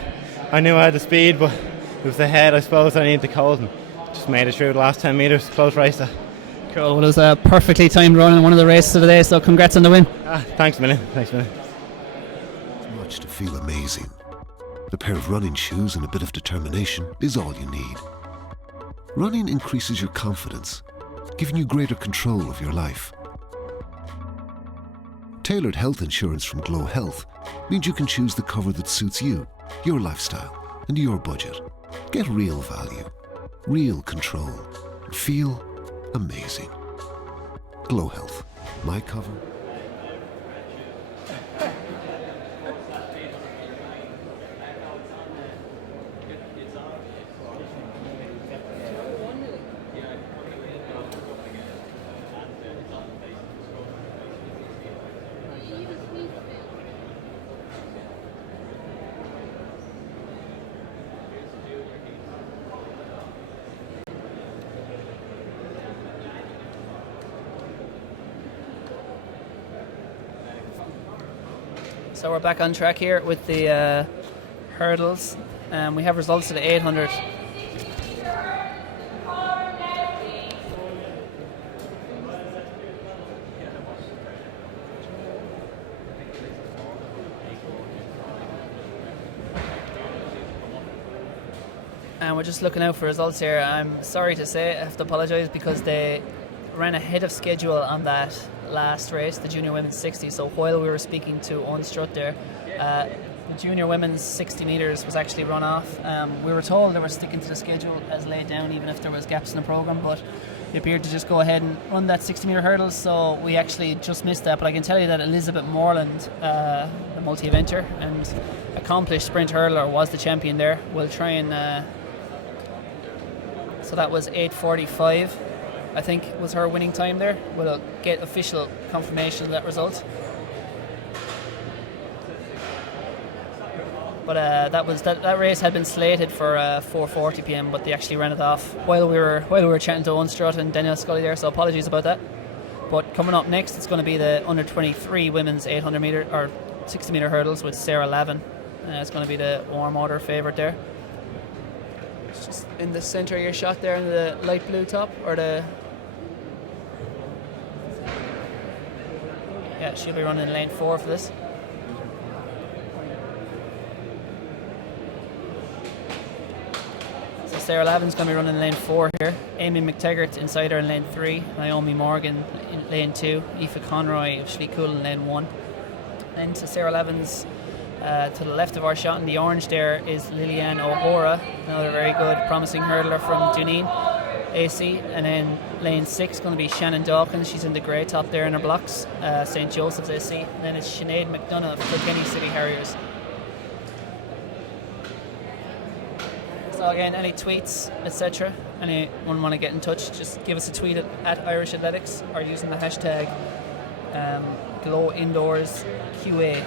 I knew I had the speed, but it was the head, I suppose, I needed to cold, and just made it through the last 10 metres. Close race. Cool. Well, it was a perfectly timed run in one of the races of the day, so congrats on the win. Thanks a million. Much to feel amazing. A pair of running shoes and a bit of determination is all you need. Running increases your confidence, giving you greater control of your life. Tailored health insurance from GloHealth means you can choose the cover that suits you, your lifestyle, and your budget. Get real value, real control, and feel amazing. GloHealth, my cover. So we're back on track here with the hurdles. We have results of the 800. And we're just looking out for results here. I'm sorry to say, I have to apologise because they ran ahead of schedule on that last race, the junior women's 60. So while we were speaking to Owen Strut there, the junior women's 60 metres was actually run off. We were told they were sticking to the schedule as laid down, even if there was gaps in the programme, but they appeared to just go ahead and run that 60 metre hurdle, so we actually just missed that. But I can tell you that Elizabeth Morland, the multi-eventer and accomplished sprint hurdler, was the champion there. We'll try and so that was 8:45, I think, was her winning time there. We'll get official confirmation of that result. But that race had been slated for 4:40 p.m, but they actually ran it off while we were chatting to Owen Strut and Danielle Scully there. So apologies about that. But coming up next, it's going to be the under 23 women's 800 metre or 60 metre hurdles with Sarah Lavin. It's going to be the warm order favourite there. It's just in the centre of your shot there in the light blue top, or the. Yeah, she'll be running lane 4 for this. So Sarah Lavin's going to be running lane 4 here. Amy McTaggart inside her in lane 3. Naomi Morgan in lane 2. Aoife Conroy of Schlecool in lane 1. And to Sarah Lavin's to the left of our shot in the orange there is Liliane O'Hora, another very good, promising hurdler from Dunedin AC. And then lane 6 going to be Shannon Dawkins. She's in the grey top there in her blocks, St. Joseph's AC. And then it's Sinead McDonough of Kilkenny City Harriers. So again, any tweets, etc., anyone want to get in touch, just give us a tweet at Irish Athletics or using the hashtag GloIndoorsQA.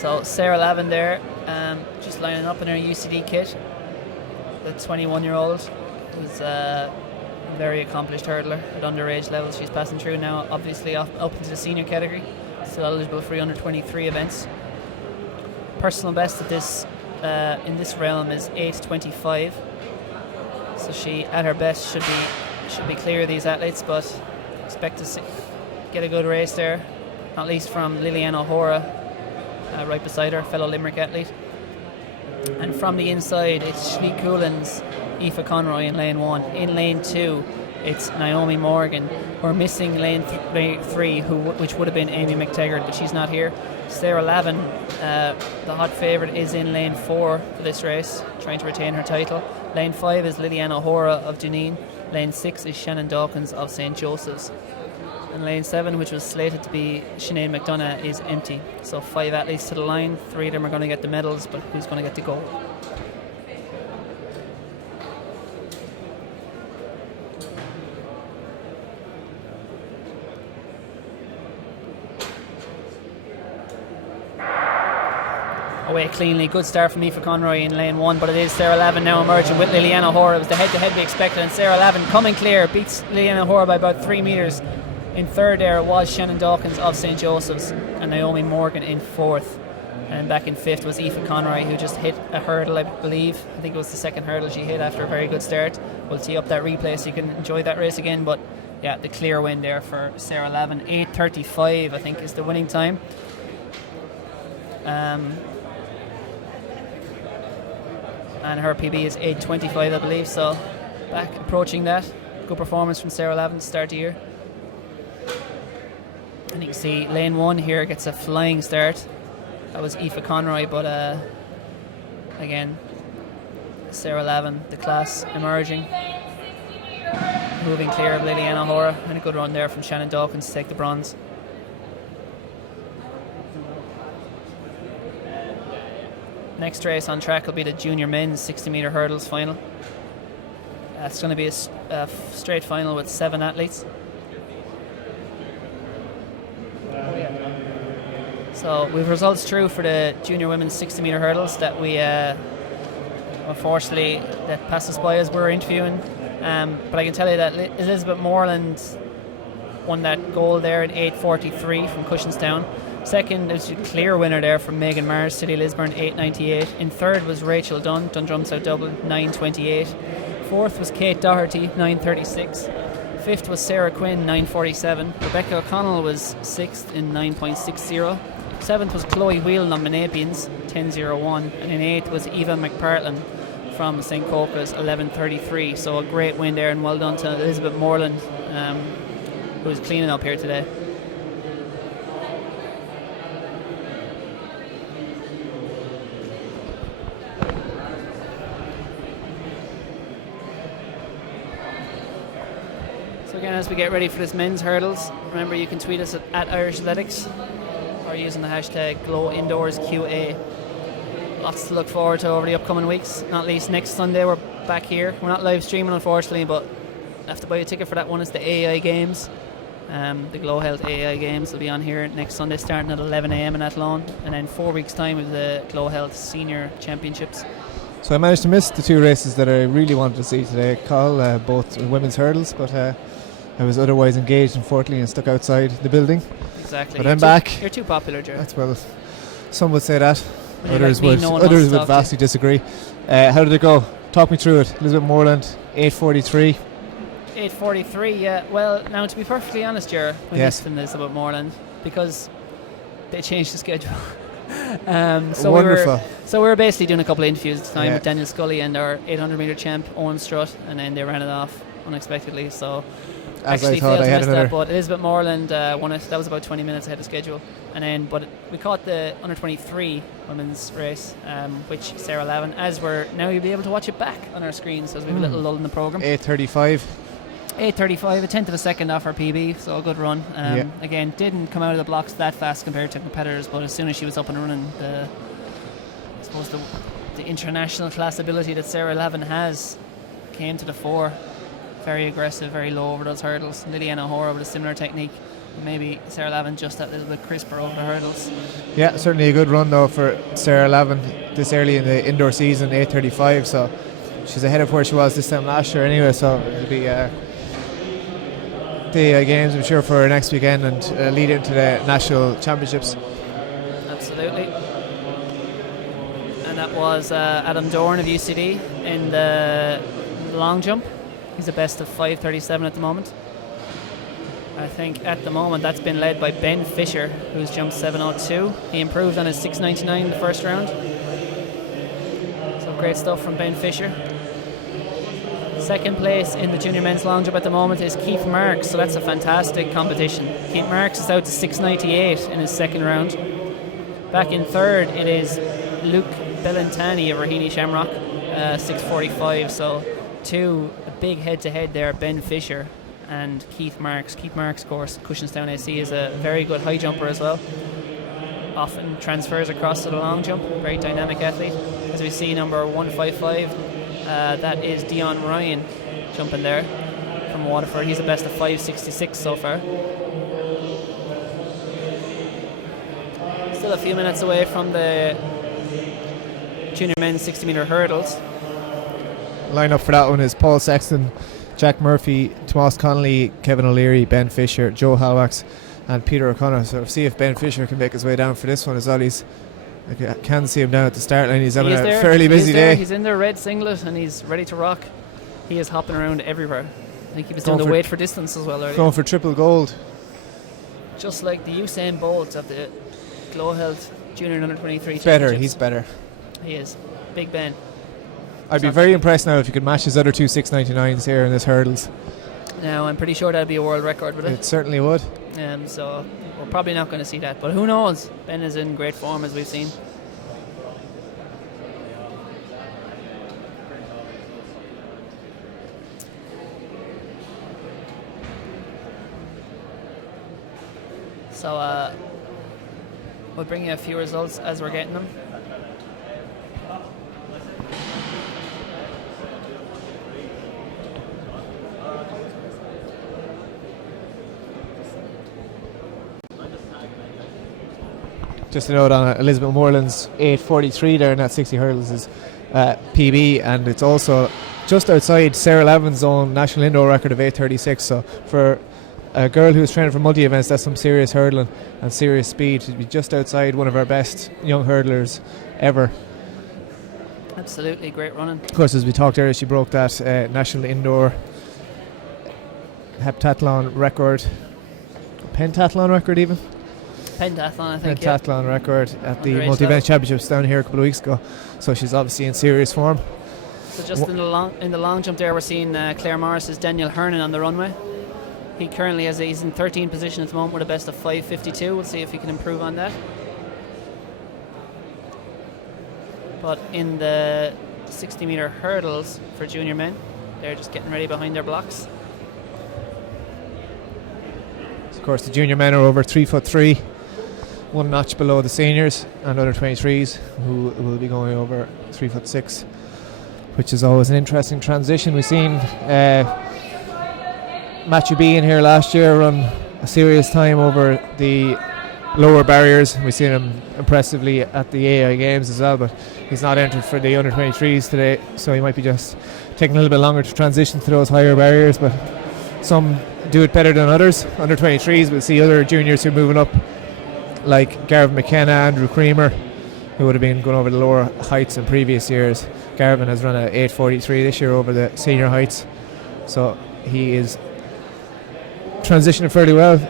So Sarah Lavin there, just lining up in her UCD kit. The 21-year-old who's a very accomplished hurdler at underage levels. She's passing through now, obviously up into the senior category. Still eligible for under 23 events. Personal best at this in this realm is 8:25. So she, at her best, should be clear of these athletes, but expect to get a good race there, not least from Liliana O'Hora, right beside her, fellow Limerick athlete. And from the inside, it's Shlee Coolan's Aoife Conroy in lane 1. In lane 2, it's Naomi Morgan. We're missing lane 3, which would have been Amy McTaggart, but she's not here. Sarah Lavin, the hot favourite, is in lane 4 for this race, trying to retain her title. Lane 5 is Liliana O'Hora of Duneen. Lane 6 is Shannon Dawkins of St. Joseph's. And lane 7, which was slated to be Sinead McDonough, is empty. So 5 athletes to the line. 3 of them are going to get the medals, but who's going to get the gold? Away cleanly, good start from Aoife Conroy in lane 1, but it is Sarah Lavin now emerging with Liliana O'Hora. It was the head-to-head we expected, and Sarah Lavin coming clear, beats Liliana O'Hora by about 3 metres. In third there was Shannon Dawkins of St. Joseph's, and Naomi Morgan in fourth. And back in fifth was Aoife Conroy, who just hit a hurdle, I believe. I think it was the second hurdle she hit after a very good start. We'll tee up that replay so you can enjoy that race again, but yeah, the clear win there for Sarah Lavin. 8:35 I think is the winning time. And her PB is 8:25 I believe, so back approaching that. Good performance from Sarah Lavin to start the year. And you can see lane 1 here gets a flying start. That was Aoife Conroy, but again, Sarah Lavin, the class emerging, moving clear of Liliana O'Hora, and a good run there from Shannon Dawkins to take the bronze. Next race on track will be the junior men's 60-metre hurdles final. It's going to be a straight final with 7 athletes. So we've results through for the junior women's 60-metre hurdles that we unfortunately that passed us by as we were interviewing. But I can tell you that Elizabeth Morland won that gold there at 8:43 from Cushenstown. Second, there's a clear winner there from Megan Mars, City Lisburn, 8:98. In third was Rachel Dunn, Dundrum South Dublin, 9:28. Fourth was Kate Doherty, 9:36. Fifth was Sarah Quinn, 9:47. Rebecca O'Connell was sixth in 9.60. Seventh was Chloe Whelan on Menapians, 10:01. And in eighth was Eva McPartlin from St. Cocos, 11:33. So a great win there, and well done to Elizabeth Morland, who was cleaning up here today. So again, as we get ready for this men's hurdles, remember you can tweet us at Irish Athletics or using the hashtag GloIndoorsQA. Lots to look forward to over the upcoming weeks, not least next Sunday we're back here. We're not live streaming unfortunately, but have to buy a ticket for that one. It's the AAI Games. The GloHealth AAI Games will be on here next Sunday starting at 11 a.m. in Athlone, and then 4 weeks time with the GloHealth Senior Championships. So I managed to miss the 2 races that I really wanted to see today, Carl, both women's hurdles, but I was otherwise engaged unfortunately and stuck outside the building. Exactly. But I'm back. You're too popular, Joe. That's well, some would say that. Others would vastly disagree. How did it go? Talk me through it. Elizabeth Morland, 8:43. 8:43, yeah. Well, now to be perfectly honest, Ger, we missed Elizabeth Morland because they changed the schedule. So wonderful. We were basically doing a couple of interviews at the time with Daniel Scully and our 800-metre champ Owen Strut, and then they ran it off unexpectedly. So As actually I thought, failed I to had miss another. that, but Elizabeth Morland won it. That was about 20 minutes ahead of schedule, and then we caught the under 23 women's race, which Sarah Lavin. As we're now, you'll be able to watch it back on our screens as we have a little lull in the program. 8:35. 8:35, a tenth of a second off her PB, so a good run. Again, didn't come out of the blocks that fast compared to competitors, but as soon as she was up and running, I suppose the international class ability that Sarah Lavin has came to the fore. Very aggressive, very low over those hurdles. Liliana O'Hora with a similar technique. Maybe Sarah Lavin just that little bit crisper over the hurdles. Yeah, certainly a good run though for Sarah Lavin this early in the indoor season, 8:35. So she's ahead of where she was this time last year anyway. So it'll be the games, I'm sure, for next weekend and lead into the national championships. Absolutely. And that was Adam Dorn of UCD in the long jump. He's a best of 5:37 at the moment. I think at the moment that's been led by Ben Fisher, who's jumped 7:02. He improved on his 6:99 in the first round. So great stuff from Ben Fisher. Second place in the junior men's long jump at the moment is Keith Marks, so that's a fantastic competition. Keith Marks is out to 6:98 in his second round. Back in third it is Luke Bellantani of Raheny Shamrock, 6:45. So a big head-to-head there, Ben Fisher and Keith Marks. Keith Marks, of course, Cushenstown AC, is a very good high jumper as well. Often transfers across to the long jump. Very dynamic athlete. As we see, number 155, that is Dion Ryan jumping there from Waterford. He's the best of 5:66 so far. Still a few minutes away from the junior men's 60 metre hurdles. Line up for that one is Paul Sexton, Jack Murphy, Tomas Connolly, Kevin O'Leary, Ben Fisher, Joe Halwax and Peter O'Connor. So see if Ben Fisher can make his way down for this one as well. I can see him down at the start line. He's having a fairly busy day. He's in their red singlet and he's ready to rock. He is hopping around everywhere. I think he was doing the weight for distance as well earlier. Going for triple gold. Just like the Usain Bolt of the GloHealth Junior Under 23 He's better. He is. Big Ben. I'd be very impressed now if you could match his other two 6:99s here in this hurdles. Now, I'm pretty sure that'd be a world record, would it? It certainly would. So we're probably not going to see that, but who knows? Ben is in great form, as we've seen. So we'll bring you a few results as we're getting them. Just a note on Elizabeth Morland's 8:43 there in that 60 hurdles is PB, and it's also just outside Sarah Lavin's own national indoor record of 8:36. So for a girl who's training for multi-events, that's some serious hurdling and serious speed. To be just outside one of our best young hurdlers ever. Absolutely, great running. Of course, as we talked earlier, she broke that national indoor heptathlon record, pentathlon record even. Pentathlon, I think. Pentathlon record at the multi-event championships down here a couple of weeks ago. So she's obviously in serious form. So just in the long jump there, we're seeing Claire Morris's Daniel Hernan on the runway. He currently he's in 13th position at the moment with a best of 5:52. We'll see if he can improve on that. But in the 60 metre hurdles for junior men, they're just getting ready behind their blocks. Of course, the junior men are over 3'3", one notch below the seniors and under 23s, who will be going over 3'6", which is always an interesting transition. We've seen Matthew B in here last year run a serious time over the lower barriers. We've seen him impressively at the AI Games as well, but he's not entered for the under 23s today, so he might be just taking a little bit longer to transition to those higher barriers, but some do it better than others. Under 23s, we'll see other juniors who are moving up, like Garvin McKenna, Andrew Creamer, who would have been going over the lower heights in previous years. Garvin has run a 8:43 this year over the senior heights, so he is transitioning fairly well.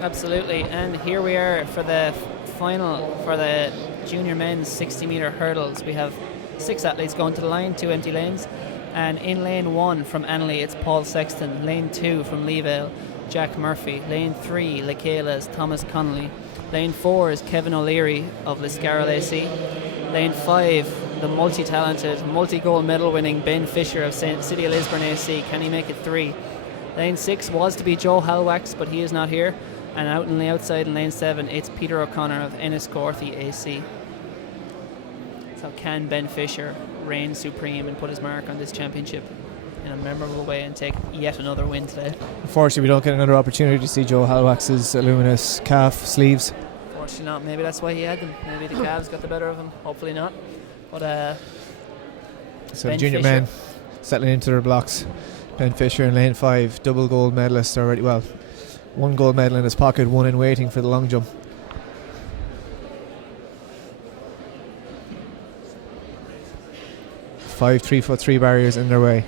Absolutely, and here we are for the final for the junior men's 60 metre hurdles. We have 6 athletes going to the line, 2 empty lanes. And in lane 1 from Anley, it's Paul Sexton. Lane 2 from Leevale, Jack Murphy. Lane 3, Michaela's Thomas Connolly. Lane 4 is Kevin O'Leary of Liscarroll AC. Lane 5, the multi-talented, multi-gold medal winning Ben Fisher of City of Lisburn AC. Can he make it 3? Lane 6 was to be Joe Halwax, but he is not here. And out in the outside in lane 7, it's Peter O'Connor of Enniscorthy AC. So can Ben Fisher reign supreme and put his mark on this championship? in a memorable way and take yet another win today. Unfortunately, we don't get another opportunity to see Joe Halwax's luminous calf sleeves. Fortunately not. Maybe that's why he had them. Maybe the calves got the better of him. Hopefully not. But so Ben junior Fisher. men settling into their blocks. Ben Fisher in lane 5, double gold medalist already. Well, one gold medal in his pocket, one in waiting for the long jump. 5 3'3" barriers in their way.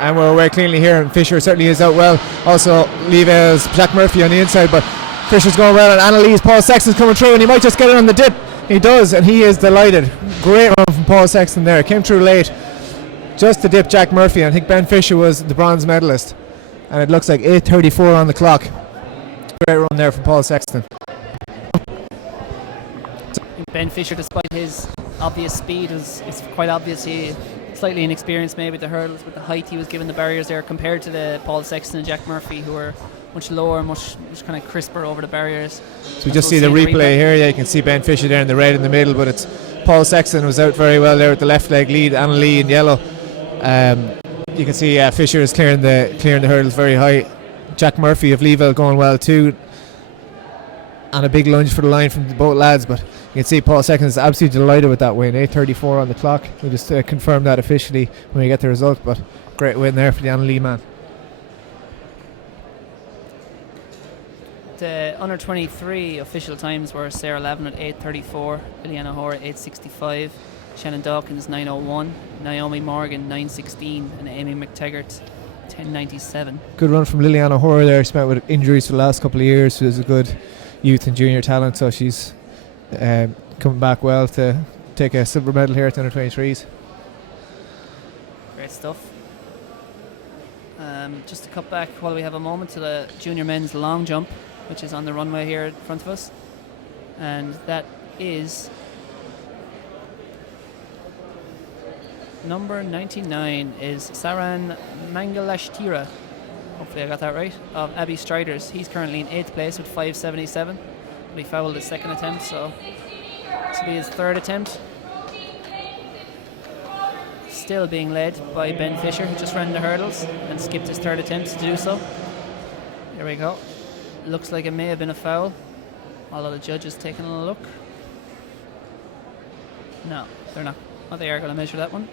And we're away cleanly here, and Fisher certainly is out well. Also, Leavell's Jack Murphy on the inside, but Fisher's going well, and Annalise, Paul Sexton's coming through, and he might just get it on the dip. He does, and he is delighted. Great run from Paul Sexton there. Came through late, just to dip Jack Murphy. I think Ben Fisher was the bronze medalist, and it looks like 8:34 on the clock. Great run there from Paul Sexton. Ben Fisher, despite his obvious speed, it's quite obvious he slightly inexperienced maybe at the hurdles with the height he was given the barriers there compared to the Paul Sexton and Jack Murphy, who were much lower, much kind of crisper over the barriers. So we just see the replay here. Yeah, you can see Ben Fisher there in the red in the middle, but it's Paul Sexton was out very well there with the left leg lead. Anna Lee in yellow. You can see Fisher is clearing the hurdles very high. Jack Murphy of Leavell going well too, and a big lunge for the line from both lads. But you can see Paul Sexton is absolutely delighted with that win. 8:34 on the clock. We'll just confirm that officially when we get the result. But great win there for the Anna Lee man. The under 23 official times were Sarah Lavin at 8:34, Liliana Hoare 8:65, Shannon Dawkins 9:01, Naomi Morgan 9:16, and Amy McTaggart 10:97. Good run from Liliana Hoare there. She's met with injuries for the last couple of years. She was a good youth and junior talent, so she's coming back well to take a silver medal here at the under 23s. Great stuff. Just to cut back while we have a moment to the junior men's long jump, which is on the runway here in front of us, and that is number 99 is Saran Mangalashtira. Hopefully I got that right. Of Abbey Striders. He's currently in 8th place with 5:77, but he fouled his second attempt, so this will be his third attempt. Still being led by Ben Fisher, who just ran the hurdles and skipped his third attempt to do so. There we go. Looks like it may have been a foul, although the judge is taking a look. No, they're not. Oh, they are going to measure that one.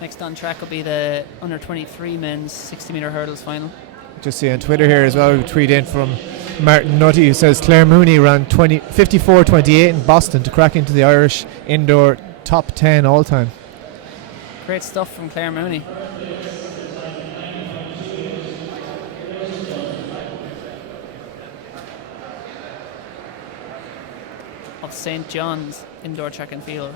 Next on track will be the under 23 men's 60 metre hurdles final. Just see on Twitter here as well, we tweet in from Martin Nutty, who says Claire Mooney ran 54:28 in Boston to crack into the Irish indoor top 10 all time. Great stuff from Claire Mooney. Of St. John's indoor track and field.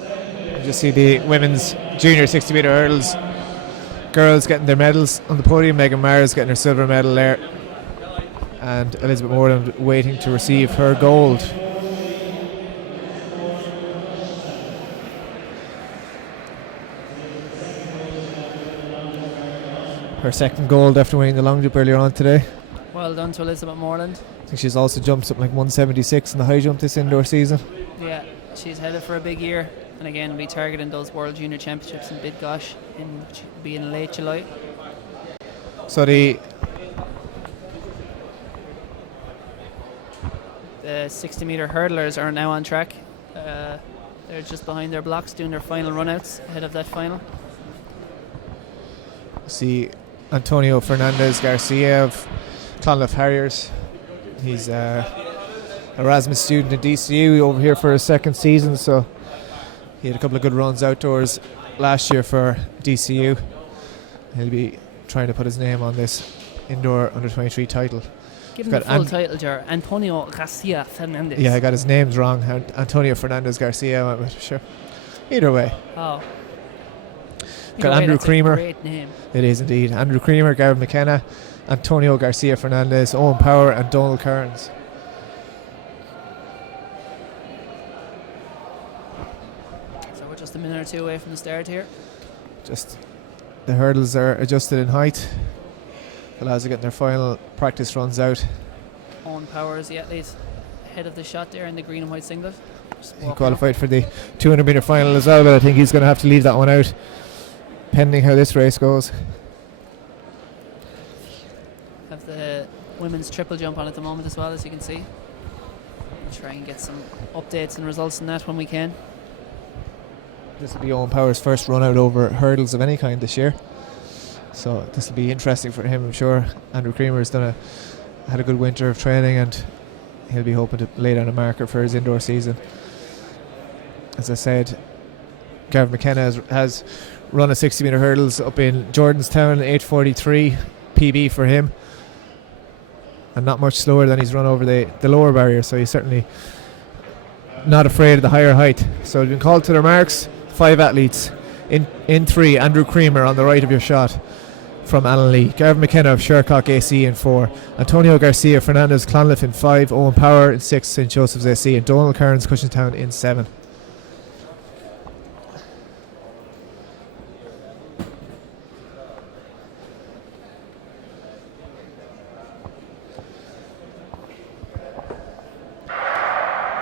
You just see the women's junior 60 metre hurdles. Girls getting their medals on the podium. Megan Mars getting her silver medal there, and Elizabeth Morland waiting to receive her gold. Her second gold after winning the long jump earlier on today. Well done to Elizabeth Morland. I think she's also jumped something like 176 in the high jump this indoor season. Yeah, she's headed for a big year, and again, we'll be targeting those World Junior Championships in Bydgoszcz in late July. So the 60 metre hurdlers are now on track. They're just behind their blocks doing their final runouts ahead of that final. See Antonio Fernandez Garcia of Clonliffe Harriers. He's a Erasmus student at DCU over here for his second season, so he had a couple of good runs outdoors last year for DCU. He'll be trying to put his name on this indoor under 23 title. Give him the full title, Jar. Antonio Garcia Fernandez. Yeah, I got his names wrong. Antonio Fernandez Garcia, I went with, sure. Either way. Oh. Got Andrew Creamer. Great name. It is indeed. Andrew Creamer, Gareth McKenna, Antonio Garcia Fernandez, Owen Power, and Donald Kearns. So we're just a minute or two away from the start here. Just the hurdles are adjusted in height. The lads are getting their final practice runs out. Owen Powers, the athlete, head of the shot there in the green and white singlet. He qualified for the 200 metre final as well, but I think he's going to have to leave that one out, pending how this race goes. Have the women's triple jump on at the moment as well, as you can see. We'll try and get some updates and results on that when we can. This will be Owen Power's first run out over hurdles of any kind this year, so this will be interesting for him, I'm sure. Andrew Creamer's had a good winter of training, and he'll be hoping to lay down a marker for his indoor season. As I said, Gavin McKenna has run a 60 metre hurdles up in Jordanstown, 8:43 PB for him, and not much slower than he's run over the lower barrier, so he's certainly not afraid of the higher height. So they've been called to their marks. 5 athletes in 3. Andrew Creamer on the right of your shot from Alan Lee, Gavin McKenna of Shercock AC in 4, Antonio Garcia Fernandez Clonliffe in 5, Owen Power in 6, St Joseph's AC, and Donald Cairns Cushintown in 7.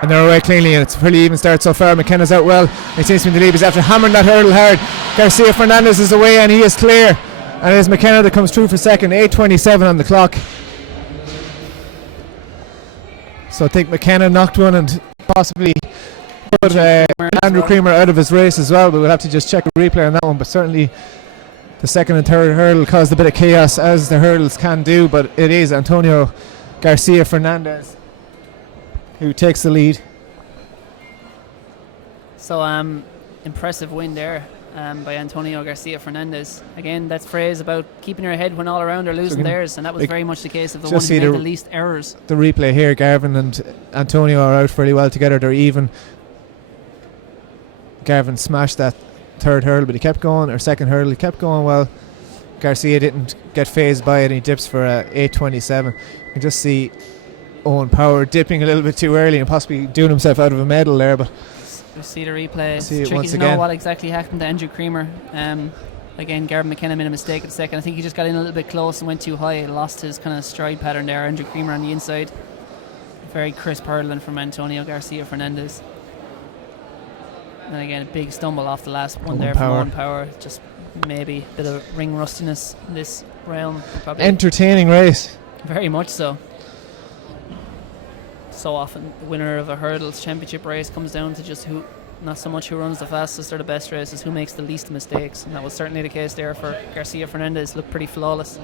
And they're away cleanly, and it's a pretty even start so far. McKenna's out well. It seems to be the lead. He's after hammering that hurdle hard. Garcia Fernandez is away, and he is clear. And it's McKenna that comes through for second. 8:27 on the clock. So I think McKenna knocked one and possibly put Andrew Creamer out of his race as well. But we'll have to just check a replay on that one. But certainly the second and third hurdle caused a bit of chaos, as the hurdles can do. But it is Antonio Garcia Fernandez who takes the lead. So impressive win there by Antonio Garcia Fernandez. Again, that's phrase about keeping your head when all around are losing theirs, and that was very much the case of the one who made the least errors. The replay here, Garvin and Antonio are out fairly well together. They're even. Garvin smashed that third hurdle, but he kept going, or second hurdle, he kept going well. Garcia didn't get phased by it, and he dips for 8:27. You can just see Owen Power dipping a little bit too early and possibly doing himself out of a medal there, but we see the replay. It's tricky to know what exactly happened to Andrew Creamer. Again, Gavin McKenna made a mistake at the second. I think he just got in a little bit close and went too high and lost his kind of stride pattern there. Andrew Creamer on the inside. Very crisp hurdling from Antonio Garcia Fernandez. And again, a big stumble off the last one there from Owen Power. Just maybe a bit of ring rustiness in this realm. Probably entertaining race. Very much so. So often the winner of a hurdles championship race comes down to just who, not so much who runs the fastest or the best races, who makes the least mistakes, and that was certainly the case there for Garcia Fernandez. Looked pretty flawless.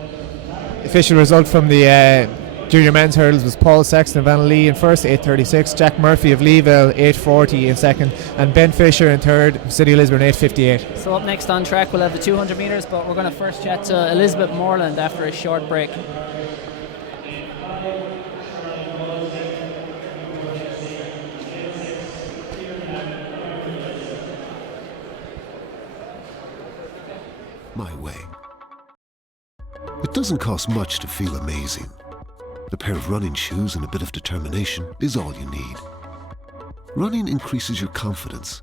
Official result from the junior men's hurdles was Paul Sexton of Annalee in first, 8:36, Jack Murphy of Leeville 8:40 in second, and Ben Fisher in third, City of Lisburn 8:58. So up next on track we'll have the 200 metres, but we're going to first chat to Elizabeth Morland after a short break. My way. It doesn't cost much to feel amazing. A pair of running shoes and a bit of determination is all you need. Running increases your confidence,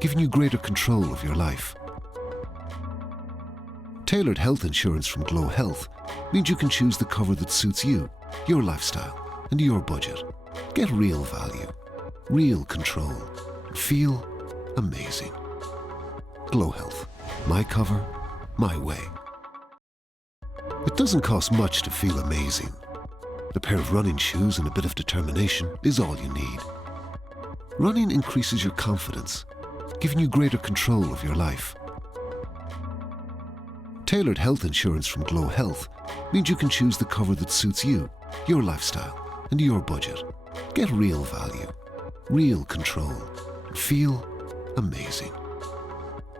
giving you greater control of your life. Tailored health insurance from GloHealth means you can choose the cover that suits you, your lifestyle, and your budget. Get real value, real control, and feel amazing. GloHealth. My cover, my way. It doesn't cost much to feel amazing. A pair of running shoes and a bit of determination is all you need. Running increases your confidence, giving you greater control of your life. Tailored health insurance from GloHealth means you can choose the cover that suits you, your lifestyle, and your budget. Get real value, real control, and feel amazing.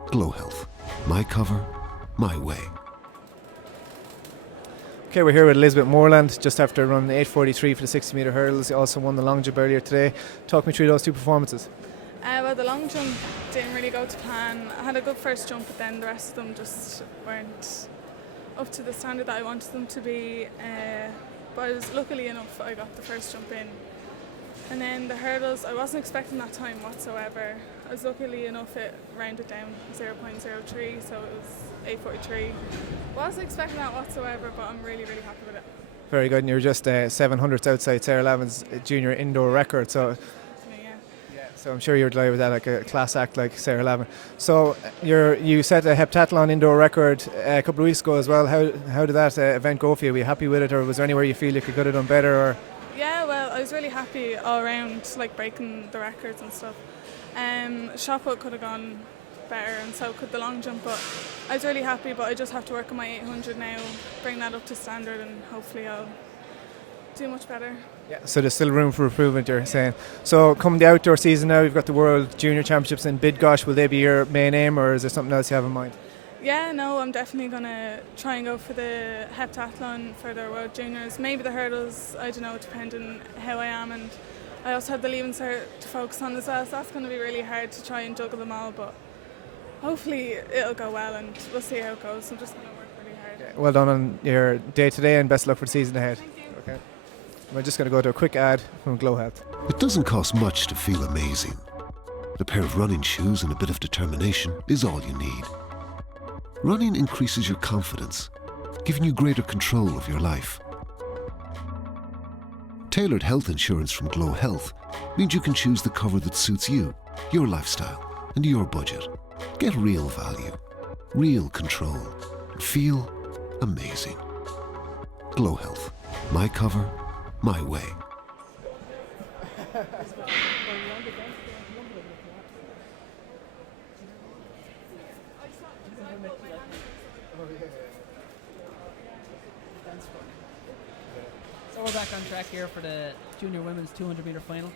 GloHealth. My cover, my way. Okay, we're here with Elizabeth Morland just after running 8:43 for the 60 metre hurdles. He also won the long jump earlier today. Talk me through those two performances. Well, the long jump didn't really go to plan. I had a good first jump, but then the rest of them just weren't up to the standard that I wanted them to be. But luckily enough, I got the first jump in. And then the hurdles, I wasn't expecting that time whatsoever. I was luckily enough it rounded down 0.03, so it was 8:43. Wasn't expecting that whatsoever, but I'm really, really happy with it. Very good, and you're just 700ths outside Sarah Lavin's junior indoor record, so so I'm sure you're delighted with that, like a class act like Sarah Lavin. So you set a heptathlon indoor record a couple of weeks ago as well. How did that event go for you? Were you happy with it, or was there anywhere you feel you could have done better? Or yeah, well, I was really happy all around, like breaking the records and stuff. Shot put could have gone better, and so could the long jump, but I was really happy. But I just have to work on my 800 now, bring that up to standard, and hopefully I'll do much better. Yeah, so there's still room for improvement, you're saying. So come the outdoor season now, you've got the World Junior Championships in Bydgoszcz. Will they be your main aim, or is there something else you have in mind? Yeah, no, I'm definitely going to try and go for the heptathlon for the World Juniors. Maybe the hurdles, I don't know, depending how I am. And I also have the leaving cert to focus on as well, so that's going to be really hard to try and juggle them all. But hopefully it'll go well, and we'll see how it goes. I'm just going to work really hard. Yeah, well done on your day today, and best of luck for the season ahead. Thank you. Okay. We're just going to go to a quick ad from GloHealth. It doesn't cost much to feel amazing. A pair of running shoes and a bit of determination is all you need. Running increases your confidence, giving you greater control of your life. Tailored health insurance from GloHealth means you can choose the cover that suits you, your lifestyle, and your budget. Get real value, real control, and feel amazing. GloHealth. My cover, my way. So we're back on track here for the junior women's 200 metre final.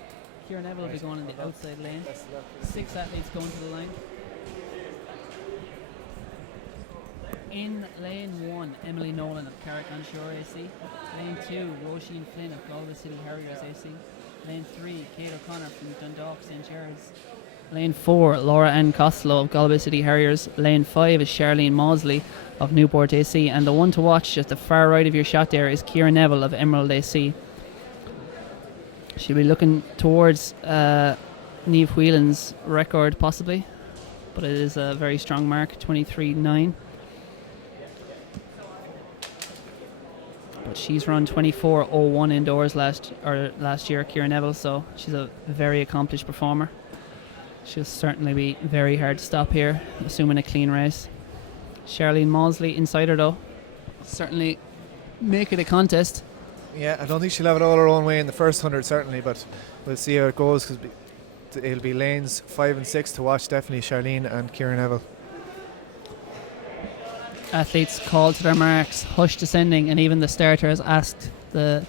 Ciara Neville will be going in the outside lane. 6 athletes going to the line. In lane 1, Emily Nolan of Carrick on Shore AC. Lane 2, Roisin Flynn of Galway City Harriers AC. Lane 3, Kate O'Connor from Dundalk St. Gerard's. Lane 4, Laura Ann Costello of Galway City Harriers. Lane 5 is Charlene Mosley of Newport AC. And the one to watch just the far right of your shot there is Ciara Neville of Emerald AC. She'll be looking towards Niamh Whelan's record possibly, but it is a very strong mark, 23.9. But she's run 24.01 indoors last year, Ciara Neville, so she's a very accomplished performer. She'll certainly be very hard to stop here, assuming a clean race. Charlene Mosley inside her though, certainly make it a contest. Yeah, I don't think she'll have it all her own way in the first 100 certainly, but we'll see how it goes, because it'll be lanes 5 and 6 to watch, definitely Charlene and Ciara Neville. Athletes called to their marks, hush descending, and even the starter has asked the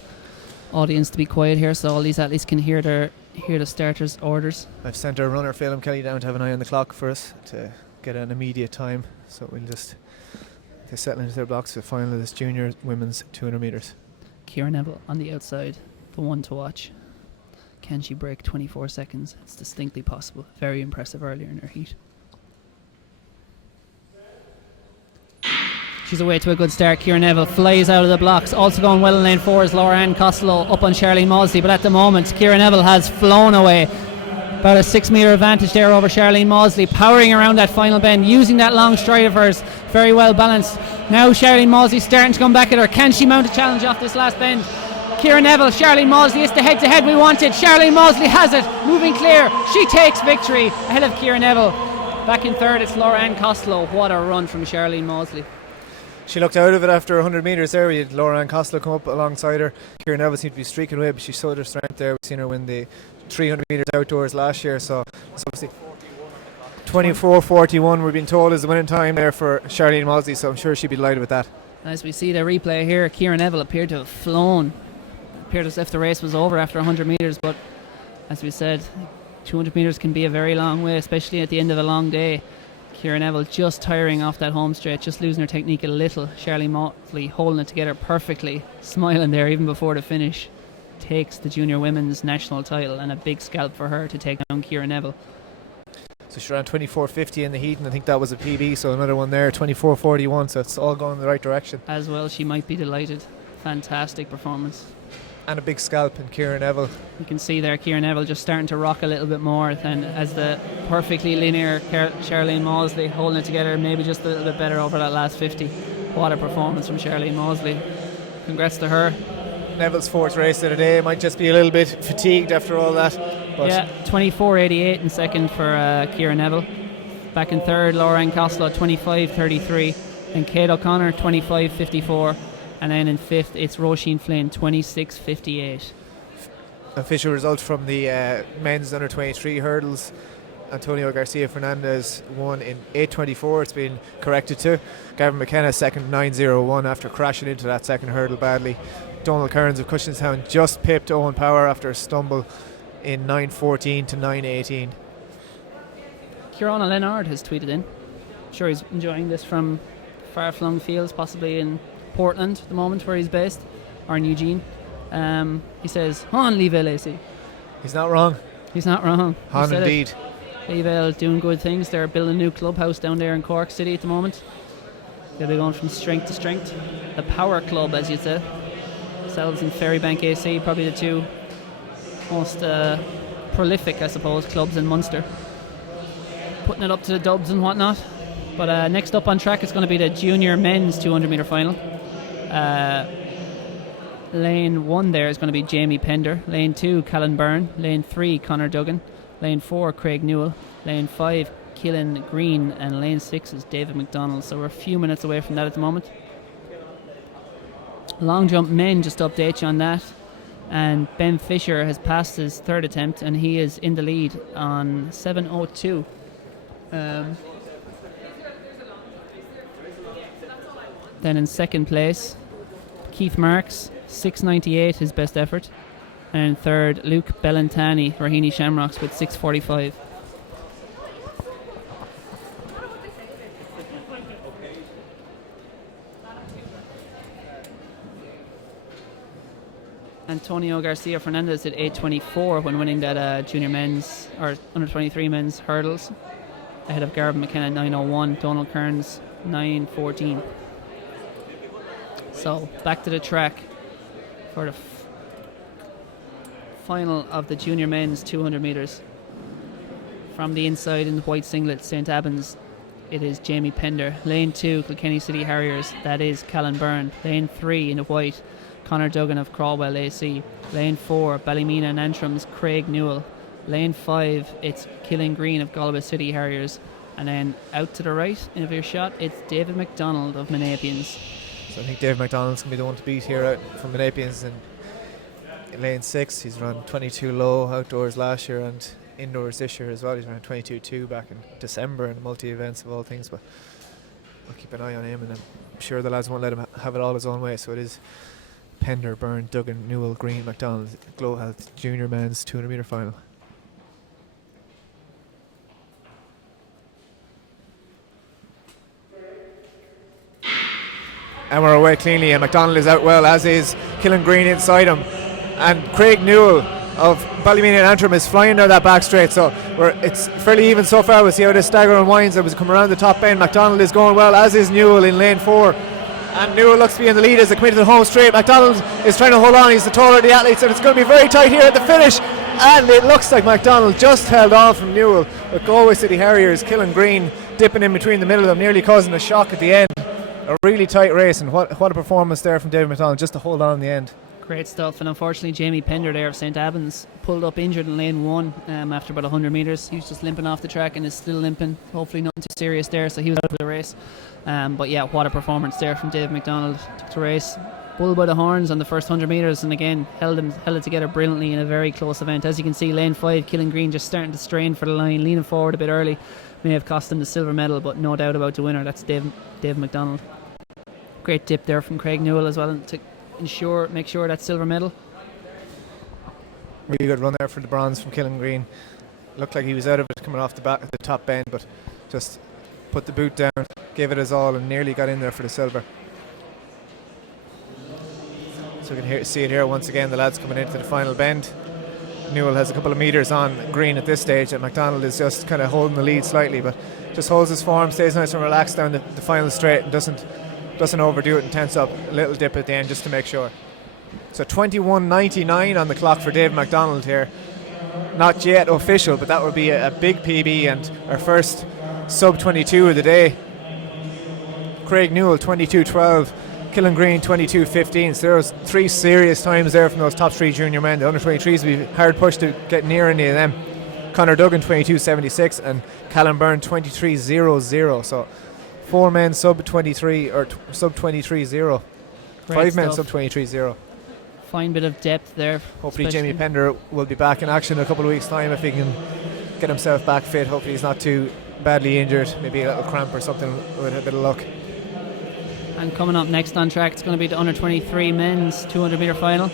audience to be quiet here, so all these athletes can hear the starter's orders. I've sent our runner Phelim Kelly down to have an eye on the clock for us to get an immediate time, so we'll just settle into their blocks for the final of this junior women's 200 metres. Ciara Neville on the outside, the one to watch. Can she break 24 seconds? It's distinctly possible. Very impressive earlier in her heat. She's away to a good start. Ciara Neville flies out of the blocks. Also going well in lane 4 is Laura Ann Costello up on Charlene Mosley, but at the moment Ciara Neville has flown away. About a 6 metre advantage there over Charlene Mosley, powering around that final bend, using that long stride of hers, very well balanced. Now Charlene Mosley starting to come back at her. Can she mount a challenge off this last bend? Ciara Neville, Charlene Mosley, it's the head-to-head we wanted. Charlene Mosley has it, moving clear. She takes victory ahead of Ciara Neville. Back in third, it's Laura Ann Costello. What a run from Charlene Mosley. She looked out of it after 100 metres there. We had Laura Ann Costello come up alongside her. Ciara Neville seemed to be streaking away, but she showed her strength there. We've seen her win the 300 metres outdoors last year, so it's obviously 24.41 we're being told is the winning time there for Charlene Mosley, so I'm sure she'd be delighted with that. As we see the replay here, Ciara Neville appeared to have flown. Appeared as if the race was over after 100 metres, but as we said, 200 metres can be a very long way, especially at the end of a long day. Ciara Neville just tiring off that home straight, just losing her technique a little. Charlene Mosley holding it together perfectly, smiling there even before the finish. Takes the junior women's national title, and a big scalp for her to take down Ciara Neville. So she ran 24.50 in the heat, and I think that was a PB, so another one there, 24.41, so it's all going in the right direction. As well, she might be delighted. Fantastic performance. And a big scalp in Kieran Neville. You can see there Kieran Neville just starting to rock a little bit more than as the perfectly linear Charlene Mosley holding it together, maybe just a little bit better over that last 50. What a performance from Charlene Mosley. Congrats to her. Neville's fourth race of the day, might just be a little bit fatigued after all that. But yeah, 24.88 in second for Kieran Neville. Back in third, Laura Costello, 25.33. And Kate O'Connor, 25.54. And then in fifth, it's Roisin Flynn, 26.58. Official result from the men's under 23 hurdles. Antonio Garcia Fernandez won in 8.24. It's been corrected to. Gavin McKenna second, 9.01 after crashing into that second hurdle badly. Donald Kearns of Cushinstown just pipped Owen Power after a stumble in 9.14 to 9.18. Kieran Leonard has tweeted in. Sure, he's enjoying this from far-flung fields, possibly in Portland at the moment where he's based, or in Eugene. He says, "Han Leavale AC." He's not wrong. He's not wrong. Han indeed. Leavale doing good things. They're building a new clubhouse down there in Cork City at the moment. They'll be going from strength to strength. The power club, as you said. Selves and Ferrybank AC, probably the two most prolific, I suppose, clubs in Munster. Putting it up to the dubs and whatnot. But next up on track is going to be the junior men's 200 metre final. Lane 1 there is going to be Jamie Pender. Lane 2, Callan Byrne. Lane 3, Conor Duggan. Lane 4, Craig Newell. Lane 5, Keelan Green. And lane 6 is David McDonald. So we're a few minutes away from that at the moment. Long jump men, just to update you on that. And Ben Fisher has passed his third attempt and he is in the lead on 7.02. Then in second place, Keith Marks, 6.98, his best effort. And in third, Luke Bellantani, Raheny Shamrocks with 6.45. Antonio Garcia Fernandez at 8.24 when winning that junior men's or under 23 men's hurdles, ahead of Garvin McKenna 9.01, Donald Kearns 9.14. So back to the track for the final of the junior men's 200 metres. From the inside in the white singlet, St. Albans, it is Jamie Pender. Lane 2, Kilkenny City Harriers, that is Callan Byrne. Lane 3 in the white, Conor Duggan of Crawwell AC. Lane 4, Ballymena and Antrum's Craig Newell. Lane 5, it's Killing Green of Galway City Harriers. And then out to the right of your shot, it's David McDonald of Menapians. So I think David McDonald's going to be the one to beat here out from Menapians in lane 6. He's run 22 low outdoors last year and indoors this year as well. He's run 22.2 back in December in multi-events of all things, but I'll keep an eye on him, and I'm sure the lads won't let him have it all his own way. So it is Pender, Byrne, Duggan, Newell, Green, McDonald, GloHealth junior men's 200 metre final. And we're away cleanly, and McDonald is out well, as is Killen Green inside him. And Craig Newell of Ballymena and Antrim is flying down that back straight, so it's fairly even so far. We'll see how this stagger unwinds as we come around the top bend. McDonald is going well, as is Newell in lane 4. And Newell looks to be in the lead as they come into the home straight. McDonald is trying to hold on, he's the taller of the athletes, and it's going to be very tight here at the finish. And it looks like McDonald just held on from Newell, with Galway City Harriers, Killen Green dipping in between the middle of them, nearly causing a shock at the end. A really tight race, and what a performance there from David McDonald just to hold on in the end. Great stuff. And unfortunately Jamie Pender there of St. Albans pulled up injured in lane 1 after about 100 metres. He was just limping off the track and is still limping. Hopefully nothing too serious there, so he was out of the race. But yeah, what a performance there from David McDonald. Took the race bull by the horns on the first 100 metres, and again held it together brilliantly in a very close event. As you can see, lane 5, Killen Green just starting to strain for the line, leaning forward a bit early. May have cost him the silver medal, but no doubt about the winner. That's David McDonald. Great dip there from Craig Newell as well to make sure that silver medal. Really good run there for the bronze from Killen Green. Looked like he was out of it coming off the top bend, but just put the boot down, gave it his all, and nearly got in there for the silver. So we can see it here once again, the lads coming into the final bend. Newell has a couple of metres on Green at this stage, and McDonald is just kind of holding the lead slightly, but just holds his form, stays nice and relaxed down the final straight, and doesn't overdo it and tense up. A little dip at the end just to make sure. So 21.99 on the clock for Dave MacDonald here. Not yet official, but that would be a big PB and our first sub 22 of the day. Craig Newell 22.12, Killen Green 22.15. So there was 3 serious times there from those top 3 junior men. The under 23s will be hard pushed to get near any of them. Conor Duggan 22.76 and Callum Byrne 23.00. So 4 men sub 23 or sub 23.0. 5 men sub 23.0. Fine bit of depth there. Hopefully Jamie Pender will be back in action in a couple of weeks' time if he can get himself back fit. Hopefully he's not too badly injured, maybe a little cramp or something with a bit of luck. And coming up next on track, it's going to be the under 23 men's 200 metre final.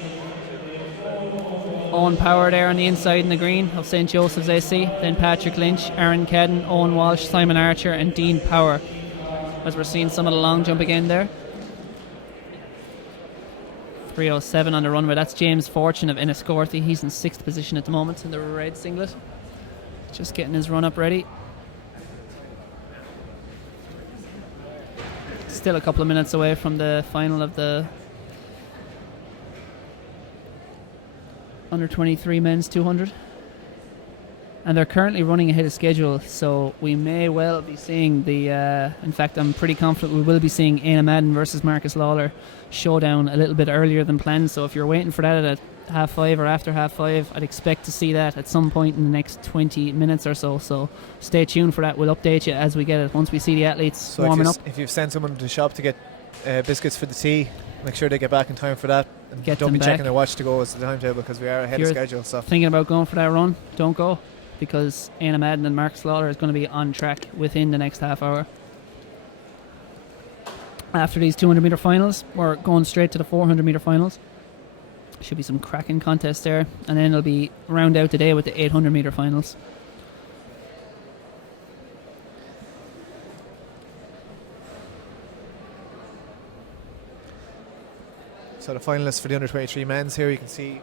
Owen Power there on the inside in the green of St. Joseph's AC, then Patrick Lynch, Aaron Cadden, Owen Walsh, Simon Archer and Dean Power, as we're seeing some of the long jump again there. 3:07 on the runway. That's James Fortune of Enniscorthy. He's in 6th position at the moment in the red singlet, just getting his run up ready. Still a couple of minutes away from the final of the under 23 men's 200, and they're currently running ahead of schedule, so we may well be seeing the in fact I'm pretty confident we will be seeing Aina Madden versus Marcus Lawler showdown a little bit earlier than planned. So if you're waiting for that at 5:30 or after 5:30, I'd expect to see that at some point in the next 20 minutes or so. So stay tuned for that. We'll update you as we get it once we see the athletes warming up. If you've sent someone to the shop to get biscuits for the tea, make sure they get back in time for that. And don't be checking their watch to go as the timetable, because we are ahead of schedule. So thinking about going for that run, don't go, because Aina Madden and Marcus Lawler is going to be on track within the next half hour. After these 200 metre finals, we're going straight to the 400 metre finals. Should be some cracking contests there, and then it'll be round out today with the 800 metre finals. So the finalists for the under 23 men's here, you can see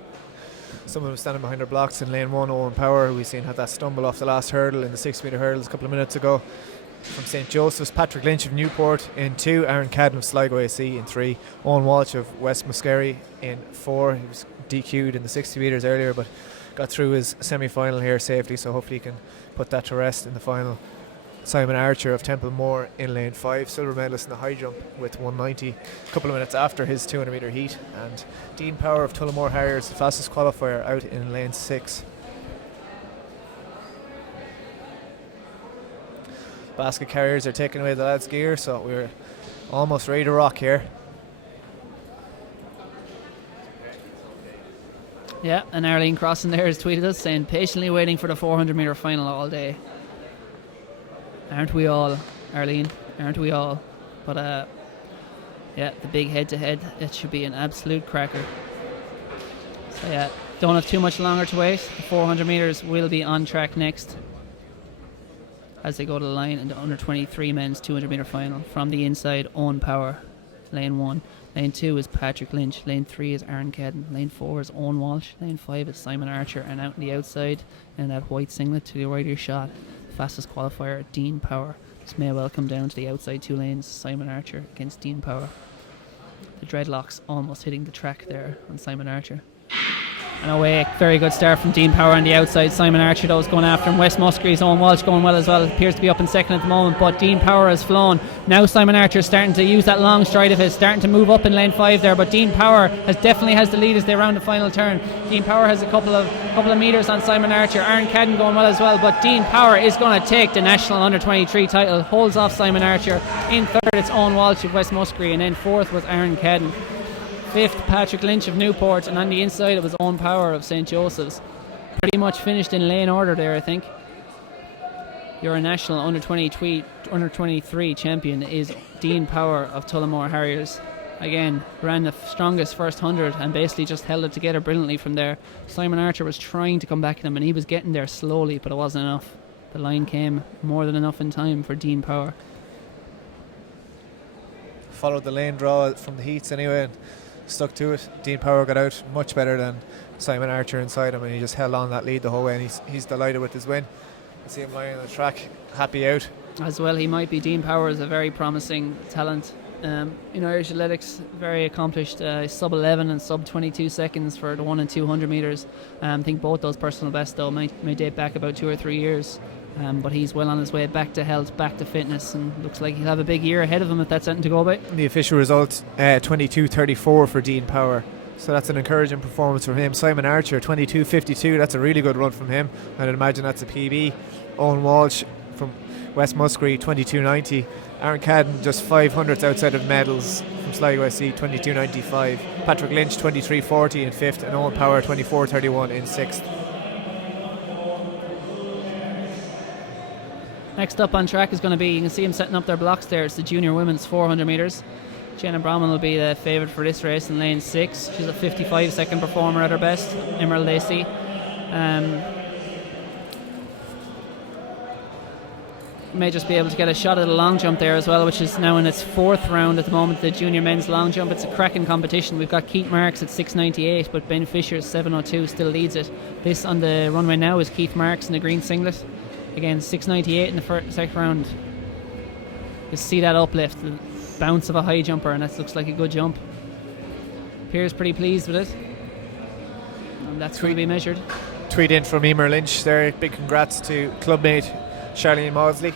some of them standing behind their blocks in lane 1. Owen Power, who we've seen had that stumble off the last hurdle in the 6 metre hurdles a couple of minutes ago. From St. Joseph's, Patrick Lynch of Newport in 2, Aaron Cadden of Sligo AC in 3, Owen Walsh of West Muskerry in 4. He was DQ'd in the 60 metres earlier, but got through his semi-final here safely, so hopefully he can put that to rest in the final. Simon Archer of Templemore in lane 5, silver medalist in the high jump with 190, a couple of minutes after his 200 metre heat. And Dean Power of Tullamore Harriers, the fastest qualifier, out in lane 6. Basket carriers are taking away the lads' gear, so we're almost ready to rock here. Yeah, and Arlene Crossan there has tweeted us saying, patiently waiting for the 400 metre final all day. Aren't we all, Arlene? Aren't we all? But yeah, the big head-to-head, it should be an absolute cracker. So yeah, don't have too much longer to wait. The 400 metres will be on track next as they go to the line in the under 23 men's 200 metre final. From the inside, Owen Power, lane 1. Lane 2 is Patrick Lynch. Lane 3 is Aaron Cadden. Lane 4 is Owen Walsh. Lane 5 is Simon Archer. And out on the outside, in that white singlet to the right of your shot, fastest qualifier, Dean Power. This may well come down to the outside 2 lanes. Simon Archer against Dean Power. The dreadlocks almost hitting the track there on Simon Archer. And away, very good start from Dean Power on the outside. Simon Archer though is going after him. West Muskerry's Owen Walsh going well as well. It appears to be up in second at the moment, but Dean Power has flown. Now Simon Archer starting to use that long stride of his, starting to move up in lane 5 there, but Dean Power definitely has the lead as they round the final turn. Dean Power has a couple of metres on Simon Archer. Aaron Cadden going well as well, but Dean Power is going to take the national under 23 title. Holds off Simon Archer. In third it's Owen Walsh of West Muskerry, and then fourth was Aaron Cadden. 5th, Patrick Lynch of Newport, and on the inside it was Owen Power of St. Joseph's. Pretty much finished in lane order there, I think. Your national under 23 champion is Dean Power of Tullamore Harriers. Again, ran the strongest first 100 and basically just held it together brilliantly from there. Simon Archer was trying to come back at him and he was getting there slowly, but it wasn't enough. The line came more than enough in time for Dean Power. Followed the lane draw from the heats anyway and stuck to it. Dean Power got out much better than Simon Archer inside him, and he just held on that lead the whole way, and he's delighted with his win. I see him lying on the track, happy out. As well, he might be. Dean Power is a very promising talent in Irish athletics, very accomplished. Sub 11 and sub 22 seconds for the 1 and 200 metres. I think both those personal bests though may date back about 2 or 3 years. But he's well on his way back to health, back to fitness, and looks like he'll have a big year ahead of him if that's anything to go by. The official result, 22.34 for Dean Power. So that's an encouraging performance from him. Simon Archer, 22.52. That's a really good run from him. I'd imagine that's a PB. Owen Walsh from West Musgrave, 22.90. Aaron Cadden, just 500ths outside of medals from Sligo SC, 22.95. Patrick Lynch, 23.40 in 5th. And Owen Power, 24.31 in 6th. Next up on track is going to be, you can see him setting up their blocks there. It's the junior women's 400 metres. Jenna Bromwell will be the favourite for this race in lane 6. She's a 55-second performer at her best. Emerald Lacey. May just be able to get a shot at the long jump there as well, which is now in its 4th round at the moment, the junior men's long jump. It's a cracking competition. We've got Keith Marks at 6.98, but Ben Fisher's 7.02 still leads it. This on the runway now is Keith Marks in the green singlet. Again, 6.98 in the second round. You see that uplift, the bounce of a high jumper, and that looks like a good jump. Appears pretty pleased with it. And that's going to be measured. Tweet in from Emer Lynch there. Big congrats to clubmate Charlene Mosley.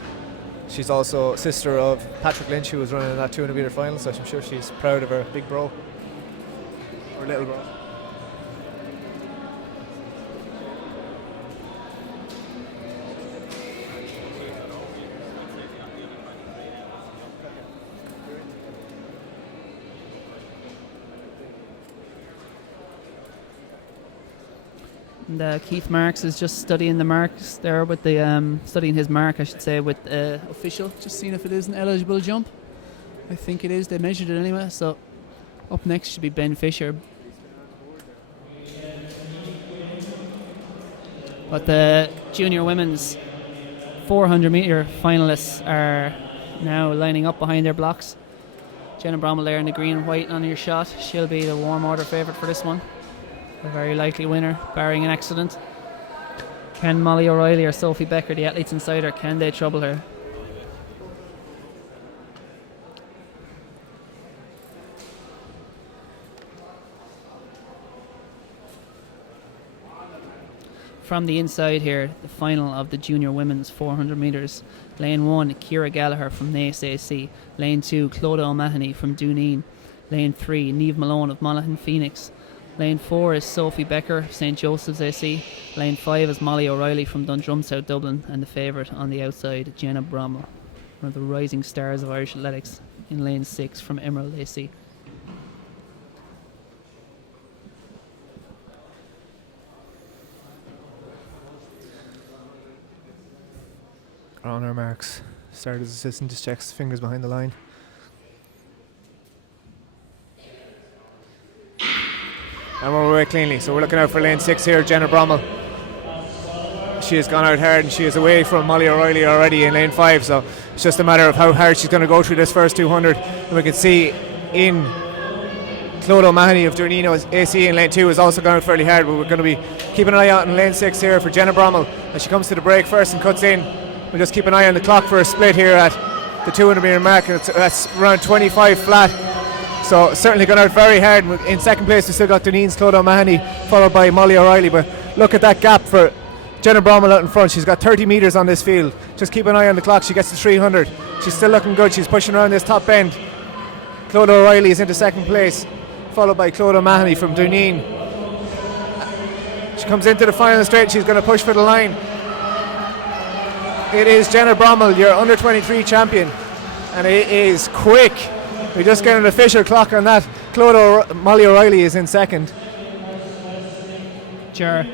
She's also sister of Patrick Lynch, who was running in that 200 metre final, so I'm sure she's proud of her big bro. Or little bro. And Keith Marks is just studying the marks there with the studying his mark, I should say, with official. Just seeing if it is an eligible jump. I think it is. They measured it anyway. So up next should be Ben Fisher. But the junior women's 400 metre finalists are now lining up behind their blocks. Jenna Bromwell there in the green and white on your shot. She'll be the warm order favourite for this one. A very likely winner, barring an accident. Can Molly O'Reilly or Sophie Becker, the athletes inside her, can they trouble her? From the inside here, the final of the junior women's 400 metres. Lane 1, Ciara Gallagher from Naas AC. Lane 2, Clodagh O'Mahony from Dooneen. Lane 3, Niamh Malone of Monaghan Phoenix. Lane 4 is Sophie Becker of St Joseph's AC. Lane 5 is Molly O'Reilly from Dundrum, South Dublin. And the favourite on the outside, Jenna Bromwell, one of the rising stars of Irish athletics, in lane 6 from Emerald AC. On our marks. Starter's assistant just checks fingers behind the line. And we're away cleanly, so we're looking out for lane 6 here, Jenna Bromwell. She has gone out hard and she is away from Molly O'Reilly already in lane 5, so it's just a matter of how hard she's going to go through this first 200. And we can see in Clodagh O'Mahony of Dooneen's AC in lane 2 has also gone out fairly hard, but we're going to be keeping an eye out in lane 6 here for Jenna Bromwell as she comes to the break first and cuts in. We'll just keep an eye on the clock for a split here at the 200 metre mark, and that's around 25 flat. So certainly gone out very hard. In second place we still got Dooneen's Clodagh O'Mahony, followed by Molly O'Reilly, but look at that gap for Jenna Bromwell out in front. She's got 30 metres on this field. Just keep an eye on the clock. She gets to 300. She's still looking good. She's pushing around this top bend. Clodagh O'Reilly is into second place, followed by Clodagh O'Mahony from Dooneen. She comes into the final straight. She's going to push for the line. It is Jenna Bromwell, your under 23 champion, and it is quick. We just get an official clock on that. Molly O'Reilly is in second. Sure.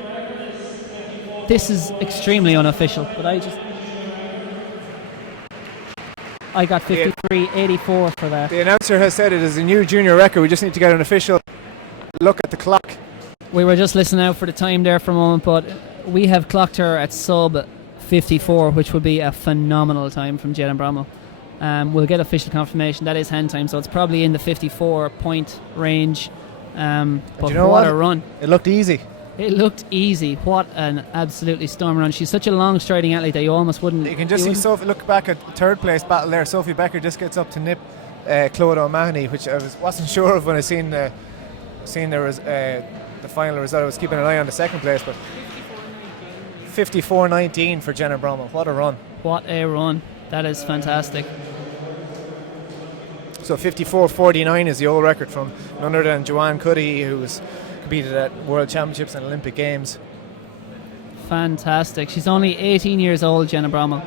This is extremely unofficial, but I got 53.84 for that. The announcer has said it is a new junior record. We just need to get an official look at the clock. We were just listening out for the time there for a moment, but we have clocked her at sub 54, which would be a phenomenal time from Jenna Bromwell. We'll get official confirmation. That is hand time, so it's probably in the 54 point range. But you know what what? a run. It looked easy. It looked easy. What an absolutely storm run. She's such a long striding athlete that you almost wouldn't. You can just see Sophie, look back at third place battle there. Sophie Becker just gets up to nip Claude O'Mahony, which I wasn't sure of when I seen there was the final result. I was keeping an eye on the second place, but 54.19 for Jenna Bromwell. What a run! What a run! That is fantastic. So 54.49 is the old record from none other than Joanne Cuddy, who was competed at World Championships and Olympic Games. Fantastic. She's only 18 years old, Jenna Bromwell.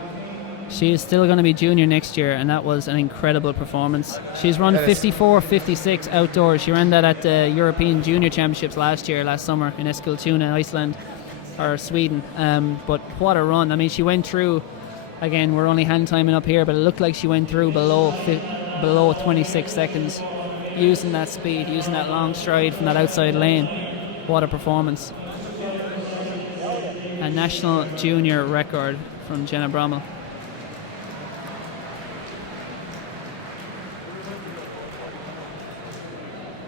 She is still going to be junior next year, and that was an incredible performance. She's run 54.56 outdoors. She ran that at the European Junior Championships last summer in Eskilstuna, Iceland, or Sweden. But what a run. I mean, she went through, again, we're only hand timing up here, but it looked like she went through below 26 seconds, using that speed, using that long stride from that outside lane. What a performance. A national junior record from Jenna Bromwell.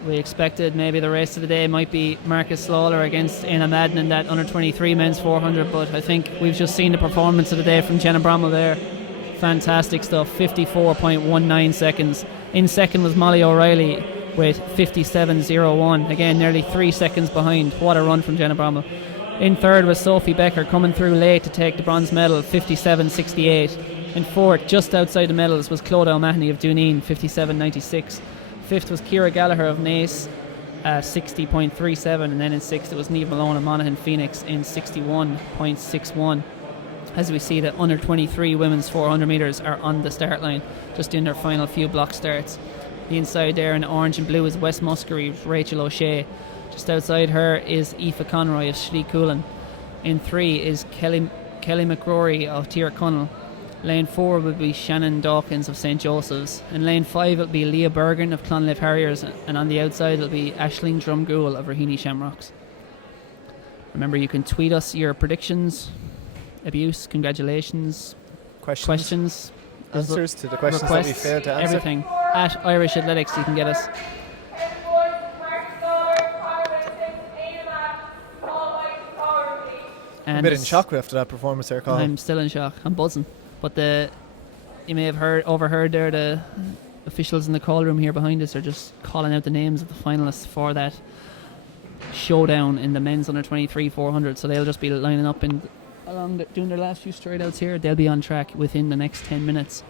We expected maybe the race of the day might be Marcus Lawler against Éanna Madden in that under 23 men's 400, but I think we've just seen the performance of the day from Jenna Bromwell there. Fantastic stuff, 54.19 seconds. In second was Molly O'Reilly with 57.01. Again, nearly 3 seconds behind. What a run from Jenna Bromwell. In third was Sophie Becker, coming through late to take the bronze medal, 57.68. In fourth, just outside the medals, was Claude O'Mahony of Duneen, 57.96. Fifth was Ciara Gallagher of Naas, 60.37, and then in sixth it was Niamh Malone of Monaghan Phoenix in 61.61. As we see, the under 23 women's 400 metres are on the start line, just doing their final few block starts. The inside there in orange and blue is West Muskerry, Rachel O'Shea. Just outside her is Aoife Conroy of Slieve Coolan. In three is Kelly McRory of Tyrconnell. Lane 4 will be Shannon Dawkins of St. Joseph's. In lane 5 it will be Leah Bergen of Clonliffe Harriers, and on the outside it will be Aisling Drumgoole of Raheny Shamrocks. Remember, you can tweet us your predictions, abuse, congratulations, questions, answers to the questions that we failed to answer. Everything. At Irish Athletics you can get us. I'm a bit in shock after that performance there, Colin. I'm still in shock. I'm buzzing. But you may have overheard there, the officials in the call room here behind us are just calling out the names of the finalists for that showdown in the men's under 23 400. So they'll just be lining up doing their last few straight outs here. They'll be on track within the next 10 minutes.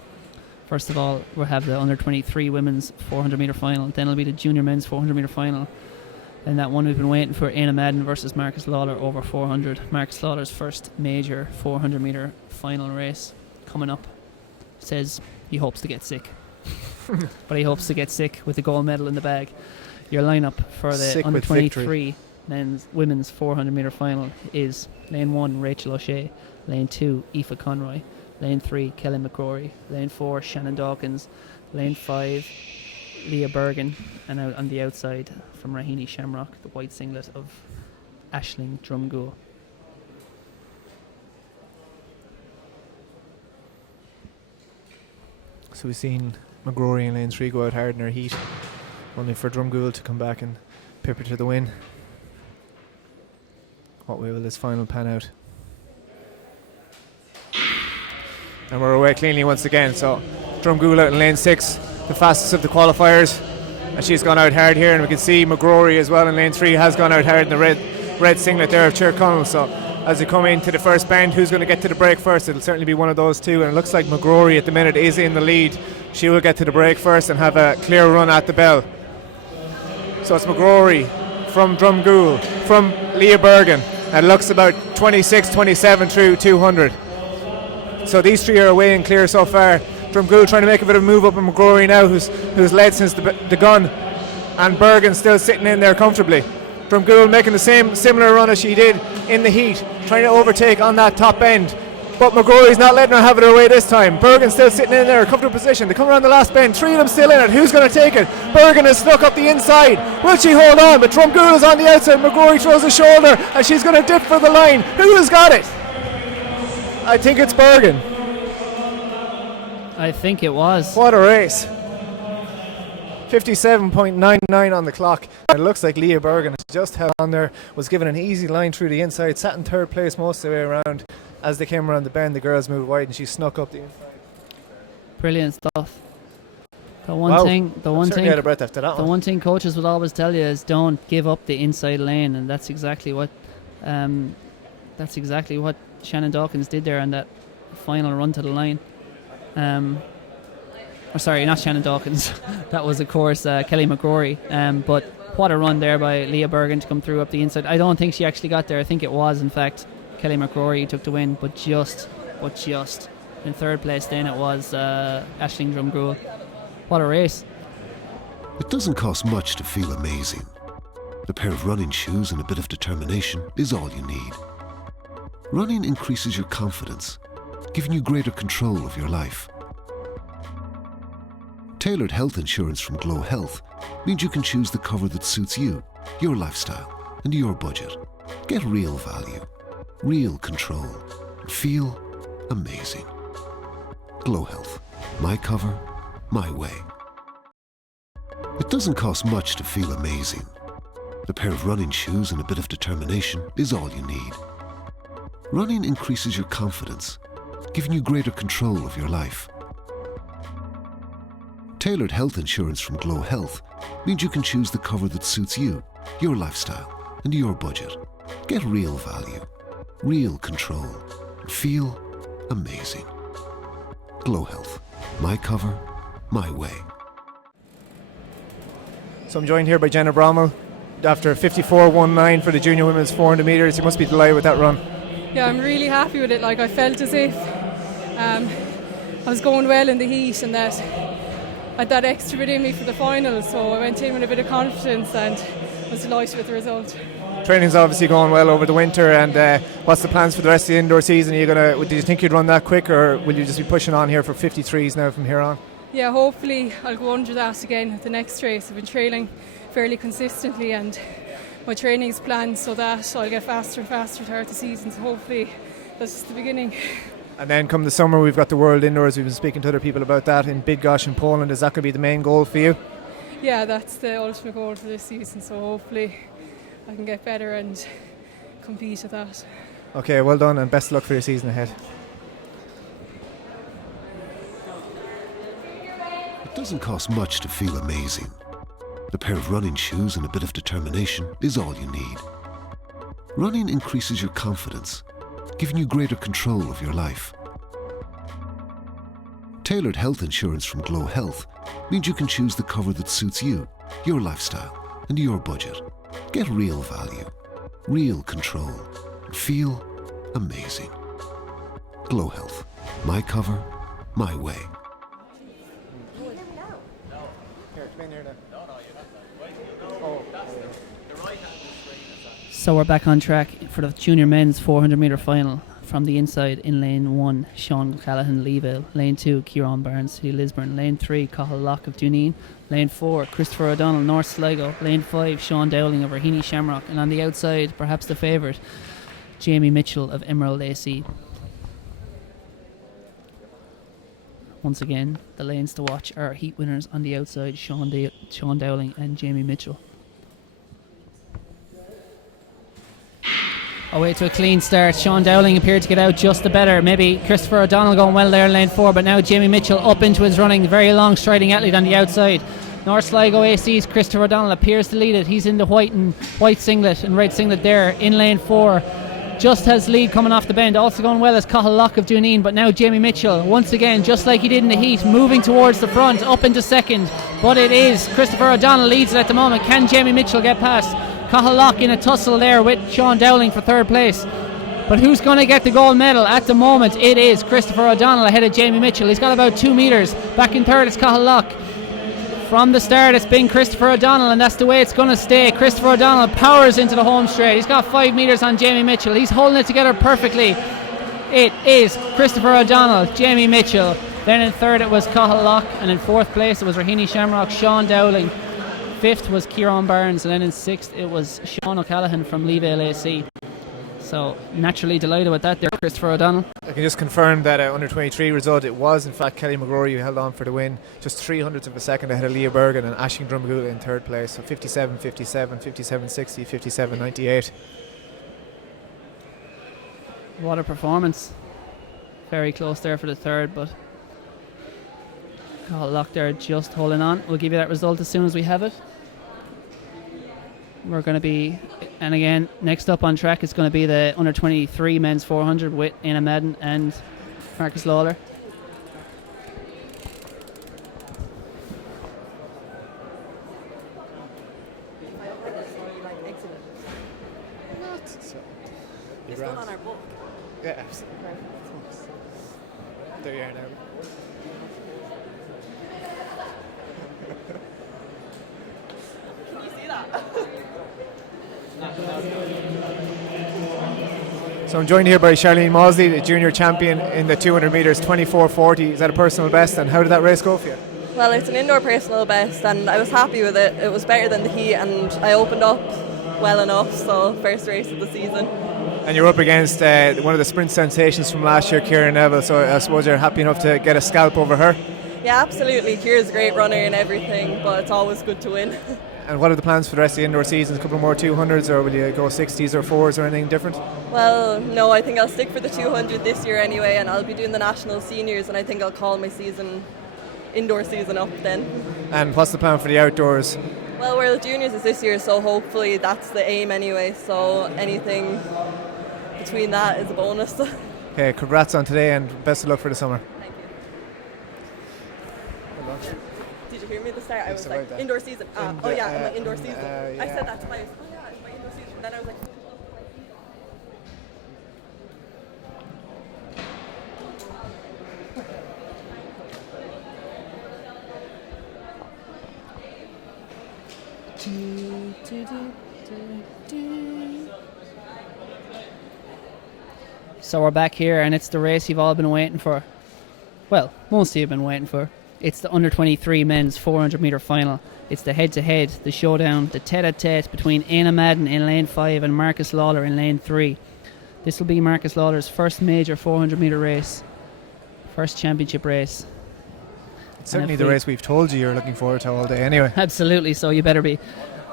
First of all, we'll have the under 23 women's 400 metre final. Then it'll be the junior men's 400 metre final. And that one we've been waiting for, Éanna Madden versus Marcus Lawler over 400. Marcus Lawler's first major 400 metre final race coming up. Says he hopes to get sick. But he hopes to get sick with the gold medal in the bag. Your lineup for the sick under 23 women's 400 metre final is lane 1 Rachel O'Shea, lane 2 Aoife Conroy, lane 3 Kelly McCrory, lane 4 Shannon Dawkins, lane 5 Leah Bergen, and out on the outside from Raheny Shamrock, the white singlet of Aisling Drumgoole. So we've seen McGrory in lane 3 go out hard in her heat, only for Drumgoole to come back and pip her to the win. What way will this final pan out? And we're away cleanly once again. So Drumgoole out in lane 6, the fastest of the qualifiers, and she's gone out hard here, and we can see McGrory as well in lane 3 has gone out hard in the red singlet there of Tyrconnell. So as they come into the first bend, who's going to get to the break first? It'll certainly be one of those two, and it looks like McGrory at the minute is in the lead. She will get to the break first and have a clear run at the bell. So it's McGrory from Drumgoole, from Leah Bergen, and it looks about 26-27 through 200. So these three are away and clear so far. Drumgoole trying to make a bit of a move up, and McGrory now, who's led since the gun, and Bergen still sitting in there comfortably. Drumgoole making the similar run as she did in the heat, trying to overtake on that top end, but McGrory's not letting her have it her way this time. Bergen still sitting in there, a comfortable position. They come around the last bend, three of them still in it. Who's going to take it? Bergen has snuck up the inside. Will she hold on? But Drumgoole is on the outside. McGrory throws a shoulder, and she's going to dip for the line. Who has got it? I think it's Bergen. I think it was. What a race. 57.99 on the clock. It looks like Leah Bergen has just held on there, was given an easy line through the inside, sat in third place most of the way around. As they came around the bend, the girls moved wide and she snuck up the inside. Brilliant stuff. The one Wow. thing, the one certainly thing, out of breath after that the one. one thing coaches would always tell you is don't give up the inside lane, and that's exactly what Shannon Dawkins did there on that final run to the line. Or sorry, not Shannon Dawkins. That was, of course, Kelly McCrory. But what a run there by Leah Bergen to come through up the inside. I don't think she actually got there. I think it was, in fact, Kelly McCrory who took the win, but just. In third place then it was Aisling Drumgoole. What a race. It doesn't cost much to feel amazing. A pair of running shoes and a bit of determination is all you need. Running increases your confidence, giving you greater control of your life. Tailored health insurance from GloHealth means you can choose the cover that suits you, your lifestyle, and your budget. Get real value, real control, and feel amazing. GloHealth. My cover, my way. It doesn't cost much to feel amazing. A pair of running shoes and a bit of determination is all you need. Running increases your confidence, giving you greater control of your life. Tailored health insurance from GloHealth means you can choose the cover that suits you, your lifestyle, and your budget. Get real value, real control, and feel amazing. GloHealth. My cover, my way. So I'm joined here by Jenna Brommel. After 54.19 for the junior women's 400 metres, you must be delighted with that run. Yeah, I'm really happy with it. Like, I felt as if I was going well in the heat, and that I had that extra bit in me for the final, so I went in with a bit of confidence and was delighted with the result. Training's obviously going well over the winter, and what's the plans for the rest of the indoor season? Did you think you'd run that quick, or will you just be pushing on here for 53s now from here on? Yeah, hopefully I'll go under that again at the next race. I've been training fairly consistently, and my training is planned so that I'll get faster and faster throughout the season, so hopefully that's just the beginning. And then come the summer, we've got the World Indoors. We've been speaking to other people about that in Bydgoszcz in Poland. Is that going to be the main goal for you? Yeah, that's the ultimate goal for this season, so hopefully I can get better and compete at that. Okay, well done, and best of luck for your season ahead. It doesn't cost much to feel amazing. A pair of running shoes and a bit of determination is all you need. Running increases your confidence, giving you greater control of your life. Tailored health insurance from GloHealth means you can choose the cover that suits you, your lifestyle, and your budget. Get real value, real control, and feel amazing. GloHealth. My cover, my way. So we're back on track for the junior men's 400 metre final. From the inside in lane 1, Sean Callahan, Leeville. Lane 2, Kieran Barnes, City Lisburn. Lane 3, Cathal Lock of Duneen. Lane 4, Christopher O'Donnell, North Sligo. Lane 5, Sean Dowling of Raheny Shamrock. And on the outside, perhaps the favourite, Jamie Mitchell of Emerald AC. Once again, the lanes to watch are heat winners on the outside, Sean Dowling and Jamie Mitchell. Away to a clean start. Sean Dowling appeared to get out just the better. Maybe Christopher O'Donnell going well there in lane 4, but now Jamie Mitchell up into his running. Very long striding athlete on the outside. North Sligo AC's Christopher O'Donnell appears to lead it. He's in the white singlet and red singlet there in lane 4. Just has lead coming off the bend. Also going well as Cathal Lock of Duneen, but now Jamie Mitchell once again, just like he did in the heat, moving towards the front, up into second. But it is Christopher O'Donnell leads it at the moment. Can Jamie Mitchell get past Cathal Lock in a tussle there with Sean Dowling for third place? But who's going to get the gold medal? At the moment it is Christopher O'Donnell ahead of Jamie Mitchell. He's got about 2 metres. Back in third it's Cathal Lock. From the start it's been Christopher O'Donnell, and that's the way it's going to stay. Christopher O'Donnell powers into the home straight. He's got 5 metres on Jamie Mitchell. He's holding it together perfectly. It is Christopher O'Donnell, Jamie Mitchell. Then in third it was Cathal Lock, and in fourth place it was Raheny Shamrock, Sean Dowling. Fifth was Kieran Barnes, and then in sixth it was Sean O'Callaghan from Leeville AC. So naturally delighted with that there, Christopher O'Donnell. I can just confirm that under 23 result, it was in fact Kelly McCrory who held on for the win, just 300ths of a second ahead of Leah Bergen, and Aisling Drumgoole in third place. So 57.57, 57.60, 57.98. What a performance. Very close there for the third, but Oh, look, they're just holding on. We'll give you that result as soon as we have it. We're going to be, and again, next up on track is going to be the under 23 men's 400 with Anna Madden and Marcus Lawler. It's still on our book. Yeah, absolutely. There you are now. Can you see that? So I'm joined here by Charlene Mosley, the junior champion in the 200 metres, 24:40. Is that a personal best, and how did that race go for you? Well, it's an indoor personal best, and I was happy with it. It was better than the heat, and I opened up well enough, so first race of the season. And you're up against one of the sprint sensations from last year, Kieran Neville, so I suppose you're happy enough to get a scalp over her? Yeah, absolutely. Kira's a great runner and everything, but it's always good to win. And what are the plans for the rest of the indoor season? A couple more 200s, or will you go 60s or 4s or anything different? Well, no, I think I'll stick for the 200 this year anyway, and I'll be doing the national seniors, and I think I'll call my indoor season up then. And what's the plan for the outdoors? Well, World Juniors is this year, so hopefully that's the aim anyway, so anything between that is a bonus. Okay, congrats on today and best of luck for the summer. Thank you. Did you hear me at the start? I was like, indoor season. My indoor season. I said that twice. Oh yeah, it's my indoor season. Then I was like, So we're back here, and it's the race you've all been waiting for. Well, most of you have been waiting for. It's the under 23 men's 400 metre final. It's the head-to-head, the showdown, the tete-a-tete between Anna Madden in lane 5 and Marcus Lawler in lane 3. This will be Marcus Lawler's first major 400 metre race, first championship race. It's certainly the race we've told you you're looking forward to all day anyway. Absolutely, so you better be.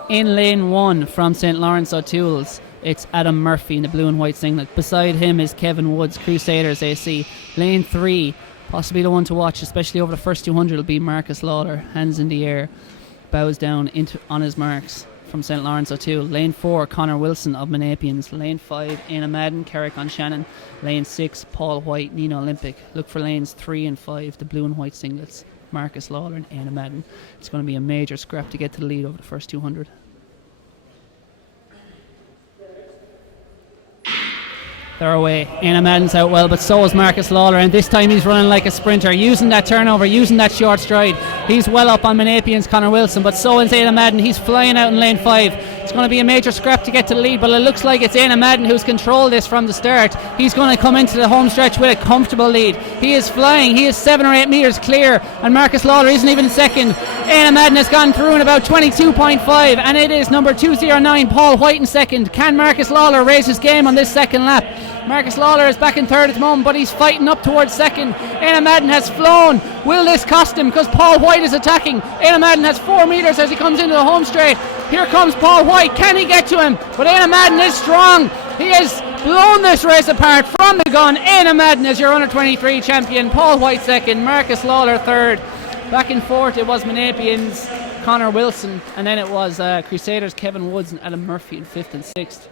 In lane 1 from St. Lawrence O'Toole's, it's Adam Murphy in the blue and white singlet. Beside him is Kevin Woods, Crusaders AC. Lane 3, possibly the one to watch, especially over the first 200, will be Marcus Lawler, hands in the air, bows down on his marks from St. Lawrence O'Toole. Lane 4, Connor Wilson of Monapians. Lane 5, Anna Madden, Carrick on Shannon. Lane 6, Paul White, Nino Olympic. Look for lanes 3 and 5, the blue and white singlets, Marcus Lawler and Anna Madden. It's going to be a major scrap to get to the lead over the first 200. They're away. Anna Madden's out well, but so is Marcus Lawler, and this time he's running like a sprinter, using that turnover, using that short stride. He's well up on Monapian's Connor Wilson, but so is Anna Madden. He's flying out in lane 5. It's going to be a major scrap to get to the lead, but it looks like it's Anna Madden who's controlled this from the start. He's going to come into the home stretch with a comfortable lead. He is flying. He is 7 or 8 metres clear, and Marcus Lawler isn't even second. Anna Madden has gone through in about 22.5, and it is number 209, Paul White in second. Can Marcus Lawler raise his game on this second lap? Marcus Lawler is back in third at the moment, but he's fighting up towards second. Anna Madden has flown. Will this cost him? Because Paul White is attacking. Anna Madden has 4 metres as he comes into the home straight. Here comes Paul White. Can he get to him? But Anna Madden is strong. He has blown this race apart from the gun. Anna Madden is your under 23 champion. Paul White second. Marcus Lawler third. Back in fourth it was Monapians, Connor Wilson, and then it was Crusaders, Kevin Woods and Adam Murphy in fifth and sixth.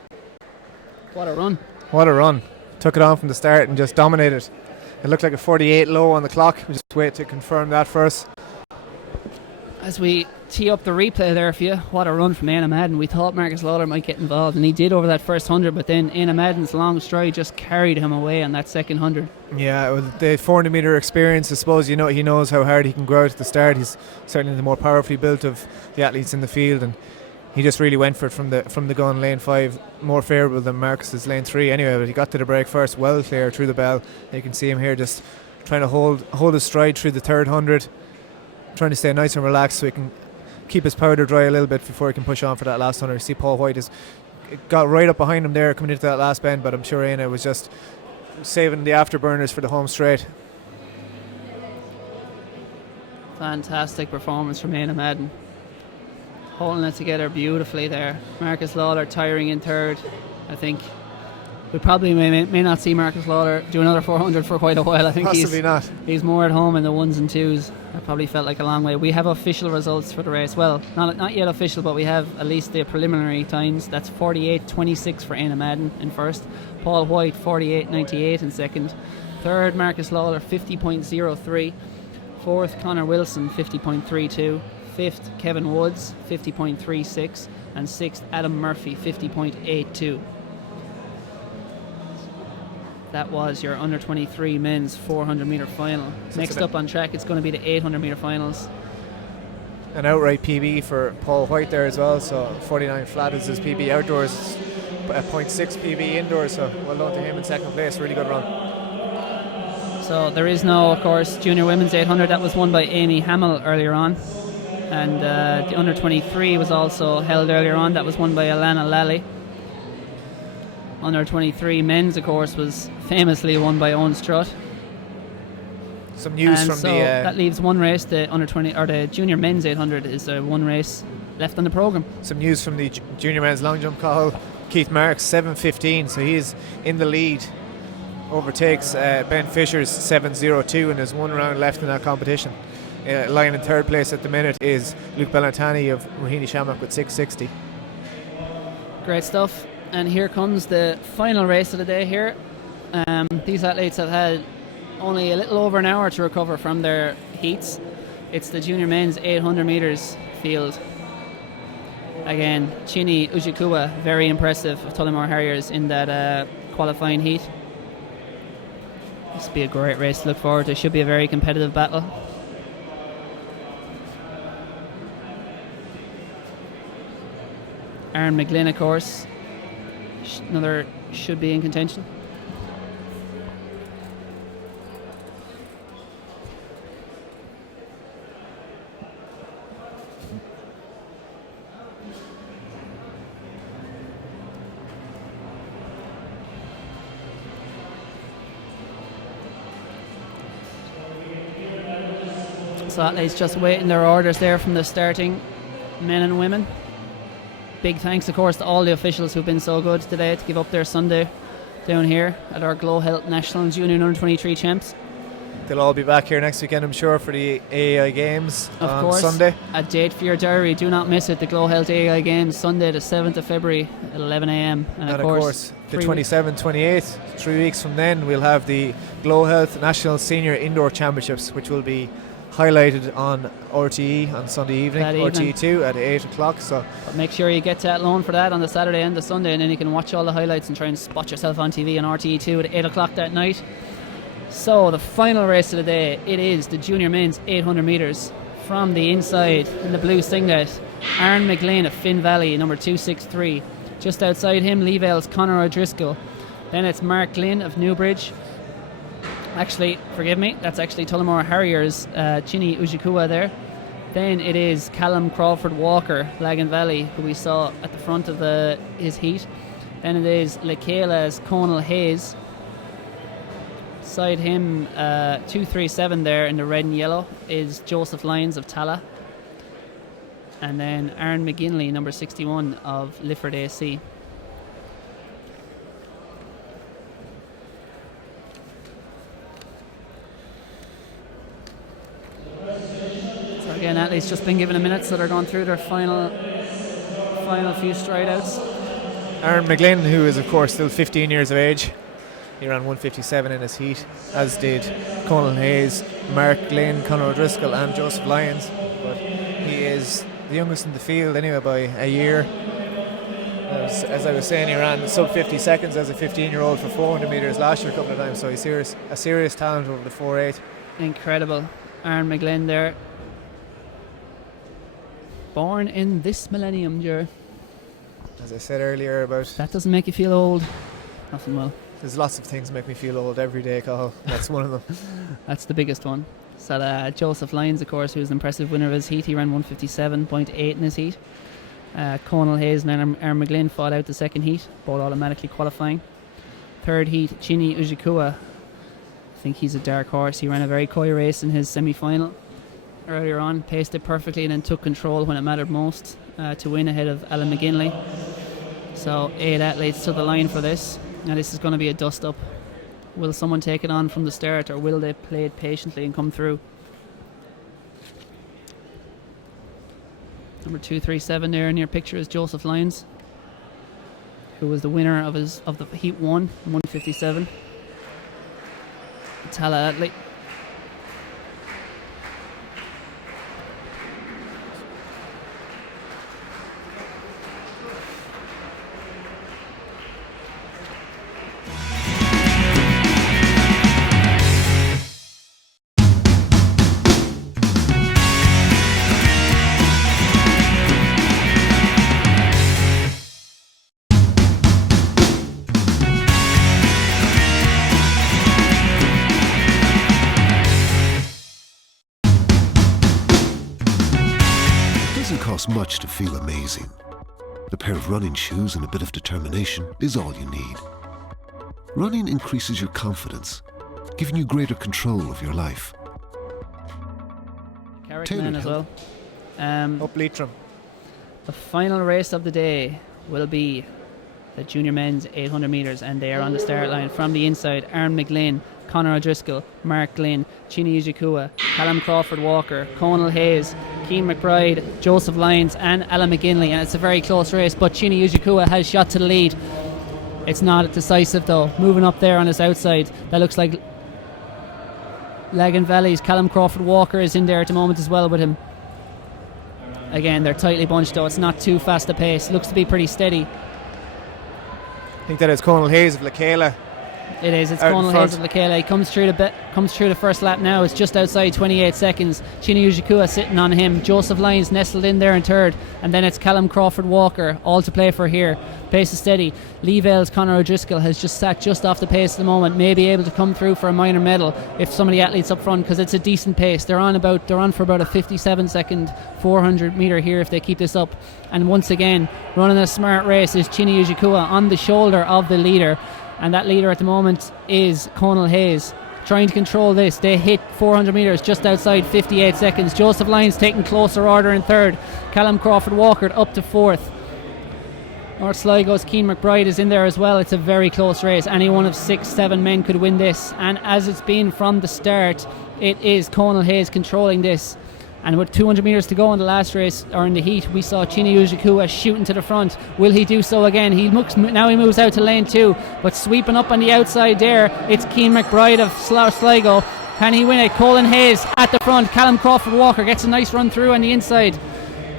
What a run. What a run. Took it on from the start and just dominated. It looked like a 48 low on the clock. We just wait to confirm that first. As we tee up the replay there for you, what a run from Anna Madden. We thought Marcus Lawler might get involved, and he did over that first 100, but then Anna Madden's long stride just carried him away on that second 100. Yeah, with the 400 metre experience, I suppose he knows how hard he can grow out at the start. He's certainly the more powerfully built of the athletes in the field, and he just really went for it from the gun. Lane 5 more favourable than Marcus's lane 3 anyway, but he got to the break first, well clear through the bell. You can see him here just trying to hold his stride through the third 100, trying to stay nice and relaxed so he can keep his powder dry a little bit before he can push on for that last 100. You see Paul White has got right up behind him there coming into that last bend, but I'm sure Anna was just saving the afterburners for the home straight. Fantastic performance from Anna Madden, holding it together beautifully there. Marcus Lawler tiring in third. I think We probably may not see Marcus Lawler do another 400 for quite a while. I think Possibly not. He's more at home in the ones and twos. That probably felt like a long way. We have official results for the race. Well, not yet official, but we have at least the preliminary times. That's 48.26 for Éanna Madden in first. Paul White 48.98 in second. Third, Marcus Lawler 50.03. Fourth, Connor Wilson 50.32. Fifth, Kevin Woods 50.36. And sixth, Adam Murphy 50.82. That was your under 23 men's 400 metre final. Next up on track, it's going to be the 800 metre finals. An outright PB for Paul White there as well, so 49 flat is his PB outdoors, a 0.6 PB indoors, so well done to him in second place. Really good run. So there is no, of course, junior women's 800. That was won by Amy Hamill earlier on. And the under 23 was also held earlier on. That was won by Alana Lally. Under 23 men's, of course, was famously won by Owen Strut. Some news and from so that leaves one race. The under 20 or the junior men's 800 is one race left on the program. Some news from the junior men's long jump call. Keith Marks 7:15, so he's in the lead. Overtakes Ben Fisher's 7:02, and there's one round left in that competition. Lying in third place at the minute is Luke Bellantani of Rahini Shamrock with 6:60. Great stuff. And here comes the final race of the day here. These athletes have had only a little over an hour to recover from their heats. It's the junior men's 800 metres field. Again, Chini Ujikuwa, very impressive of Tullamore Harriers in that qualifying heat. This will be a great race to look forward to. It should be a very competitive battle. Aaron McGlynn, of course, another should be in contention. So athletes just waiting their orders there from the starting men and women. Big thanks, of course, to all the officials who've been so good today to give up their Sunday down here at our GloHealth National Junior Under 23 Champs. They'll all be back here next weekend, I'm sure, for the AAI Games on Sunday. A date for your diary. Do not miss it. The GloHealth AAI Games, Sunday the 7th of February at 11 a.m. And of course the 27th, 28th, 3 weeks from then, we'll have the GloHealth National Senior Indoor Championships, which will be highlighted on RTE on Sunday evening, RTE2 at 8 o'clock. So but make sure you get to Athlone for that on the Saturday and the Sunday, and then you can watch all the highlights and try and spot yourself on TV on RTE2 at 8 o'clock that night. So the final race of the day, it is the junior men's 800 metres. From the inside in the blue singlet, Aaron McGlynn of Finn Valley, number 263. Just outside him, Lee Vale's Conor O'Driscoll. Then it's Mark Glynn of Newbridge. Actually, forgive me, that's actually Tullamore Harriers, Chini Ujikuwa there. Then it is Callum Crawford Walker, Lagan Valley, who we saw at the front of his heat. Then it is Lekela's Conal Hayes. Beside him, 237 there in the red and yellow is Joseph Lyons of Tala. And then Aaron McGinley, number 61 of Lifford AC. Again, athletes just been given a minute, so they're going through their final few stride outs. Aaron McGlynn, who is of course still 15 years of age, he ran 157 in his heat, as did Conal Hayes, Mark Glynn, Conor O'Driscoll and Joseph Lyons. But he is the youngest in the field anyway by a year. As I was saying, he ran sub 50 seconds as a 15-year-old for 400 metres last year a couple of times, so he's a serious talent over the 4.8. Incredible. Aaron McGlynn there. Born in this millennium, Jer. As I said earlier about... That doesn't make you feel old. Nothing will. There's lots of things that make me feel old every day, Cathal. That's one of them. That's the biggest one. So Joseph Lyons, of course, who was an impressive winner of his heat. He ran 157.8 in his heat. Conal Hayes and Aaron McGlynn fought out the second heat, both automatically qualifying. Third heat, Chini Ujikuwa. I think he's a dark horse. He ran a very coy race in his semi-final earlier on, paced it perfectly and then took control when it mattered most to win ahead of Alan McGinley. So 8 athletes to the line for this. Now this is going to be a dust-up. Will someone take it on from the start, or will they play it patiently and come through? Number 237 there in your picture is Joseph Lyons, who was the winner of the Heat 1, 157. Tala athlete. Much to feel amazing. A pair of running shoes and a bit of determination is all you need. Running increases your confidence, giving you greater control of your life. Carrickman as well. Up Leitrim. The final race of the day will be the junior men's 800 metres, and they are on the start line from the inside. Aaron McGlynn, Conor O'Driscoll, Mark Glynn, Chini Ujikua, Callum Crawford-Walker, Conal Hayes, Keane McBride, Joseph Lyons and Alan McGinley, and it's a very close race, but Chini Ujikua has shot to the lead. It's not decisive though. Moving up there on his outside, that looks like Lagan Valley's Callum Crawford-Walker is in there at the moment as well with him. Again, they're tightly bunched though. It's not too fast a pace. Looks to be pretty steady. I think that is Conal Hayes of Michaela. It is. It's Conal Hayes of Michaela. He comes through the first lap now. It's just outside 28 seconds. Chini Ujikua sitting on him. Joseph Lyons nestled in there in third, and then it's Callum Crawford-Walker all to play for here. Pace is steady. Lee Vale's Conor O'Driscoll has just sat just off the pace at the moment. May be able to come through for a minor medal if some of the athletes up front, because it's a decent pace. They're on for about a 57 second 400 metre here if they keep this up. And once again, running a smart race is Chini Ujikua on the shoulder of the leader. And that leader at the moment is Conal Hayes, trying to control this. They hit 400 metres just outside 58 seconds. Joseph Lyons taking closer order in third. Callum Crawford-Walker up to fourth. North Sligo's Keane McBride is in there as well. It's a very close race. Any one of 6-7 men could win this. And as it's been from the start, it is Conal Hayes controlling this. And with 200 metres to go in the last race, or in the heat, we saw Chini Ujikua shooting to the front. Will he do so again? Now he moves out to lane 2, but sweeping up on the outside there, it's Keane McBride of Sligo. Can he win it? Colin Hayes at the front. Callum Crawford-Walker gets a nice run through on the inside.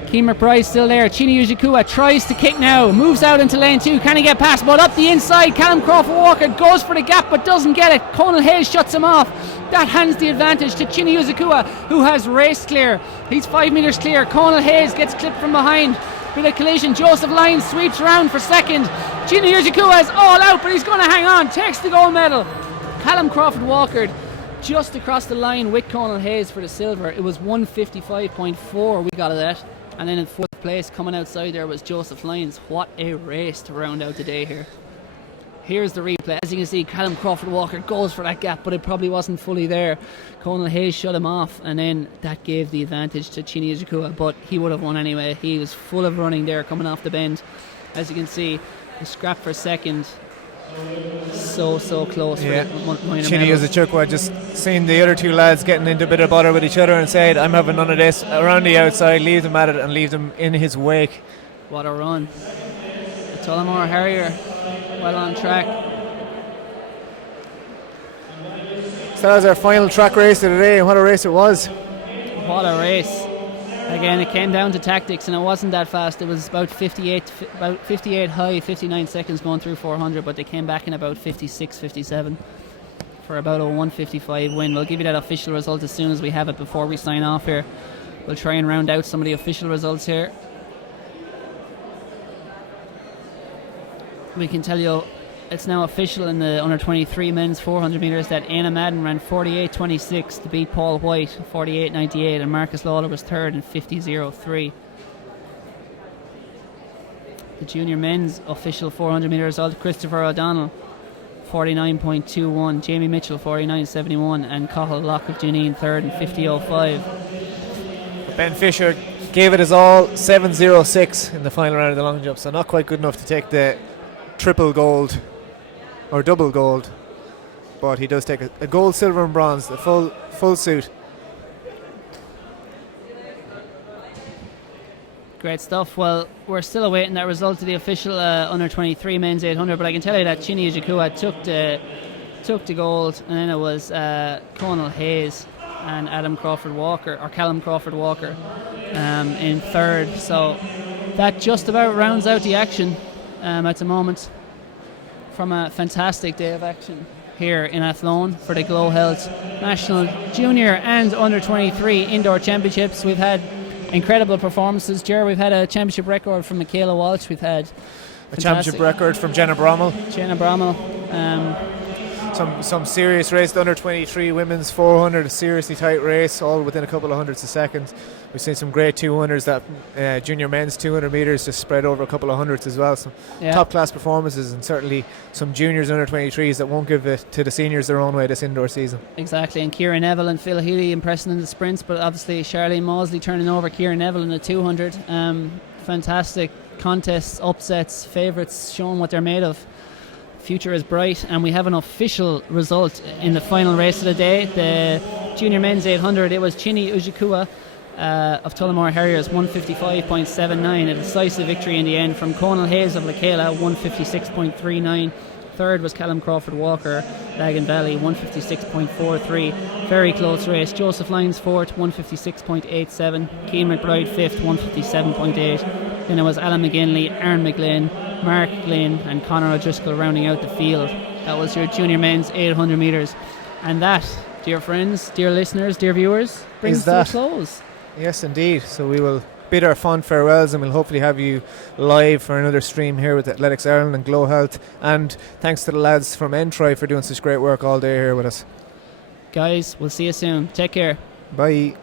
Keane McBride still there. Chini Ujikua tries to kick now, moves out into lane 2. Can he get past? But up the inside, Callum Crawford-Walker goes for the gap but doesn't get it. Conal Hayes shuts him off. That hands the advantage to Chini Ujikua, who has raced clear. He's 5 metres clear. Conal Hayes gets clipped from behind. Bit of collision. Joseph Lyons sweeps around for second. Chini Ujikua is all out, but he's going to hang on. Takes the gold medal. Callum Crawford-Walker just across the line with Conal Hayes for the silver. It was 155.4 we got of that. And then in fourth place, coming outside there, was Joseph Lyons. What a race to round out the day here. Here's the replay. As you can see, Callum Crawford-Walker goes for that gap, but it probably wasn't fully there. Conal Hayes shut him off, and then that gave the advantage to Chini Ujikua, but he would have won anyway. He was full of running there, coming off the bend. As you can see, the scrap for second. So close. Yeah. For Chini Ujikua just seen the other two lads getting into a bit of bother with each other and said, I'm having none of this. Around the outside, leave them at it and leave them in his wake. What a run. The Tullamore Harrier, well on track. So that was our final track race of the day, and what a race it was. What a race. Again, it came down to tactics, and it wasn't that fast. It was about 58 high, 59 seconds going through 400, but they came back in about 56, 57 for about a 155 win. We'll give you that official result as soon as we have it before we sign off here. We'll try and round out some of the official results here. We can tell you it's now official in the under 23 men's 400 metres that Aina Madden ran 48.26 to beat Paul White 48.98, and Marcus Lawler was third in 50.03. The junior men's official 400 metre result: Christopher O'Donnell 49.21, Jamie Mitchell 49.71, and Cathal Locke of Janine third in 50.05. Ben Fisher gave it his all, 7.06 in the final round of the long jump, so not quite good enough to take the triple gold. or double gold. But he does take a gold, silver and bronze, the full suit. Great stuff. Well, we're still awaiting that result of the official under 23 men's 800, but I can tell you that Chinny Ujikua took the gold, and then it was Conal Hayes and Callum Crawford Walker in third. So that just about rounds out the action at the moment from a fantastic day of action here in Athlone for the GloHealth National Junior and Under 23 Indoor Championships. We've had incredible performances, Ger. We've had a championship record from Michaela Walsh. We've had a championship record from Jenna Brommel. Some serious race. The under 23 women's 400, a seriously tight race, all within a couple of hundredths of seconds. We've seen some great 200s. That junior men's 200 metres just spread over a couple of hundredths as well. Some top class performances, and certainly some juniors under 23s that won't give it to the seniors their own way this indoor season. Exactly, and Kieran Neville and Phil Healy impressing in the sprints, but obviously Charlene Mosley turning over Kieran Neville in the 200. Fantastic contests, upsets, favourites, showing what they're made of. Future is bright, and we have an official result in the final race of the day. The junior men's 800, it was Chinny Ujikua of Tullamore Harriers, 155.79, a decisive victory in the end from Conal Hayes of Michaela, 156.39. Third was Callum Crawford Walker, Lagan Valley, 156.43. Very close race. Joseph Lyons fourth, 156.87. Keane McBride fifth, 157.8. Then it was Alan McGinley, Aaron McGlynn, Mark Glynn and Conor O'Driscoll rounding out the field. That was your junior men's 800 metres. And that, dear friends, dear listeners, dear viewers, brings us to a close. Yes, indeed. So we will bid our fond farewells, and we'll hopefully have you live for another stream here with Athletics Ireland and GloHealth. And thanks to the lads from Entry for doing such great work all day here with us. Guys, we'll see you soon. Take care. Bye.